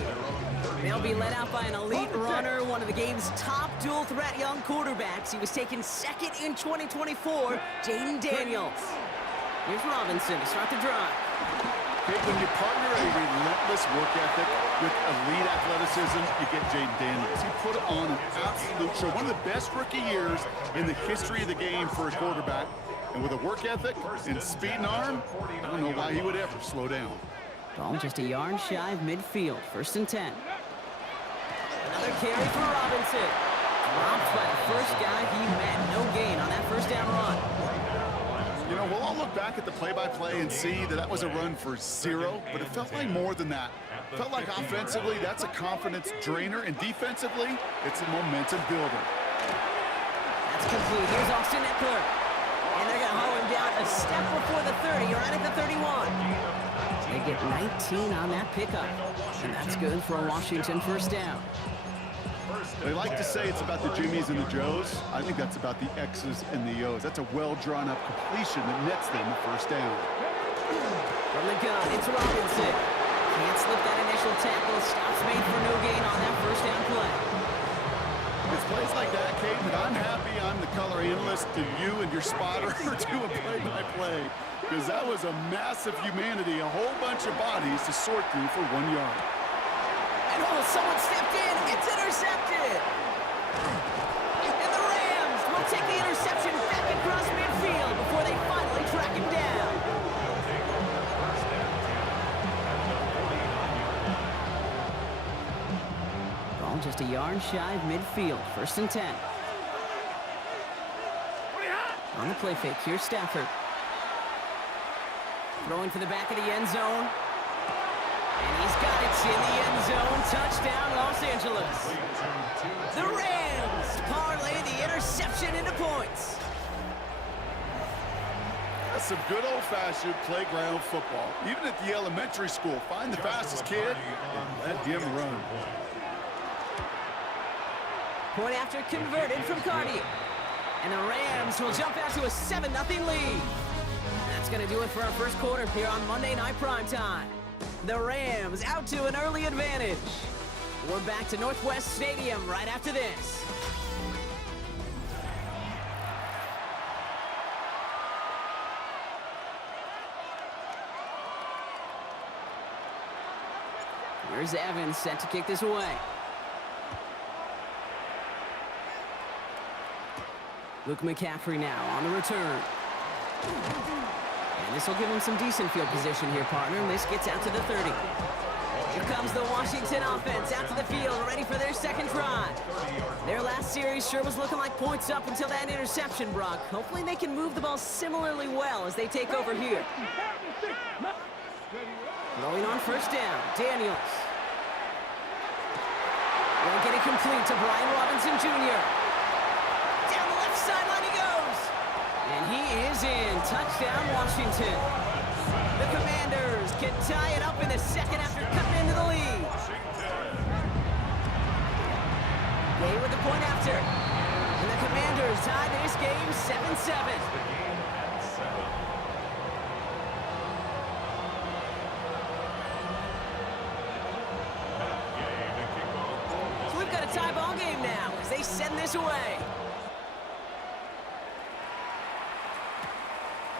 They'll be led out by an elite runner, one of the game's top dual-threat young quarterbacks. He was taken 2nd in 2024, Jaden Daniels. Here's Robinson to start the drive. Kate, when you partner a relentless work ethic with elite athleticism, you get Jaden Daniels. He put on an absolute show. One of the best rookie years in the history of the game for a quarterback. And with a work ethic and speed and arm, I don't know why he would ever slow down. Ball just a yard shy of midfield. 1st and 10. Another carry for Robinson. Dropped by the first guy he met. No gain on that 1st down run. You know, we'll all look back at the play-by-play and see that was a run for 0, but it felt like more than that. It felt like offensively, that's a confidence drainer, and defensively, it's a momentum builder. That's complete. Here's Austin Eckler. And they're going to haul him down a step before the 30, right at the 31. They get 19 on that pickup, and that's good for a Washington 1st down. They like to say it's about the Jimmies and the Joes. I think that's about the X's and the O's. That's a well-drawn-up completion that nets them the 1st down. From the gun, it's Robinson. Can't slip that initial tackle. Stops made for no gain on that 1st down play. It's plays like that, Kate, that I'm happy I'm the color analyst and you and your spotter are doing play-by-play. Because that was a massive humanity, a whole bunch of bodies to sort through for 1 yard. And someone stepped in. It's intercepted. And the Rams will take the interception back across midfield before they finally track him down. Ball just a yard shy of midfield. 1st and 10. On the play fake, here's Stafford. Throwing for the back of the end zone. And he's got it in the end zone. Touchdown, Los Angeles. The Rams parlay the interception into points. That's some good old-fashioned playground football. Even at the elementary school, find the fastest kid and let him run. Point after converted from Cardi. And the Rams will jump out to a 7-0 lead. That's going to do it for our first quarter here on Monday Night Primetime. The Rams out to an early advantage. We're back to Northwest Stadium right after this. Here's Evans set to kick this away. Luke McCaffrey now on the return. And this will give him some decent field position here, partner. And this gets out to the 30. Here comes the Washington offense out to the field, ready for their second drive. Their last series sure was looking like points up until that interception, Brock. Hopefully they can move the ball similarly well as they take over here. Going on first down, Daniels. Won't get it complete to Brian Robinson Jr. Down the left sideline he goes. And he is in. Touchdown, Washington. The Commanders can tie it up in the second after cutting into the lead. Gay with the point after. And the Commanders tie this game 7-7. So we've got a tie ball game now as they send this away.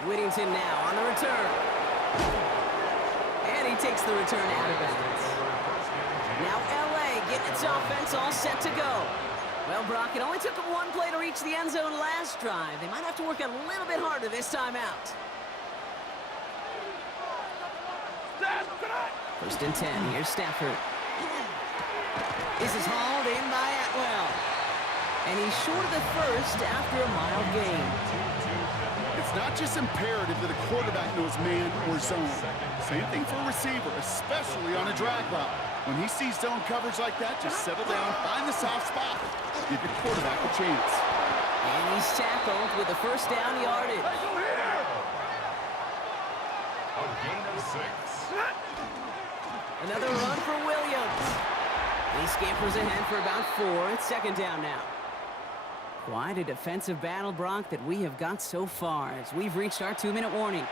Whittington now on the return. And he takes the return out of bounds. Now LA getting its offense all set to go. Well, Brock, it only took them one play to reach the end zone last drive. They might have to work a little bit harder this time out. First and 10, here's Stafford. This is hauled in by Atwell. And he's short of the first after a mild gain. It's not just imperative that a quarterback knows man or zone. Same thing for a receiver, especially on a drag route. When he sees zone coverage like that, just settle down, find the soft spot. Give your quarterback a chance. And he's tackled with the first down yardage. A gain of 6. Another run for Williams. He scampers ahead for about 4. It's second down now. Quite a defensive battle, Brock, that we have got so far as we've reached our 2-minute warning.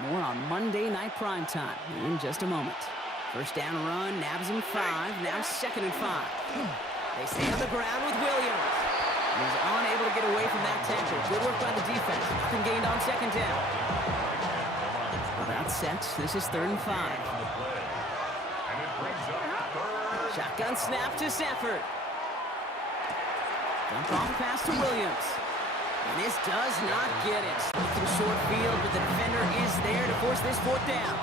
More on Monday Night Primetime in just a moment. First down run, nabs him 5, now second and 5. They stay on the ground with Williams. He's unable to get away from that tackle. Good work by the defense. Nothing gained on second down. About set. This is 3rd and 5. Shotgun snap to Stafford. Dump off pass to Williams. And this does not get it. Looking short field, but the defender is there to force this 4th down.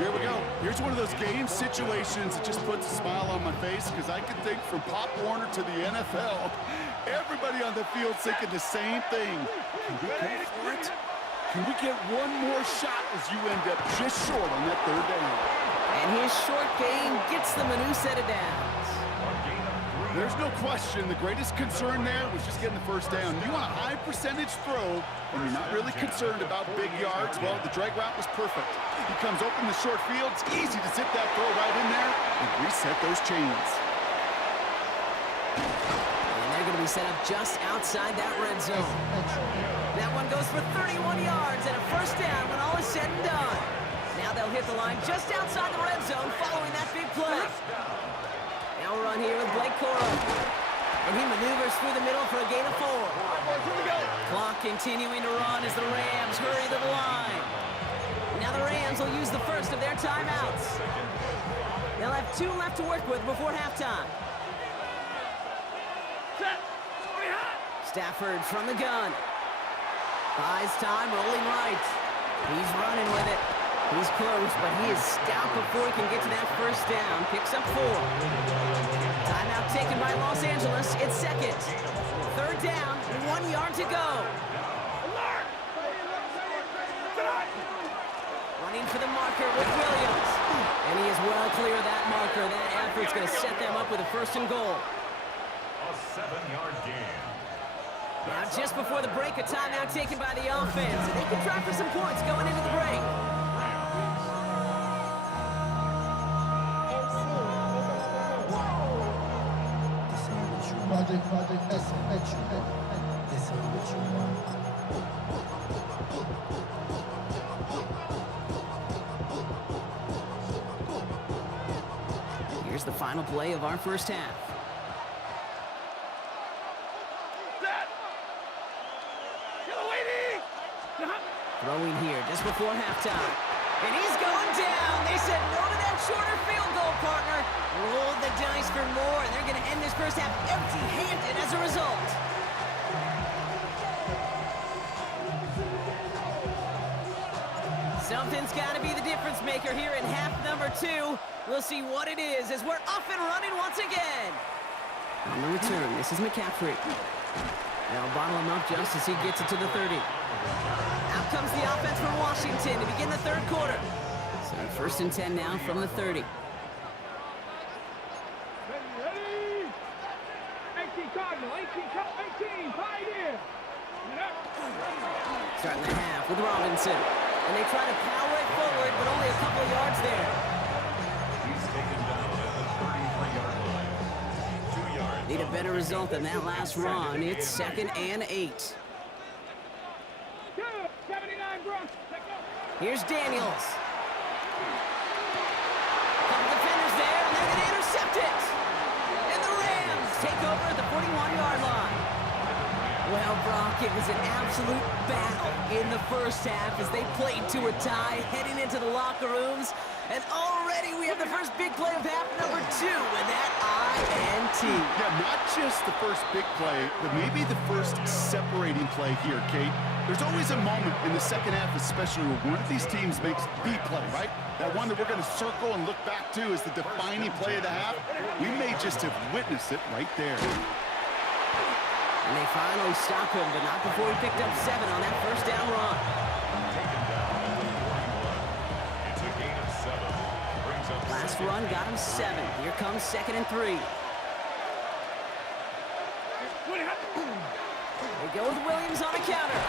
Here we go. Here's one of those game situations that just puts a smile on my face because I can think from Pop Warner to the NFL, everybody on the field thinking the same thing. Can we go for it? Can we get one more shot as you end up just short on that 3rd down? And his short game gets them a new set of downs. There's no question the greatest concern there was just getting the first down. You want a high percentage throw when you're not really concerned about big yards. Well, the drag route was perfect. He comes open the short field. It's easy to zip that throw right in there and reset those chains. And they're going to be set up just outside that red zone. That one goes for 31 yards and a first down when all is said and done. Now they'll hit the line just outside the red zone following that big play. Now run here with Blake Corum. And he maneuvers through the middle for a gain of 4. Clock continuing to run as the Rams hurry to the line. Now the Rams will use the first of their timeouts. They'll have 2 left to work with before halftime. Stafford from the gun. Buys time, rolling right. He's running with it. He's close, but he is stout before he can get to that first down. Picks up 4. Timeout taken by Los Angeles. It's second. 3rd down, 1 yard to go. Running for the marker with Williams. And he is well clear of that marker. That effort's going to set them up with a 1st and goal. A 7-yard gain. Now, just before the break, a timeout taken by the offense. And they can try for some points going into the break. Project S, this ain't what you want. Here's the final play of our first half. Throwing here just before halftime. And he's going down. They said no to that shorter field goal, partner. Roll the dice for more, and they're going to end this first half empty-handed as a result. Something's got to be the difference maker here in half number 2. We'll see what it is as we're off and running once again. On the return, this is McCaffrey. They'll bottle him up just as he gets it to the 30. Out comes the offense for Washington to begin the 3rd quarter. So 1st and 10 now from the 30. Ready? 18 Cardinal, 18 Pioneer. Starting the half with Robinson. And they try to power it forward, but only a couple of yards there. He's taken down at the 33-yard line. 2 yards. Need a better result than that last run. It's 2nd and 8. 79 Bronx. Here's Daniels. Couple defenders there, and they're going to intercept it. And the Rams take over at the 41-yard line. Well, Brock, it was an absolute battle in the first half as they played to a tie, heading into the locker rooms. And already we have the first big play of half number 2 with that INT. Yeah, not just the first big play, but maybe the first separating play here, Kate. There's always a moment in the second half, especially where one of these teams makes the play, right? That one that we're going to circle and look back to as the defining play of the half. We may just have witnessed it right there. And they finally stop him, but not before he picked up 7 on that first down run. Taken down at the 41. It's a gain of 7. Brings up Last run got him 7. Here comes 2nd and 3. They go with Williams on a counter.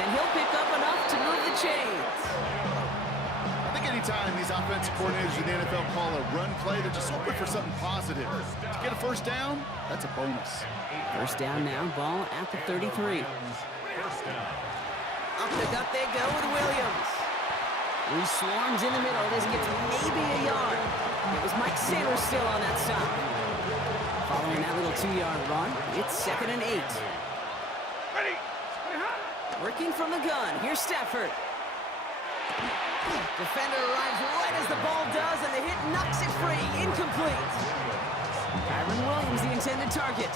And he'll pick up enough to move the chains. I think anytime these offensive coordinators in the NFL call a run play, they're just hoping for something positive. To get a first down, that's a bonus. First down now, ball at the 33. First down. Up the gut they go with Williams. He swarms in the middle. This gets maybe a yard. It was Mike Sanders still on that stop. Following that little 2-yard run, it's 2nd and 8. Ready? Working from the gun, here's Stafford. Defender arrives right as the ball does, and the hit knocks it free. Incomplete. Kyron Williams, the intended target.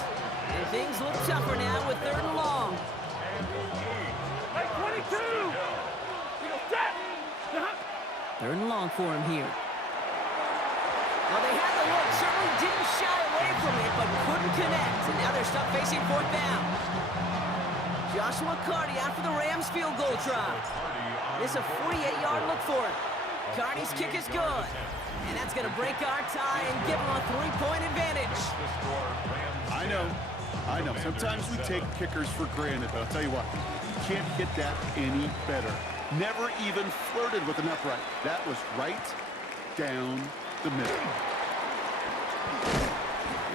And things look tougher now with 3rd and long. Like 22. Set. 3rd and long for him here. Well, they had the look, certainly didn't shy away from it, but couldn't connect. And now they're stuck facing 4th down. Joshua Carty after the Rams field goal try. This is a 48-yard look for him. Carty's kick is good. And that's going to break our tie and give him a 3-point advantage. I know. Sometimes we take kickers for granted, but I'll tell you what, you can't hit that any better. Never even flirted with an upright. That was right down the middle.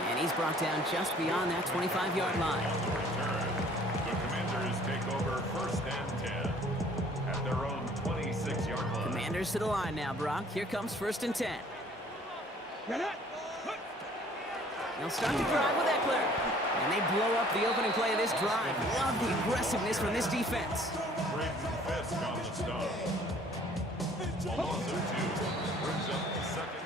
And he's brought down just beyond that 25-yard line. The Commanders take over 1st and 10 at their own 26-yard line. Commanders to the line now, Brock. Here comes 1st and 10. They'll start to drive with Eckler. And they blow up the opening play of this drive. Love the aggressiveness from this defense. Braden Fisk on the stop. Alonzo 2 brings up the 2nd.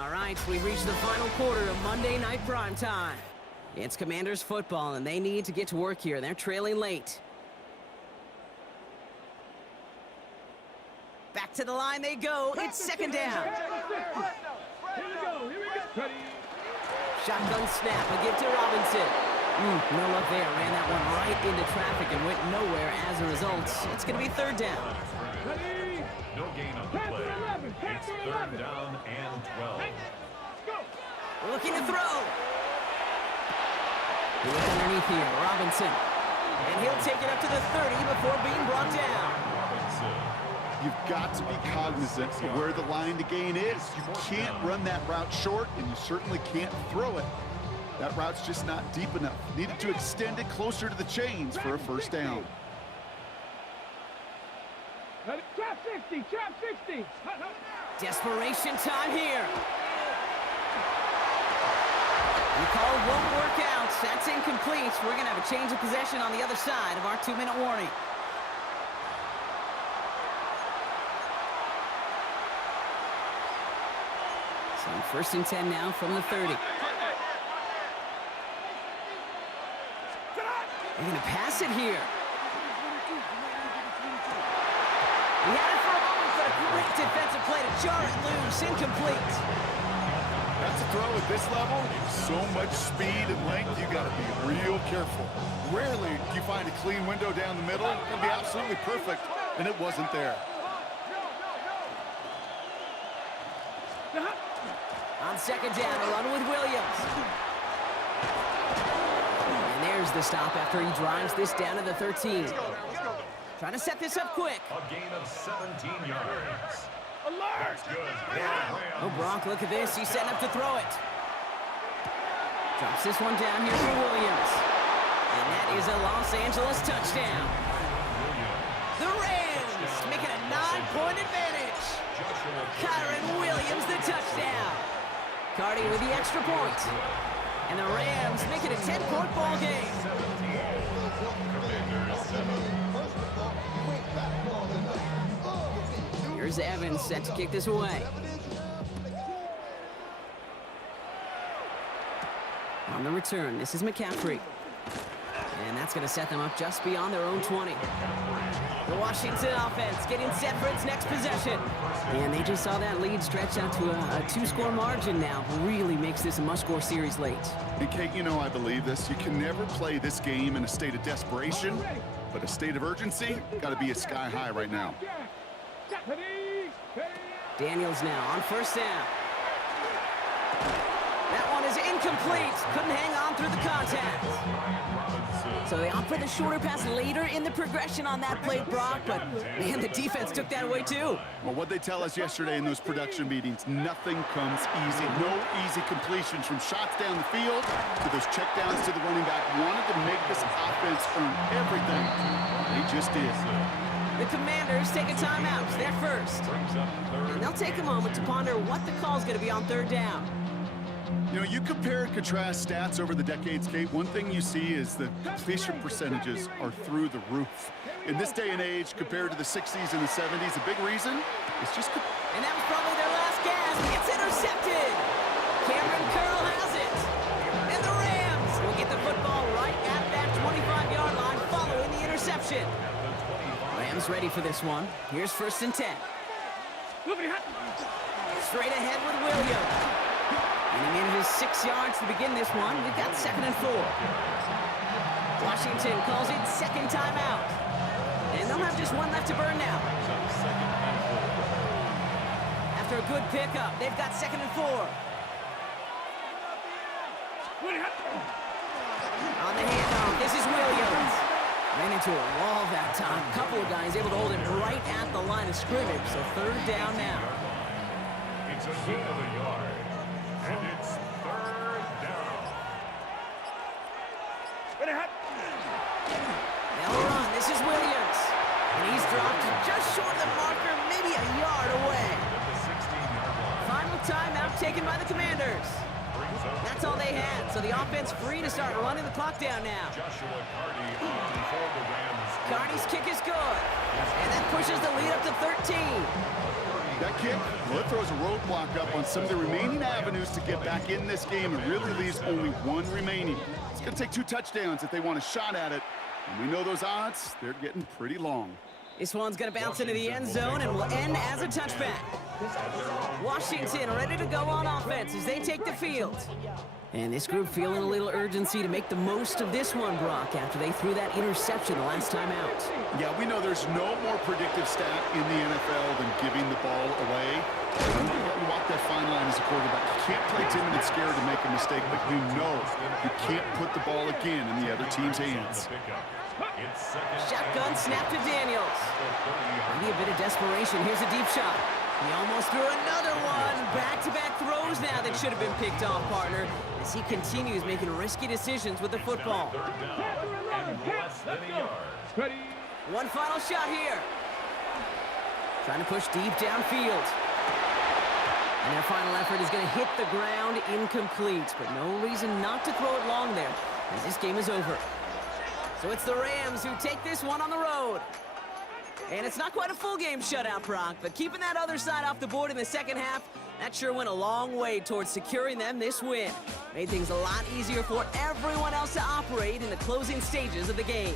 All right, we've reached the final quarter of Monday Night Primetime. It's Commanders football, and they need to get to work here. They're trailing late. Back to the line they go. It's 2nd down. Here we go. Ready? Shotgun snap, a give to Robinson. No luck there. Ran that one right into traffic and went nowhere as a result. It's going to be 3rd down. Ready? No gain on the play. It's 3rd down and 12. Looking to throw. He look underneath here, Robinson. And he'll take it up to the 30 before being brought down. You've got to be cognizant of where the line to gain is. You can't run that route short, and you certainly can't throw it. That route's just not deep enough. Needed to extend it closer to the chains for a 1st down. Trap 60, trap 60. Desperation time here. The call won't work out. That's incomplete. We're going to have a change of possession on the other side of our 2-minute warning. So 1st and 10 now from the 30. They're going to pass it here. He had it for a moment, but a great defensive play to jar it loose. Incomplete. That's a throw at this level. So much speed and length, you got to be real careful. Rarely do you find a clean window down the middle. It can be absolutely perfect, and it wasn't there. On 2nd down, a run with Williams. And there's the stop after he drives this down to the 13. Trying to set this up quick. A gain of 17 yards. Alert! Oh, Gronk, look at this. He's setting up to throw it. Drops this one down here for Williams. And that is a Los Angeles touchdown. The Rams making a 9-point advantage. Kyren Williams, the touchdown. Cardi with the extra point. And the Rams make it a 10-point ball game. Here's Evans set to kick this away. On the return, this is McCaffrey. And that's going to set them up just beyond their own 20. The Washington offense getting set for its next possession. And they just saw that lead stretch out to a 2-score margin now. Really makes this a must-score series late. And Kate, you know I believe this. You can never play this game in a state of desperation, but a state of urgency got to be at sky high right now. Daniels now on 1st down. That one is incomplete. Couldn't hang on through the contact. So they opt for the shorter pass later in the progression on that play, Brock, but man, the defense took that away too. Well, what they tell us yesterday in those production meetings, nothing comes easy. No easy completions from shots down the field to those checkdowns to the running back. Wanted to make this offense earn everything. They just did. The Commanders take a timeout. They're first. And they'll take a moment to ponder what the call's going to be on 3rd down. You know, you compare and contrast stats over the decades, Kate. One thing you see is the completion percentages are through the roof. In this day and age, compared to the 60s and the 70s, a big reason is just... And that was probably their last gasp. It's intercepted. Cameron Curl has it. And the Rams will get the football right at that 25-yard line following the interception. Rams ready for this one. Here's 1st and 10. Straight ahead with Williams. And he manages 6 yards to begin this one. We've got 2nd and 4. Washington calls it 2nd timeout. And they'll have just one left to burn now. After a good pickup, they've got 2nd and 4. On the handoff, this is Williams. Ran into a wall that time. A couple of guys able to hold it right at the line of scrimmage. So 3rd down now. It's a gain of a yard. And it's 3rd down. They'll run. This is Williams. And he's dropped just short of the marker, maybe a yard away. Final timeout taken by the Commanders. That's all they had. So the offense free to start running the clock down now. Joshua Cardi on for the Rams. Cardi's kick is good. And that pushes the lead up to 13. That kick, well, it throws a roadblock up on some of the remaining avenues to get back in this game and really leaves only one remaining. It's going to take 2 touchdowns if they want a shot at it. And we know those odds, they're getting pretty long. This one's going to bounce into the end zone and will end as a touchback. Washington ready to go on offense as they take the field. And this group feeling a little urgency to make the most of this one, Brock, after they threw that interception the last time out. Yeah, we know there's no more predictive stat in the NFL than giving the ball away. You walk that fine line as a quarterback. You can't play timid and scared to make a mistake, but you know you can't put the ball again in the other team's hands. Shotgun snap to Daniels. Maybe a bit of desperation. Here's a deep shot. He almost threw another one. Back-to-back throws now that should have been picked off, partner, as he continues making risky decisions with the football. One final shot here. Trying to push deep downfield. And their final effort is going to hit the ground incomplete, but no reason not to throw it long there, as this game is over. So it's the Rams who take this one on the road. And it's not quite a full game shutout, Brock, but keeping that other side off the board in the second half, that sure went a long way towards securing them this win. Made things a lot easier for everyone else to operate in the closing stages of the game.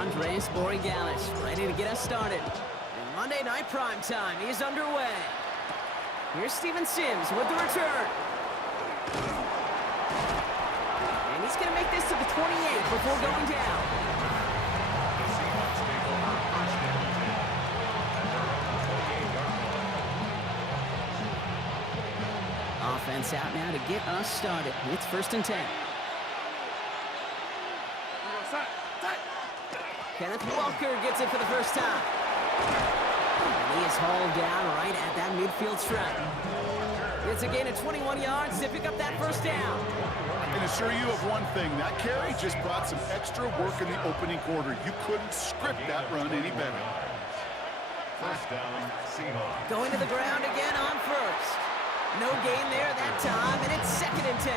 Andres Borregales ready to get us started. And Monday Night Primetime is underway. Here's Steven Sims with the return. He's going to make this to the 28 before going down. The Seahawks take over first and 10 at their own 28-yard line. Offense out now to get us started. It's first and 10. Kenneth Walker gets it for the first time. And he is hauled down right at that midfield stripe. It's a gain of 21 yards to pick up that first down. I can assure you of one thing. That carry just brought some extra work in the opening quarter. You couldn't script that run any better. First down, Seahawks. Going to the ground again on first. No gain there that time, and it's second and 10.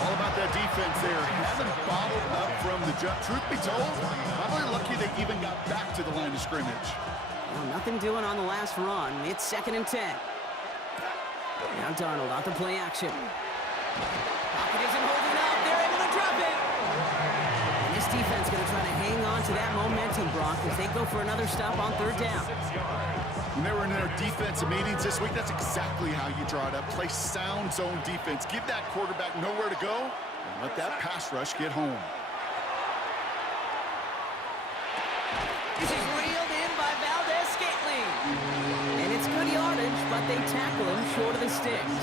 All about that defense there. Having bottled up from the jump. Truth be told, probably lucky they even got back to the line of scrimmage. Well, nothing doing on the last run. It's second and 10. Now Darnold out the play action. Pocket isn't holding up. They're able to drop it. And this defense going to try to hang on to that momentum, Brock, as they go for another stop on third down. When they were in their defensive meetings this week, that's exactly how you draw it up. Play sound zone defense. Give that quarterback nowhere to go and let that pass rush get home. This is reeled in by Valdez-Scantling. And it's good yardage, but they tackle him short of the sticks.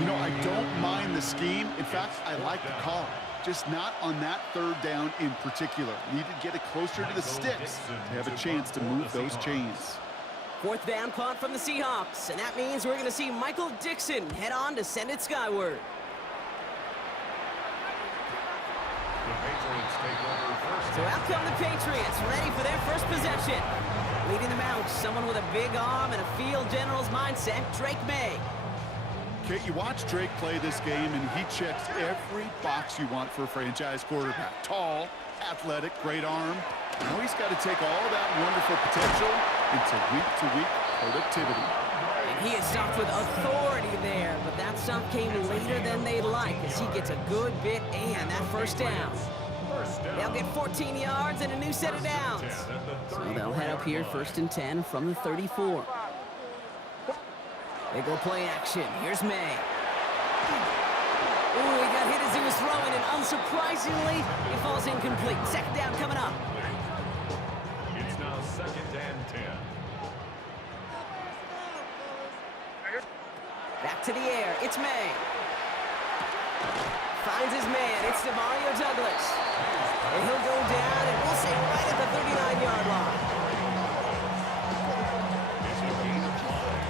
You know, I don't mind the scheme. In fact, I like the call. Just not on that third down in particular. Need to get it closer to the sticks to have a chance to move those chains. Fourth down punt from the Seahawks, and that means we're going to see Michael Dixon head on to send it skyward. The Patriots take over first. So out come the Patriots, ready for their first possession. Leading them out, someone with a big arm and a field general's mindset, Drake May. Kate, you watch Drake play this game, and he checks every box you want for a franchise quarterback. Tall, athletic, great arm. Now he's got to take all that wonderful potential into week-to-week productivity. And he is stopped with authority there, but that stop came later than they'd like as he gets a good bit and that first down. They'll get 14 yards and a new set of downs. So they'll head up here first and 10 from the 34. They go play action. Here's May. Ooh, he got hit as he was throwing, and unsurprisingly, he falls incomplete. Second down coming up. It's now second and 10. Back to the air. It's May. Finds his man. It's Demario Douglas. And he'll go down, and we'll say right at the 39-yard line. It's a gain of 5.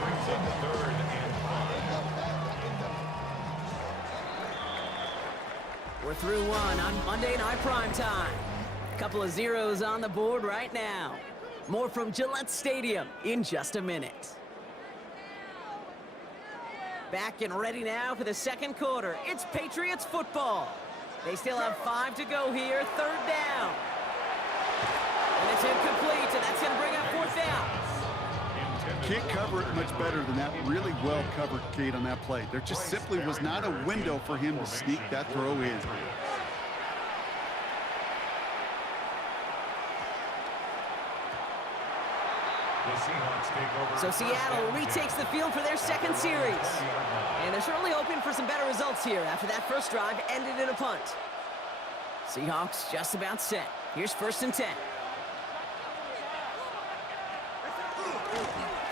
Brings up third and 5. We're through one on Monday Night Primetime. Couple of zeros on the board right now. More from Gillette Stadium in just a minute. Back and ready now for the second quarter. It's Patriots football. They still have 5 to go here. Third down. And it's incomplete, and that's going to bring up fourth down. Can't cover it much better than that. Really well covered, Kate, on that play. There just simply was not a window for him to sneak that throw in. So Seattle retakes the field for their second series. And they're certainly hoping for some better results here after that first drive ended in a punt. Seahawks just about set. Here's first and 10.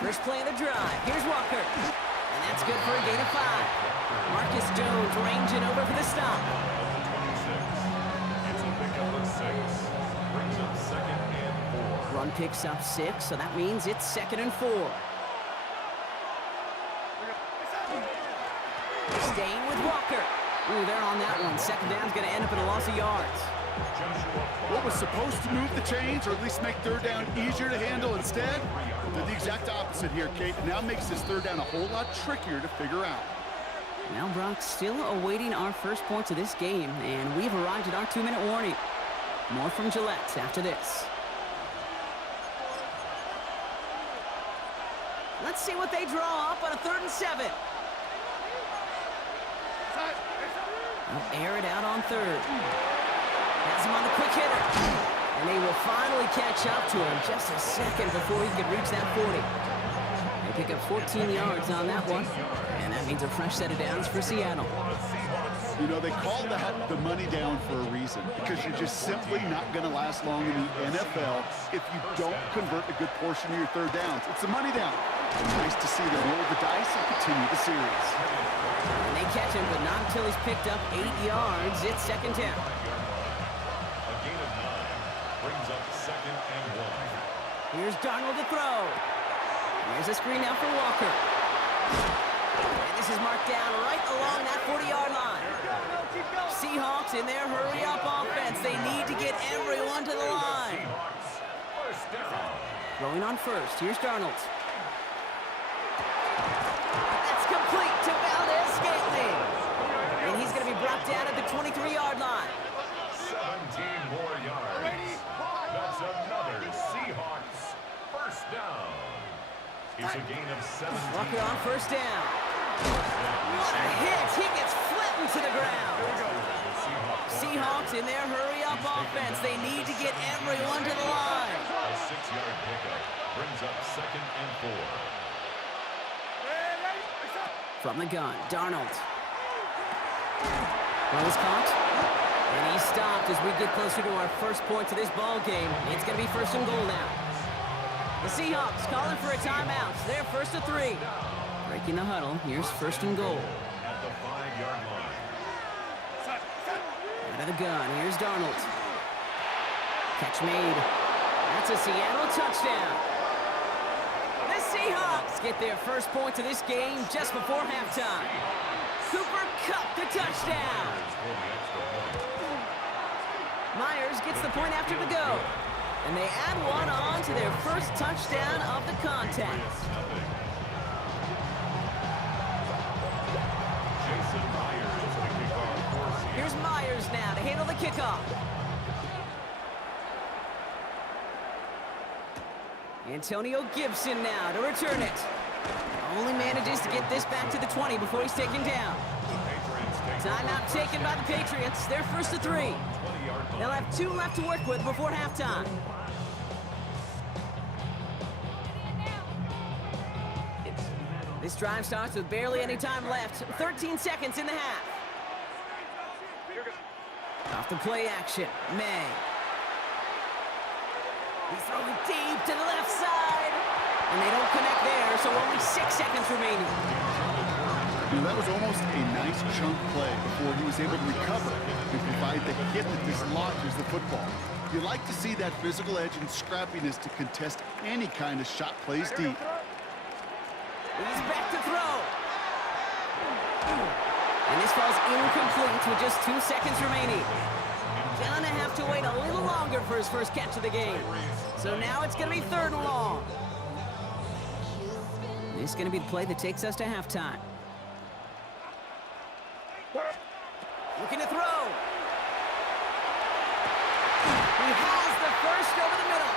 First play of the drive. Here's Walker. And that's good for a gain of 5. Marcus Jones ranging over for the stop. It's a pickup of 6. Brings up second and 4. Run picks up 6, so that means it's second and 4. Staying with Walker. Ooh, they're on that one. Second down's going to end up in a loss of yards. What was supposed to move the chains, or at least make third down easier to handle instead, did the exact opposite here, Kate. Now makes this third down a whole lot trickier to figure out. Now Brock still awaiting our first points of this game, and we've arrived at our 2-minute warning. More from Gillette after this. Let's see what they draw up on a 3rd and 7. They'll air it out on 3rd. Has him on the quick hitter. And they will finally catch up to him just a second before he could reach that 40. They pick of 14 yards on that one. And that means a fresh set of downs for Seattle. You know, they call that the money down for a reason, because you're just simply not going to last long in the NFL if you don't convert a good portion of your third downs. It's a money down. And nice to see them roll the dice and continue the series. And they catch him, but not until he's picked up 8 yards. It's second down. A gain of 9 brings up 2nd and 1. Here's Darnold to throw. Here's a screen now for Walker. And this is marked down right along that 40-yard line. Seahawks in their hurry-up offense. They need to get everyone to the line. First down. Throwing on first. Here's Darnold. That's complete to Valdez-Scantling. And he's going to be brought down at the 23-yard line. 17 more yards. That's another Seahawks first down. It's a gain of 17. Walker on first down. What a hit. He gets flattened to the ground. Seahawks in their hurry-up offense. They need to get everyone to the line. A 6-yard pickup brings up 2nd and 4. From the gun, Darnold. Well, he's caught. And he's stopped as we get closer to our first points of this ball game. It's going to be 1st and goal now. The Seahawks calling for a timeout. They're 1st and 3. Breaking the huddle. Here's 1st and goal. At the 5-yard line. Out of the gun. Here's Darnold. Catch made. That's a Seattle touchdown. The Seahawks get their first points of this game just before halftime. Cooper Kupp the touchdown. Myers gets the point after the go. And they add one on to their first touchdown of the contest. Jason Myers to kick off for Seattle. Here's Myers now to handle the kickoff. Antonio Gibson now to return it. Only manages to get this back to the 20 before he's taken down. Timeout taken by the Patriots. They're 1st and 3. They'll have 2 left to work with before halftime. This drive starts with barely any time left. 13 seconds in the half. Off the play action, May. He's throwing deep to the left side. And they don't connect there, so only 6 seconds remaining. You know, that was almost a nice chunk play before he was able to recover and provide the hit that dislodges the football. You like to see that physical edge and scrappiness to contest any kind of shot plays deep. He's back to throw. And this falls incomplete with just 2 seconds remaining. Gonna have to wait a little longer for his first catch of the game. So now it's gonna be 3rd and long. This is gonna be the play that takes us to halftime. Looking to throw. He has the first over the middle.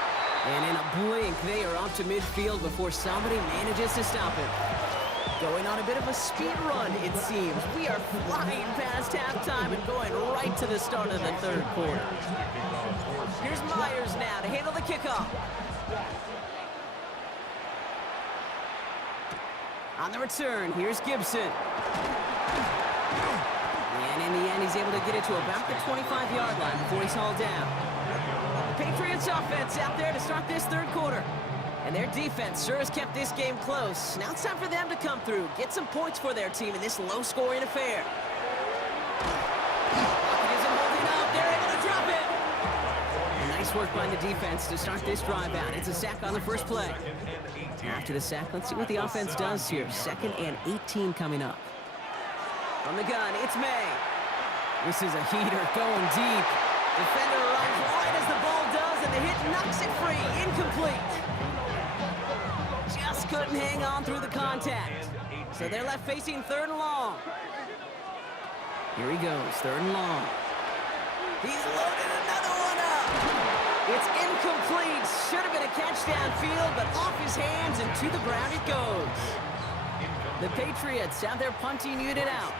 And in a blink, they are off to midfield before somebody manages to stop him. Going on a bit of a speed run, it seems. We are flying past halftime and going right to the start of the 3rd quarter. Here's Myers now to handle the kickoff. On the return, here's Gibson. And in the end, he's able to get it to about the 25-yard line before he's hauled down. The Patriots offense out there to start this 3rd quarter. And their defense sure has kept this game close. Now it's time for them to come through, get some points for their team in this low-scoring affair. Pocket isn't holding up. They're able to drop it. Nice work by the defense to start this drive out. It's a sack on the first play. After the sack, let's see what the offense does here. 2nd and 18 coming up. From the gun, it's May. This is a heater going deep. Defender runs right as the ball does, and the hit knocks it free. Incomplete. Just couldn't hang on through the contact. So they're left facing 3rd and long. Here he goes, 3rd and long. He's loaded another one up. It's incomplete. Should have been a catch downfield, but off his hands and to the ground it goes. The Patriots have their punting unit out.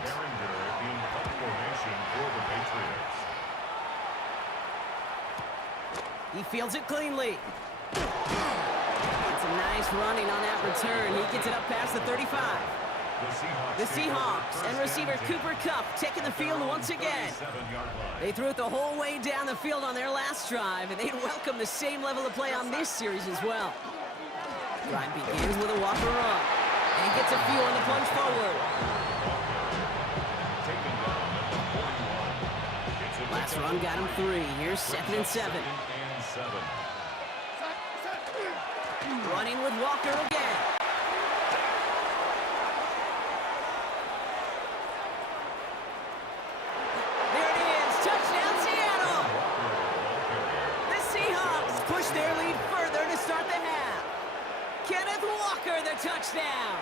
He fields it cleanly. It's a Some nice running on that return. He gets it up past the 35. The Seahawks and receiver Cooper Kupp taking the field once again. They threw it the whole way down the field on their last drive, and they'd welcome the same level of play on this series as well. Drive begins with a Walker run, and he gets a few on the plunge forward. Last run got him 3. Here's 2nd and 7. Running with Walker again. There it is. Touchdown, Seattle. The Seahawks push their lead further to start the half. Kenneth Walker, the touchdown.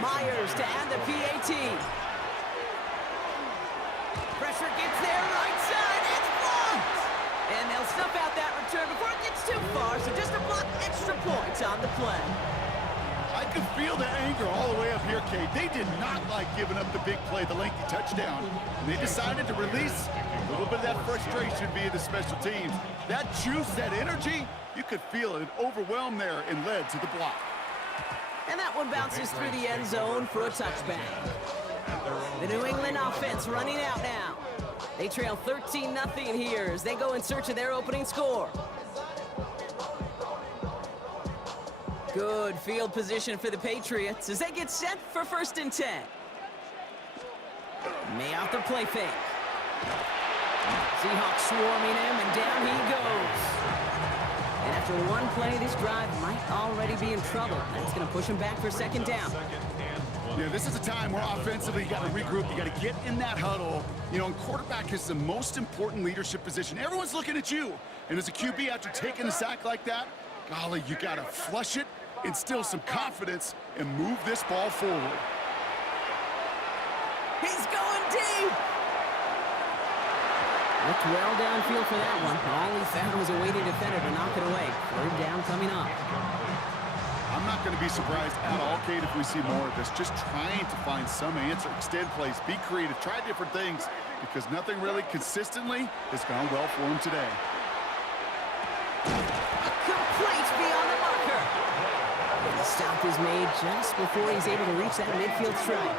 Myers to add the PAT. Pressure gets there, right side. It's blocked. And they'll snuff out that return before it gets too far, so just a block extra points on the play. I can feel the anger all the way up here, Kate. They did not like giving up the big play, the lengthy touchdown. And they decided to release a little bit of that frustration via the special teams. That juice, that energy, you could feel it overwhelmed there and led to the block. And that one bounces through the end zone for a touchback. The New England offense running out now. They trail 13-0 here as they go in search of their opening score. Good field position for the Patriots as they get set for 1st and 10. May off the play fake. Seahawks swarming him, and down he goes. And after one play, this drive might already be in trouble. That's going to push him back for 2nd down. Yeah, this is a time where offensively you got to regroup. You got to get in that huddle. You know, and quarterback is the most important leadership position. Everyone's looking at you. And as a QB, after taking a sack like that, golly, you got to flush it, instill some confidence, and move this ball forward. He's going deep. Looked well downfield for that one. All he found was a waiting defender to knock it away. 3rd down coming up. I'm not going to be surprised at all, Kate, if we see more of this. Just trying to find some answer, extend plays, be creative, try different things, because nothing really consistently has gone well for him today. Complete beyond the marker. And the stop is made just before he's able to reach that midfield strike.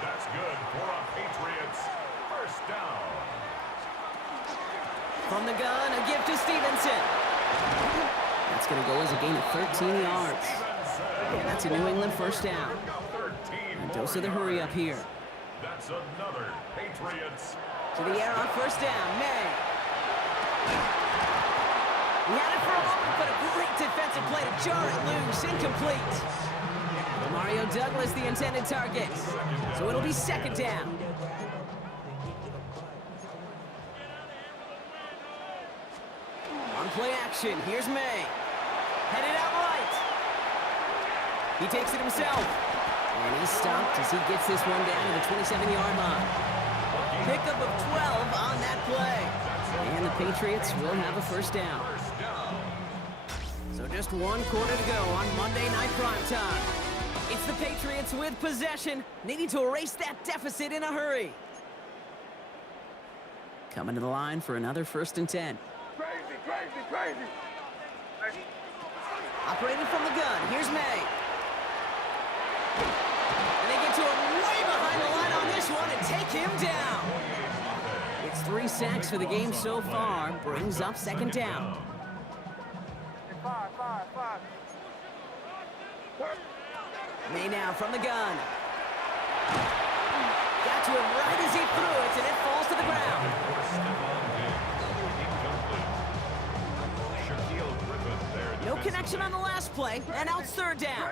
That's good for a Patriots 1st down. From the gun, a gift to Stevenson. That's going to go as a gain of 13 yards. And that's a New England 1st down. And dose of the hurry up here. That's another Patriots. To the air on 1st down, May. He had it for a moment, but a great defensive play to jar it loose. Incomplete. Mario Douglas, the intended target. So it'll be 2nd down. On play action, here's May. Headed out right. He takes it himself. And he's stopped as he gets this one down to the 27-yard line. Pickup of 12 on that play. And the Patriots will have a 1st down. So just 1 quarter to go on Monday Night Primetime. It's the Patriots with possession, needing to erase that deficit in a hurry. Coming to the line for another 1st and 10. Crazy. Operating from the gun, here's May. And they get to him way behind the line on this one and take him down. It's 3 sacks for the game so far, brings up 2nd down. Five. May now from the gun. Got to him right as he threw it, and it falls to the ground. No connection on the last play, and out 3rd down.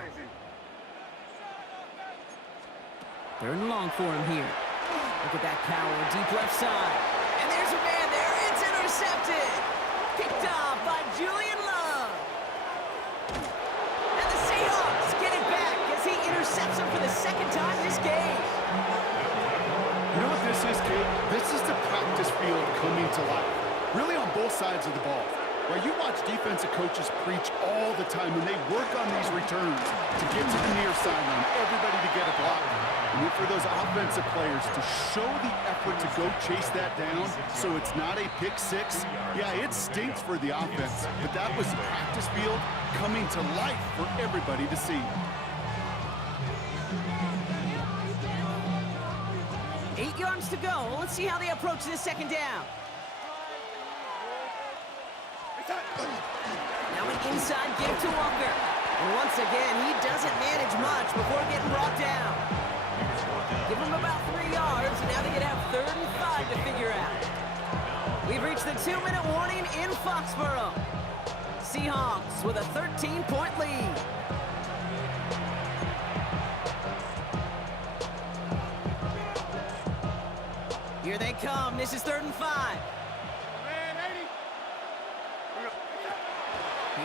3rd and long for him here. Look at that power, deep left side. And there's a man there, it's intercepted. Picked off by Julian Love. And the Seahawks get it back as he intercepts him for the 2nd time this game. You know what this is, Kate? This is the practice field coming to life. Really on both sides of the ball. Well, you watch defensive coaches preach all the time when they work on these returns to get to the near sideline, everybody to get a block. And then for those offensive players to show the effort to go chase that down so it's not a pick six, yeah, it stinks for the offense, but that was the practice field coming to life for everybody to see. 8 yards to go. Let's see how they approach this second down. Now an inside give to Walker. And once again, he doesn't manage much before getting brought down. Give him about 3 yards, and now they can have 3rd and 5 to figure out. We've reached the 2-minute warning in Foxborough. Seahawks with a 13-point lead. Here they come. This is 3rd and 5.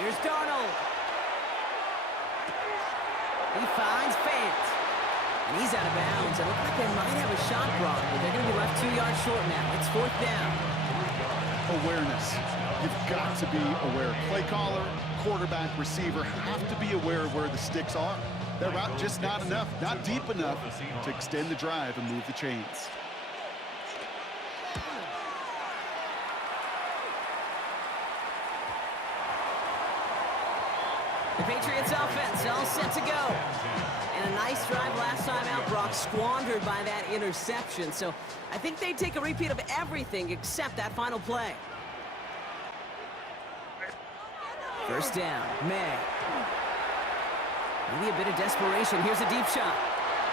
Here's Darnold. He finds Fant. And he's out of bounds. It looks like they might have a shot block, but they're going to be left 2 yards short now. It's 4th down. Awareness. You've got to be aware. Play caller, quarterback, receiver have to be aware of where the sticks are. That route just not enough, not deep enough to extend the drive and move the chains. The Patriots offense all set to go. And a nice drive last time out, Brock, squandered by that interception. So I think they'd take a repeat of everything except that final play. First down, May. Maybe a bit of desperation. Here's a deep shot.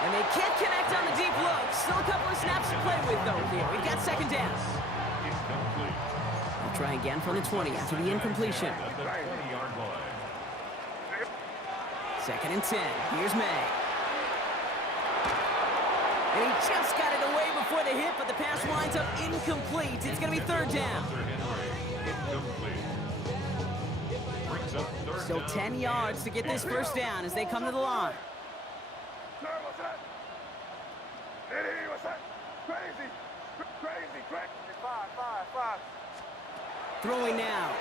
And they can't connect on the deep look. Still a couple of snaps to play with, though, here. We've got second down. They'll try again from the 20 after the incompletion. 20-yard line. 2nd and 10. Here's May. And he just got it away before the hit, but the pass winds up incomplete. It's going to be 3rd down. Still 10 yards to get this first down as they come to the line. Throwing now.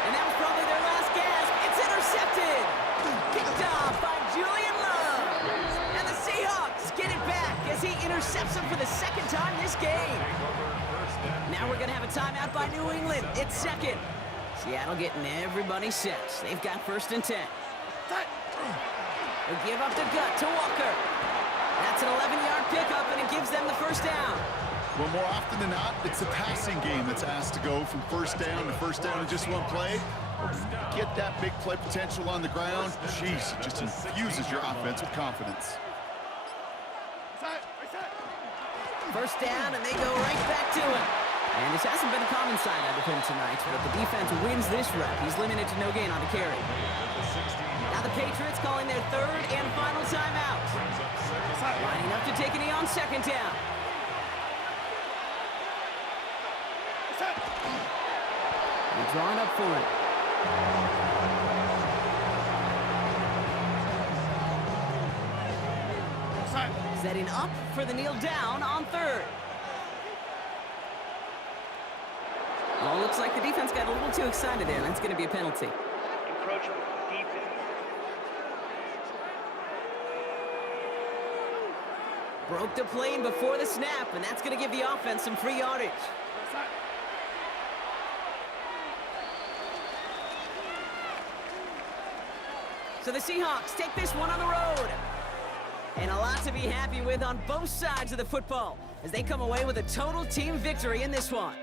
And that was probably their last gasp. It's intercepted. Picked off by Julian Love. And the Seahawks get it back as he intercepts him for the 2nd time this game. Now we're going to have a timeout by New England. It's 2nd. Seattle getting everybody set. They've got 1st and 10. They give up the gut to Walker. That's an 11-yard pickup, and it gives them the first down. Well, more often than not, it's the passing game that's asked to go from first down in just one play. Get that big play potential on the ground. Jeez, it just infuses your offense with confidence. First down, and they go right back to it. And this hasn't been a common sight out of him tonight, but the defense wins this rep. He's limited to no gain on the carry. Now the Patriots calling their 3rd and final timeout. Lining up to take a knee on 2nd down. They're drawing up for it. Setting up for the kneel down on 3rd. Oh, looks like the defense got a little too excited there. That's going to be a penalty. Encroachment, defense. Broke the plane before the snap, and that's going to give the offense some free yardage. So the Seahawks take this one on the road. And a lot to be happy with on both sides of the football as they come away with a total team victory in this one.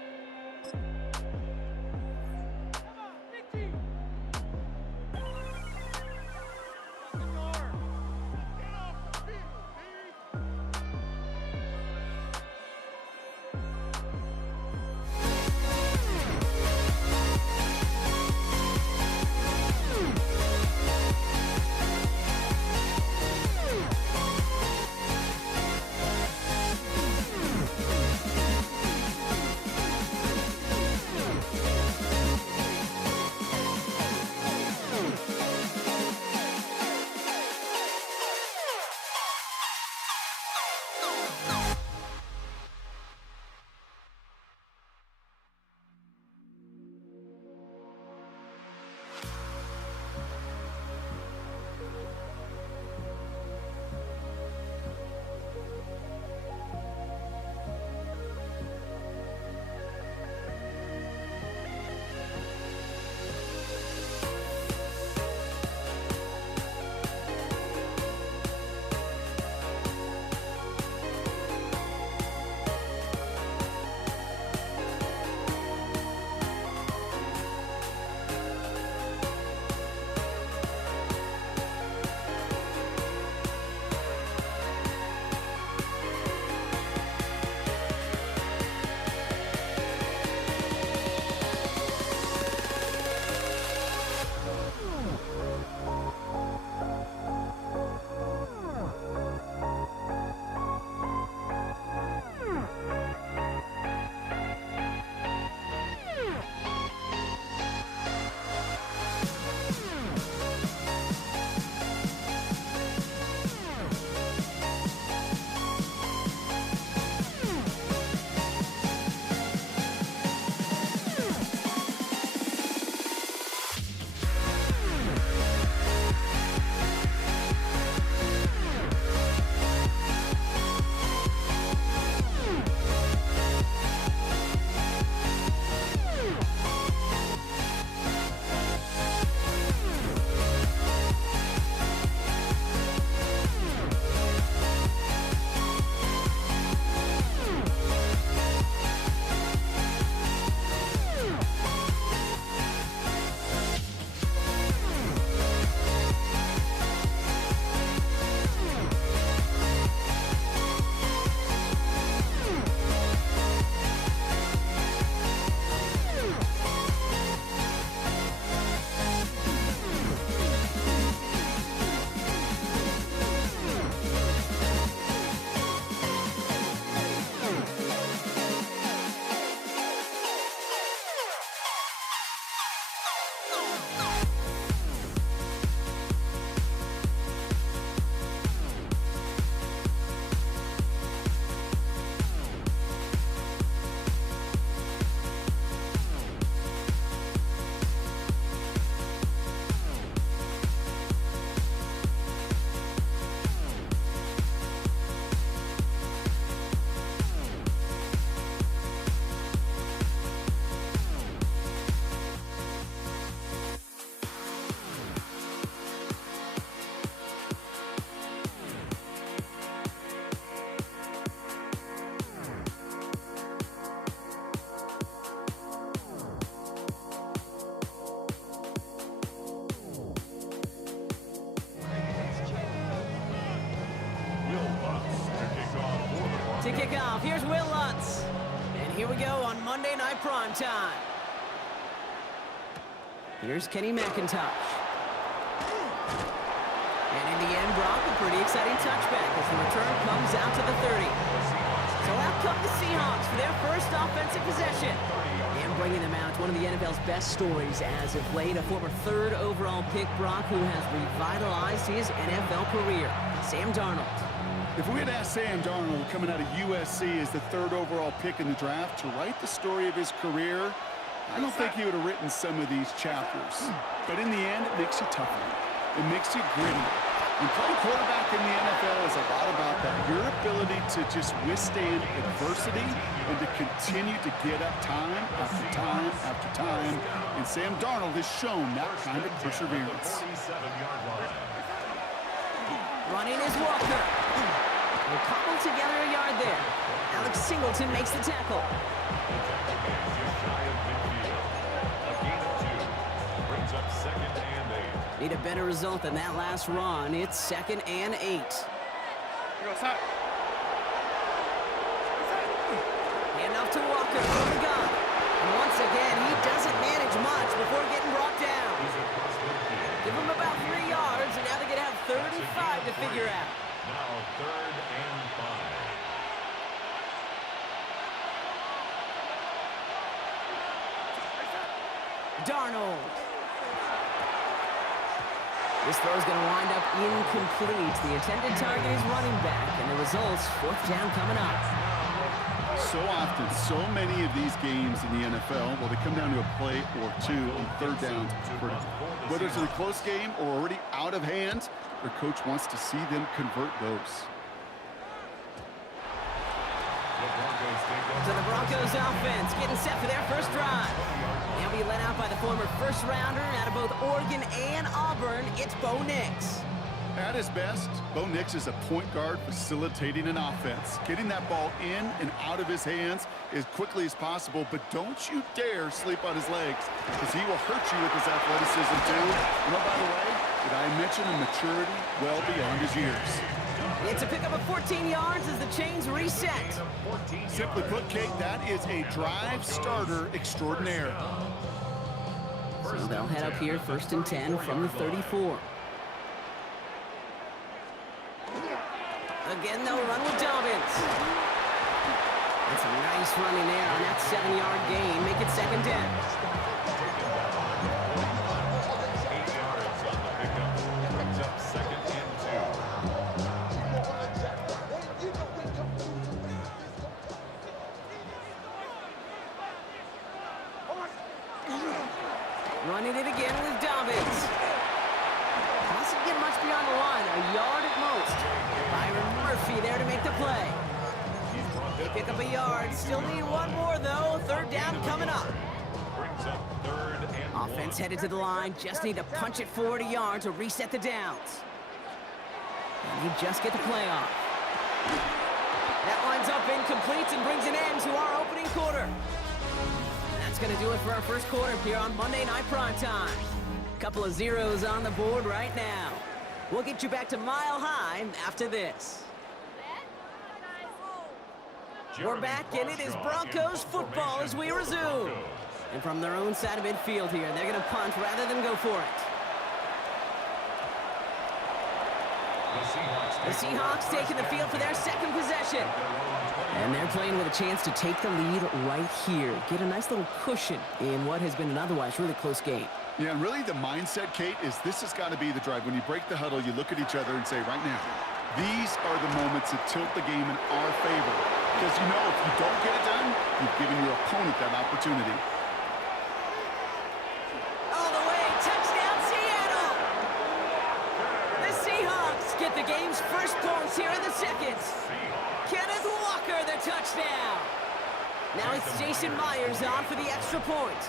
kickoff. Here's Will Lutz. And here we go on Monday Night Primetime. Here's Kenny McIntosh. And in the end, Brock, a pretty exciting touchback as the return comes out to the 30. So out come the Seahawks for their first offensive possession. And bringing them out, one of the NFL's best stories as of late, a former 3rd overall pick, Brock, who has revitalized his NFL career, Sam Darnold. If we had asked Sam Darnold coming out of USC as the 3rd overall pick in the draft to write the story of his career, I don't think he would have written some of these chapters. But in the end, it makes you tougher. It makes you gritty. And playing quarterback in the NFL is a lot about that. Your ability to just withstand adversity and to continue to get up time after time after time. And Sam Darnold has shown that kind of perseverance. Running is Walker. We'll cobble together a yard there. Alex Singleton makes the tackle. Need a better result than that last run. It's 2nd and 8. Handoff to Walker from the gun. And once again, he doesn't manage much before getting brought down. Give him about 3 yards, and now they're going to have 35 to figure out. Now 3rd and 5. Darnold. This throw's going to wind up incomplete. The intended target is running back, and the results, 4th down coming up. So often, so many of these games in the NFL, well, they come down to a play or two on 3rd downs. Whether it's in a close game or already out of hand, their coach wants to see them convert those. So the Broncos offense getting set for their first drive. They'll be led out by the former first-rounder out of both Oregon and Auburn. It's Bo Nix. At his best, Bo Nix is a point guard facilitating an offense, getting that ball in and out of his hands as quickly as possible, but don't you dare sleep on his legs, because he will hurt you with his athleticism too. And oh, by the way, did I mention a maturity well beyond his years? It's a pickup of 14 yards as the chains reset. Simply put, Kate, that is a drive starter extraordinaire. So they'll head up here, 1st and 10 from the 34. Again, they'll run with Dobbins. That's a nice running there on that 7-yard gain. Make it 2nd down. 8 yards on the pickup. Brings up 2nd and 2. Running it again with Dobbins. Doesn't get much beyond the line, a yard at most. Byron Murphy there to make the play. They pick up a yard. Still need one more, though. 3rd down coming up. Brings up 3rd and 1. Offense headed to the line. Just need to punch it forward a yard to reset the downs. And you just get the play off. That lines up incomplete and brings an end to our opening quarter. And that's going to do it for our first quarter here on Monday Night Primetime. Couple of zeros on the board right now. We'll get you back to Mile High after this. We're back, and it is Broncos football as we resume. And from their own side of midfield here, they're going to punt rather than go for it. The Seahawks taking the field for their 2nd possession. And they're playing with a chance to take the lead right here. Get a nice little cushion in what has been an otherwise really close game. Yeah, and really the mindset, Kate, is this has got to be the drive. When you break the huddle, you look at each other and say, right now, these are the moments that tilt the game in our favor. Because you know if you don't get it done, you've given your opponent that opportunity. All the way, touchdown Seattle! The Seahawks get the game's first points here in the 2nd. Kenneth Walker, the touchdown. Now it's Jason Myers on for the extra point.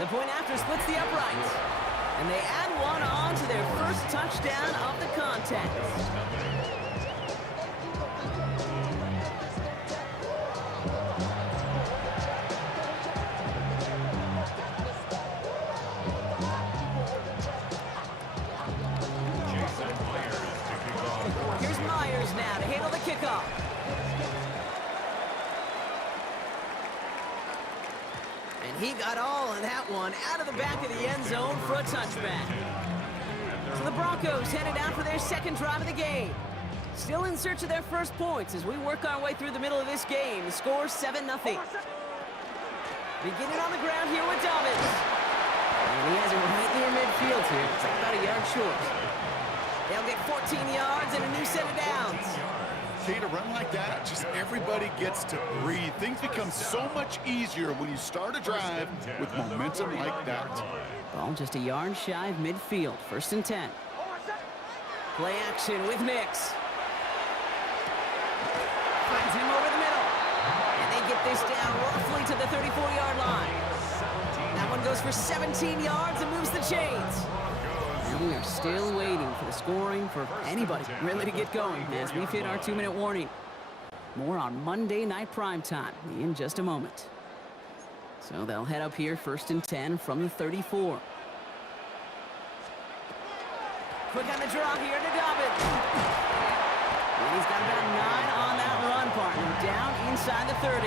The point after splits the uprights. And they add one on to their first touchdown of the contest. Here's Myers now to handle And he got all of that one out of the back of the end zone for a touchback. So the Broncos headed out for their second drive of the game. Still in search of their first points as we work our way through the middle of this game. The score 7-0. Beginning on the ground here with Dobbins. And he has it right near midfield here. It's like about a yard short. They'll get 14 yards and a new set of downs. Kate, a run like that, just everybody gets to breathe. Things become so much easier when you start a drive with momentum like that. Ball just a yard shy of midfield. 1st and 10. Play action with Nix. Finds him over the middle. And they get this down roughly to the 34-yard line. That one goes for 17 yards and moves the chains. And we are still waiting for the scoring for anybody really to get going as we've hit our 2-minute warning. More on Monday Night Primetime in just a moment. So they'll head up here 1st and 10 from the 34. Quick on the draw here to Dobbins. And he's got about 9 on that run, partner. Down inside the 30.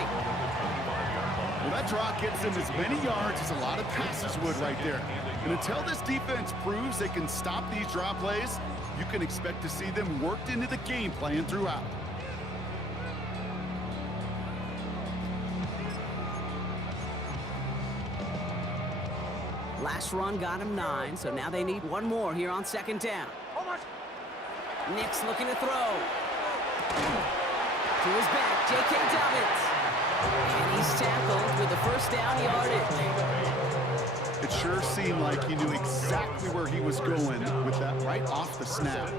Well, that draw gets him as many yards as a lot of passes would right there. And until this defense proves they can stop these draw plays, you can expect to see them worked into the game plan throughout. Last run got him 9, so now they need one more here on 2nd down. Nix looking to throw. To his back, J.K. Dobbins. And he's tackled with the 1st down yardage. It sure seemed like he knew exactly where he was going with that right off the snap.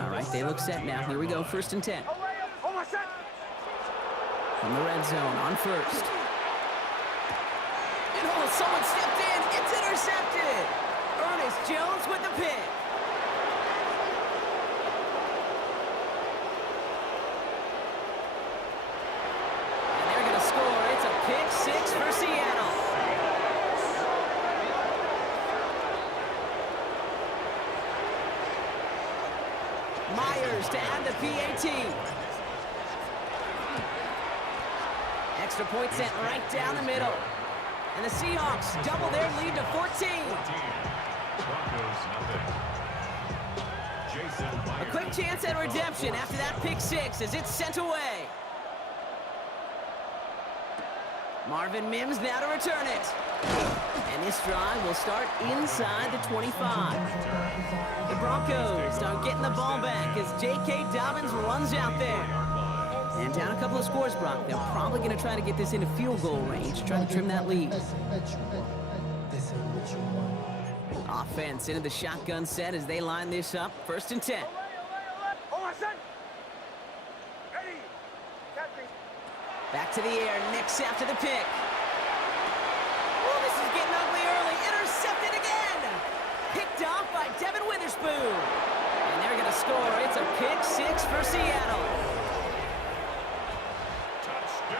All right, they look set now. Here we go, 1st and 10. From the red zone on 1st. And oh, someone stepped in. It's intercepted. Ernest Jones with the pick. And they're going to score. It's a pick 6 for Seattle. Myers to add the PAT. Extra point sent right down the middle. And the Seahawks double their lead to 14. A quick chance at redemption after that pick 6 as it's sent away. Marvin Mims now to return it. And this drive will start inside the 25. The Broncos start getting the ball back as J.K. Dobbins runs out there. And down a couple of scores, Brock. They're probably going to try to get this into field goal range, try to trim that lead. Offense into the shotgun set as they line this up. 1st and 10. Back to the air. Nix after the pick. Oh, this is getting ugly early. Intercepted again. Picked off by Devin Witherspoon. And they're going to score. It's a pick 6 for Seattle.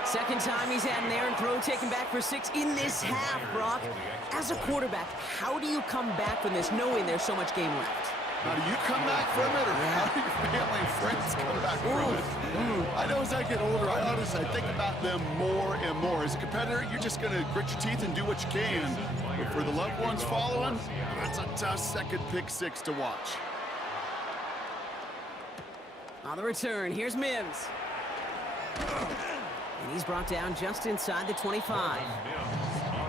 Second time he's had an errant throw taken back for 6 in this half, Brock. As a quarterback, how do you come back from this knowing there's so much game left? How do you come back from it, or how do your family and friends come back from it? I know as I get older, I think about them more and more. As a competitor, you're just going to grit your teeth and do what you can. But for the loved ones following, that's a tough second pick 6 to watch. On the return, here's Mims. And he's brought down just inside the 25.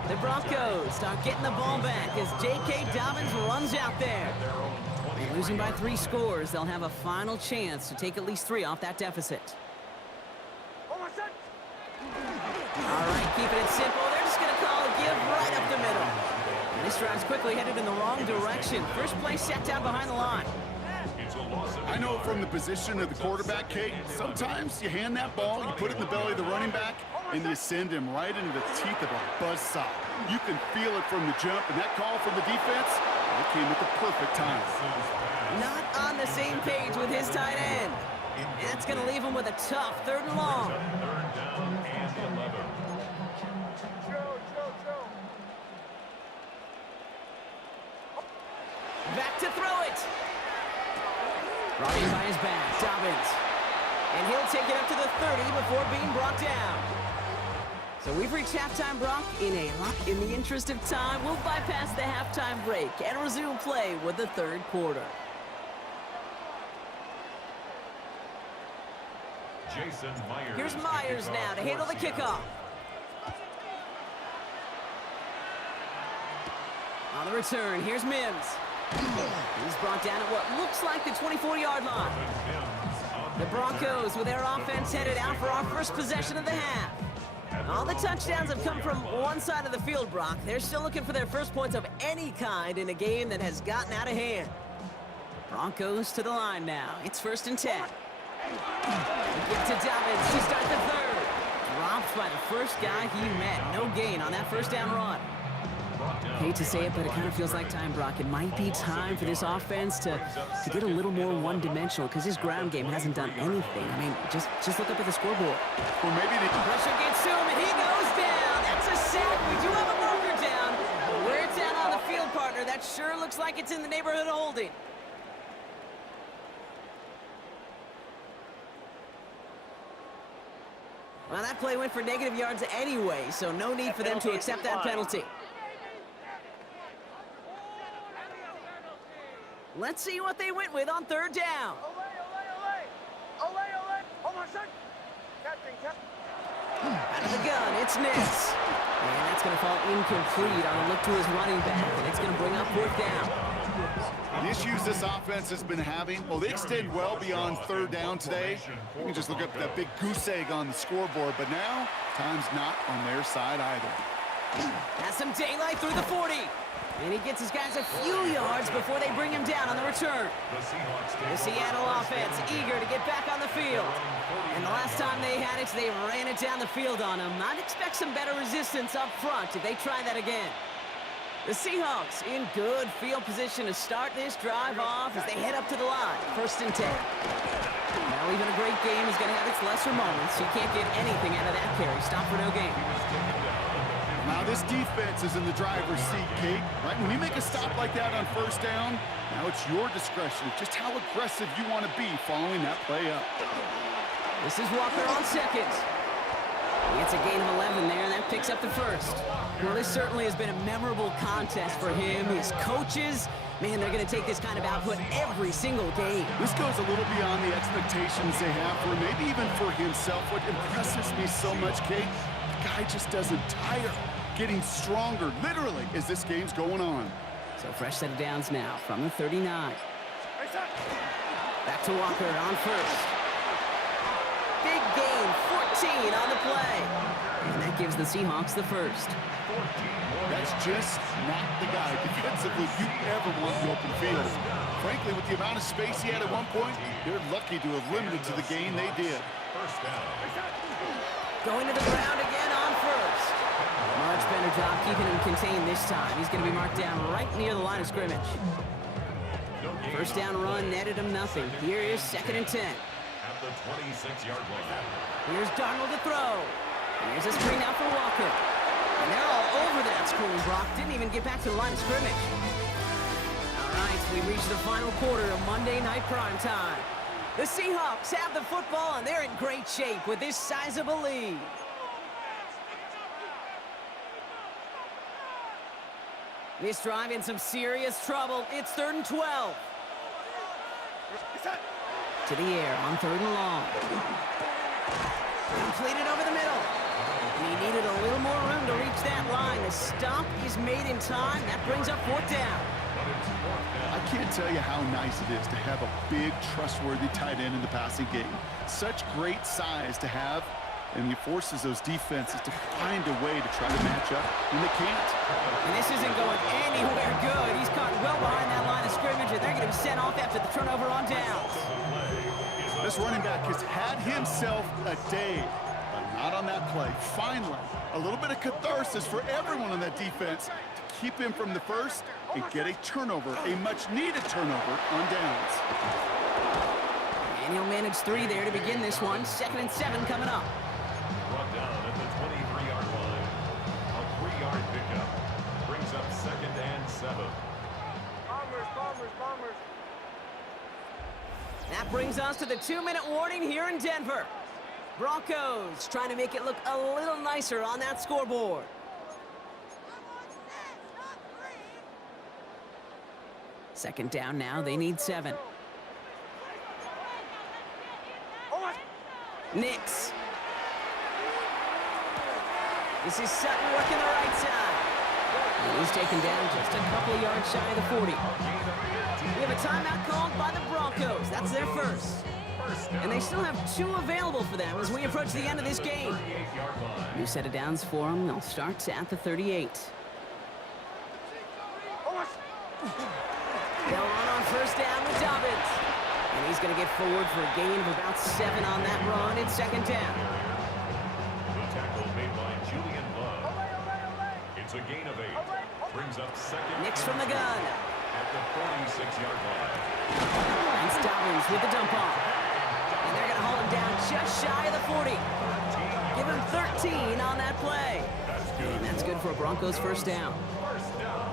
The Broncos start getting the ball back as J.K. Dobbins runs out there. And losing by 3 scores, they'll have a final chance to take at least 3 off that deficit. All right, keeping it simple. They're just going to call a give right up the middle. And this drive's quickly headed in the wrong direction. First play set down behind the line. I know from the position of the quarterback, Kate, sometimes you hand that ball, you put it in the belly of the running back, and you send him right into the teeth of a buzzsaw. You can feel it from the jump, and that call from the defense, it came at the perfect time. Not on the same page with his tight end. And that's going to leave him with a tough 3rd and long. Back to throw it. Brought in by his back, Dobbins. And he'll take it up to the 30 before being brought down. So we've reached halftime, Brock. In the interest of time, we'll bypass the halftime break and resume play with the third quarter. Jason Myers. Here's Myers now to handle the kickoff. On the return, here's Mims. He's brought down at what looks like the 24-yard line. The Broncos with their offense headed out for our first possession of the half. All the touchdowns have come from one side of the field, Brock. They're still looking for their first points of any kind in a game that has gotten out of hand. Broncos to the line now. It's 1st and 10. Give to Dobbins to start the third. Dropped by the first guy he met. No gain on that first down run. Hate to say it, but it kind of feels like time, Brock. It might be time for this offense to get a little more one-dimensional because his ground game hasn't done anything. I mean, just look up at the scoreboard. Or maybe the pressure gets to him, and he goes down. That's a sack. We do have a marker down. But where it's at on the field, partner, that sure looks like it's in the neighborhood of holding. Well, that play went for negative yards anyway, so no need for them to accept that penalty. Let's see what they went with on 3rd down. Out of the gun, it's Nix. And that's going to fall incomplete on a look to his running back, and it's going to bring up 4th down. The issues this offense has been having, well, they extend well beyond 3rd down today. You can just look up that big goose egg on the scoreboard, but now time's not on their side either. Has some daylight through the 40. And he gets his guys a few yards before they bring him down on the return. The Seattle offense eager to get back on the field. And the last time they had it, they ran it down the field on him. I'd expect some better resistance up front if they try that again. The Seahawks in good field position to start this drive off as they head up to the line. 1st and 10. Now even a great game is going to have its lesser moments. You can't get anything out of that carry. Stop for no gain. Now this defense is in the driver's seat, Kate. Right? When you make a stop like that on 1st down, now it's your discretion just how aggressive you want to be following that play up. This is Walker on 2nd. He gets a gain of 11 there, and that picks up the 1st. Well, this certainly has been a memorable contest for him. His coaches, man, they're going to take this kind of output every single game. This goes a little beyond the expectations they have for him, maybe even for himself. What impresses me so much, Kate, the guy just doesn't tire. Getting stronger, literally, as this game's going on. So fresh set of downs now from the 39. Back to Walker on 1st. Big gain, 14 on the play. And that gives the Seahawks the 1st. That's just not the guy defensively you ever want in the open field. Frankly, with the amount of space he had at one point, they're lucky to have limited to the gain they did. Going to the ground again on 1st. Much better job keeping him contained this time. He's going to be marked down right near the line of scrimmage. 1st down run netted him nothing. Here is 2nd and 10. At the 26-yard line. Here's Darnold to throw. Here's a screen out for Walker. And they're all over that screen. Brock didn't even get back to the line of scrimmage. All right, we reached the final quarter of Monday Night Prime Time. The Seahawks have the football, and they're in great shape with this sizable lead. This drive in some serious trouble. It's 3rd and 12. To the air on 3rd and long. Completed over the middle. And he needed a little more room to reach that line. The stop is made in time. That brings up 4th down. I can't tell you how nice it is to have a big, trustworthy tight end in the passing game. Such great size to have, and he forces those defenses to find a way to try to match up when they can't. And this isn't going anywhere good. He's caught well behind that line of scrimmage, and they're going to be sent off after the turnover on downs. This running back has had himself a day, but not on that play. Finally, a little bit of catharsis for everyone on that defense to keep him from the 1st and get a turnover, a much-needed turnover on downs. And he'll manage 3 there to begin this one. 2nd and 7 coming up. Brought down at the 23-yard line. A 3-yard pickup brings up 2nd and 7. Bombers. That brings us to the 2-minute warning here in Denver. Broncos trying to make it look a little nicer on that scoreboard. Second down now, they need 7. Nix. This is Sutton working the right side. And he's taken down just a couple yards shy of the 40. We have a timeout called by the Broncos. That's their first. And they still have 2 available for them as we approach the end of this game. New set of downs for them. They'll start at the 38. They'll run on first down with Dobbins. And he's going to get forward for a gain of about 7 on that run. It's second down. The tackle made by Julian Love. It's a gain of 8. Brings up second. Nix from the gun. At the 46-yard line. It's Dobbins with the dump off. And they're going to hold him down just shy of the 40. Give him 13 on that play. And that's good for a Broncos first down.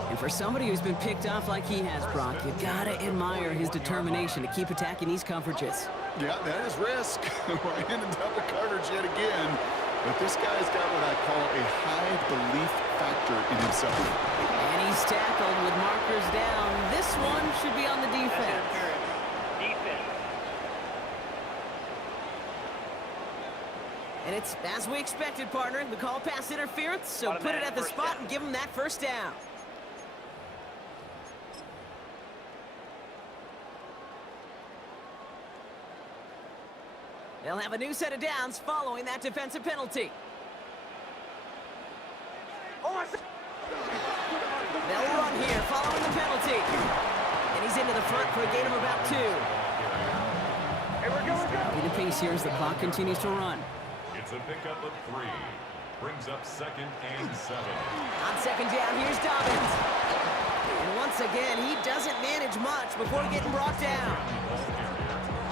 And for somebody who's been picked off like he has, Brock, you gotta admire his determination to keep attacking these coverages. Yeah, that is risk. We're in double coverage yet again. But this guy's got what I call a high belief factor in himself. And he's tackled with markers down. This one should be on the defense. Defense. And it's as we expected, partner. We call pass interference, so put it at the spot and give him that first down. They'll have a new set of downs following that defensive penalty. They'll run here following the penalty. And he's into the front for a gain of about 2. In the pace here as the clock continues to run. It's a pickup of 3. Brings up second and 7. On second down, here's Dobbins. And once again, he doesn't manage much before getting brought down.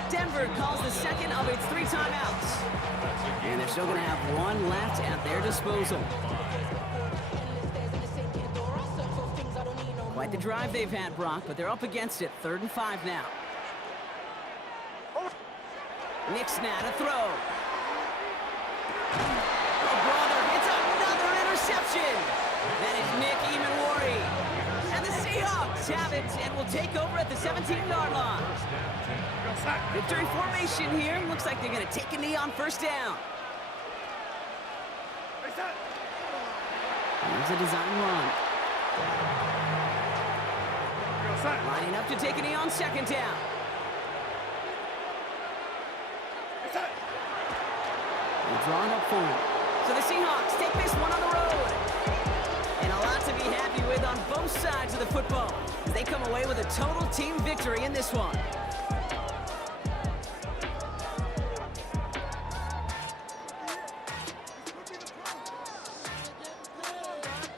Denver calls the second of its 3 timeouts. And they're still going to have 1 left at their disposal. Quite the drive they've had, Brock, but they're up against it. 3rd and 5 now. Nix now to throw. Oh, brother, it's another interception. That is Nick Emanwari. And the Seahawks have it and will take over at the 17-yard line. Victory formation here. Looks like they're going to take a knee on first down. Here's a design run. Lining up to take a knee on second down. They're drawing up for him. So the Seahawks take this one on the road. And a lot to be happy with on both sides of the football as they come away with a total team victory in this one.